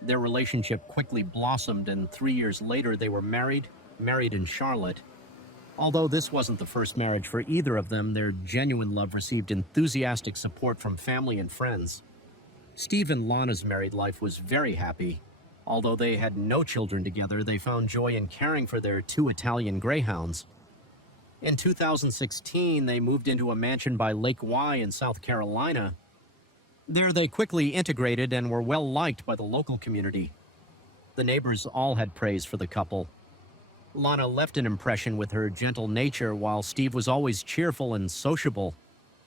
Their relationship quickly blossomed, and 3 years later, they were married in Charlotte. Although this wasn't the first marriage for either of them, their genuine love received enthusiastic support from family and friends. Steve and Lana's married life was very happy. Although they had no children together, they found joy in caring for their two Italian greyhounds. In 2016, they moved into a mansion by Lake Y in South Carolina. There they quickly integrated and were well liked by the local community. The neighbors all had praise for the couple. Lana left an impression with her gentle nature, while Steve was always cheerful and sociable,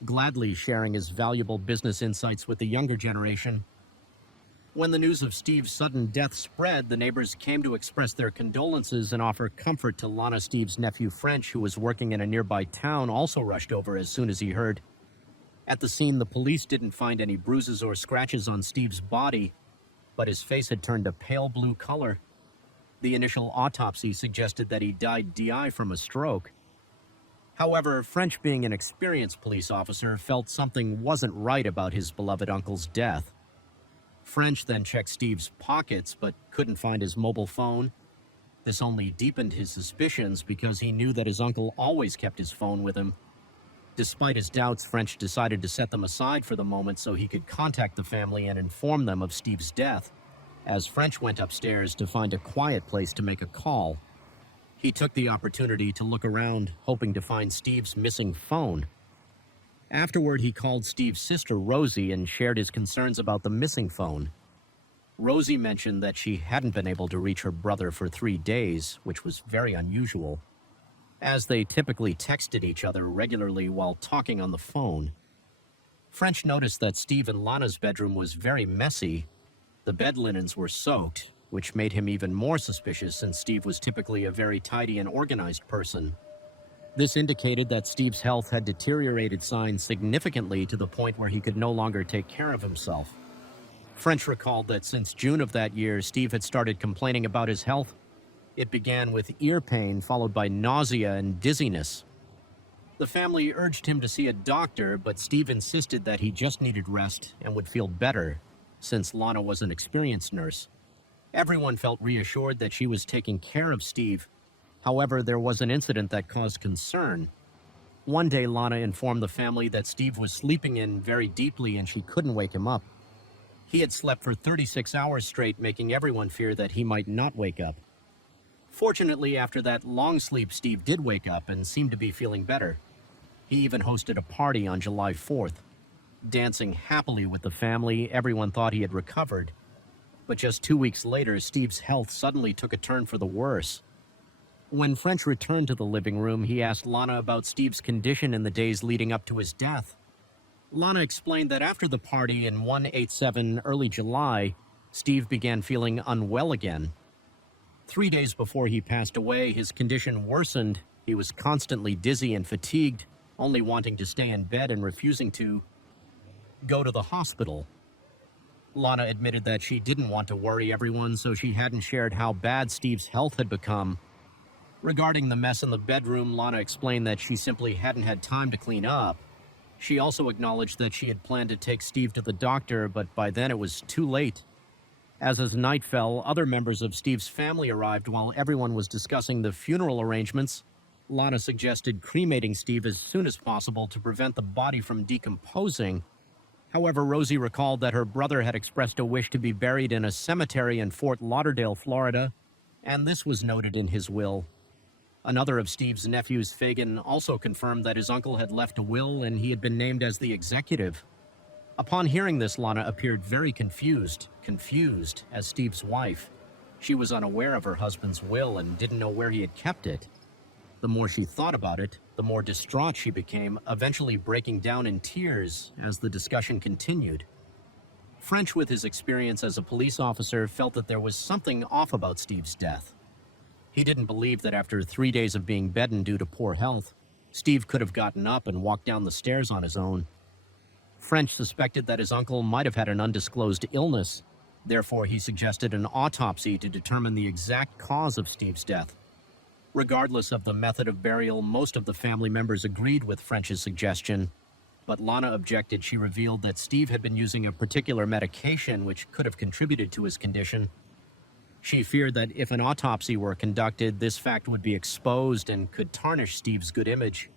gladly sharing his valuable business insights with the younger generation. When the news of Steve's sudden death spread, the neighbors came to express their condolences and offer comfort to Lana. Steve's nephew French, who was working in a nearby town, also rushed over as soon as he heard. At the scene, the police didn't find any bruises or scratches on Steve's body, but his face had turned a pale blue color. The initial autopsy suggested that he died DI from a stroke. However, French, being an experienced police officer, felt something wasn't right about his beloved uncle's death. French then checked Steve's pockets, but couldn't find his mobile phone. This only deepened his suspicions because he knew that his uncle always kept his phone with him. Despite his doubts, French decided to set them aside for the moment so he could contact the family and inform them of Steve's death. As French went upstairs to find a quiet place to make a call, he took the opportunity to look around, hoping to find Steve's missing phone. Afterward, he called Steve's sister Rosie and shared his concerns about the missing phone. Rosie mentioned that she hadn't been able to reach her brother for 3 days, which was very unusual, as they typically texted each other regularly while talking on the phone. French noticed that Steve and Lana's bedroom was very messy. The bed linens were soaked, which made him even more suspicious since Steve was typically a very tidy and organized person. This indicated that Steve's health had deteriorated significantly to the point where he could no longer take care of himself. French recalled that since June of that year, Steve had started complaining about his health. It began with ear pain, followed by nausea and dizziness. The family urged him to see a doctor, but Steve insisted that he just needed rest and would feel better, since Lana was an experienced nurse. Everyone felt reassured that she was taking care of Steve. However, there was an incident that caused concern. One day, Lana informed the family that Steve was sleeping in very deeply and she couldn't wake him up. He had slept for 36 hours straight, making everyone fear that he might not wake up. Fortunately, after that long sleep, Steve did wake up and seemed to be feeling better. He even hosted a party on July 4th. Dancing happily with the family, everyone thought he had recovered. But just 2 weeks later, Steve's health suddenly took a turn for the worse. When French returned to the living room, he asked Lana about Steve's condition in the days leading up to his death. Lana explained that after the party in 187 early July, Steve began feeling unwell again. 3 days before he passed away, his condition worsened. He was constantly dizzy and fatigued, only wanting to stay in bed and refusing to go to the hospital. Lana admitted that she didn't want to worry everyone, so she hadn't shared how bad Steve's health had become. Regarding the mess in the bedroom, Lana explained that she simply hadn't had time to clean up. She also acknowledged that she had planned to take Steve to the doctor, but by then it was too late. As night fell, other members of Steve's family arrived while everyone was discussing the funeral arrangements. Lana suggested cremating Steve as soon as possible to prevent the body from decomposing. However, Rosie recalled that her brother had expressed a wish to be buried in a cemetery in Fort Lauderdale, Florida, and this was noted in his will. Another of Steve's nephews, Fagan, also confirmed that his uncle had left a will and he had been named as the executive. Upon hearing this, Lana appeared very confused as Steve's wife. She was unaware of her husband's will and didn't know where he had kept it. The more she thought about it, the more distraught she became, eventually breaking down in tears as the discussion continued. French, with his experience as a police officer, felt that there was something off about Steve's death. He didn't believe that after 3 days of being bedridden due to poor health, Steve could have gotten up and walked down the stairs on his own. French suspected that his uncle might have had an undisclosed illness. Therefore, he suggested an autopsy to determine the exact cause of Steve's death. Regardless of the method of burial, most of the family members agreed with French's suggestion, but Lana objected. She revealed that Steve had been using a particular medication which could have contributed to his condition. She feared that if an autopsy were conducted, this fact would be exposed and could tarnish Steve's good image.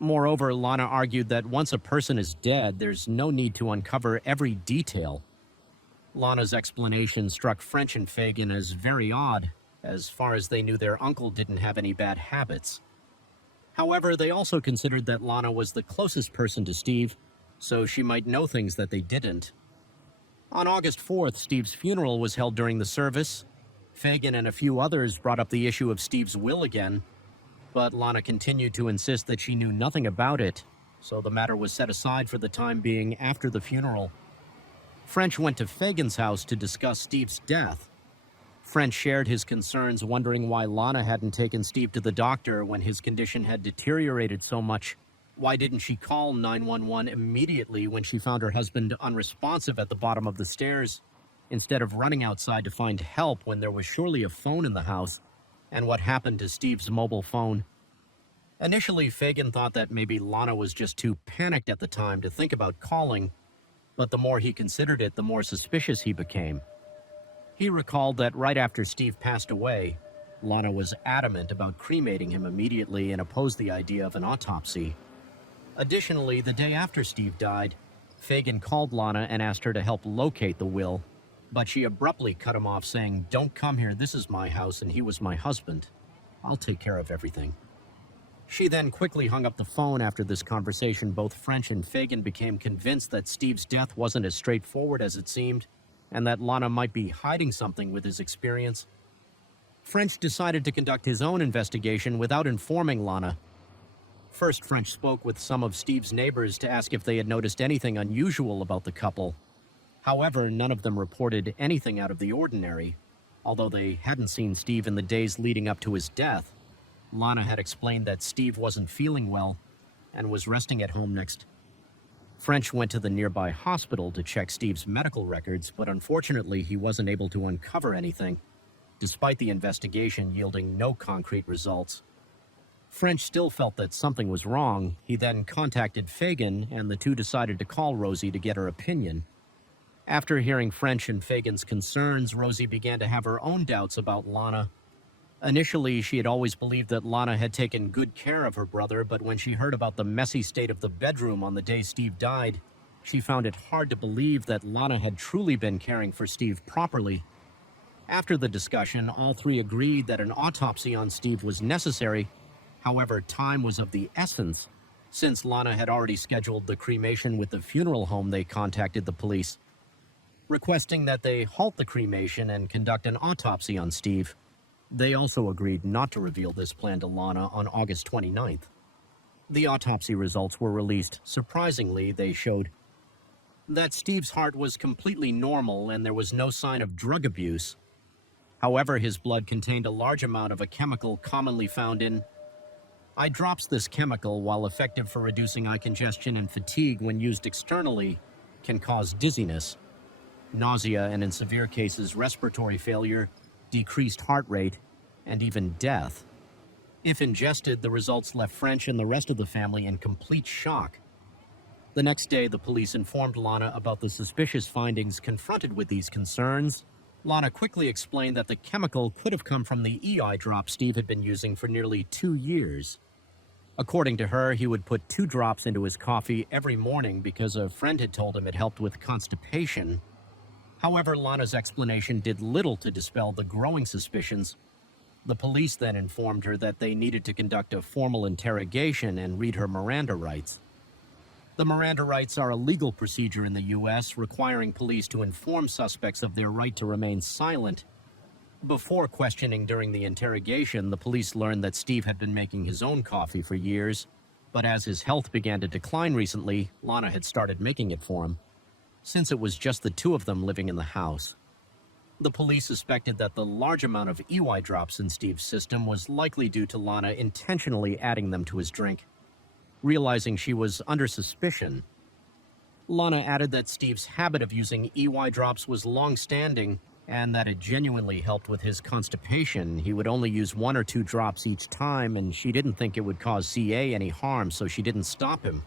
Moreover, Lana argued that once a person is dead, there's no need to uncover every detail. Lana's explanation struck French and Fagan as very odd. As far as they knew, their uncle didn't have any bad habits. However, they also considered that Lana was the closest person to Steve, so she might know things that they didn't. On August 4th, Steve's funeral was held during the service. Fagan and a few others brought up the issue of Steve's will again, but Lana continued to insist that she knew nothing about it, so the matter was set aside for the time being after the funeral. French went to Fagan's house to discuss Steve's death. French shared his concerns, wondering why Lana hadn't taken Steve to the doctor when his condition had deteriorated so much. Why didn't she call 911 immediately when she found her husband unresponsive at the bottom of the stairs, instead of running outside to find help when there was surely a phone in the house? And what happened to Steve's mobile phone? Initially, Fagan thought that maybe Lana was just too panicked at the time to think about calling, but the more he considered it, the more suspicious he became. He recalled that right after Steve passed away, Lana was adamant about cremating him immediately and opposed the idea of an autopsy. Additionally, the day after Steve died, Fagan called Lana and asked her to help locate the will, but she abruptly cut him off, saying, "Don't come here, this is my house and he was my husband. I'll take care of everything." She then quickly hung up the phone. After this conversation, both French and Fagan became convinced that Steve's death wasn't as straightforward as it seemed, and that Lana might be hiding something with his experience. French decided to conduct his own investigation without informing Lana. First, French spoke with some of Steve's neighbors to ask if they had noticed anything unusual about the couple. However, none of them reported anything out of the ordinary. Although they hadn't seen Steve in the days leading up to his death, Lana had explained that Steve wasn't feeling well and was resting at home next. French went to the nearby hospital to check Steve's medical records, but unfortunately he wasn't able to uncover anything, despite the investigation yielding no concrete results. French still felt that something was wrong. He then contacted Fagan, and the two decided to call Rosie to get her opinion. After hearing French and Fagan's concerns, Rosie began to have her own doubts about Lana. Initially, she had always believed that Lana had taken good care of her brother, but when she heard about the messy state of the bedroom on the day Steve died, she found it hard to believe that Lana had truly been caring for Steve properly. After the discussion, all three agreed that an autopsy on Steve was necessary. However, time was of the essence. Since Lana had already scheduled the cremation with the funeral home, they contacted the police, requesting that they halt the cremation and conduct an autopsy on Steve. They also agreed not to reveal this plan to Lana on August 29th. The autopsy results were released. Surprisingly, they showed that Steve's heart was completely normal and there was no sign of drug abuse. However, his blood contained a large amount of a chemical commonly found in Eye drops, this chemical, while effective for reducing eye congestion and fatigue when used externally, can cause dizziness, nausea, and in severe cases, respiratory failure, decreased heart rate, and even death. If ingested, the results left French and the rest of the family in complete shock. The next day, the police informed Lana about the suspicious findings. Confronted with these concerns, Lana quickly explained that the chemical could have come from the eye drop Steve had been using for nearly 2 years. According to her, he would put 2 drops into his coffee every morning because a friend had told him it helped with constipation. However, Lana's explanation did little to dispel the growing suspicions. The police then informed her that they needed to conduct a formal interrogation and read her Miranda rights. The Miranda rights are a legal procedure in the U.S. requiring police to inform suspects of their right to remain silent. Before questioning during the interrogation, the police learned that Steve had been making his own coffee for years, but as his health began to decline recently, Lana had started making it for him, since it was just the 2 of them living in the house. The police suspected that the large amount of EY drops in Steve's system was likely due to Lana intentionally adding them to his drink. Realizing she was under suspicion, Lana added that Steve's habit of using EY drops was long-standing and that it genuinely helped with his constipation. He would only use 1 or 2 drops each time, and she didn't think it would cause CA any harm, so she didn't stop him.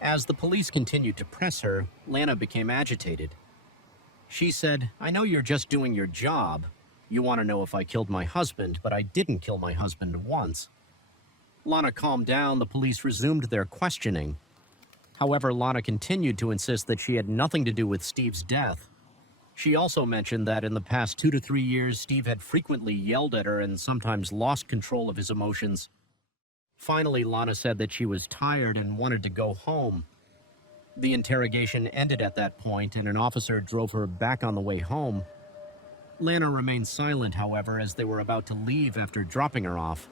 As the police continued to press her, Lana became agitated. She said, "I know you're just doing your job. You want to know if I killed my husband, but I didn't kill my husband once." Lana calmed down. The police resumed their questioning. However, Lana continued to insist that she had nothing to do with Steve's death. She also mentioned that in the past 2 to 3 years, Steve had frequently yelled at her and sometimes lost control of his emotions. Finally, Lana said that she was tired and wanted to go home. The interrogation ended at that point, and an officer drove her back on the way home. Lana remained silent, however, as they were about to leave after dropping her off.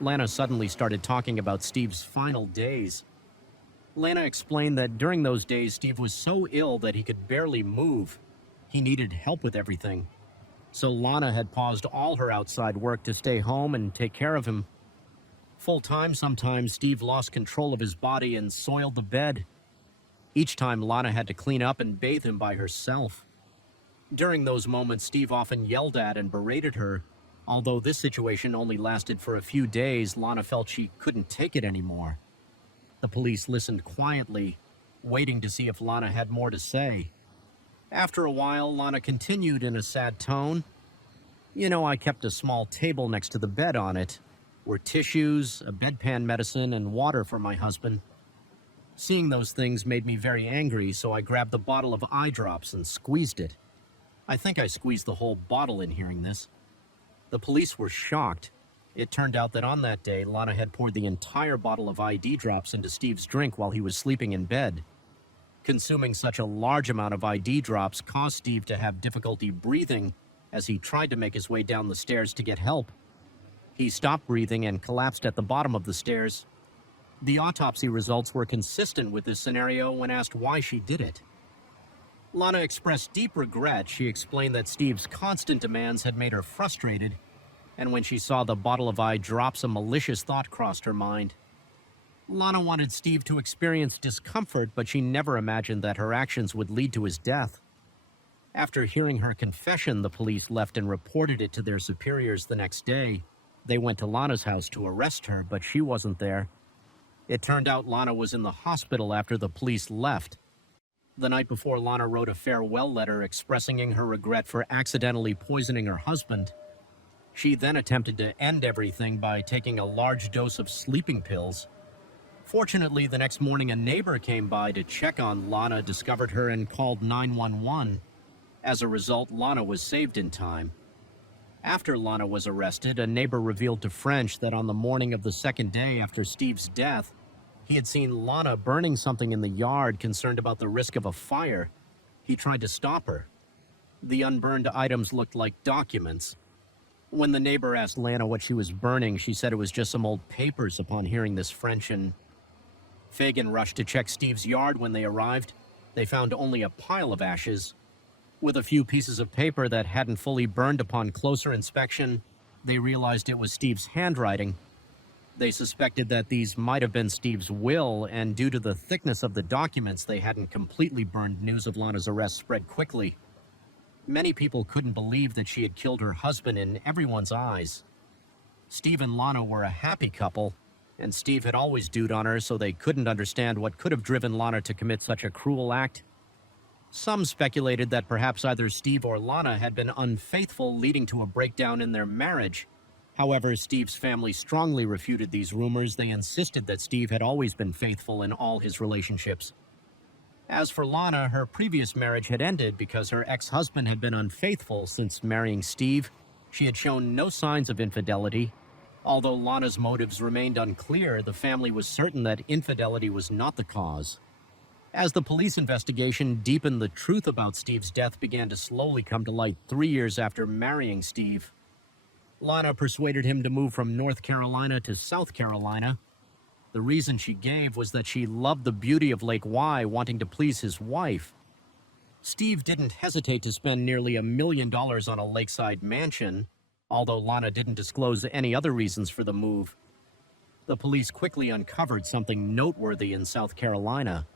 Lana suddenly started talking about Steve's final days. Lana explained that during those days, Steve was so ill that he could barely move. He needed help with everything. So Lana had paused all her outside work to stay home and take care of him. Full-time, sometimes Steve lost control of his body and soiled the bed. Each time, Lana had to clean up and bathe him by herself. During those moments, Steve often yelled at and berated her. Although this situation only lasted for a few days, Lana felt she couldn't take it anymore. The police listened quietly, waiting to see if Lana had more to say. After a while, Lana continued in a sad tone. "You know, I kept a small table next to the bed. On it were tissues, a bedpan medicine, and water for my husband. Seeing those things made me very angry, so I grabbed the bottle of eye drops and squeezed it. I think I squeezed the whole bottle in hearing this." The police were shocked. It turned out that on that day, Lana had poured the entire bottle of ID drops into Steve's drink while he was sleeping in bed. Consuming such a large amount of ID drops caused Steve to have difficulty breathing as he tried to make his way down the stairs to get help. He stopped breathing and collapsed at the bottom of the stairs. The autopsy results were consistent with this scenario when asked why she did it. Lana expressed deep regret. She explained that Steve's constant demands had made her frustrated, and when she saw the bottle of eye drops, a malicious thought crossed her mind. Lana wanted Steve to experience discomfort, but she never imagined that her actions would lead to his death. After hearing her confession, the police left and reported it to their superiors the next day. They went to Lana's house to arrest her, but she wasn't there. It turned out Lana was in the hospital after the police left. The night before, Lana wrote a farewell letter expressing her regret for accidentally poisoning her husband. She then attempted to end everything by taking a large dose of sleeping pills. Fortunately, the next morning, a neighbor came by to check on Lana, discovered her, and called 911. As a result, Lana was saved in time. After Lana was arrested, a neighbor revealed to French that on the morning of the second day after Steve's death, he had seen Lana burning something in the yard. Concerned about the risk of a fire, he tried to stop her. The unburned items looked like documents. When the neighbor asked Lana what she was burning, she said it was just some old papers. Upon hearing this, French and Fagan rushed to check Steve's yard. When they arrived, they found only a pile of ashes. With a few pieces of paper that hadn't fully burned, upon closer inspection, they realized it was Steve's handwriting. They suspected that these might have been Steve's will, and due to the thickness of the documents, they hadn't completely burned, news of Lana's arrest spread quickly. Many people couldn't believe that she had killed her husband in everyone's eyes. Steve and Lana were a happy couple, and Steve had always duped on her, so they couldn't understand what could have driven Lana to commit such a cruel act. Some speculated that perhaps either Steve or Lana had been unfaithful, leading to a breakdown in their marriage. However, Steve's family strongly refuted these rumors. They insisted that Steve had always been faithful in all his relationships. As for Lana, her previous marriage had ended because her ex-husband had been unfaithful since marrying Steve. She had shown no signs of infidelity. Although Lana's motives remained unclear, the family was certain that infidelity was not the cause. As the police investigation deepened, the truth about Steve's death began to slowly come to light 3 years after marrying Steve. Lana persuaded him to move from North Carolina to South Carolina. The reason she gave was that she loved the beauty of Lake Y, wanting to please his wife. Steve didn't hesitate to spend nearly $1 million on a lakeside mansion, although Lana didn't disclose any other reasons for the move. The police quickly uncovered something noteworthy in South Carolina.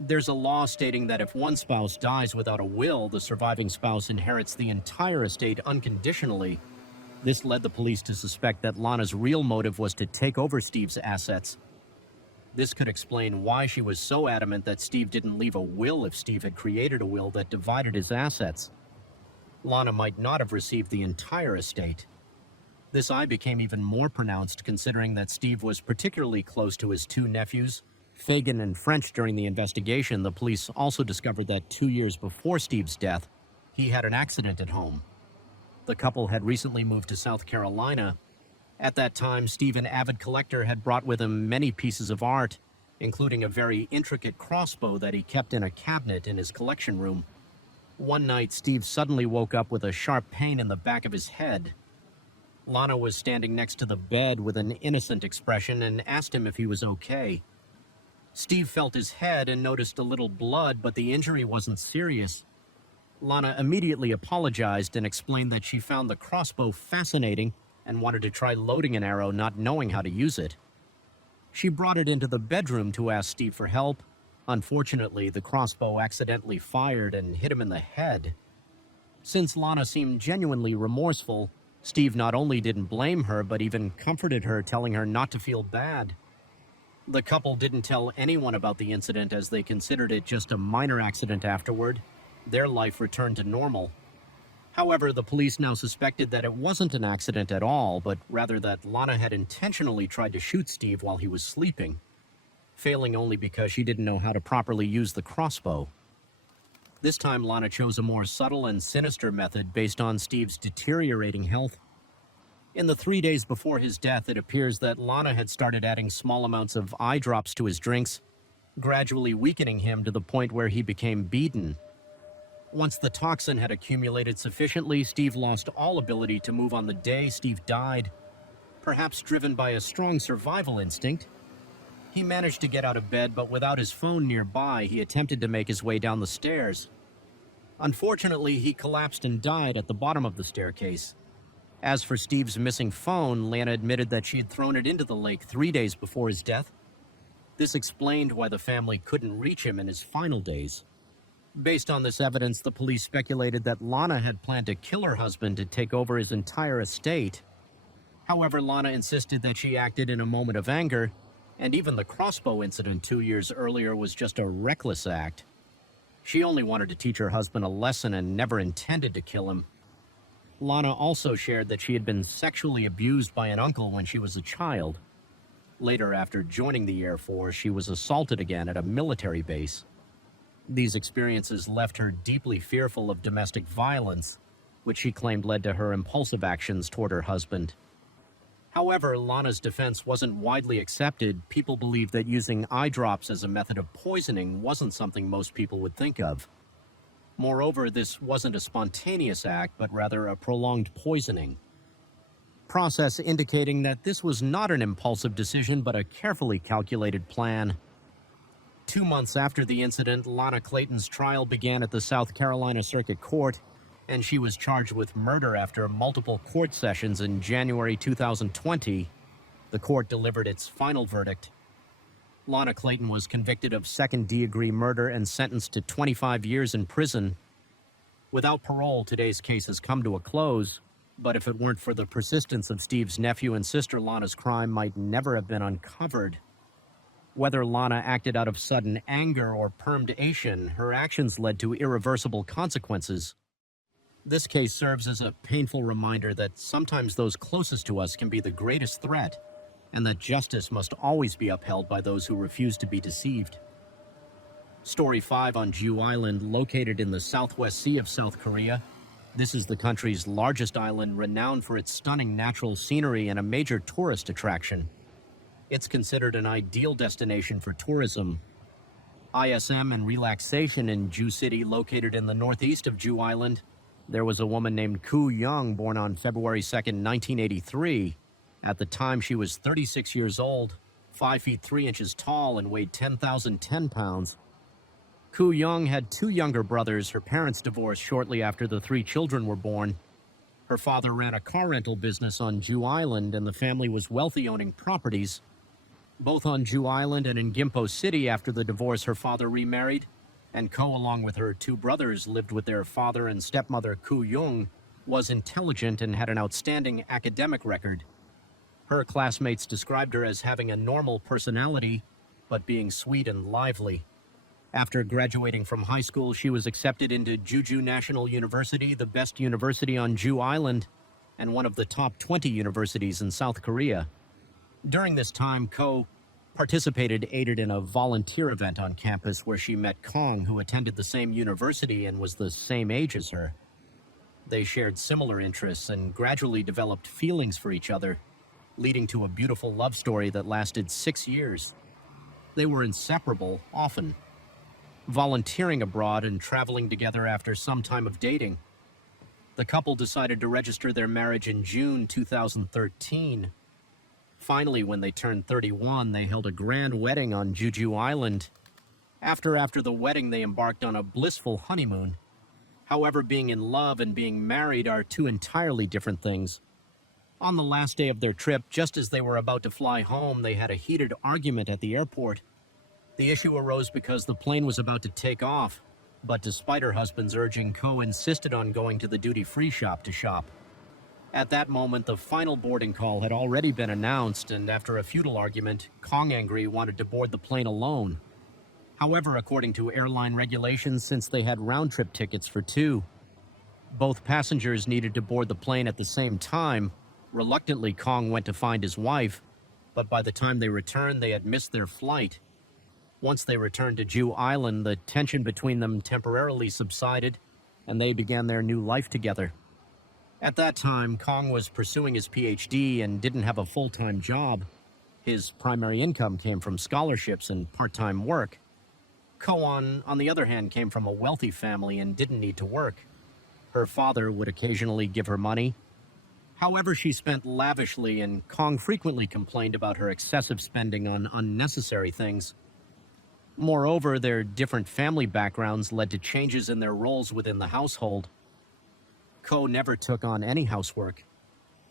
There's a law stating that if one spouse dies without a will, the surviving spouse inherits the entire estate unconditionally. This led the police to suspect that Lana's real motive was to take over Steve's assets. This could explain why she was so adamant that Steve didn't leave a will if Steve had created a will that divided his assets. Lana might not have received the entire estate. This eye became even more pronounced considering that Steve was particularly close to his two nephews, Fagin and French. During the investigation, the police also discovered that 2 years before Steve's death, he had an accident at home. The couple had recently moved to South Carolina. At that time, Steve, an avid collector, had brought with him many pieces of art, including a very intricate crossbow that he kept in a cabinet in his collection room. One night, Steve suddenly woke up with a sharp pain in the back of his head. Lana was standing next to the bed with an innocent expression and asked him if he was okay. Steve felt his head and noticed a little blood, but the injury wasn't serious. Lana immediately apologized and explained that she found the crossbow fascinating and wanted to try loading an arrow, not knowing how to use it. She brought it into the bedroom to ask Steve for help. Unfortunately, the crossbow accidentally fired and hit him in the head. Since Lana seemed genuinely remorseful, Steve not only didn't blame her, but even comforted her, telling her not to feel bad. The couple didn't tell anyone about the incident as they considered it just a minor accident afterward. Their life returned to normal. However, the police now suspected that it wasn't an accident at all, but rather that Lana had intentionally tried to shoot Steve while he was sleeping, failing only because she didn't know how to properly use the crossbow. This time, Lana chose a more subtle and sinister method based on Steve's deteriorating health. In the 3 days before his death, it appears that Lana had started adding small amounts of eye drops to his drinks, gradually weakening him to the point where he became beaten. Once the toxin had accumulated sufficiently, Steve lost all ability to move on the day Steve died. Perhaps driven by a strong survival instinct, he managed to get out of bed, but without his phone nearby, he attempted to make his way down the stairs. Unfortunately, he collapsed and died at the bottom of the staircase. As for Steve's missing phone, Lana admitted that she had thrown it into the lake 3 days before his death. This explained why the family couldn't reach him in his final days. Based on this evidence, the police speculated that Lana had planned to kill her husband to take over his entire estate. However, Lana insisted that she acted in a moment of anger, and even the crossbow incident 2 years earlier was just a reckless act. She only wanted to teach her husband a lesson and never intended to kill him. Lana also shared that she had been sexually abused by an uncle when she was a child. Later, after joining the Air Force, she was assaulted again at a military base. These experiences left her deeply fearful of domestic violence, which she claimed led to her impulsive actions toward her husband. However, Lana's defense wasn't widely accepted. People believed that using eye drops as a method of poisoning wasn't something most people would think of. Moreover, this wasn't a spontaneous act, but rather a prolonged poisoning process, indicating that this was not an impulsive decision, but a carefully calculated plan. 2 months after the incident, Lana Clayton's trial began at the South Carolina Circuit Court, and she was charged with murder after multiple court sessions in January 2020. The court delivered its final verdict. Lana Clayton was convicted of second-degree murder and sentenced to 25 years in prison. Without parole, today's case has come to a close, but if it weren't for the persistence of Steve's nephew and sister, Lana's crime might never have been uncovered. Whether Lana acted out of sudden anger or perturbation, her actions led to irreversible consequences. This case serves as a painful reminder that sometimes those closest to us can be the greatest threat, and that justice must always be upheld by those who refuse to be deceived. Story 5 on Jew Island, located in the Southwest Sea of South Korea. This is the country's largest island, renowned for its stunning natural scenery and a major tourist attraction. It's considered an ideal destination for tourism. ISM and relaxation in Jew City, located in the northeast of Jew Island. There was a woman named Koo Young, born on February 2nd, 1983. At the time, she was 36 years old, 5 feet 3 inches tall, and weighed 10,010 pounds. Koo Young had 2 younger brothers. Her parents divorced shortly after the 3 children were born. Her father ran a car rental business on Jew Island, and the family was wealthy, owning properties. Both on Jew Island and in Gimpo City, after the divorce, her father remarried, and Ko, along with her 2 brothers, lived with their father and stepmother. Koo Young was intelligent and had an outstanding academic record. Her classmates described her as having a normal personality, but being sweet and lively. After graduating from high school, she was accepted into Jeju National University, the best university on Jew Island, and one of the top 20 universities in South Korea. During this time, Ko aided in a volunteer event on campus where she met Kong, who attended the same university and was the same age as her. They shared similar interests and gradually developed feelings for each other, leading to a beautiful love story that lasted 6 years. They were inseparable, often volunteering abroad and traveling together after some time of dating. The couple decided to register their marriage in June 2013. Finally, when they turned 31, they held a grand wedding on Jeju Island. After the wedding, they embarked on a blissful honeymoon. However, being in love and being married are 2 entirely different things. On the last day of their trip, just as they were about to fly home, they had a heated argument at the airport. The issue arose because the plane was about to take off, but despite her husband's urging, Ko insisted on going to the duty-free shop to shop. At that moment, the final boarding call had already been announced, and after a futile argument, Kong, angry, wanted to board the plane alone. However, according to airline regulations, since they had round-trip tickets for 2, both passengers needed to board the plane at the same time. Reluctantly, Kong went to find his wife, but by the time they returned, they had missed their flight. Once they returned to Jew Island, the tension between them temporarily subsided, and they began their new life together. At that time, Kong was pursuing his PhD and didn't have a full-time job. His primary income came from scholarships and part-time work. Ko, on the other hand, came from a wealthy family and didn't need to work. Her father would occasionally give her money. However, she spent lavishly, and Kong frequently complained about her excessive spending on unnecessary things. Moreover, their different family backgrounds led to changes in their roles within the household. Ko never took on any housework.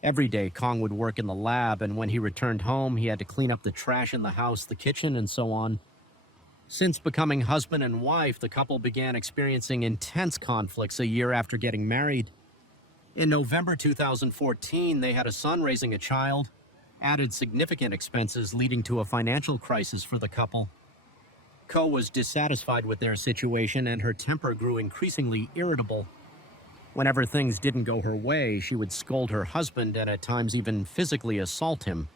Every day, Kong would work in the lab, and when he returned home, he had to clean up the trash in the house, the kitchen, and so on. Since becoming husband and wife, the couple began experiencing intense conflicts a year after getting married. In November 2014, they had a son, raising a child, added significant expenses, leading to a financial crisis for the couple. Ko was dissatisfied with their situation, and her temper grew increasingly irritable. Whenever things didn't go her way, she would scold her husband and at times even physically assault him.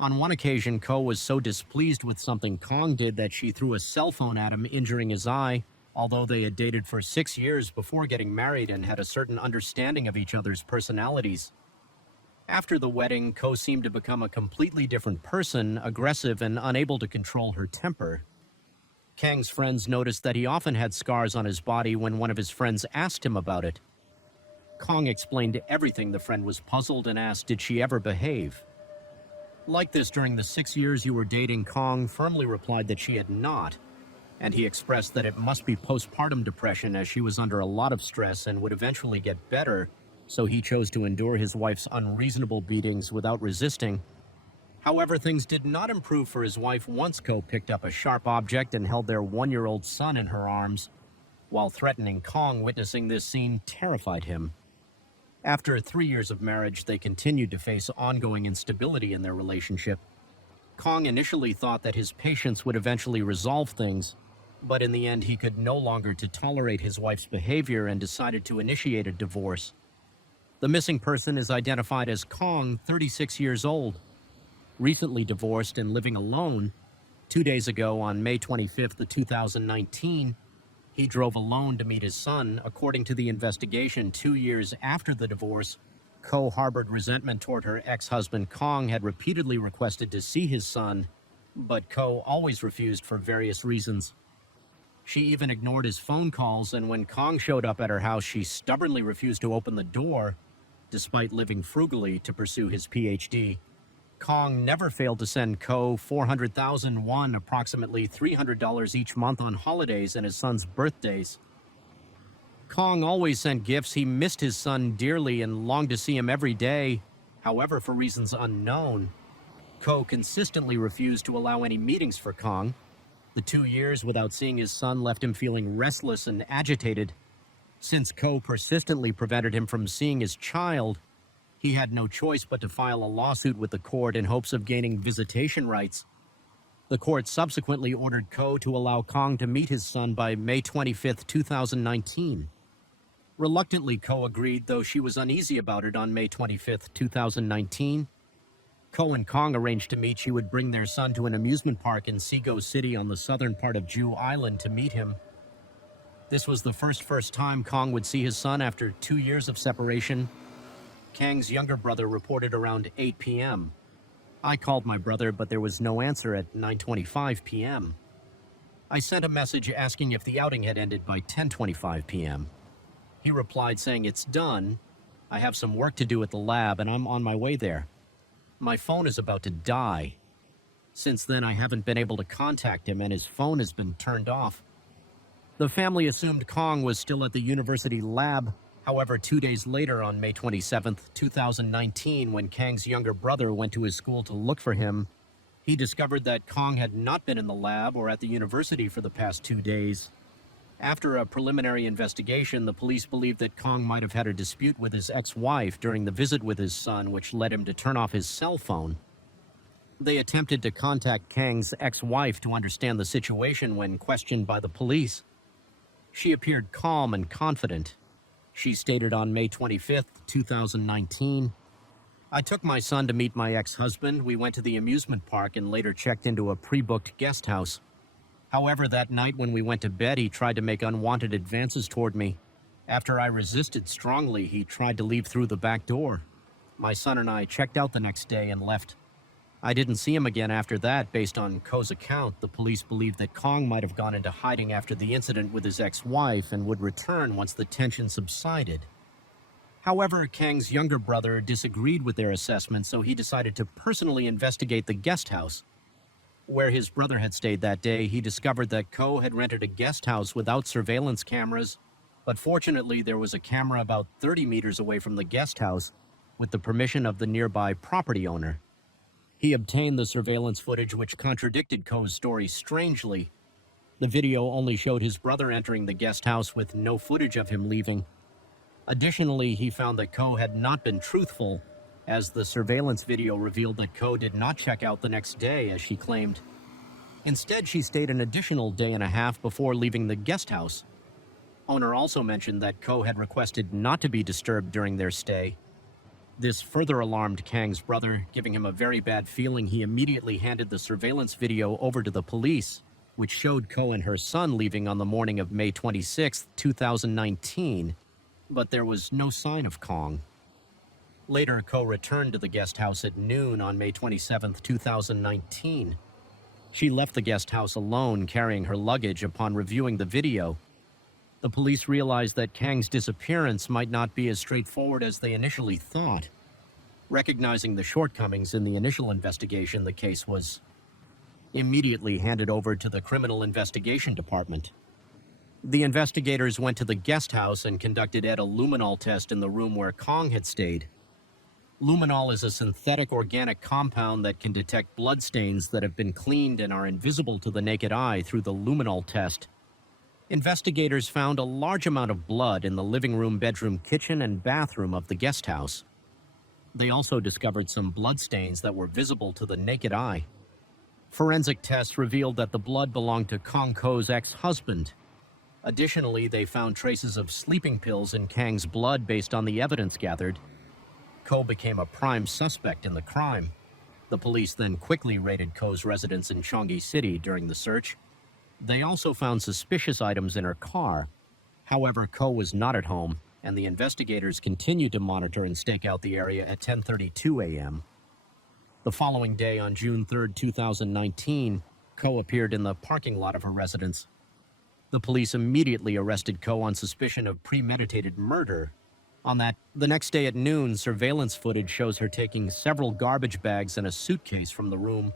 On one occasion, Ko was so displeased with something Kong did that she threw a cell phone at him, injuring his eye, although they had dated for 6 years before getting married and had a certain understanding of each other's personalities. After the wedding, Ko seemed to become a completely different person, aggressive and unable to control her temper. Kang's friends noticed that he often had scars on his body when one of his friends asked him about it. Kong explained everything. The friend was puzzled and asked, did she ever behave? Like this, during the 6 years you were dating, Kong firmly replied that she had not, and he expressed that it must be postpartum depression, as she was under a lot of stress and would eventually get better, so he chose to endure his wife's unreasonable beatings without resisting. However, things did not improve for his wife once Ko picked up a sharp object and held their 1-year-old son in her arms. While threatening Kong, witnessing this scene terrified him. After 3 years of marriage, they continued to face ongoing instability in their relationship. Kong initially thought that his patience would eventually resolve things, but in the end he could no longer tolerate his wife's behavior and decided to initiate a divorce. The missing person is identified as Kong, 36 years old. Recently divorced and living alone, 2 days ago on May 25th, 2019, he drove alone to meet his son. According to the investigation, 2 years after the divorce, Ko harbored resentment toward her ex-husband Kong, had repeatedly requested to see his son, but Ko always refused for various reasons. She even ignored his phone calls, and when Kong showed up at her house, she stubbornly refused to open the door, despite living frugally to pursue his PhD. Kong never failed to send Ko 400,000 won, approximately $300 each month, on holidays and his son's birthdays. Kong always sent gifts. He missed his son dearly and longed to see him every day. However, for reasons unknown, Ko consistently refused to allow any meetings for Kong. The 2 years without seeing his son left him feeling restless and agitated. Since Ko persistently prevented him from seeing his child, he had no choice but to file a lawsuit with the court in hopes of gaining visitation rights. The court subsequently ordered Ko to allow Kong to meet his son by May 25, 2019. Reluctantly, Ko agreed, though she was uneasy about it. On May 25, 2019, Ko and Kong arranged to meet. She would bring their son to an amusement park in Sego City on the southern part of Jew Island to meet him. This was the first time Kong would see his son after 2 years of separation. Kang's younger brother reported around 8 p.m. I called my brother, but there was no answer at 9:25 p.m. I sent a message asking if the outing had ended by 10:25 p.m. He replied saying, "It's done. I have some work to do at the lab and I'm on my way there. My phone is about to die." Since then, I haven't been able to contact him and his phone has been turned off. The family assumed Kong was still at the university lab. However, 2 days later, on May 27, 2019, when Kang's younger brother went to his school to look for him, he discovered that Kong had not been in the lab or at the university for the past 2 days. After a preliminary investigation, the police believed that Kong might have had a dispute with his ex-wife during the visit with his son, which led him to turn off his cell phone. They attempted to contact Kang's ex-wife to understand the situation when questioned by the police. She appeared calm and confident. She stated on May 25, 2019, "I took my son to meet my ex-husband. We went to the amusement park and later checked into a pre-booked guest house. However, that night when we went to bed, he tried to make unwanted advances toward me. After I resisted strongly, he tried to leave through the back door. My son and I checked out the next day and left. I didn't see him again after that." Based on Ko's account, the police believe that Kong might have gone into hiding after the incident with his ex-wife and would return once the tension subsided. However, Kang's younger brother disagreed with their assessment, so he decided to personally investigate the guest house. Where his brother had stayed that day, he discovered that Ko had rented a guest house without surveillance cameras, but fortunately there was a camera about 30 meters away from the guest house, with the permission of the nearby property owner. He obtained the surveillance footage, which contradicted Ko's story strangely. The video only showed his brother entering the guest house with no footage of him leaving. Additionally, he found that Ko had not been truthful, as the surveillance video revealed that Ko did not check out the next day, as she claimed. Instead, she stayed an additional day and a half before leaving the guest house. Owner also mentioned that Ko had requested not to be disturbed during their stay. This further alarmed Kang's brother, giving him a very bad feeling. He immediately handed the surveillance video over to the police, which showed Ko and her son leaving on the morning of May 26, 2019, but there was no sign of Kong. Later, Ko returned to the guest house at noon on May 27, 2019. She left the guest house alone, carrying her luggage. Upon reviewing the video, the police realized that Kang's disappearance might not be as straightforward as they initially thought. Recognizing the shortcomings in the initial investigation, the case was immediately handed over to the Criminal Investigation Department. The investigators went to the guest house and conducted a luminol test in the room where Kong had stayed. Luminol is a synthetic organic compound that can detect bloodstains that have been cleaned and are invisible to the naked eye through the luminol test. Investigators found a large amount of blood in the living room, bedroom, kitchen, and bathroom of the guest house. They also discovered some bloodstains that were visible to the naked eye. Forensic tests revealed that the blood belonged to Kang Ko's ex-husband. Additionally, they found traces of sleeping pills in Kang's blood based on the evidence gathered. Ko became a prime suspect in the crime. The police then quickly raided Ko's residence in Changi City during the search. They also found suspicious items in her car. However, Ko was not at home, and the investigators continued to monitor and stake out the area at 10:32 a.m. The following day, on June 3, 2019, Ko appeared in the parking lot of her residence. The police immediately arrested Ko on suspicion of premeditated murder. The next day at noon, surveillance footage shows her taking several garbage bags and a suitcase from the room,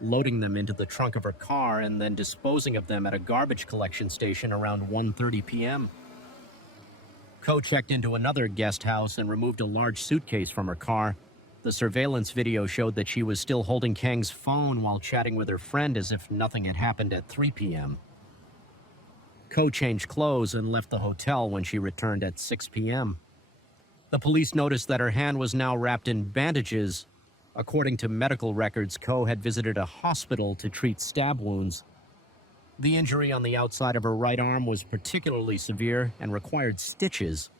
loading them into the trunk of her car, and then disposing of them at a garbage collection station around 1:30 p.m. Ko checked into another guest house and removed a large suitcase from her car. The surveillance video showed that she was still holding Kang's phone while chatting with her friend as if nothing had happened at 3 p.m. Ko changed clothes and left the hotel when she returned at 6 p.m. The police noticed that her hand was now wrapped in bandages. According to medical records, Ko had visited a hospital to treat stab wounds. The injury on the outside of her right arm was particularly severe and required stitches.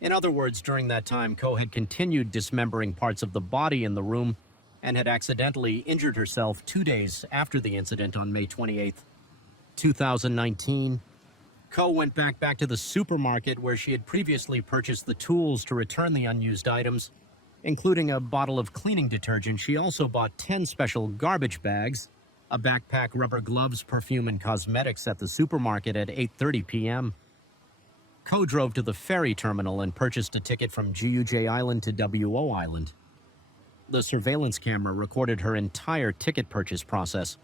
In other words, during that time, Ko had continued dismembering parts of the body in the room and had accidentally injured herself 2 days after the incident on May 28, 2019. Ko went back to the supermarket where she had previously purchased the tools to return the unused items, including a bottle of cleaning detergent. She also bought 10 special garbage bags, a backpack, rubber gloves, perfume, and cosmetics at the supermarket at 8:30 p.m. Ko drove to the ferry terminal and purchased a ticket from GUJ Island to WO Island. The surveillance camera recorded her entire ticket purchase process.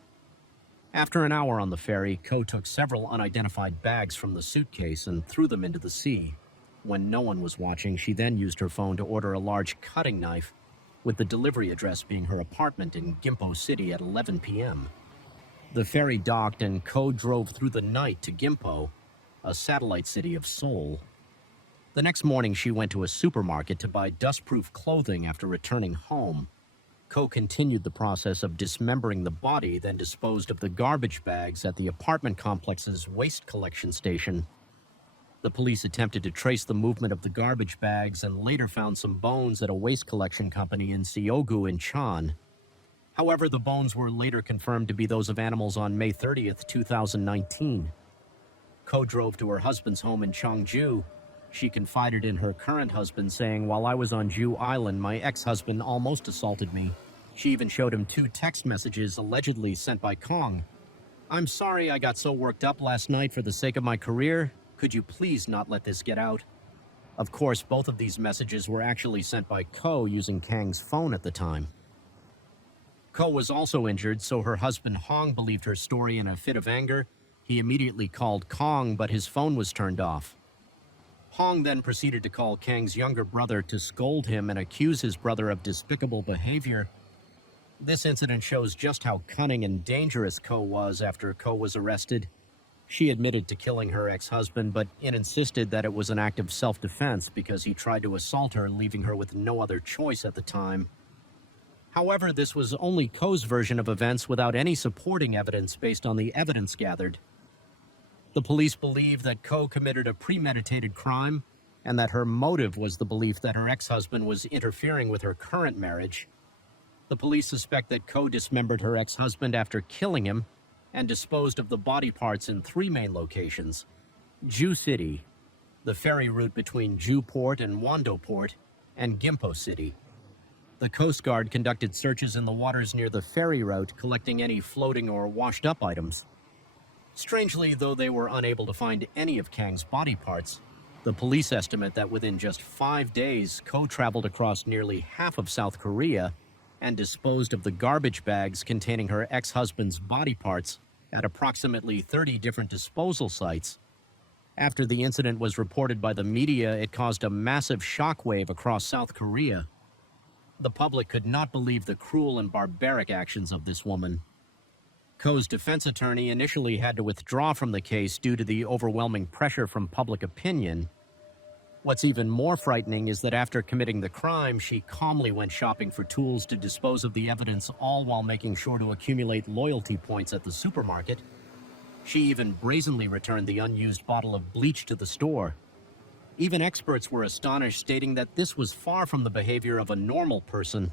After an hour on the ferry, Ko took several unidentified bags from the suitcase and threw them into the sea. When no one was watching, she then used her phone to order a large cutting knife, with the delivery address being her apartment in Gimpo City at 11 p.m. The ferry docked and Ko drove through the night to Gimpo, a satellite city of Seoul. The next morning, she went to a supermarket to buy dust-proof clothing after returning home. Ko continued the process of dismembering the body, then disposed of the garbage bags at the apartment complex's waste collection station. The police attempted to trace the movement of the garbage bags and later found some bones at a waste collection company in Seogu in Chan. However, the bones were later confirmed to be those of animals on May 30th, 2019. Ko drove to her husband's home in Cheongju. She confided in her current husband, saying, "While I was on Jew Island, my ex-husband almost assaulted me." She even showed him 2 text messages allegedly sent by Kang. "I'm sorry I got so worked up last night for the sake of my career. Could you please not let this get out?" Of course, both of these messages were actually sent by Ko using Kang's phone at the time. Ko was also injured, so her husband Hong believed her story in a fit of anger. He immediately called Kang, but his phone was turned off. Hong then proceeded to call Kang's younger brother to scold him and accuse his brother of despicable behavior. This incident shows just how cunning and dangerous Ko was after Ko was arrested. She admitted to killing her ex-husband, but insisted that it was an act of self-defense because he tried to assault her, leaving her with no other choice at the time. However, this was only Ko's version of events without any supporting evidence based on the evidence gathered. The police believe that Ko committed a premeditated crime and that her motive was the belief that her ex-husband was interfering with her current marriage. The police suspect that Ko dismembered her ex-husband after killing him and disposed of the body parts in 3 main locations: Jew City, the ferry route between Jew Port and Wando Port, and Gimpo City. The Coast Guard conducted searches in the waters near the ferry route, collecting any floating or washed-up items. Strangely, though they were unable to find any of Kang's body parts, the police estimate that within just 5 days, Ko traveled across nearly half of South Korea and disposed of the garbage bags containing her ex-husband's body parts at approximately 30 different disposal sites. After the incident was reported by the media, it caused a massive shockwave across South Korea. The public could not believe the cruel and barbaric actions of this woman. Ko's defense attorney initially had to withdraw from the case due to the overwhelming pressure from public opinion. What's even more frightening is that after committing the crime, she calmly went shopping for tools to dispose of the evidence, all while making sure to accumulate loyalty points at the supermarket. She even brazenly returned the unused bottle of bleach to the store. Even experts were astonished, stating that this was far from the behavior of a normal person.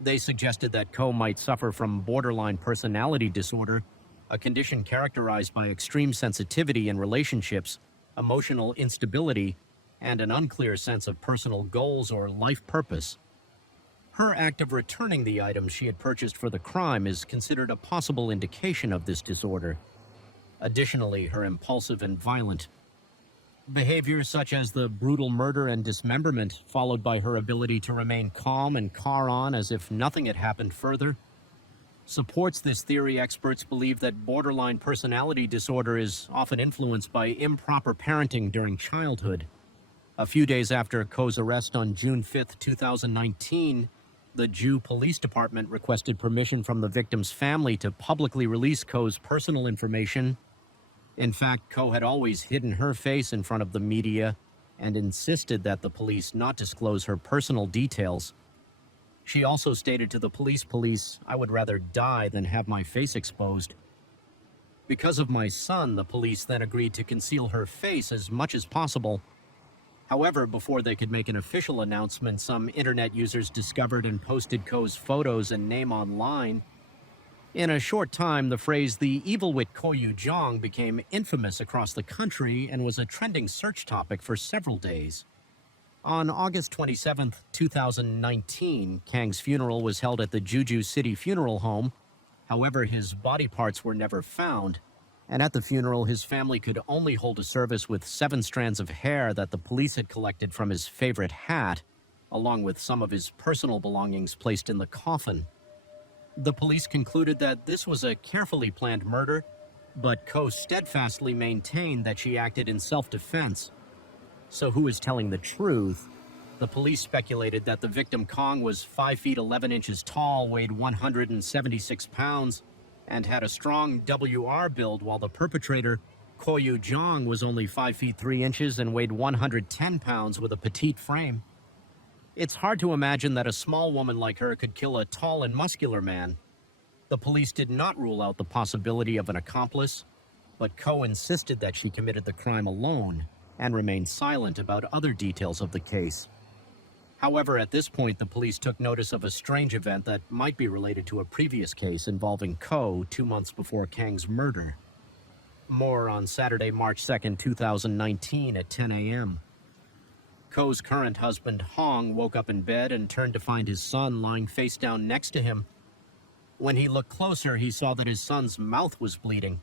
They suggested that Ko might suffer from borderline personality disorder, a condition characterized by extreme sensitivity in relationships, emotional instability, and an unclear sense of personal goals or life purpose. Her act of returning the items she had purchased for the crime is considered a possible indication of this disorder. Additionally, her impulsive and violent behaviors such as the brutal murder and dismemberment, followed by her ability to remain calm and car on as if nothing had happened further, supports this theory. Experts believe that borderline personality disorder is often influenced by improper parenting during childhood. A few days after Ko's arrest on June 5, 2019, the Jew Police Department requested permission from the victim's family to publicly release Ko's personal information. In fact, Ko had always hidden her face in front of the media and insisted that the police not disclose her personal details. She also stated to the police, "I would rather die than have my face exposed." Because of my son, the police then agreed to conceal her face as much as possible. However, before they could make an official announcement, some internet users discovered and posted Ko's photos and name online. In a short time, the phrase "the evil wit Koyu Jong" became infamous across the country and was a trending search topic for several days. On August 27, 2019, Kang's funeral was held at the Jeju City Funeral Home. However, his body parts were never found, and at the funeral, his family could only hold a service with 7 strands of hair that the police had collected from his favorite hat, along with some of his personal belongings placed in the coffin. The police concluded that this was a carefully planned murder, but Ko steadfastly maintained that she acted in self-defense. So who is telling the truth? The police speculated that the victim Kong was 5 feet 11 inches tall, weighed 176 pounds, and had a strong WR build, while the perpetrator, Koyu Jong, was only 5 feet 3 inches and weighed 110 pounds with a petite frame. It's hard to imagine that a small woman like her could kill a tall and muscular man. The police did not rule out the possibility of an accomplice, but Ko insisted that she committed the crime alone and remained silent about other details of the case. However, at this point, the police took notice of a strange event that might be related to a previous case involving Ko 2 months before Kang's murder. More on Saturday, March 2, 2019 at 10 a.m. Ko's current husband, Hong, woke up in bed and turned to find his son lying face down next to him. When he looked closer, he saw that his son's mouth was bleeding.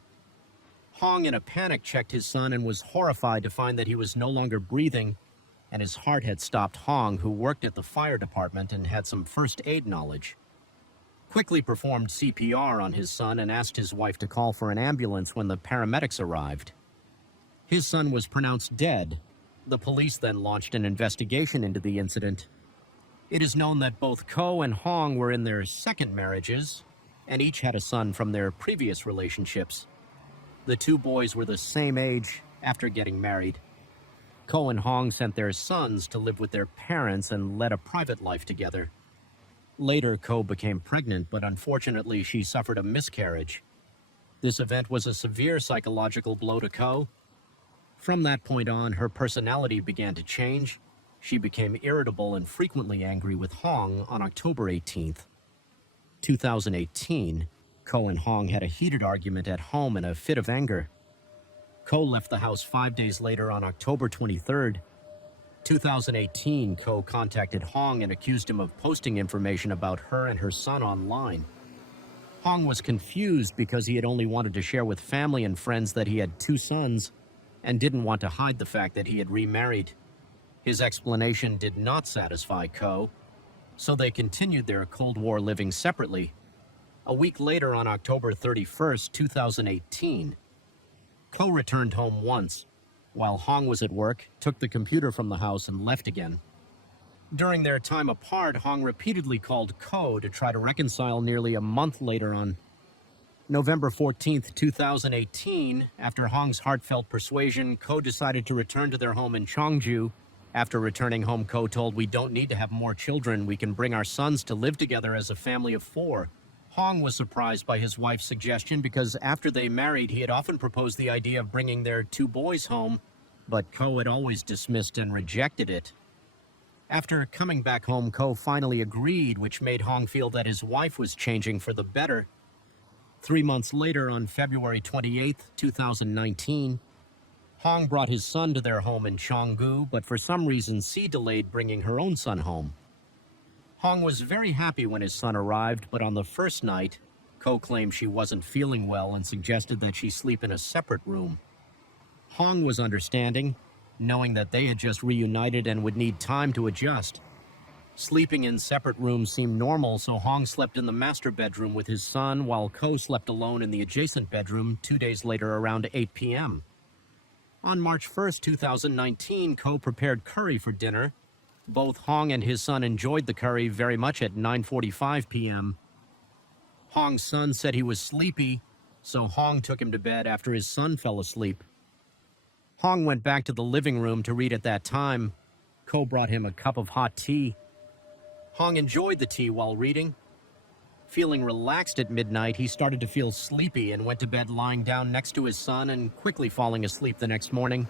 Hong, in a panic, checked his son and was horrified to find that he was no longer breathing, and his heart had stopped. Hong, who worked at the fire department and had some first aid knowledge, quickly performed CPR on his son and asked his wife to call for an ambulance when the paramedics arrived. His son was pronounced dead. The police then launched an investigation into the incident. It is known that both Ko and Hong were in their second marriages, and each had a son from their previous relationships. The 2 boys were the same age after getting married. Ko and Hong sent their sons to live with their parents and led a private life together. Later, Ko became pregnant, but unfortunately she suffered a miscarriage. This event was a severe psychological blow to Ko. From that point on, her personality began to change. She became irritable and frequently angry with Hong. On October 18, 2018, Ko and Hong had a heated argument at home in a fit of anger. Ko left the house 5 days later on October 23, 2018. Ko contacted Hong and accused him of posting information about her and her son online. Hong was confused because he had only wanted to share with family and friends that he had 2 sons and didn't want to hide the fact that he had remarried. His explanation did not satisfy Ko, so they continued their Cold War living separately. A week later, on October 31, 2018, Ko returned home once, while Hong was at work, took the computer from the house and left again. During their time apart, Hong repeatedly called Ko to try to reconcile nearly a month later on November 14th, 2018. After Hong's heartfelt persuasion, Ko decided to return to their home in Cheongju. After returning home, Ko told, "We don't need to have more children. We can bring our sons to live together as a family of 4. Hong was surprised by his wife's suggestion because after they married, he had often proposed the idea of bringing their 2 boys home, but Ko had always dismissed and rejected it. After coming back home, Ko finally agreed, which made Hong feel that his wife was changing for the better. 3 months later, on February 28th, 2019, Hong brought his son to their home in Cheongju, but for some reason, Si delayed bringing her own son home. Hong was very happy when his son arrived, but on the first night, Ko claimed she wasn't feeling well and suggested that she sleep in a separate room. Hong was understanding, knowing that they had just reunited and would need time to adjust. Sleeping in separate rooms seemed normal, so Hong slept in the master bedroom with his son, while Ko slept alone in the adjacent bedroom 2 days later around 8 p.m. On March 1st, 2019, Ko prepared curry for dinner. Both Hong and his son enjoyed the curry very much at 9:45 p.m. Hong's son said he was sleepy, so Hong took him to bed after his son fell asleep. Hong went back to the living room to read at that time. Ko brought him a cup of hot tea. Hong enjoyed the tea while reading. Feeling relaxed at midnight, he started to feel sleepy and went to bed lying down next to his son and quickly falling asleep the next morning.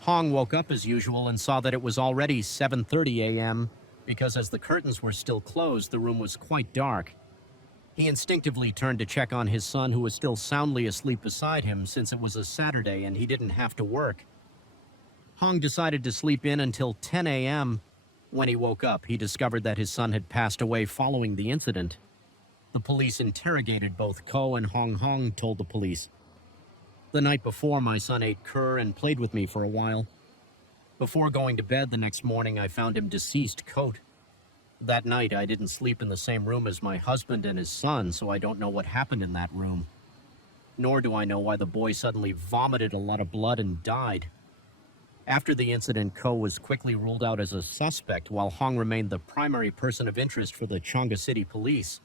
Hong woke up as usual and saw that it was already 7:30 a.m. because as the curtains were still closed, the room was quite dark. He instinctively turned to check on his son, who was still soundly asleep beside him since it was a Saturday and he didn't have to work. Hong decided to sleep in until 10 a.m. When he woke up, he discovered that his son had passed away following the incident. The police interrogated both Ko and Hong told the police, "The night before, my son ate cur and played with me for a while. Before going to bed the next morning, I found him deceased. Quote, that night, I didn't sleep in the same room as my husband and his son, so I don't know what happened in that room. Nor do I know why the boy suddenly vomited a lot of blood and died." After the incident, Ko was quickly ruled out as a suspect, while Hong remained the primary person of interest for the Cheongju City Police.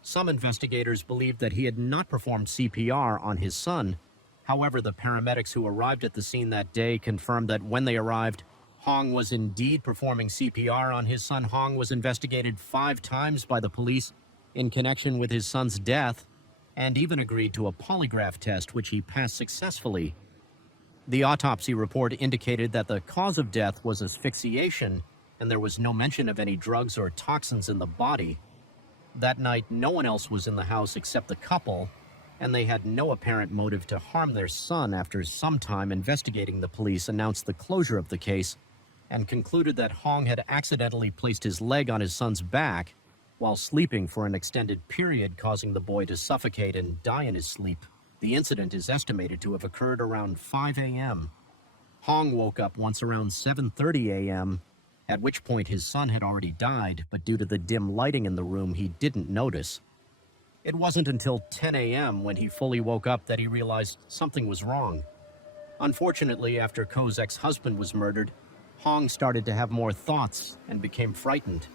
Some investigators believed that he had not performed CPR on his son. However, the paramedics who arrived at the scene that day confirmed that when they arrived, Hong was indeed performing CPR on his son. Hong was investigated 5 times by the police in connection with his son's death and even agreed to a polygraph test, which he passed successfully. The autopsy report indicated that the cause of death was asphyxiation, and there was no mention of any drugs or toxins in the body. That night, no one else was in the house except the couple, and they had no apparent motive to harm their son. After some time investigating, the police announced the closure of the case and concluded that Hong had accidentally placed his leg on his son's back while sleeping for an extended period, causing the boy to suffocate and die in his sleep. The incident is estimated to have occurred around 5 a.m. Hong woke up once around 7:30 a.m., at which point his son had already died, but due to the dim lighting in the room, he didn't notice. It wasn't until 10 a.m. when he fully woke up that he realized something was wrong. Unfortunately, after Ko's ex-husband was murdered, Hong started to have more thoughts and became frightened.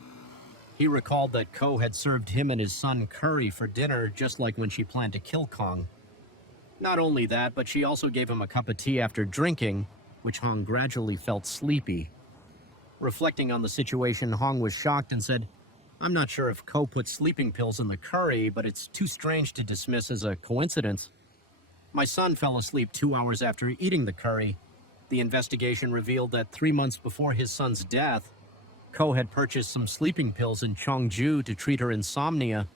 He recalled that Ko had served him and his son curry for dinner, just like when she planned to kill Kong. Not only that, but she also gave him a cup of tea after drinking, which Hong gradually felt sleepy. Reflecting on the situation, Hong was shocked and said, "I'm not sure if Ko put sleeping pills in the curry, but it's too strange to dismiss as a coincidence. My son fell asleep 2 hours after eating the curry." The investigation revealed that 3 months before his son's death, Ko had purchased some sleeping pills in Cheongju to treat her insomnia.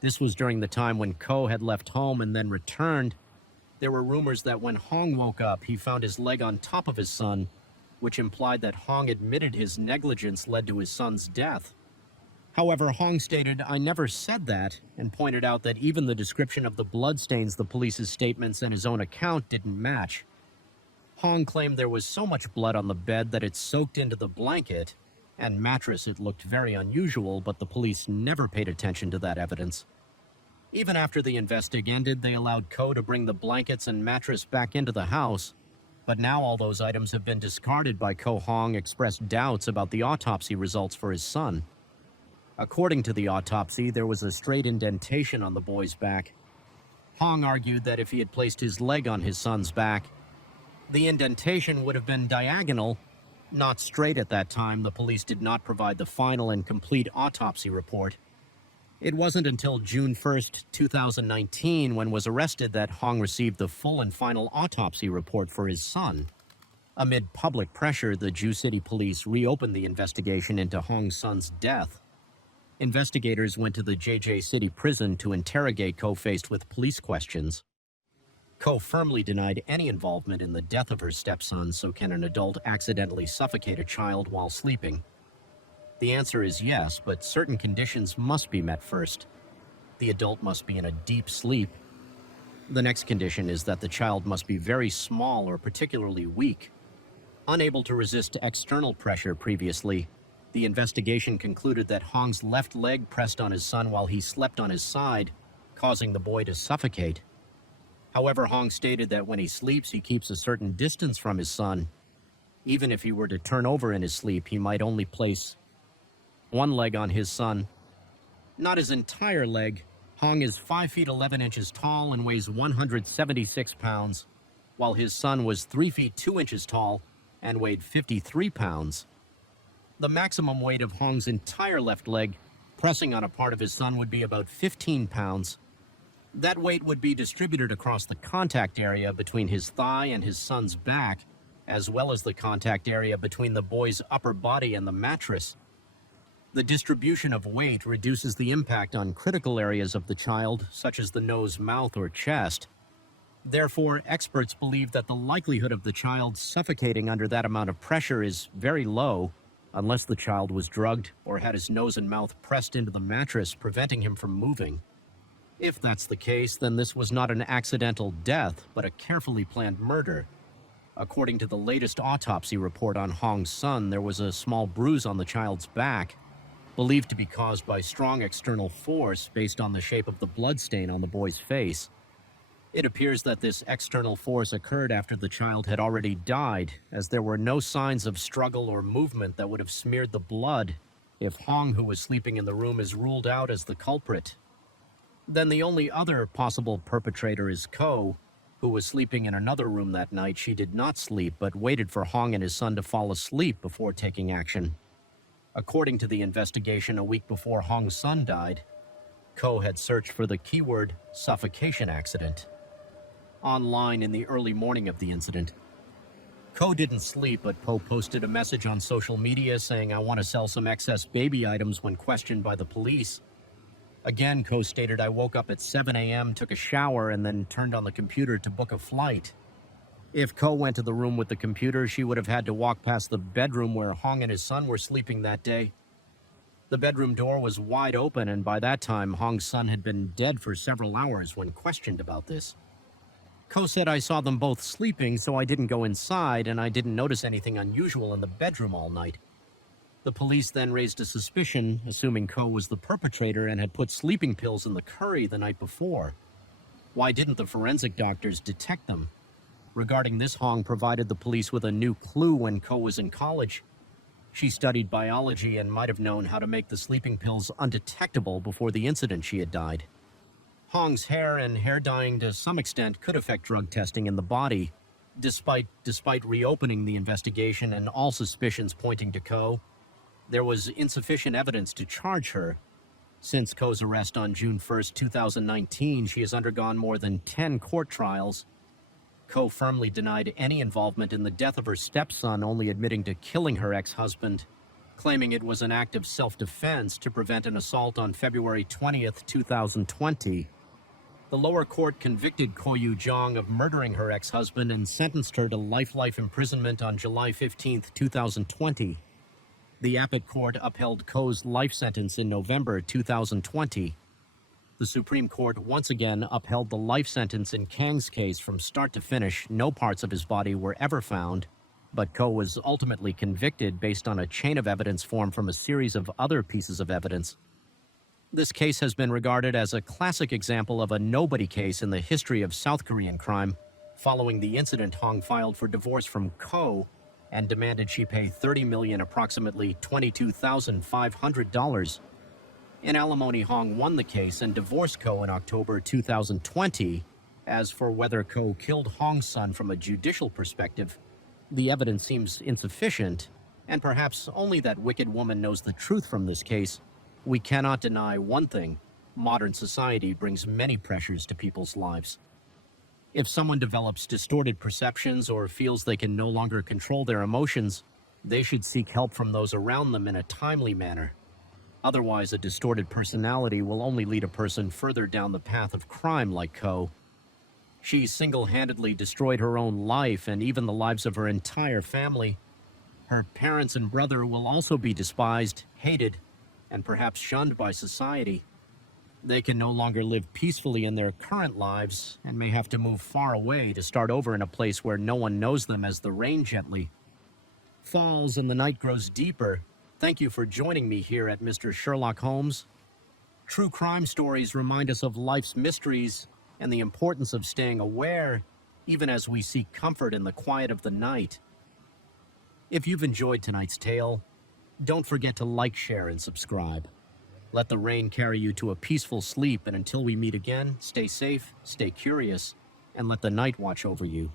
This was during the time when Ko had left home and then returned. There were rumors that when Hong woke up, he found his leg on top of his son, which implied that Hong admitted his negligence led to his son's death. However, Hong stated, "I never said that," and pointed out that even the description of the bloodstains, the police's statements, and his own account didn't match. Hong claimed there was so much blood on the bed that it soaked into the blanket and mattress. It looked very unusual, but the police never paid attention to that evidence. Even after the investigation ended, they allowed Ko to bring the blankets and mattress back into the house. But now all those items have been discarded by Ko Hong expressed doubts about the autopsy results for his son. According to the autopsy, there was a straight indentation on the boy's back. Hong argued that if he had placed his leg on his son's back, the indentation would have been diagonal, not straight. At that time. The police did not provide the final and complete autopsy report. It wasn't until June 1st, 2019, when was arrested, that Hong received the full and final autopsy report for his son. Amid public pressure, the Jew City police reopened the investigation into Hong's son's death. Investigators went to the JJ City prison to interrogate Ko, faced with police questions. Ko firmly denied any involvement in the death of her stepson. So can an adult accidentally suffocate a child while sleeping? The answer is yes, but certain conditions must be met first. The adult must be in a deep sleep. The next condition is that the child must be very small or particularly weak. Unable to resist external pressure previously, the investigation concluded that Hong's left leg pressed on his son while he slept on his side, causing the boy to suffocate. However, Hong stated that when he sleeps, he keeps a certain distance from his son. Even if he were to turn over in his sleep, he might only place one leg on his son, not his entire leg. Hong is 5 feet 11 inches tall and weighs 176 pounds, while his son was 3 feet 2 inches tall and weighed 53 pounds. The maximum weight of Hong's entire left leg pressing on a part of his son would be about 15 pounds. That weight would be distributed across the contact area between his thigh and his son's back, as well as the contact area between the boy's upper body and the mattress. The distribution of weight reduces the impact on critical areas of the child, such as the nose, mouth, or chest. Therefore, experts believe that the likelihood of the child suffocating under that amount of pressure is very low, unless the child was drugged or had his nose and mouth pressed into the mattress, preventing him from moving. If that's the case, then this was not an accidental death, but a carefully planned murder. According to the latest autopsy report on Hong's son, there was a small bruise on the child's back, believed to be caused by strong external force based on the shape of the bloodstain on the boy's face. It appears that this external force occurred after the child had already died, as there were no signs of struggle or movement that would have smeared the blood if Hong, who was sleeping in the room, is ruled out as the culprit. Then the only other possible perpetrator is Ko, who was sleeping in another room that night. She did not sleep, but waited for Hong and his son to fall asleep before taking action. According to the investigation, a week before Hong's son died, Ko had searched for the keyword suffocation accident online in the early morning of the incident. Ko didn't sleep, but Po posted a message on social media saying, "I want to sell some excess baby items," when questioned by the police. Again, Ko stated, "I woke up at 7 a.m., took a shower, and then turned on the computer to book a flight." If Ko went to the room with the computer, she would have had to walk past the bedroom where Hong and his son were sleeping that day. The bedroom door was wide open, and by that time, Hong's son had been dead for several hours. When questioned about this, Ko said, "I saw them both sleeping, so I didn't go inside, and I didn't notice anything unusual in the bedroom all night." The police then raised a suspicion, assuming Ko was the perpetrator and had put sleeping pills in the curry the night before. Why didn't the forensic doctors detect them? Regarding this, Hong provided the police with a new clue when Ko was in college. She studied biology and might have known how to make the sleeping pills undetectable before the incident she had died. Hong's hair and hair dyeing to some extent could affect drug testing in the body. Despite reopening the investigation and all suspicions pointing to Ko, there was insufficient evidence to charge her. Since Ko's arrest on June 1st, 2019, she has undergone more than 10 court trials. Ko firmly denied any involvement in the death of her stepson, only admitting to killing her ex-husband, claiming it was an act of self-defense to prevent an assault on February 20th, 2020. The lower court convicted Ko Yu-jong of murdering her ex-husband and sentenced her to life imprisonment on July 15th, 2020. The appellate court upheld Ko's life sentence in November 2020. The Supreme Court once again upheld the life sentence in Kang's case from start to finish. No parts of his body were ever found, but Ko was ultimately convicted based on a chain of evidence formed from a series of other pieces of evidence. This case has been regarded as a classic example of a nobody case in the history of South Korean crime, Following the incident, Hong filed for divorce from Ko and demanded she pay $30 million, approximately $22,500. In alimony, Hong won the case and divorced Ko in October 2020. As for whether Ko killed Hong's son from a judicial perspective, the evidence seems insufficient, and perhaps only that wicked woman knows the truth from this case. We cannot deny one thing: modern society brings many pressures to people's lives. If someone develops distorted perceptions or feels they can no longer control their emotions, they should seek help from those around them in a timely manner. Otherwise, a distorted personality will only lead a person further down the path of crime like Ko. She single-handedly destroyed her own life and even the lives of her entire family. Her parents and brother will also be despised, hated, and perhaps shunned by society. They can no longer live peacefully in their current lives and may have to move far away to start over in a place where no one knows them as the rain gently falls and the night grows deeper. Thank you for joining me here at Mr. Sherlock Holmes. True crime stories remind us of life's mysteries and the importance of staying aware, even as we seek comfort in the quiet of the night. If you've enjoyed tonight's tale, don't forget to like, share, and subscribe. Let the rain carry you to a peaceful sleep, and until we meet again, stay safe, stay curious, and let the night watch over you.